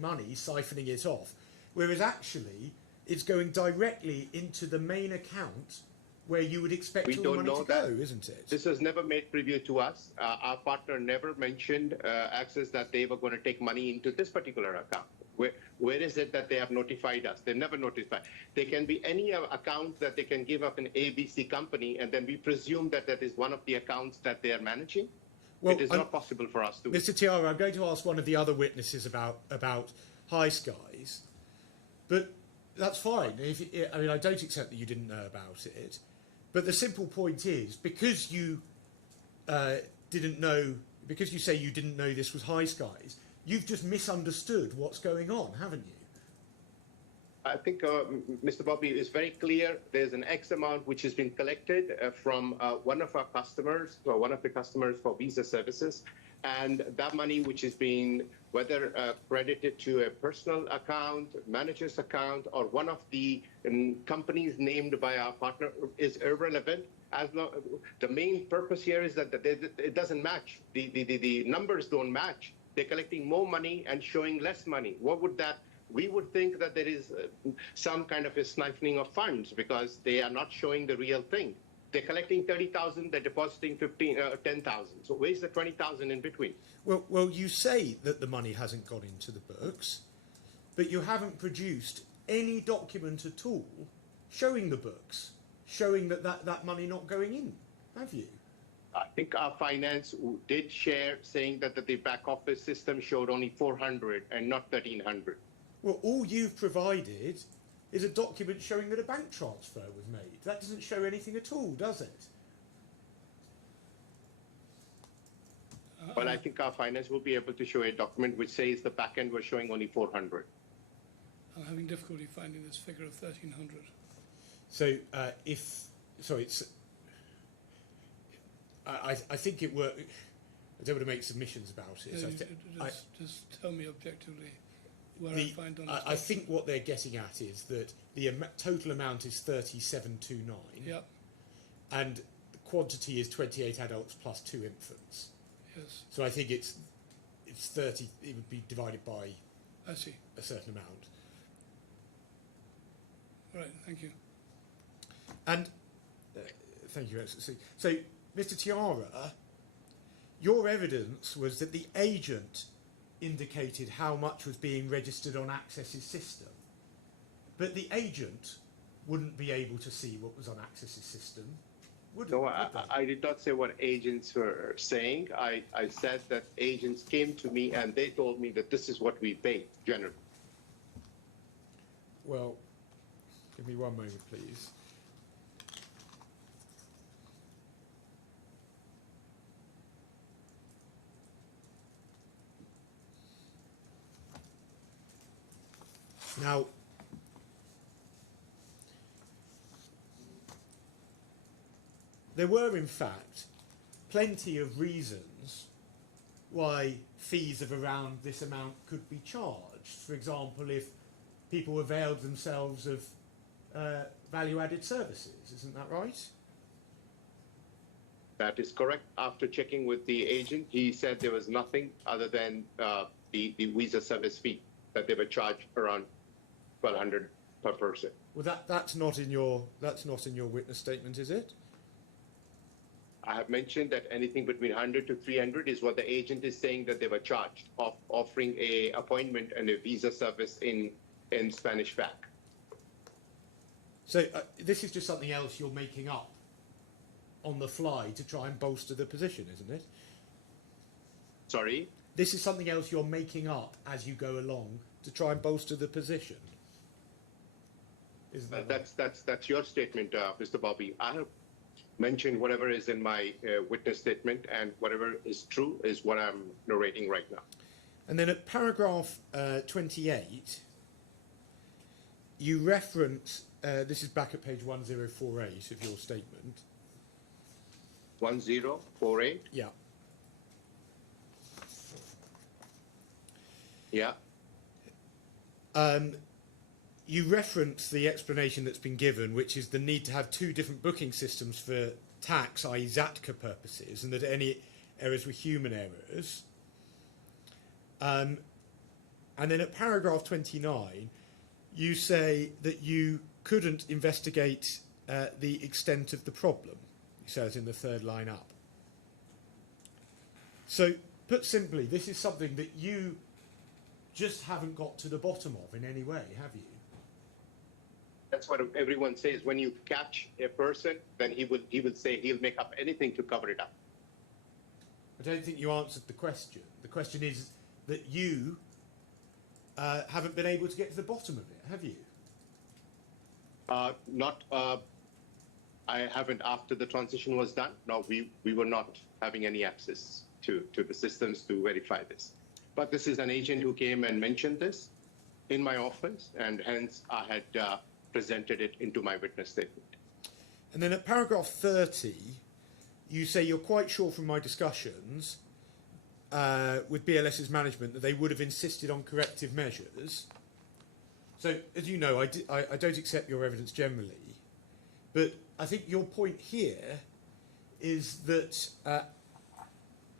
money, siphoning it off, whereas actually it's going directly into the main account where you would expect all the money to go, isn't it? This was never made preview to us. Our partner never mentioned Access that they were going to take money into this particular account. Where is it that they have notified us? They never notified. There can be any account that they can give up an ABC company, and then we presume that that is one of the accounts that they are managing. Well, it is not possible for us to. Mr. Tiara, I'm going to ask one of the other witnesses about High Skies, but that's fine. I mean, I don't accept that you didn't know about it, but the simple point is, because you didn't know, because you say you didn't know this was High Skies, you've just misunderstood what's going on, haven't you? I think Mr. Bobby is very clear. There's an X amount which has been collected from one of our customers, or one of the customers for visa services, and that money which is being whether credited to a personal account, manager's account, or one of the companies named by our partner is irrelevant. The main purpose here is that it doesn't match. The numbers don't match. They're collecting more money and showing less money. What would that? We would think that there is some kind of a siphoning of funds because they are not showing the real thing. They're collecting 30,000, they're depositing 10,000. So where's the 20,000 in between? Well, you say that the money hasn't gone into the books, but you haven't produced any document at all showing the books, showing that money not going in, have you? I think our finance did share saying that the back office system showed only 400 and not 1,300. Well, all you've provided is a document showing that a bank transfer was made. That doesn't show anything at all, does it? But I think our finance will be able to show a document which says the back end was showing only 400. I'm having difficulty finding this figure of 1,300. So I think it worked. I don't want to make submissions about it. Yeah, just tell me objectively where I find on this I think what they're getting at is that the total amount is 3729. Yep. And the quantity is 28 adults plus 2 infants. Yes. So I think it's 30. It would be divided by I see. a certain amount. All right. Thank you. And thank you, Excellency. So, Mr. Tiara, your evidence was that the agent indicated how much was being registered on Access's system, but the agent wouldn't be able to see what was on Access's system, would No, would I did not say what agents were saying. I said that agents came to me and they told me that this is what we pay generally. Well, give me one moment, please. Now, there were, in fact, plenty of reasons why fees of around this amount could be charged. For example, if people availed themselves of value-added services, isn't that right? That is correct. After checking with the agent, he said there was nothing other than the visa service fee that they were charged around 1,200 per person. Well, that's not in your witness statement, is it? I have mentioned that anything between 100 to 300 is what the agent is saying that they were charged of offering a appointment and a visa service in Spanish FAC. So this is just something else you're making up on the fly to try and bolster the position, isn't it? Sorry? This is something else you're making up as you go along to try and bolster the position. Isn't that right? That's your statement, Mr. Bobby. I have mentioned whatever is in my witness statement, and whatever is true is what I'm narrating right now. And then at paragraph 28, you reference, this is back at page 1048 of your statement. 1048? Yeah. Yeah. You reference the explanation that's been given, which is the need to have 2 different booking systems for tax, i.e. ZATCA purposes, and that any errors were human errors. And then at paragraph 29, you say that you couldn't investigate the extent of the problem. It says in the 3rd line up. So, put simply, this is something that you just haven't got to the bottom of in any way, have you? That's what everyone says. When you catch a person, then he will say he'll make up anything to cover it up. I don't think you answered the question. The question is that you haven't been able to get to the bottom of it, have you? I haven't after the transition was done. No, we were not having any access to the systems to verify this. But this is an agent who came and mentioned this in my office, and hence I had presented it into my witness statement. And then at paragraph 30, you say you're quite sure from my discussions with BLS's management that they would have insisted on corrective measures. So, as you know, I don't accept your evidence generally, but I think your point here is that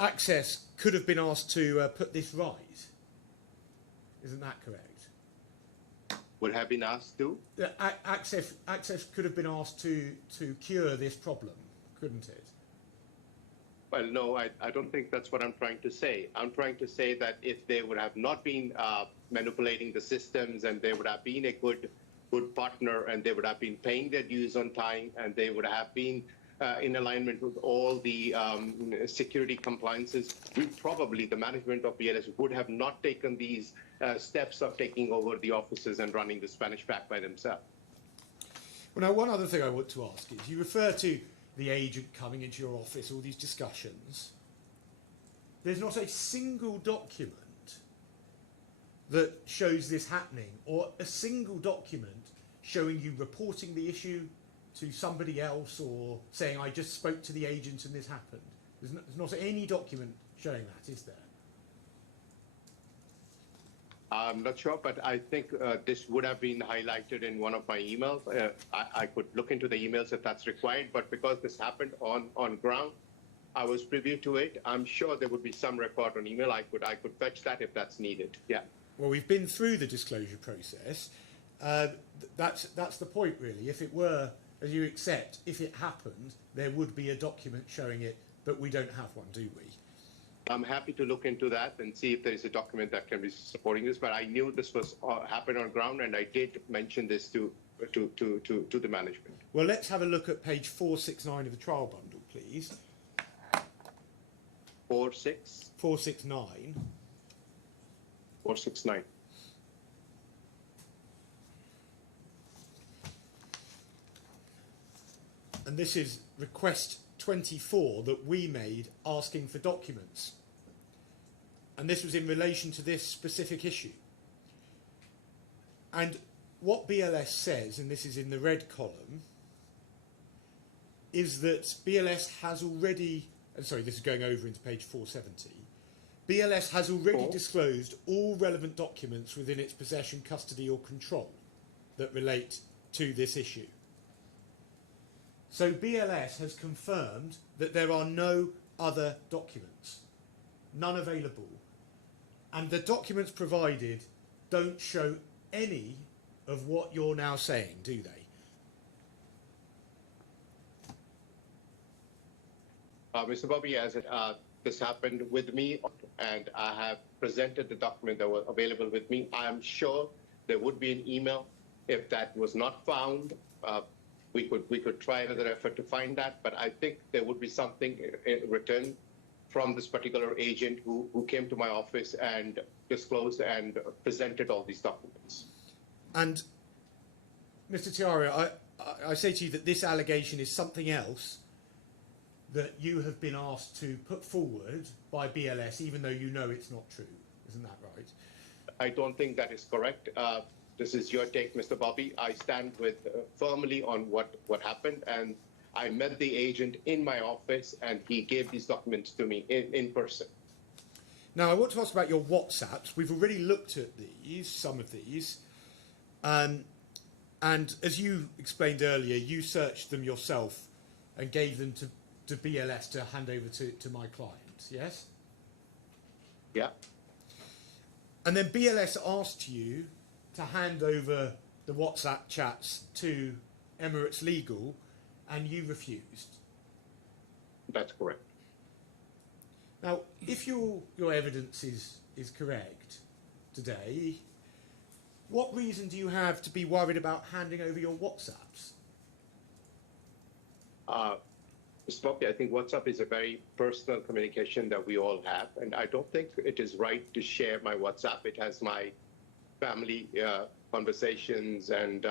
Access could have been asked to put this right. Isn't that correct? Would have been asked to? Access could have been asked to cure this problem, couldn't it? Well, no, I don't think that's what I'm trying to say. I'm trying to say that if they would have not been manipulating the systems, and they would have been a good partner, and they would have been paying their dues on time, and they would have been in alignment with all the security compliances, the management of BLS would have not taken these steps of taking over the offices and running the Spanish back by themselves. Well, now, one other thing I want to ask is, you refer to the agent coming into your office, all these discussions. There's not a single document that shows this happening, or a single document showing you reporting the issue to somebody else, or saying, I just spoke to the agent and this happened. There's not any document showing that, is there? I'm not sure, but I think this would have been highlighted in one of my emails. I could look into the emails if that's required, but because this happened on ground, I was privy to it. I'm sure there would be some record on email. I could fetch that if that's needed. Yeah. Well, we've been through the disclosure process. That's the point, really. If it were, as you accept, if it happened, there would be a document showing it, but we don't have one, do we? I'm happy to look into that and see if there is a document that can be supporting this. But I knew this was happened on ground, and I did mention this to the management. Well, let's have a look at page 469 of the trial bundle, please. 469. 469. And this is request 24 that we made asking for documents. And this was in relation to this specific issue. And what BLS says, and this is in the red column, is that BLS has already, sorry, this is going over into page 470, BLS has already disclosed all relevant documents within its possession, custody or control that relate to this issue. So BLS has confirmed that there are no other documents, none available. And the documents provided don't show any of what you're now saying, do they? Mr. Bobby, as this happened with me, and I have presented the document that was available with me, I am sure there would be an email. If that was not found, we could try another effort to find that, but I think there would be something in return from this particular agent who came to my office and disclosed and presented all these documents. And Mr. Tiaria, I say to you that this allegation is something else that you have been asked to put forward by BLS, even though you know it's not true. Isn't that right? I don't think that is correct. This is your take, Mr. Bobby. I stand with firmly on what happened, and I met the agent in my office, and he gave these documents to me in person. Now, I want to ask about your WhatsApps. We've already looked at these, some of these, and as you explained earlier, you searched them yourself and gave them to BLS to hand over to my client, yes? Yeah. And then BLS asked you to hand over the WhatsApp chats to Emirates Legal, and you refused. That's correct. Now, if your evidence is correct, today. What reason do you have to be worried about handing over your WhatsApps? Mr. Poppy, I think WhatsApp is a very personal communication that we all have, and I don't think it is right to share my WhatsApp. It has my family conversations, and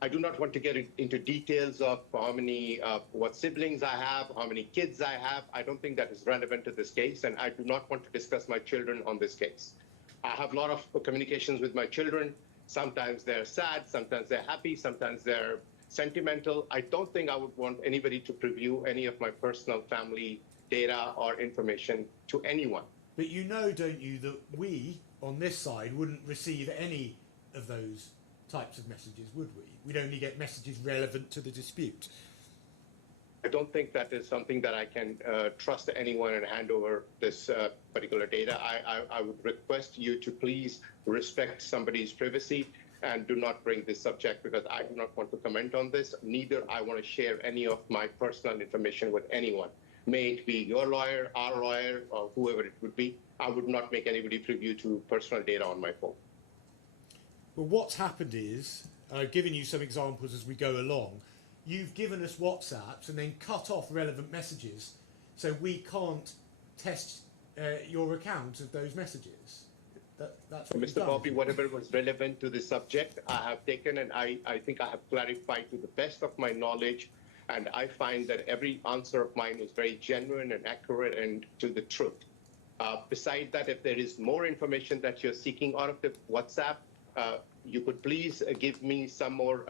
I do not want to get into details of how many, what siblings I have, how many kids I have. I don't think that is relevant to this case, and I do not want to discuss my children on this case. I have a lot of communications with my children. Sometimes they're sad, sometimes they're happy, sometimes they're sentimental. I don't think I would want anybody to preview any of my personal family data or information to anyone. But you know, don't you, that we, on this side, wouldn't receive any of those types of messages, would we? We'd only get messages relevant to the dispute. I don't think that is something that I can trust anyone and hand over this particular data. I would request you to please respect somebody's privacy and do not bring this subject, because I do not want to comment on this. Neither I want to share any of my personal information with anyone. May it be your lawyer, our lawyer, or whoever it would be. I would not make anybody privy to personal data on my phone. Well, what's happened is, I've given you some examples as we go along, you've given us WhatsApps and then cut off relevant messages, so we can't test your account of those messages. That's what Mr. Bobby, whatever was relevant to the subject, I have taken, and I think I have clarified to the best of my knowledge, and I find that every answer of mine was very genuine and accurate and to the truth. Beside that, if there is more information that you're seeking out of the WhatsApp, you could please give me some more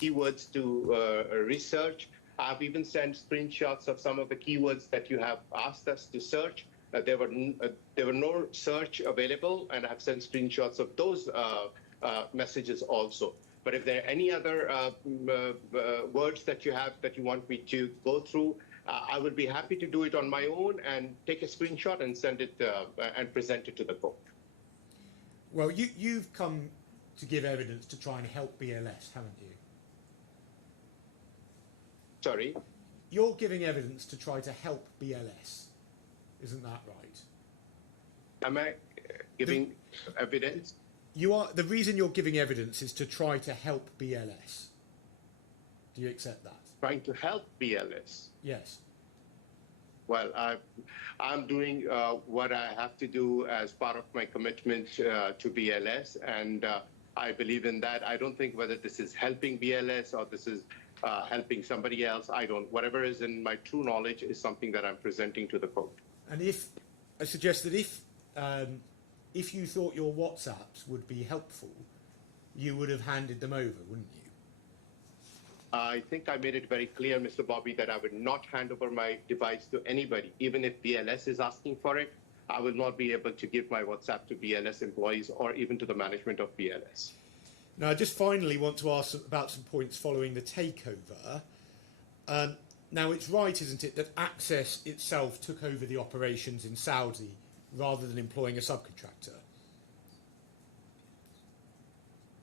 keywords to research. I've even sent screenshots of some of the keywords that you have asked us to search. There were no search available, and I've sent screenshots of those messages also. But if there are any other words that you have that you want me to go through, I would be happy to do it on my own and take a screenshot and send it and present it to the court. Well, you've come to give evidence to try and help BLS, haven't you? Sorry? You're giving evidence to try to help BLS. Isn't that right? Am I giving evidence? You are. The reason you're giving evidence is to try to help BLS. Do you accept that? Trying to help BLS. Yes. Well, I'm doing what I have to do as part of my commitment to BLS, and I believe in that. I don't think whether this is helping BLS or this is helping somebody else. I don't. Whatever is in my true knowledge is something that I'm presenting to the court. And I suggest that if you thought your WhatsApps would be helpful, you would have handed them over, wouldn't you? I think I made it very clear, Mr. Bobby, that I would not hand over my device to anybody. Even if BLS is asking for it, I will not be able to give my WhatsApp to BLS employees or even to the management of BLS. Now, I just finally want to ask about some points following the takeover. Now, it's right, isn't it, that Access itself took over the operations in Saudi rather than employing a subcontractor?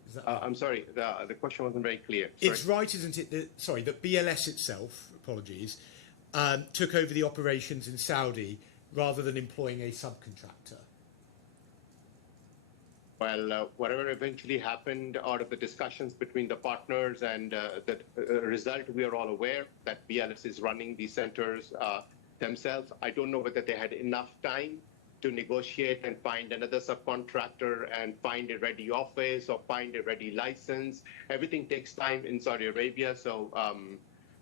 Is that I'm sorry, the question wasn't very clear. It's right, isn't it, that BLS itself, apologies, took over the operations in Saudi rather than employing a subcontractor? Well, whatever eventually happened out of the discussions between the partners and the result, we are all aware that BLS is running these centers themselves. I don't know whether they had enough time to negotiate and find another subcontractor and find a ready office or find a ready license. Everything takes time in Saudi Arabia, so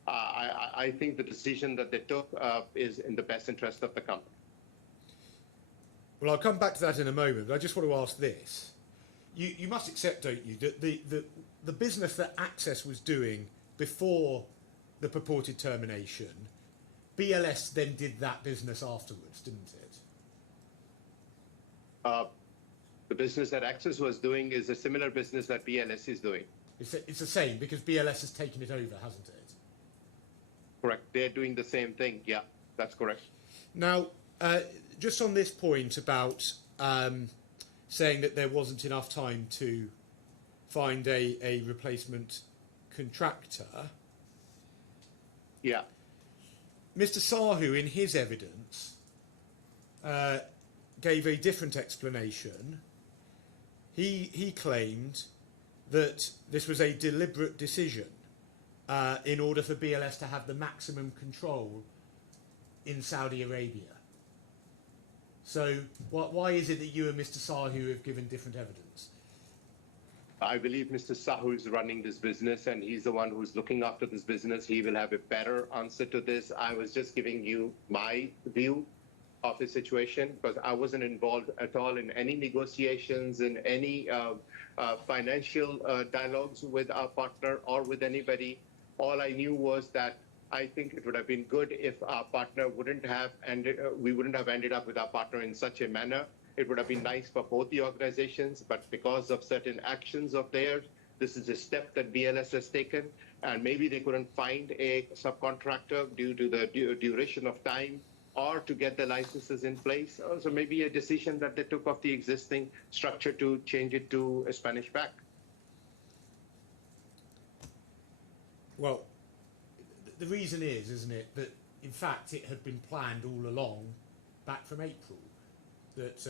I think the decision that they took is in the best interest of the company. Well, I'll come back to that in a moment, but I just want to ask this. You must accept, don't you, that the business that Access was doing before the purported termination, BLS then did that business afterwards, didn't it? The business that Access was doing is a similar business that BLS is doing. It's the same, because BLS has taken it over, hasn't it? Correct. They're doing the same thing. Yeah, that's correct. Now, just on this point about saying that there wasn't enough time to find a replacement contractor. Yeah. Mr. Sahu, in his evidence, gave a different explanation. he claimed that this was a deliberate decision in order for BLS to have the maximum control in Saudi Arabia. So why is it that you and Mr. Sahu have given different evidence? I believe Mr. Sahu is running this business and he's the one who's looking after this business. He will have a better answer to this. I was just giving you my view of the situation because I wasn't involved at all in any negotiations, in any financial dialogues with our partner or with anybody. All I knew was that I think it would have been good if our partner wouldn't have ended, we wouldn't have ended up with our partner in such a manner. It would have been nice for both the organizations, but because of certain actions of theirs, this is a step that BLS has taken, and maybe they couldn't find a subcontractor due to the duration of time or to get the licenses in place. So maybe a decision that they took of the existing structure to change it to a Spanish back. Well, the reason is, isn't it, that in fact it had been planned all along, back from April, that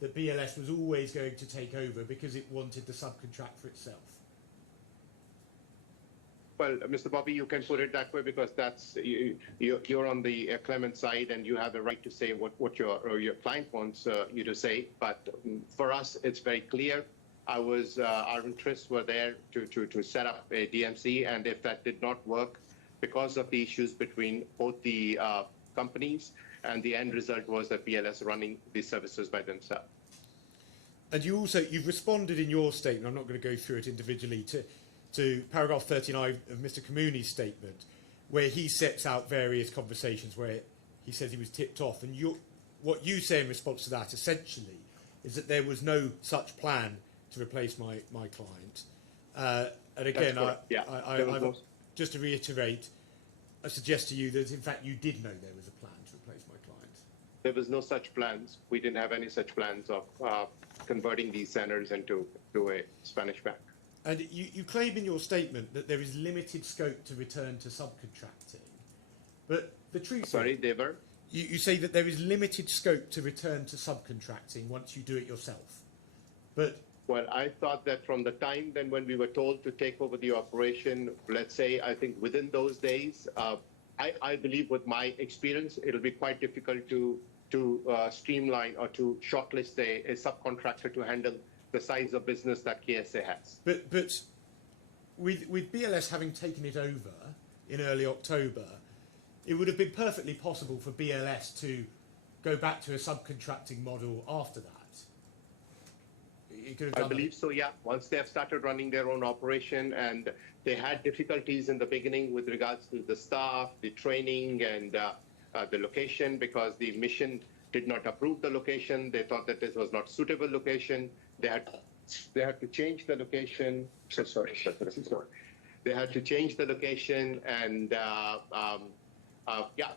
that BLS was always going to take over because it wanted the subcontract for itself. Well, Mr. Bobby, you can put it that way because that's you're on the Clement side and you have the right to say what your client wants you to say. But for us, it's very clear. Our interests were there to set up a DMC, and if that did not work because of the issues between both the companies, and the end result was that BLS running these services by themselves. And you've responded in your statement, I'm not going to go through it individually, to paragraph 39 of Mr. Kamuni's statement, where he sets out various conversations where he says he was tipped off. And what you say in response to that, essentially, is that there was no such plan to replace my client. And again, just to reiterate, I suggest to you that, in fact, you did know there was a plan to replace my client. There was no such plans. We didn't have any such plans of converting these centers into a Spanish bank. And you claim in your statement that there is limited scope to return to subcontracting. But the truth Sorry, is, Dever? you say that there is limited scope to return to subcontracting once you do it yourself. But well, I thought that from the time then when we were told to take over the operation, let's say, I think within those days, I believe with my experience, it'll be quite difficult to streamline or to shortlist a subcontractor to handle the size of business that KSA has. But with BLS having taken it over in early October, it would have been perfectly possible for BLS to go back to a subcontracting model after that. I believe so, yeah. Once they have started running their own operation, and they had difficulties in the beginning with regards to the staff, the training, and the location, because the mission did not approve the location. They thought that this was not suitable location. They had to change the location. Sorry. They had to change the location, and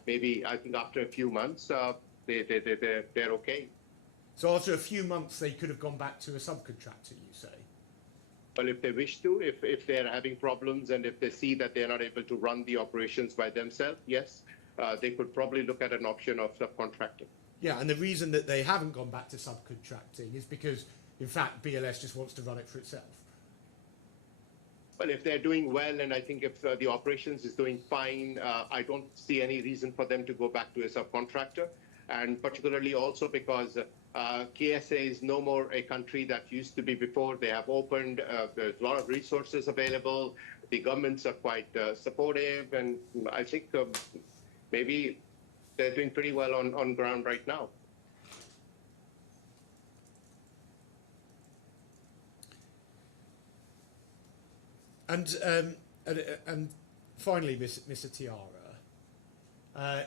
maybe I think after a few months, they're okay. So after a few months, they could have gone back to a subcontractor, you say? Well, if they wish to, if they're having problems and if they see that they're not able to run the operations by themselves, yes, they could probably look at an option of subcontracting. Yeah, and the reason that they haven't gone back to subcontracting is because, in fact, BLS just wants to run it for itself. Well, if they're doing well, and I think if the operations is doing fine, I don't see any reason for them to go back to a subcontractor. And particularly also because KSA is no more a country that used to be before. They have opened, there's a lot of resources available. The governments are quite supportive, and I think maybe they're doing pretty well on ground right now. And finally, Mr. Tiara,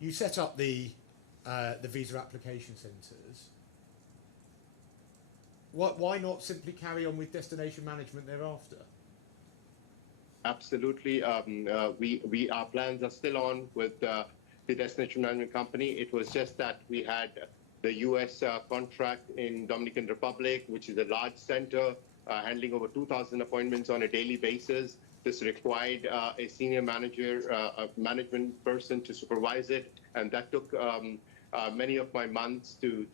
you set up the visa application centres. Why not simply carry on with destination management thereafter? Absolutely. Our plans are still on with the destination management company. It was just that we had the U.S. contract in Dominican Republic, which is a large center handling over 2,000 appointments on a daily basis. This required a senior manager, a management person to supervise it, and that took many of my months to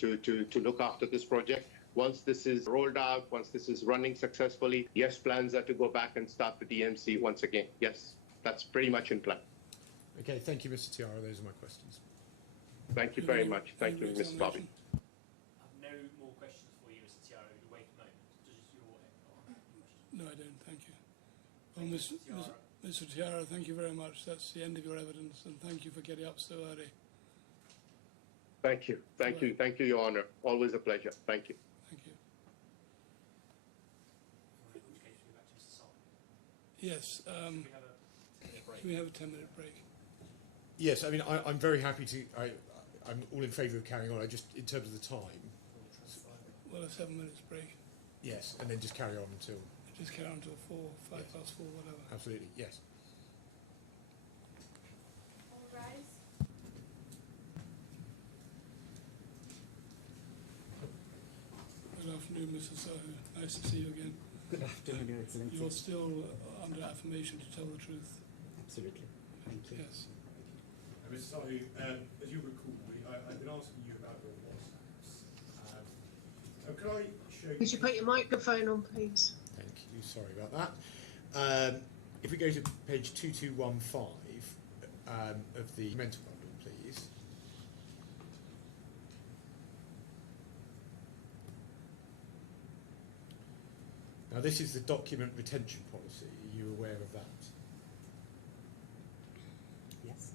look after this project. Once this is rolled out, once this is running successfully, yes, plans are to go back and start the DMC once again. Yes, that's pretty much in plan. Okay, thank you, Mr. Tiara. Those are my questions. Thank you very much. Thank you, Ms. Bobby. I have no more questions for you, Mr. Tiara. You wait a moment. Does your No, I don't. Thank you. Well, Mr. Tiara, thank you very much. That's the end of your evidence, and thank you for getting up so early. Thank you. Thank you. Thank you, Your Honor. Always a pleasure. Thank you. Thank you. in which case we go back to Mr. Solomon. Yes. We have a break. Can we have a 10-minute break? Yes, I mean, I'm very happy to. I'm all in favour of carrying on. I just, in terms of the time. Well, a 7 minutes break. Yes, and then just carry on until. Just carry on until 5 past 4, whatever. Absolutely, yes. All rise. Good afternoon, Mr. Sahu. Nice to see you again. Good afternoon, Your Excellency. You're still under affirmation to tell the truth. Absolutely. Thank you. Yes. Mr. Sahu, as you recall, I've been asking you about your WhatsApps. Could I show you... Could you put your microphone on, please? Thank you, sorry about that. If we go to page 2215 of the mental bundle, please. Now this is the document retention policy. Are you aware of that? Yes.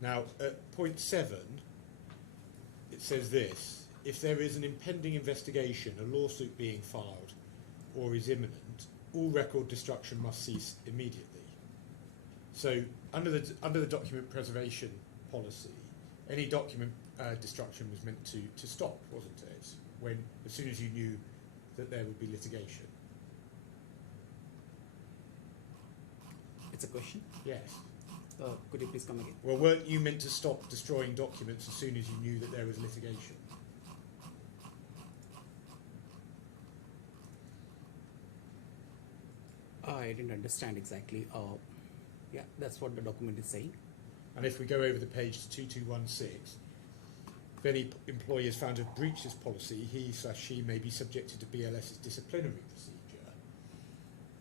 Now at point 7, it says this: if there is an impending investigation, a lawsuit being filed, or is imminent, all record destruction must cease immediately. So under the document preservation policy, any document destruction was meant to stop, wasn't it? As soon as you knew that there would be litigation. It's a question. Yes. Could you please come again? Well, weren't you meant to stop destroying documents as soon as you knew that there was litigation? I didn't understand exactly. Yeah, that's what the document is saying. And if we go over the page to 2216, if any employee is found to have breached this policy, he/she may be subjected to BLS's disciplinary procedure.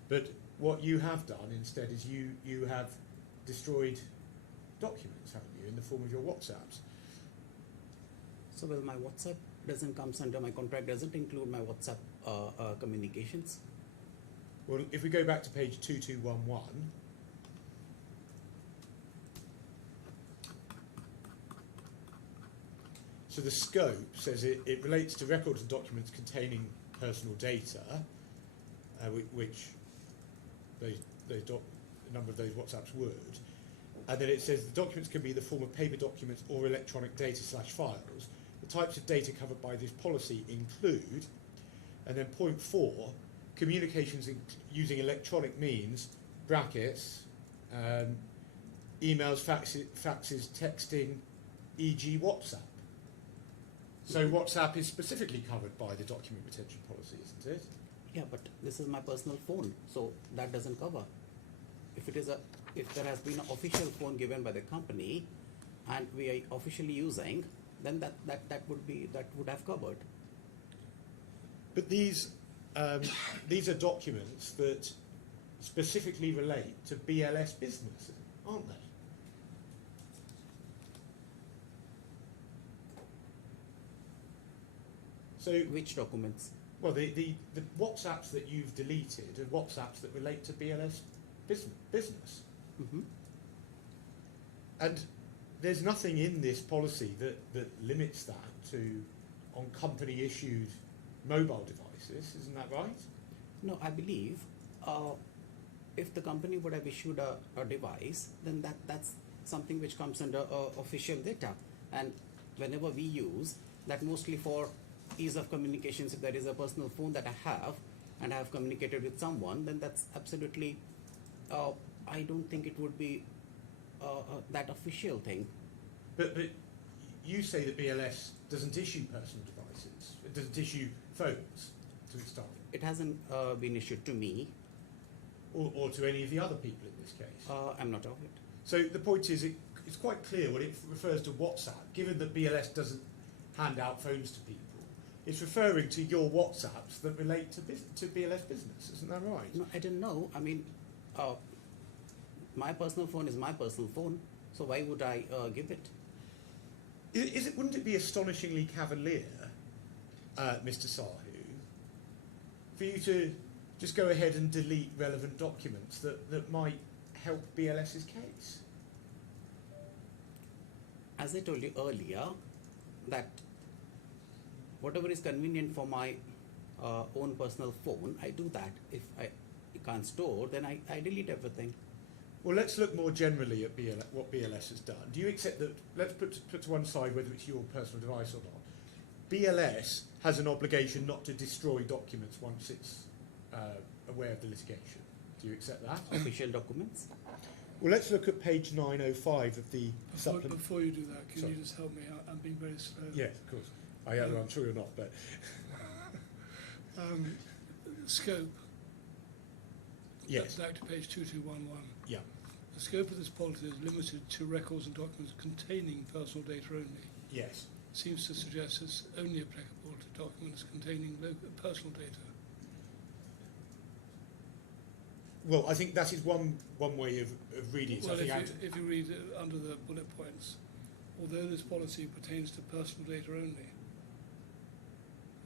But what you have done instead is you have destroyed documents, haven't you, in the form of your WhatsApps? So, well, my WhatsApp doesn't come under my contract, doesn't include my WhatsApp communications. Well, if we go back to page 2211, so the scope says it relates to records and documents containing personal data, which a number of those WhatsApps would. And then it says the documents can be in the form of paper documents or electronic data/files. The types of data covered by this policy include, and then point 4, communications using electronic means, brackets, emails, faxes, texting, e.g. WhatsApp. So WhatsApp is specifically covered by the document retention policy, isn't it? Yeah, but this is my personal phone, so that doesn't cover. If there has been an official phone given by the company, and we are officially using, then that would have covered. But these are documents that specifically relate to BLS business, aren't they? So Which documents? well, the WhatsApps that you've deleted are WhatsApps that relate to BLS business. Mm-hmm. And there's nothing in this policy that limits that to on company issued mobile devices, isn't that right? No, I believe if the company would have issued a device, then that's something which comes under official data. And whenever we use that, mostly for ease of communications, if there is a personal phone that I have and I have communicated with someone, then that's absolutely, I don't think it would be that official thing. But you say that BLS doesn't issue personal devices, it doesn't issue phones to its staff. It hasn't been issued to me. Or to any of the other people in this case. I'm not of it. So the point is, it's quite clear when it refers to WhatsApp, given that BLS doesn't hand out phones to people, it's referring to your WhatsApps that relate to BLS business. Isn't that right? No, I don't know. I mean, my personal phone is my personal phone, so why would I give it? Wouldn't it be astonishingly cavalier, Mr. Sahu, for you to just go ahead and delete relevant documents that might help BLS's case? As I told you earlier, that whatever is convenient for my own personal phone, I do that. If I can't store, then I delete everything. Well, let's look more generally at what BLS has done. Do you accept that, let's put to one side whether it's your personal device or not, BLS has an obligation not to destroy documents once it's aware of the litigation. Do you accept that? Official documents. Well, let's look at page 905 of the supplement. Before you do that, can Sorry. you just help me out? I'm being very slow. Yes, of course. I'm sure you're not, but... Scope. Yes. Back to page 2211. Yeah. The scope of this policy is limited to records and documents containing personal data only. Yes. Seems to suggest it's only applicable to documents containing personal data. Well, I think that is one way of reading it. Well, I think if you read it under the bullet points, although this policy pertains to personal data only,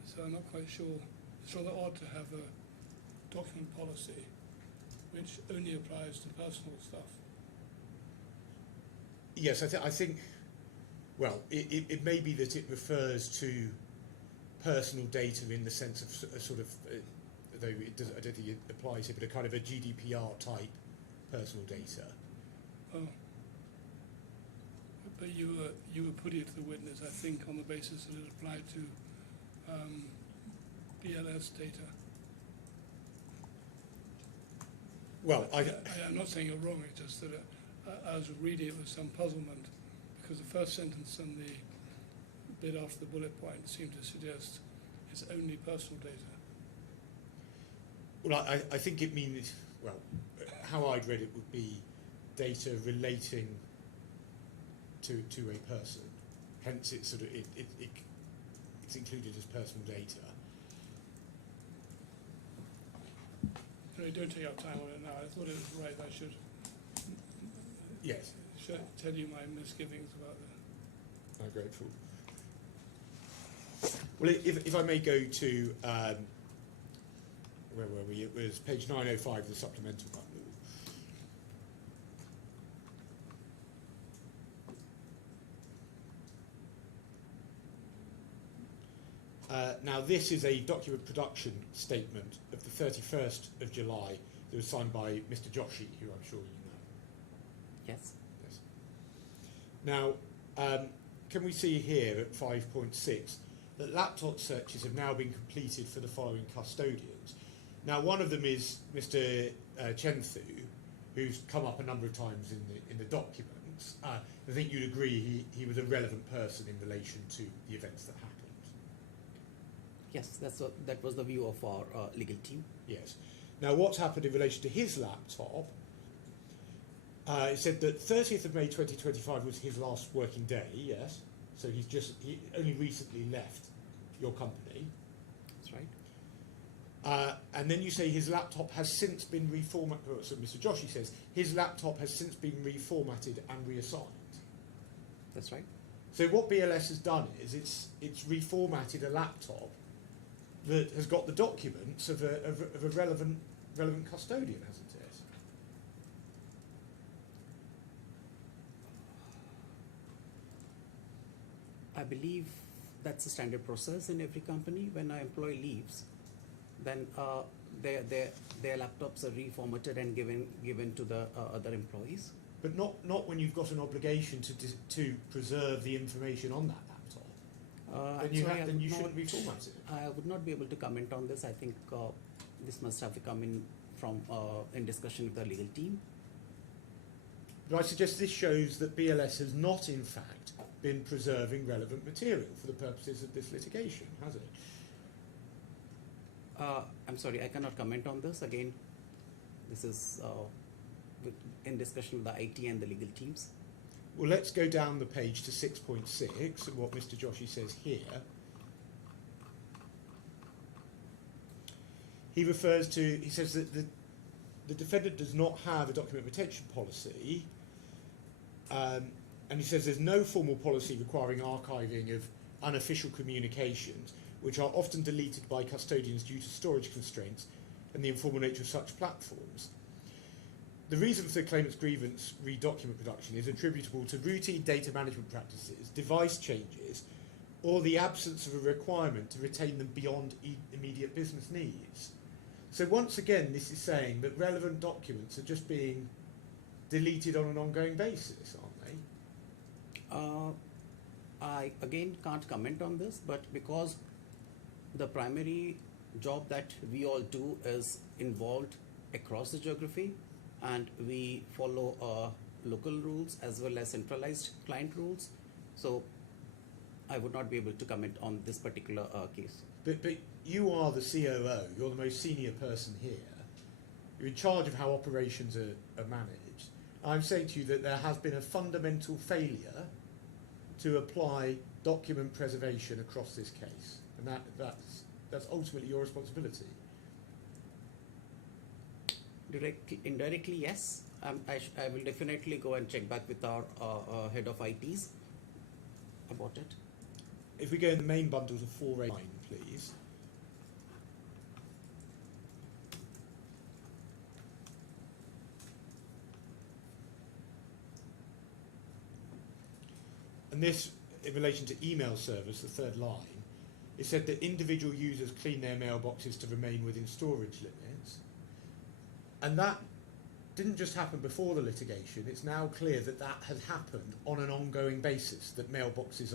so I'm not quite sure. It's rather odd to have a document policy which only applies to personal stuff. Yes, I think, well, it may be that it refers to personal data in the sense of a sort of, though it does, I don't think it applies here, but a kind of a GDPR type personal data. Oh. But you were putting it to the witness, I think, on the basis that it applied to BLS data. Well, I'm not saying you're wrong, it's just that I was reading it with some puzzlement, because the first sentence and the bit after the bullet point seemed to suggest it's only personal data. well, I think it means, well, how I'd read it would be data relating to a person. Hence, it's sort of it's included as personal data. No, don't take up time on it now. I thought it was right. I should Yes. tell you my misgivings about that. I'm grateful. Well, if I may go to, where were we? It was page 905 of the supplemental bundle. Now, this is a document production statement of the 31st of July that was signed by Mr. Joshi, who I'm sure you know. Yes. Yes. Now, can we see here at 5.6 that laptop searches have now been completed for the following custodians? Now, one of them is Mr. Chenthu, who's come up a number of times in the documents. I think you'd agree he was a relevant person in relation to the events that happened. Yes, that was the view of our legal team. Yes. Now, what's happened in relation to his laptop? It said that 30th of May 2025 was his last working day. Yes. So he only recently left your company. That's right. And then you say his laptop has since been reformatted. So Mr. Joshi says his laptop has since been reformatted and reassigned. That's right. So what BLS has done is it's reformatted a laptop that has got the documents of a relevant custodian, hasn't it? I believe that's a standard process in every company. When an employee leaves, then their laptops are reformatted and given to the other employees. But not when you've got an obligation to preserve the information on that laptop. Then you shouldn't reformat it. I would not be able to comment on this. I think this must have come in discussion with the legal team. But I suggest this shows that BLS has not, in fact, been preserving relevant material for the purposes of this litigation, has it? I'm sorry, I cannot comment on this. Again, this is in discussion with the IT and the legal teams. Well, let's go down the page to 6.6 and what Mr. Joshi says here. he says that the defendant does not have a document retention policy, and he says there's no formal policy requiring archiving of unofficial communications, which are often deleted by custodians due to storage constraints and the informal nature of such platforms. The reason for the claimant's grievance re-document production is attributable to routine data management practices, device changes, or the absence of a requirement to retain them beyond immediate business needs. So once again, this is saying that relevant documents are just being deleted on an ongoing basis, aren't they? I again can't comment on this, but because the primary job that we all do is involved across the geography, and we follow local rules as well as centralized client rules, so I would not be able to comment on this particular case. But you are the COO, you're the most senior person here. You're in charge of how operations are managed. I'm saying to you that there has been a fundamental failure to apply document preservation across this case, and that's ultimately your responsibility. Indirectly, yes. I will definitely go and check back with our head of ITs about it. If we go in the main bundle to 489, please. And this, in relation to email service, the third line, it said that individual users clean their mailboxes to remain within storage limits. And that didn't just happen before the litigation. It's now clear that that has happened on an ongoing basis, that mailboxes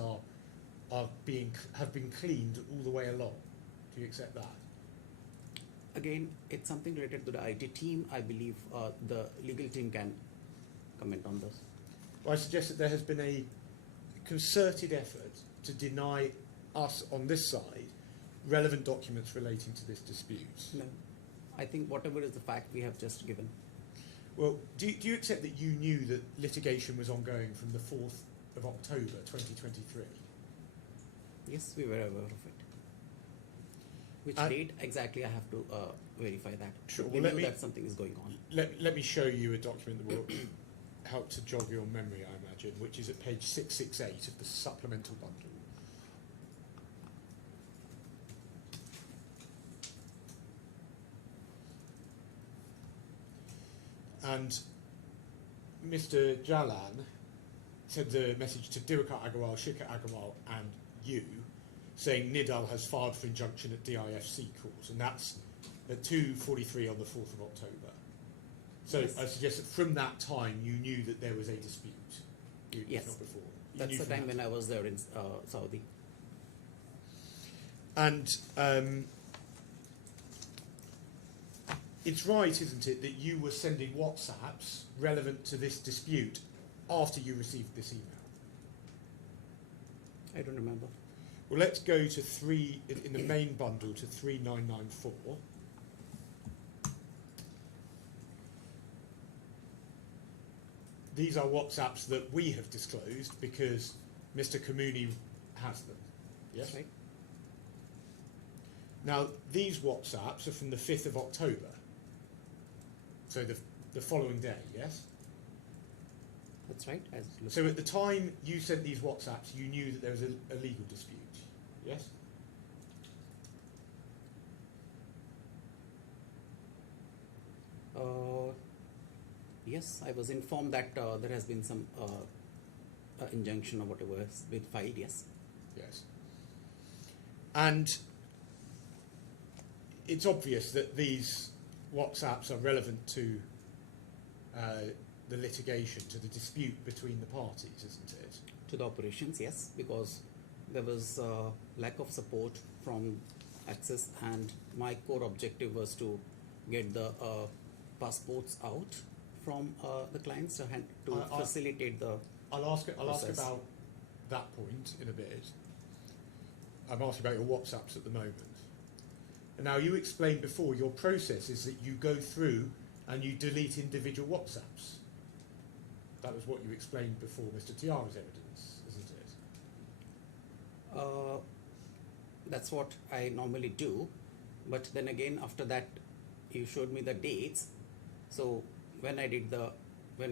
have been cleaned all the way along. Do you accept that? Again, it's something related to the IT team. I believe the legal team can comment on this. Well, I suggest that there has been a concerted effort to deny us on this side relevant documents relating to this dispute. No. I think whatever is the fact we have just given. Well, do you accept that you knew that litigation was ongoing from the 4th of October 2023? Yes, we were aware of it. Which date exactly, I have to verify that. Sure. We Well, knew that something is going on. Let me show you a document that will help to jog your memory, I imagine, which is at page 668 of the supplemental bundle. And Mr. Jalan sent a message to Dirka Agarwal, Shikha Agarwal, and you, saying Nidal has filed for injunction at DIFC court, and that's at 2:43 on the 4th of October. So Yes. I suggest that from that time you knew that there was a dispute. Yes. Not before. You That's knew the from time that when I was there in Saudi. And it's right, isn't it, that you were sending WhatsApps relevant to this dispute after you received this email? I don't remember. Well, let's go to in the main bundle to 3994. These are WhatsApps that we have disclosed because Mr. Kamuni has them. Yes? Right? Now, these WhatsApps are from the 5th of October. So the following day, yes? That's right. So at the time you sent these WhatsApps, you knew that there was a legal dispute, yes? Yes, I was informed that there has been some injunction or whatever has been filed, yes. Yes. And it's obvious that these WhatsApps are relevant to the litigation, to the dispute between the parties, isn't it? To the operations, yes, because there was lack of support from Access, and my core objective was to get the passports out from the clients to facilitate the I'll ask process. about that point in a bit. I'm asking about your WhatsApps at the moment. And now you explained before your process is that you go through and you delete individual WhatsApps. That was what you explained before Mr. Tiara's evidence, isn't it? That's what I normally do, But then again, after that, you showed me the dates. So when I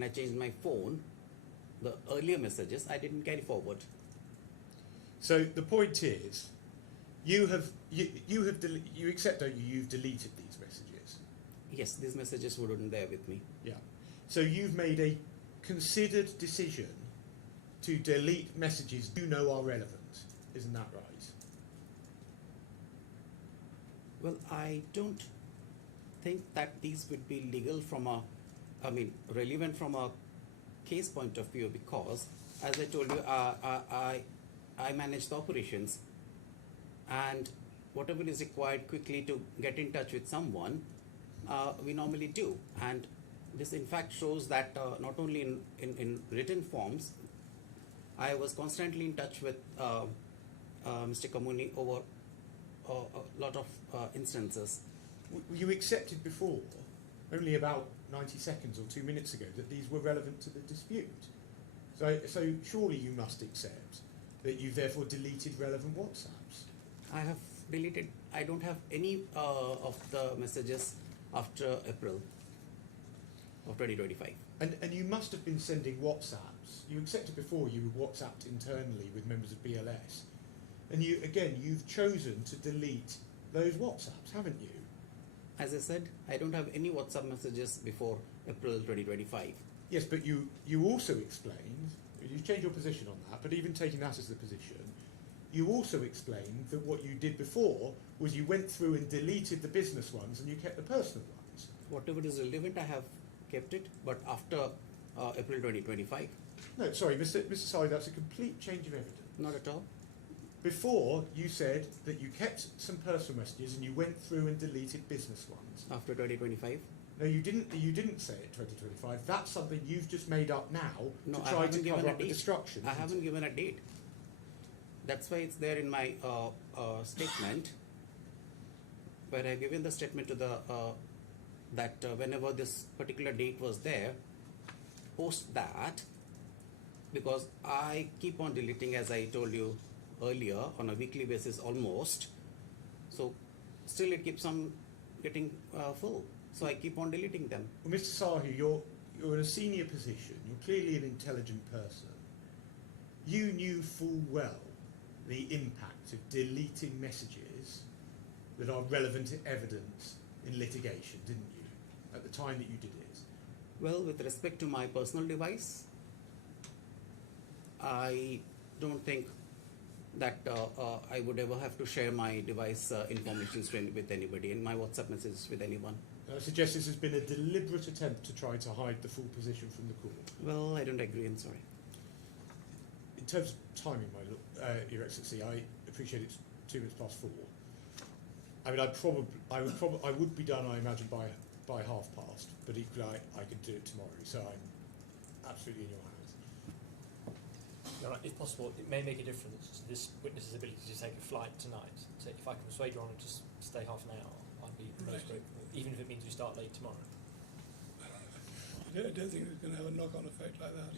changed my phone, the earlier messages I didn't carry forward. So the point is, you accept, don't you? You've deleted these messages. Yes, these messages weren't there with me. Yeah. So you've made a considered decision to delete messages you know are relevant. Isn't that right? Well, I don't think that these would be legal relevant from a case point of view, because, as I told you, I manage the operations, and whatever is required quickly to get in touch with someone, we normally do. And this in fact shows that not only in written forms, I was constantly in touch with Mr. Kamuni over a lot of instances. You accepted before, only about 90 seconds or 2 minutes ago, that these were relevant to the dispute. So surely you must accept that you've therefore deleted relevant WhatsApps. I have deleted. I don't have any of the messages after April of 2025. And you must have been sending WhatsApps. You accepted before you WhatsApped internally with members of BLS. And you've chosen to delete those WhatsApps, haven't you? As I said, I don't have any WhatsApp messages before April 2025. Yes, but you also explained, you changed your position on that, but even taking that as the position, you also explained that what you did before was you went through and deleted the business ones and you kept the personal ones. Whatever is relevant, I have kept it, but after April 2025. No, sorry, Mr. Sari, that's a complete change of evidence. Not at all. Before, you said that you kept some personal messages and you went through and deleted business ones. After 2025? No, you didn't. You didn't say it. 2025. That's something you've just made up now No, to I try haven't to given cover a up the date. destruction. I haven't given a date. That's why it's there in my statement, where I've given the statement to the that whenever this particular date was there, post that, because I keep on deleting, as I told you earlier, on a weekly basis almost. So still it keeps on getting full. So I keep on deleting them. Well, Mr. Sahu, you're in a senior position. You're clearly an intelligent person. You knew full well the impact of deleting messages that are relevant evidence in litigation, didn't you? At the time that you did it. Well, with respect to my personal device, I don't think that I would ever have to share my device information with anybody, and my WhatsApp messages with anyone. I suggest this has been a deliberate attempt to try to hide the full position from the court. Well, I don't agree, I'm sorry. In terms of timing, Your Excellency, I appreciate it's 2 minutes past 4. I mean, I would be done, I imagine, by past, but equally I could do it tomorrow, so I'm absolutely in your hands. You're right, if possible, it may make a difference to this witness's ability to take a flight tonight. So if I can persuade Your Honour to stay half an hour, I'd be most grateful, even if it means we start late tomorrow. I don't think it's going to have a knock-on effect like that.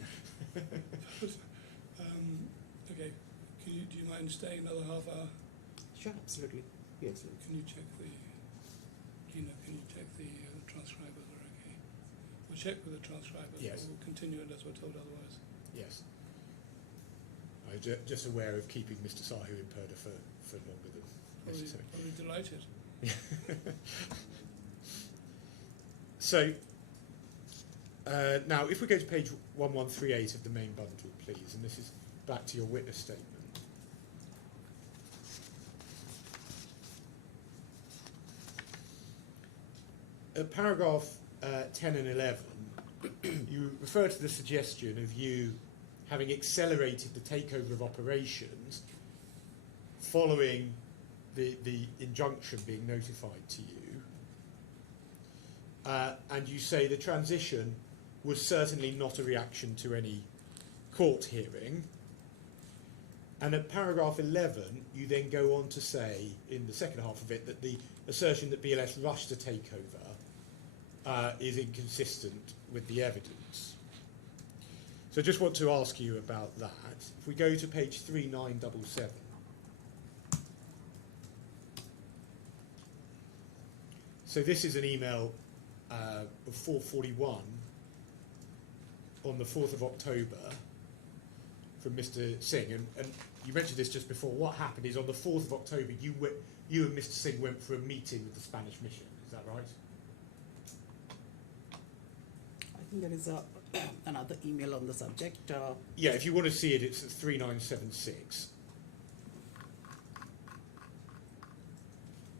Okay, do you mind staying another half hour? Sure, absolutely. Yes. Can you check the, Gina, can you check the transcribers are okay? We'll check with the transcribers, Yes. but we'll continue unless we're told otherwise. Yes. I'm just aware of keeping Mr. Sahu in purdah for longer than necessary. Probably delighted. So, now if we go to page 1138 of the main bundle, please, and this is back to your witness statement. At paragraph 10 and 11, you refer to the suggestion of you having accelerated the takeover of operations following the injunction being notified to you. And you say the transition was certainly not a reaction to any court hearing. And at paragraph 11, you then go on to say, in the second half of it, that the assertion that BLS rushed to take over is inconsistent with the evidence. So I just want to ask you about that. If we go to page 3977. So this is an email of 4:41 on the 4th of October from Mr. Singh, and you mentioned this just before. What happened is on the 4th of October, you and Mr. Singh went for a meeting with the Spanish mission. Is that right? I think there is another email on the subject. Yeah, if you want to see it, it's at 3976.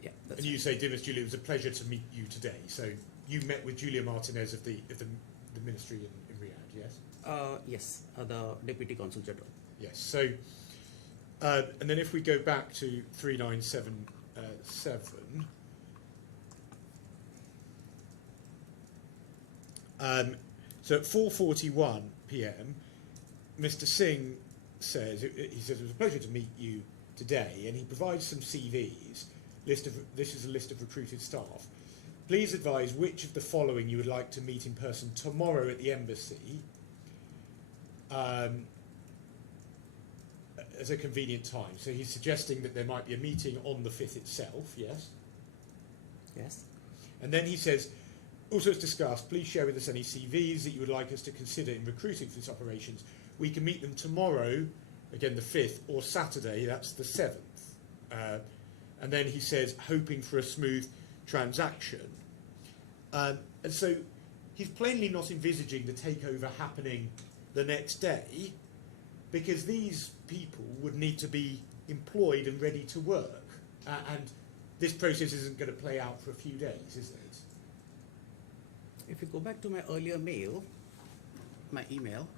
Yeah, that's And you say, dear Miss Julia, it was a pleasure to meet you today. So you met with Julia Martinez of the ministry in Riyadh, yes? yes, the Deputy Consul General. Yes. So, and then if we go back to 3977, so at 4:41 p.m., Mr. Singh says he says it was a pleasure to meet you today, and he provides some CVs. This is a list of recruited staff. Please advise which of the following you would like to meet in person tomorrow at the embassy as a convenient time. So he's suggesting that there might be a meeting on the 5th itself, yes? Yes. And then he says, also as discussed, please share with us any CVs that you would like us to consider in recruiting for this operations. We can meet them tomorrow, again the 5th, or Saturday, that's the 7th. And then he says, hoping for a smooth transaction. And so he's plainly not envisaging the takeover happening the next day, because these people would need to be employed and ready to work. And this process isn't going to play out for a few days, is it? If you go back to my earlier mail, my email,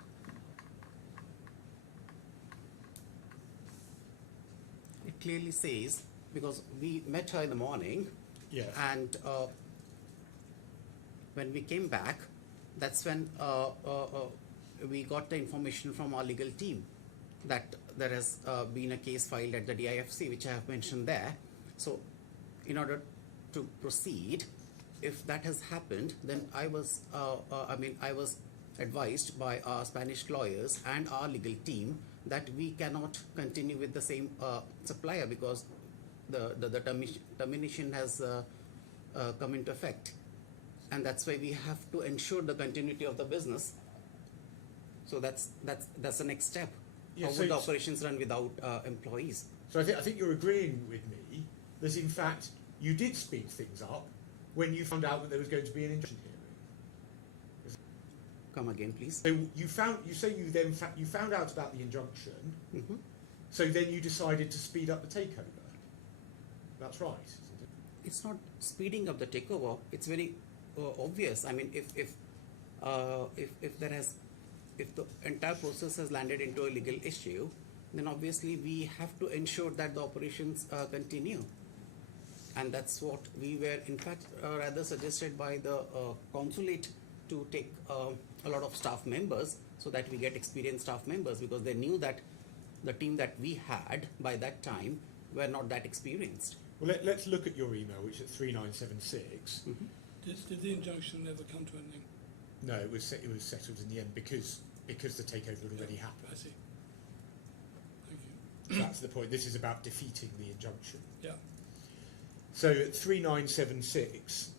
it clearly says, because we met her in the morning, Yes. and when we came back, that's when we got the information from our legal team that there has been a case filed at the DIFC, which I have mentioned there. So in order to proceed, if that has happened, then I was advised by our Spanish lawyers and our legal team that we cannot continue with the same supplier, because the termination has come into effect, and that's why we have to ensure the continuity of the business. So that's the next step. Yeah, How so would the it's- operations run without employees? So I think you're agreeing with me that in fact you did speed things up when you found out that there was going to be an injunction hearing. Come again, please. So you found out about the injunction. Mm-hmm. So then you decided to speed up the takeover. That's right, isn't it? It's not speeding up the takeover. It's very obvious. I mean, if the entire process has landed into a legal issue, then obviously we have to ensure that the operations continue. And that's what we were, in fact, rather suggested by the consulate to take a lot of staff members, so that we get experienced staff members, because they knew that the team that we had by that time were not that experienced. Well, let's look at your email, which is at 3976. Mm-hmm. Did the injunction never come to anything? No, it was settled in the end because the takeover had already I happened. see. Thank you. That's the point. This is about defeating the injunction. Yeah. So at 3976,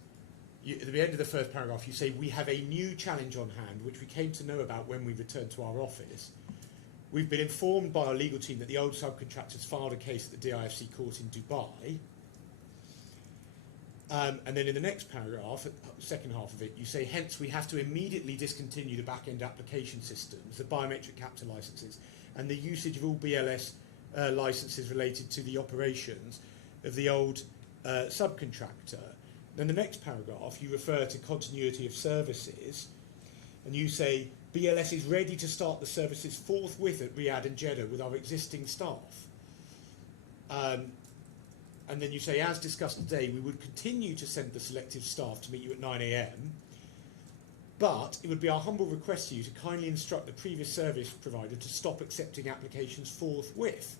at the end of the first paragraph, you say, we have a new challenge on hand, which we came to know about when we returned to our office. We've been informed by our legal team that the old subcontractors filed a case at the DIFC court in Dubai. And then in the next paragraph, second half of it, you say, hence we have to immediately discontinue the back-end application systems, the biometric capture licenses, and the usage of all BLS licenses related to the operations of the old subcontractor. Then the next paragraph, you refer to continuity of services, and you say, BLS is ready to start the services forthwith at Riyadh and Jeddah with our existing staff. And then you say, as discussed today, we would continue to send the selective staff to meet you at 9 a.m. But it would be our humble request to you to kindly instruct the previous service provider to stop accepting applications forthwith.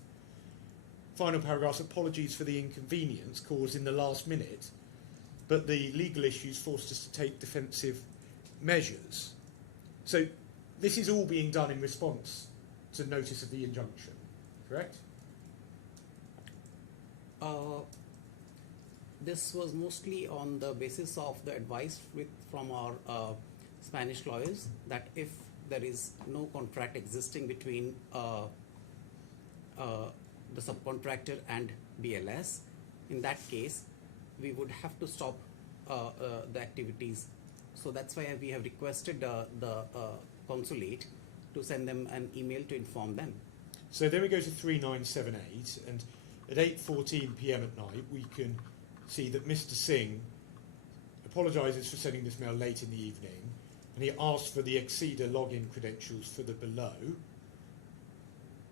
Final paragraph, apologies for the inconvenience caused in the last minute, but the legal issues forced us to take defensive measures. So this is all being done in response to notice of the injunction, correct? This was mostly on the basis of the advice from our Spanish lawyers that if there is no contract existing between the subcontractor and BLS, in that case, we would have to stop the activities. So that's why we have requested the consulate to send them an email to inform them. So then we go to 3978, and at 8:14 p.m. at night, we can see that Mr. Singh apologises for sending this mail late in the evening, and he asked for the Exceeder login credentials for the below,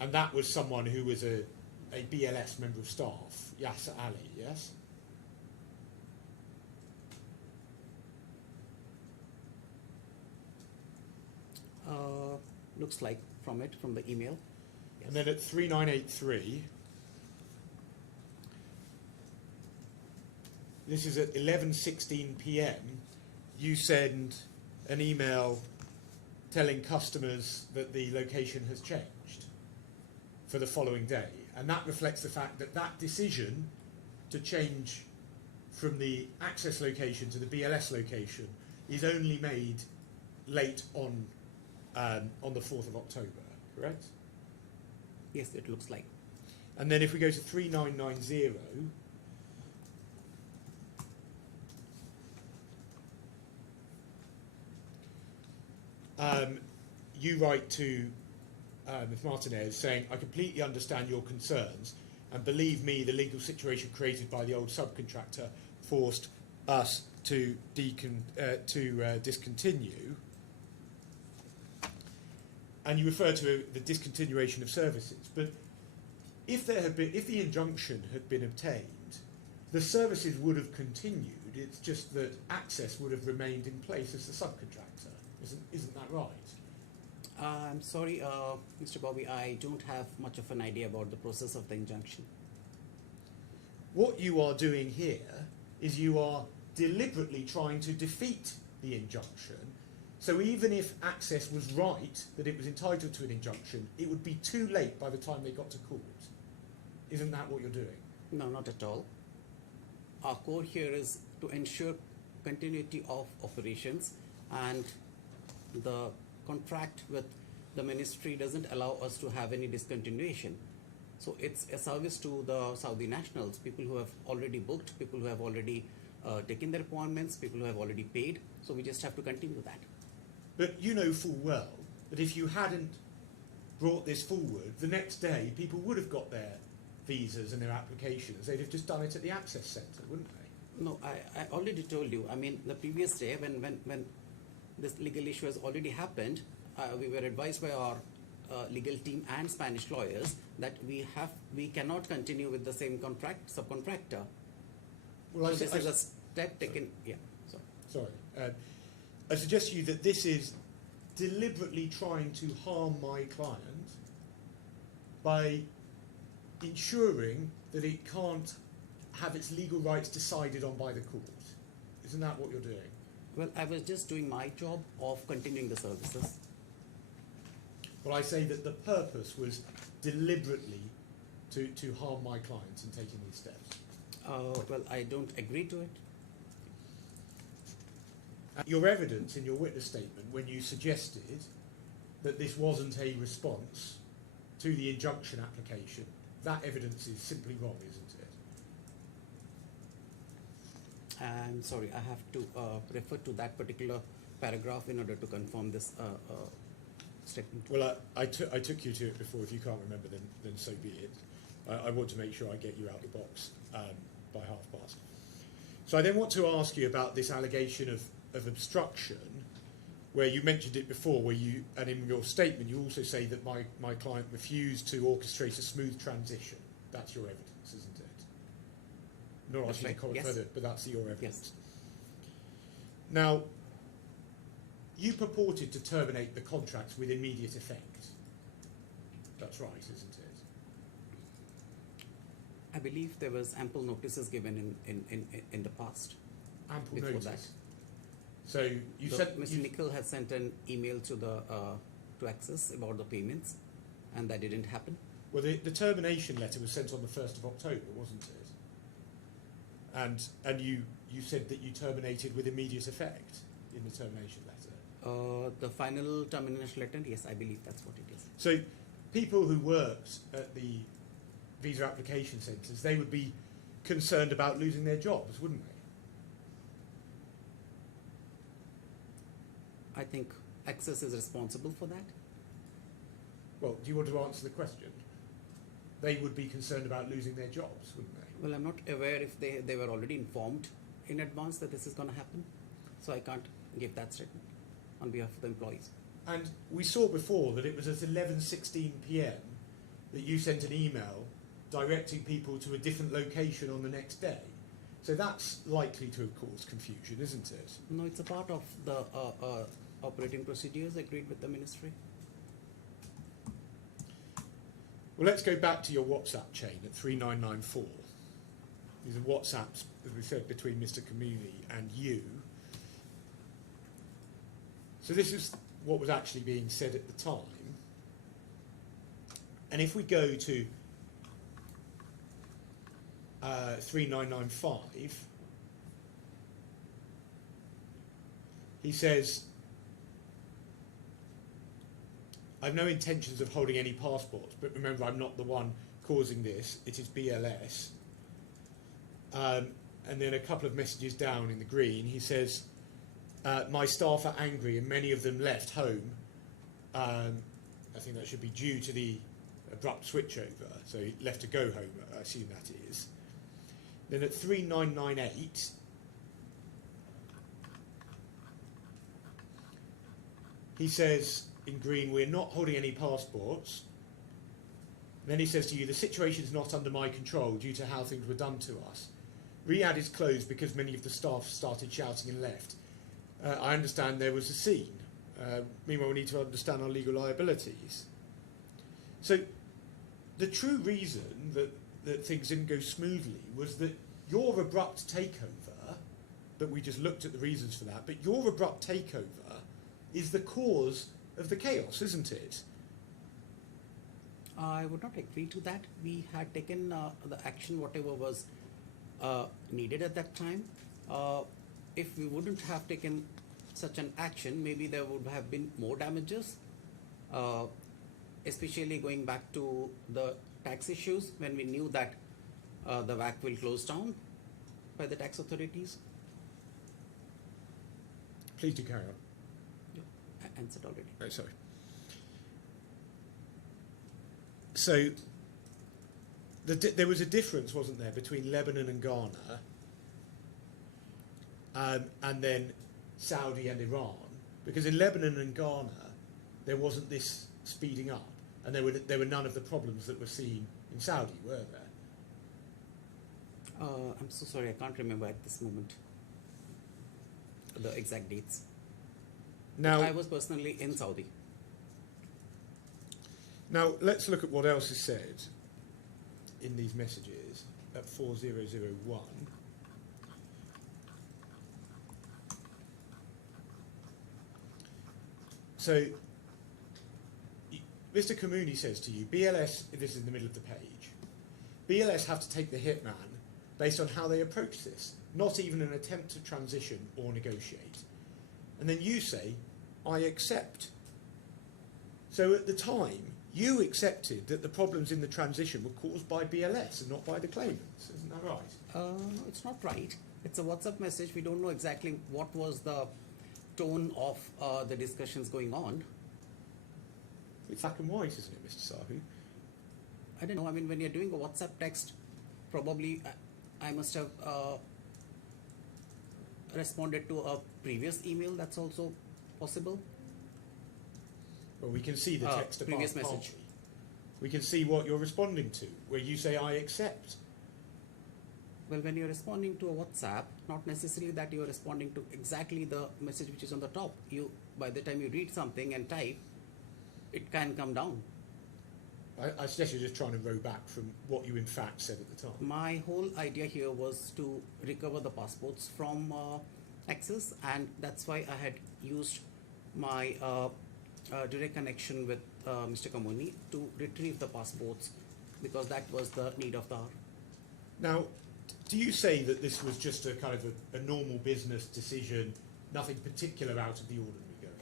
and that was someone who was a BLS member of staff, Yasser Ali, yes? Looks like from the email. Yes. And then at 3983, this is at 11:16 p.m, you send an email telling customers that the location has changed for the following day. And that reflects the fact that that decision to change from the Access location to the BLS location is only made late on the 4th of October, correct? Yes, it looks like. And then if we go to 3990, you write to Ms. Martinez saying, I completely understand your concerns, and believe me, the legal situation created by the old subcontractor forced us to discontinue. And you refer to the discontinuation of services, but if the injunction had been obtained, the services would have continued. It's just that Access would have remained in place as the subcontractor. Isn't that right? I'm sorry, Mr. Bobby, I don't have much of an idea about the process of the injunction. What you are doing here is you are deliberately trying to defeat the injunction. So even if Access was right that it was entitled to an injunction, it would be too late by the time they got to court. Isn't that what you're doing? No, not at all. Our core here is to ensure continuity of operations, and the contract with the ministry doesn't allow us to have any discontinuation. So it's a service to the Saudi nationals, people who have already booked, people who have already taken their appointments, people who have already paid. So we just have to continue that. But you know full well that if you hadn't brought this forward, the next day people would have got their visas and their applications. They'd have just done it at the Access Centre, wouldn't they? No, I already told you. I mean, the previous day when this legal issue has already happened, we were advised by our legal team and Spanish lawyers that we cannot continue with the same subcontractor. Well, so this is a step taken. Yeah. Sorry. I suggest to you that this is deliberately trying to harm my client by ensuring that it can't have its legal rights decided on by the court. Isn't that what you're doing? Well, I was just doing my job of continuing the services. Well, I say that the purpose was deliberately to harm my client in taking these steps. Well, I don't agree to it. Your evidence in your witness statement, when you suggested that this wasn't a response to the injunction application, that evidence is simply wrong, isn't it? I'm sorry, I have to refer to that particular paragraph in order to confirm this statement. Well, I took you to it before. If you can't remember, then so be it. I want to make sure I get you out the box by past. So I then want to ask you about this allegation of obstruction, where you mentioned it before, and in your statement you also say that my client refused to orchestrate a smooth transition. That's your evidence, isn't it? Not asking you to comment further, but that's your evidence. Yes. Now, you purported to terminate the contracts with immediate effect. That's right, isn't it? I believe there was ample notices given in the past. Ample before notice. That. So you said Mr. Nikhil had sent an email to to Access about the payments, and that didn't happen. Well, the termination letter was sent on the 1st of October, wasn't it? And you said that you terminated with immediate effect in the termination letter. The final termination letter, yes, I believe that's what it is. So people who worked at the visa application centres, they would be concerned about losing their jobs, wouldn't they? I think Access is responsible for that. Well, do you want to answer the question? They would be concerned about losing their jobs, wouldn't they? Well, I'm not aware if they were already informed in advance that this is going to happen, so I can't give that statement on behalf of the employees. And we saw before that it was at 11:16 p.m. that you sent an email directing people to a different location on the next day. So that's likely to have caused confusion, isn't it? No, it's a part of the operating procedures agreed with the ministry. Well, let's go back to your WhatsApp chain at 3994. These are WhatsApps, as we said, between Mr. Kamuni and you. So this is what was actually being said at the time. And if we go to 3995, he says, I've no intentions of holding any passports, but remember, I'm not the one causing this. It is BLS. And then a couple of messages down in the green, he says, my staff are angry and many of them left home. I think that should be due to the abrupt switchover. So he left to go home, I assume that is. Then at 3998, he says in green, we're not holding any passports. And then he says to you, the situation is not under my control due to how things were done to us. Riyadh is closed because many of the staff started shouting and left. I understand there was a scene. Meanwhile, we need to understand our legal liabilities. So the true reason that things didn't go smoothly was that your abrupt takeover, but we just looked at the reasons for that, but your abrupt takeover is the cause of the chaos, isn't it? I would not agree to that. We had taken the action, whatever was needed at that time. If we wouldn't have taken such an action, maybe there would have been more damages, especially going back to the tax issues when we knew that the VAC will close down by the tax authorities. Please do carry on. I answered already. Oh, sorry. So there was a difference, wasn't there, between Lebanon and Ghana, and then Saudi and Iran, because in Lebanon and Ghana there wasn't this speeding up, and there were none of the problems that were seen in Saudi, were there? I'm so sorry, I can't remember at this moment the exact dates. Now, I was personally in Saudi. Now, let's look at what else is said in these messages at 4001. So, Mr. Kamuni says to you, BLS, this is in the middle of the page, BLS have to take the hit man based on how they approach this, not even an attempt to transition or negotiate. And then you say, I accept. So at the time, you accepted that the problems in the transition were caused by BLS and not by the claimants. Isn't that right? No, it's not right. It's a WhatsApp message. We don't know exactly what was the tone of the discussions going on. It's black and white, isn't it, Mr. Sahu? I don't know. I mean, when you're doing a WhatsApp text, probably I must have responded to a previous email. That's also possible. Well, we can see the text apart, previous can't message. we can see what you're responding to, where you say, I accept. Well, when you're responding to a WhatsApp, not necessarily that you're responding to exactly the message which is on the top. By the time you read something and type, it can come down. I suggest you're just trying to row back from what you in fact said at the time. My whole idea here was to recover the passports from Access, and that's why I had used my direct connection with Mr. Kamuni to retrieve the passports, because that was the need of the hour. Now, do you say that this was just a kind of a normal business decision, nothing particular out of the ordinary going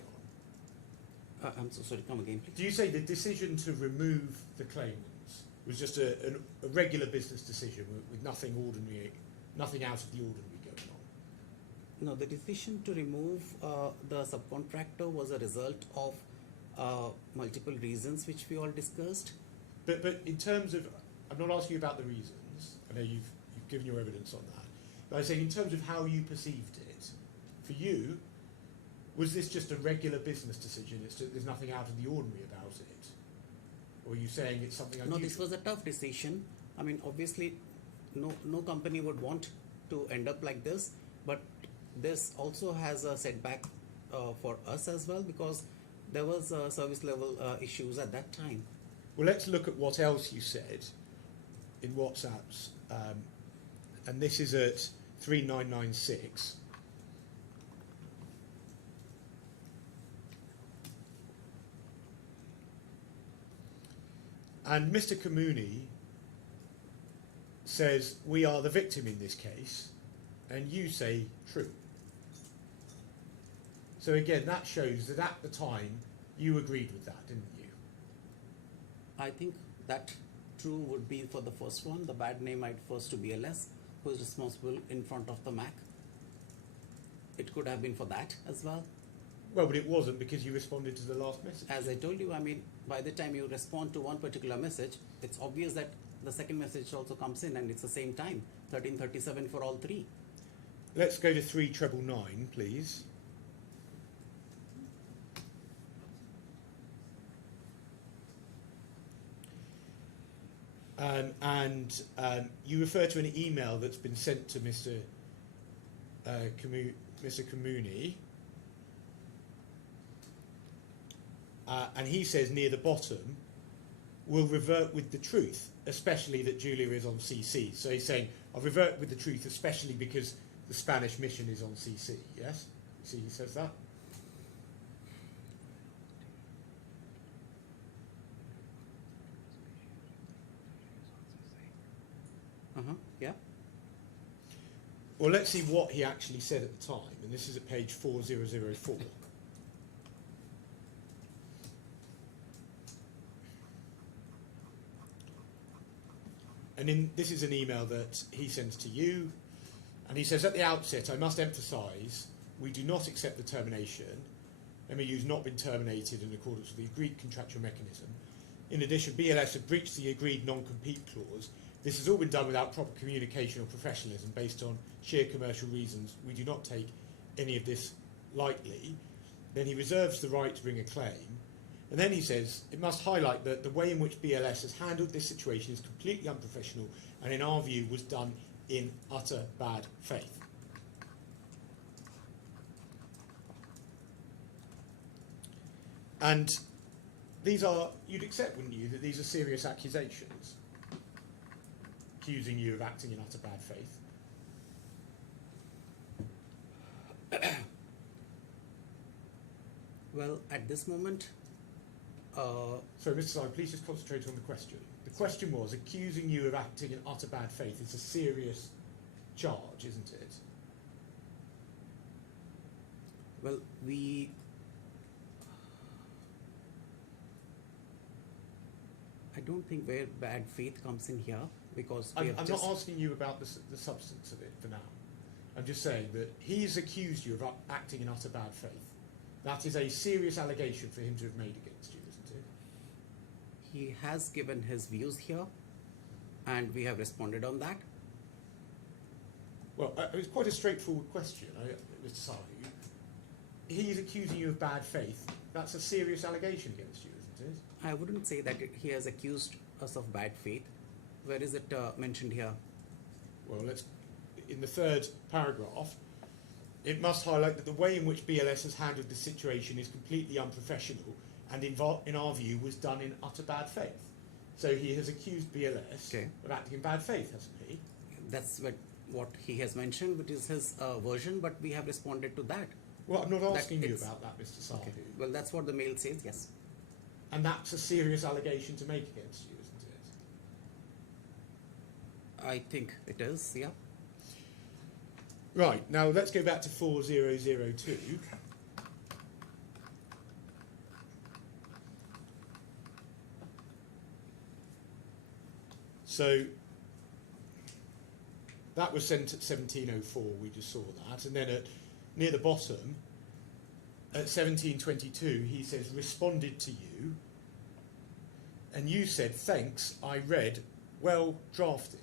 on? I'm so sorry, come again, please. Do you say the decision to remove the claimants was just a regular business decision with nothing ordinary, nothing out of the ordinary going on? No, the decision to remove the subcontractor was a result of multiple reasons which we all discussed. But in terms of, I'm not asking you about the reasons. I know you've given your evidence on that. But I'm saying in terms of how you perceived it, for you, was this just a regular business decision? There's nothing out of the ordinary about it? Or are you saying it's something unusual? No, this was a tough decision. I mean, obviously, no company would want to end up like this, but this also has a setback for us as well, because there was service level issues at that time. Well, let's look at what else you said in WhatsApps. And this is at 3996. And Mr. Kamuni says, we are the victim in this case, and you say true. So again, that shows that at the time you agreed with that, didn't you? I think that true would be for the first one. The bad name I'd first to BLS, who is responsible in front of the MAC. It could have been for that as well. Well, but it wasn't, because you responded to the last message. As I told you, I mean, by the time you respond to one particular message, it's obvious that the second message also comes in, and it's the same time, 1337 for all three. Let's go to 3999, please. And you refer to an email that's been sent to Mr. Kamuni, and he says near the bottom, "Will revert with the truth, especially that Julia is on CC." So he's saying, "I'll revert with the truth, especially because the Spanish mission is on CC." Yes, see, he says that. Yeah. Well, let's see what he actually said at the time, and this is at page 4004. And this is an email that he sends to you, and he says, "At the outset, I must emphasise, we do not accept the termination. MOU has not been terminated in accordance with the agreed contractual mechanism. In addition, BLS have breached the agreed non-compete clause. This has all been done without proper communication or professionalism based on sheer commercial reasons. We do not take any of this lightly." Then he reserves the right to bring a claim. And then he says, "It must highlight that the way in which BLS has handled this situation is completely unprofessional and in our view was done in utter bad faith." And these are, you'd accept, wouldn't you, that these are serious accusations, accusing you of acting in utter bad faith? Well, at this moment, Sorry, Mr. Simon, please just concentrate on the question. The question was, accusing you of acting in utter bad faith is a serious charge, isn't it? well, I don't think where bad faith comes in here, because we I'm have not asking you about the substance of it for now. I'm just saying that he's accused you of acting in utter bad faith. That is a serious allegation for him to have made against you, isn't it? He has given his views here, and we have responded on that. Well, it was quite a straightforward question, Mr. Sahu. He's accusing you of bad faith. That's a serious allegation against you, isn't it? I wouldn't say that he has accused us of bad faith. Where is it mentioned here? Well, in the third paragraph, it must highlight that the way in which BLS has handled this situation is completely unprofessional and in our view was done in utter bad faith. So he has accused BLS of acting in bad faith, hasn't he? That's what he has mentioned, which is his version, but we have responded to that. Well, I'm not asking you about that, Mr. Sahu. Okay. Well, that's what the mail says, yes. And that's a serious allegation to make against you, isn't it? I think it is, yeah. Right, now let's go back to 4002. So that was sent at 1704, we just saw that. And then near the bottom, at 1722, he says, responded to you. And you said, thanks, I read, well drafted.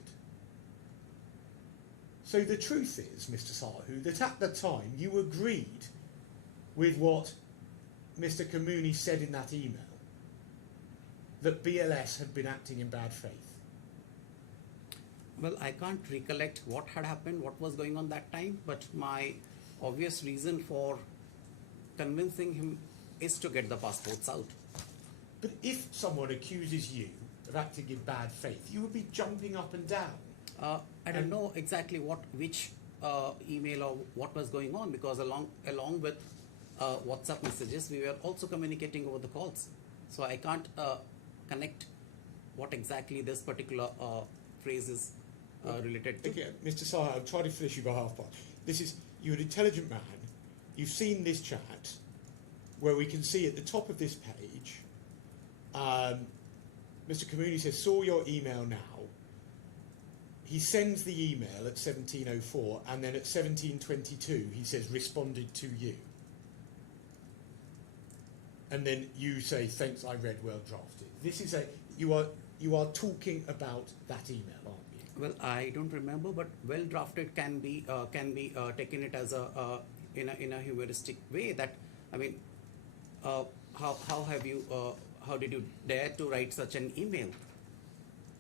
So the truth is, Mr. Sahu, that at the time you agreed with what Mr. Kamuni said in that email, that BLS had been acting in bad faith. Well, I can't recollect what had happened, what was going on that time, but my obvious reason for convincing him is to get the passports out. But if someone accuses you of acting in bad faith, you would be jumping up and down. I don't know exactly which email or what was going on, because along with WhatsApp messages, we were also communicating over the calls. So I can't connect what exactly this particular phrase is related to. Okay, Mr. Saha, I'll try to finish you by half part. You're an intelligent man. You've seen this chat where we can see at the top of this page, Mr. Kamuni says, saw your email now. He sends the email at 1704, and then at 1722 he says, responded to you. And then you say, thanks, I read, well drafted. You are talking about that email, aren't you? Well, I don't remember, but well drafted can be taken it as in a humoristic way. That, I mean, how did you dare to write such an email?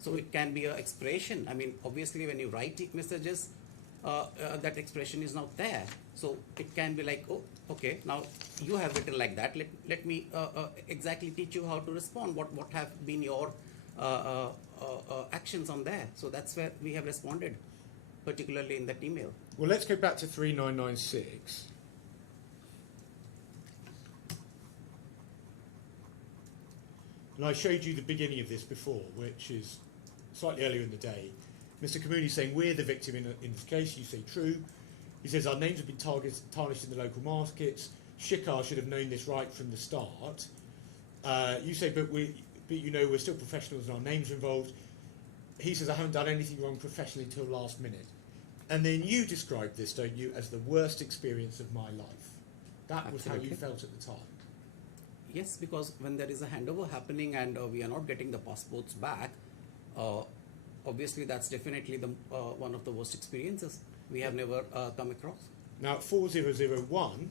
So it can be an expression. I mean, obviously, when you write messages, that expression is not there. So it can be like, oh, okay, now you have written like that. Let me exactly teach you how to respond. What have been your actions on there? So that's where we have responded, particularly in that email. Well, let's go back to 3996. And I showed you the beginning of this before, which is slightly earlier in the day. Mr. Kamuni saying, we're the victim in this case. You say true. He says, our names have been tarnished in the local markets. Shikar should have known this right from the start. You say, but you know, we're still professionals and our names are involved. He says, I haven't done anything wrong professionally until last minute. And then you described this, don't you, as the worst experience of my life. That was Absolutely. how you felt at the time. Yes, because when there is a handover happening and we are not getting the passports back, obviously that's definitely the one of the worst experiences we have never come across. Now, at 4001,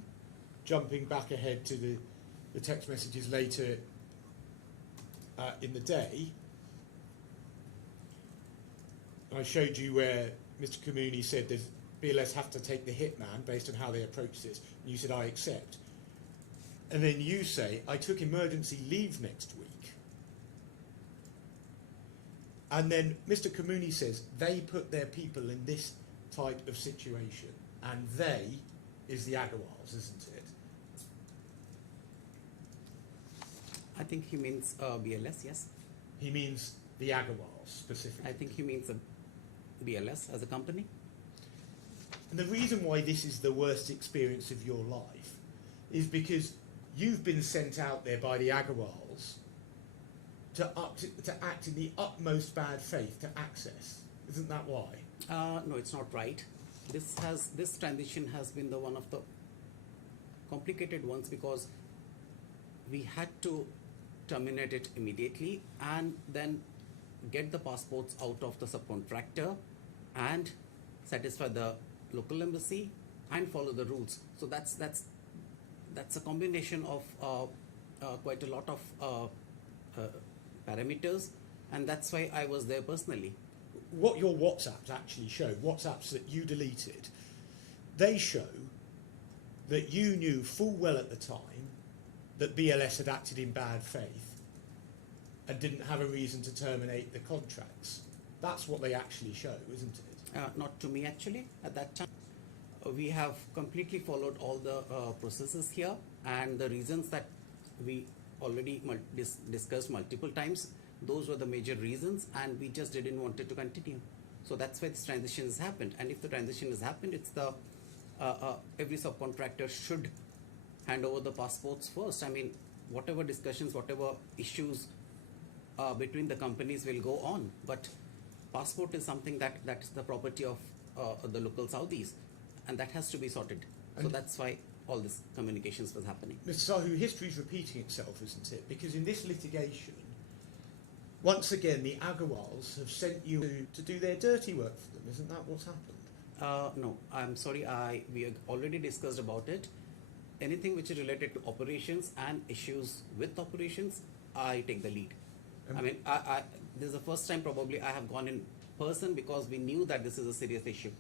jumping back ahead to the text messages later in the day, I showed you where Mr. Kamuni said that BLS have to take the hit man based on how they approach this. And you said, I accept. And then you say, I took emergency leave next week. And then Mr. Kamuni says, they put their people in this type of situation. And they is the Agawals, isn't it? I think he means BLS, yes. He means the Agawals specifically. I think he means BLS as a company. And the reason why this is the worst experience of your life is because you've been sent out there by the Agawals to act in the utmost bad faith to Access. Isn't that why? No, it's not right. This transition has been the one of the complicated ones, because we had to terminate it immediately and then get the passports out of the subcontractor and satisfy the local embassy and follow the rules. So that's a combination of quite a lot of parameters, and that's why I was there personally. What your WhatsApps actually show, WhatsApps that you deleted, they show that you knew full well at the time that BLS had acted in bad faith and didn't have a reason to terminate the contracts. That's what they actually show, isn't it? Not to me, actually. At that time, we have completely followed all the processes here, and the reasons that we already discussed multiple times, those were the major reasons, and we just didn't want it to continue. So that's why this transition has happened. And if the transition has happened, it's the every subcontractor should hand over the passports first. I mean, whatever discussions, whatever issues between the companies will go on, but passport is something that's the property of the local Saudis, and that has to be sorted. So And- that's why all this communications was happening. Mr. Sahu, history's repeating itself, isn't it? Because in this litigation, once again, the Agarwals have sent you to do their dirty work for them. Isn't that what's happened? No, I'm sorry. We have already discussed about it. Anything which is related to operations and issues with operations, I take the lead. I mean, this is the first time probably I have gone in person because we knew that this is a serious issue.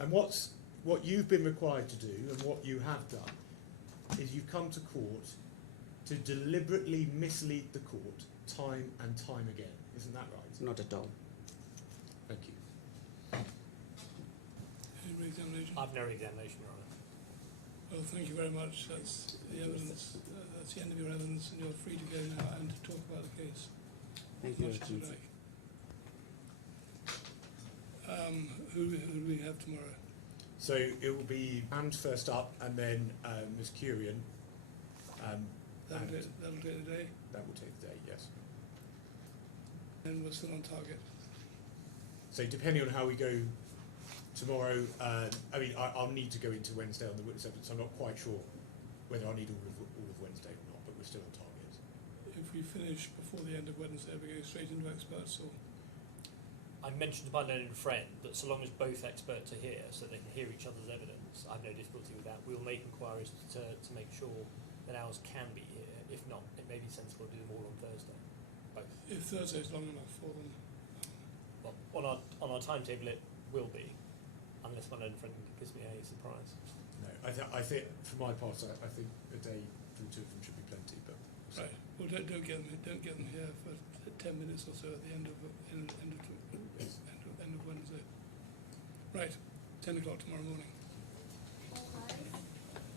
And what you've been required to do, and what you have done, is you've come to court to deliberately mislead the court time and time again. Isn't that right? Not at all. Thank you. Any re-examination? I've no examination, Your Honour. Well, thank you very much. That's the evidence. That's the end of your evidence, and you're free to go now and to talk about the case. Thank you, Much as you Excellency. like. Who do we have tomorrow? So it will be Anne first up, and then Ms. Curian. That'll And take the day, that will take the day, yes. and we're still on target. So depending on how we go tomorrow, I mean, I'll need to go into Wednesday on the witness evidence. I'm not quite sure whether I need all of Wednesday or not, but we're still on target. If we finish before the end of Wednesday, we go straight into experts, or I mentioned to my learned friend that so long as both experts are here, so they can hear each other's evidence, I have no difficulty with that. We'll make inquiries to make sure that ours can be here. If not, it may be sensible to do them all on Thursday. Both. if Thursday's long enough for them. Well, on our timetable it will be, unless my learned friend gives me a surprise. No, I think for my part, I think a day for the two of them should be plenty. But we'll see. Right. Well, don't get them here for 10 minutes or so at the end of Wednesday. Right. 10 o'clock tomorrow morning.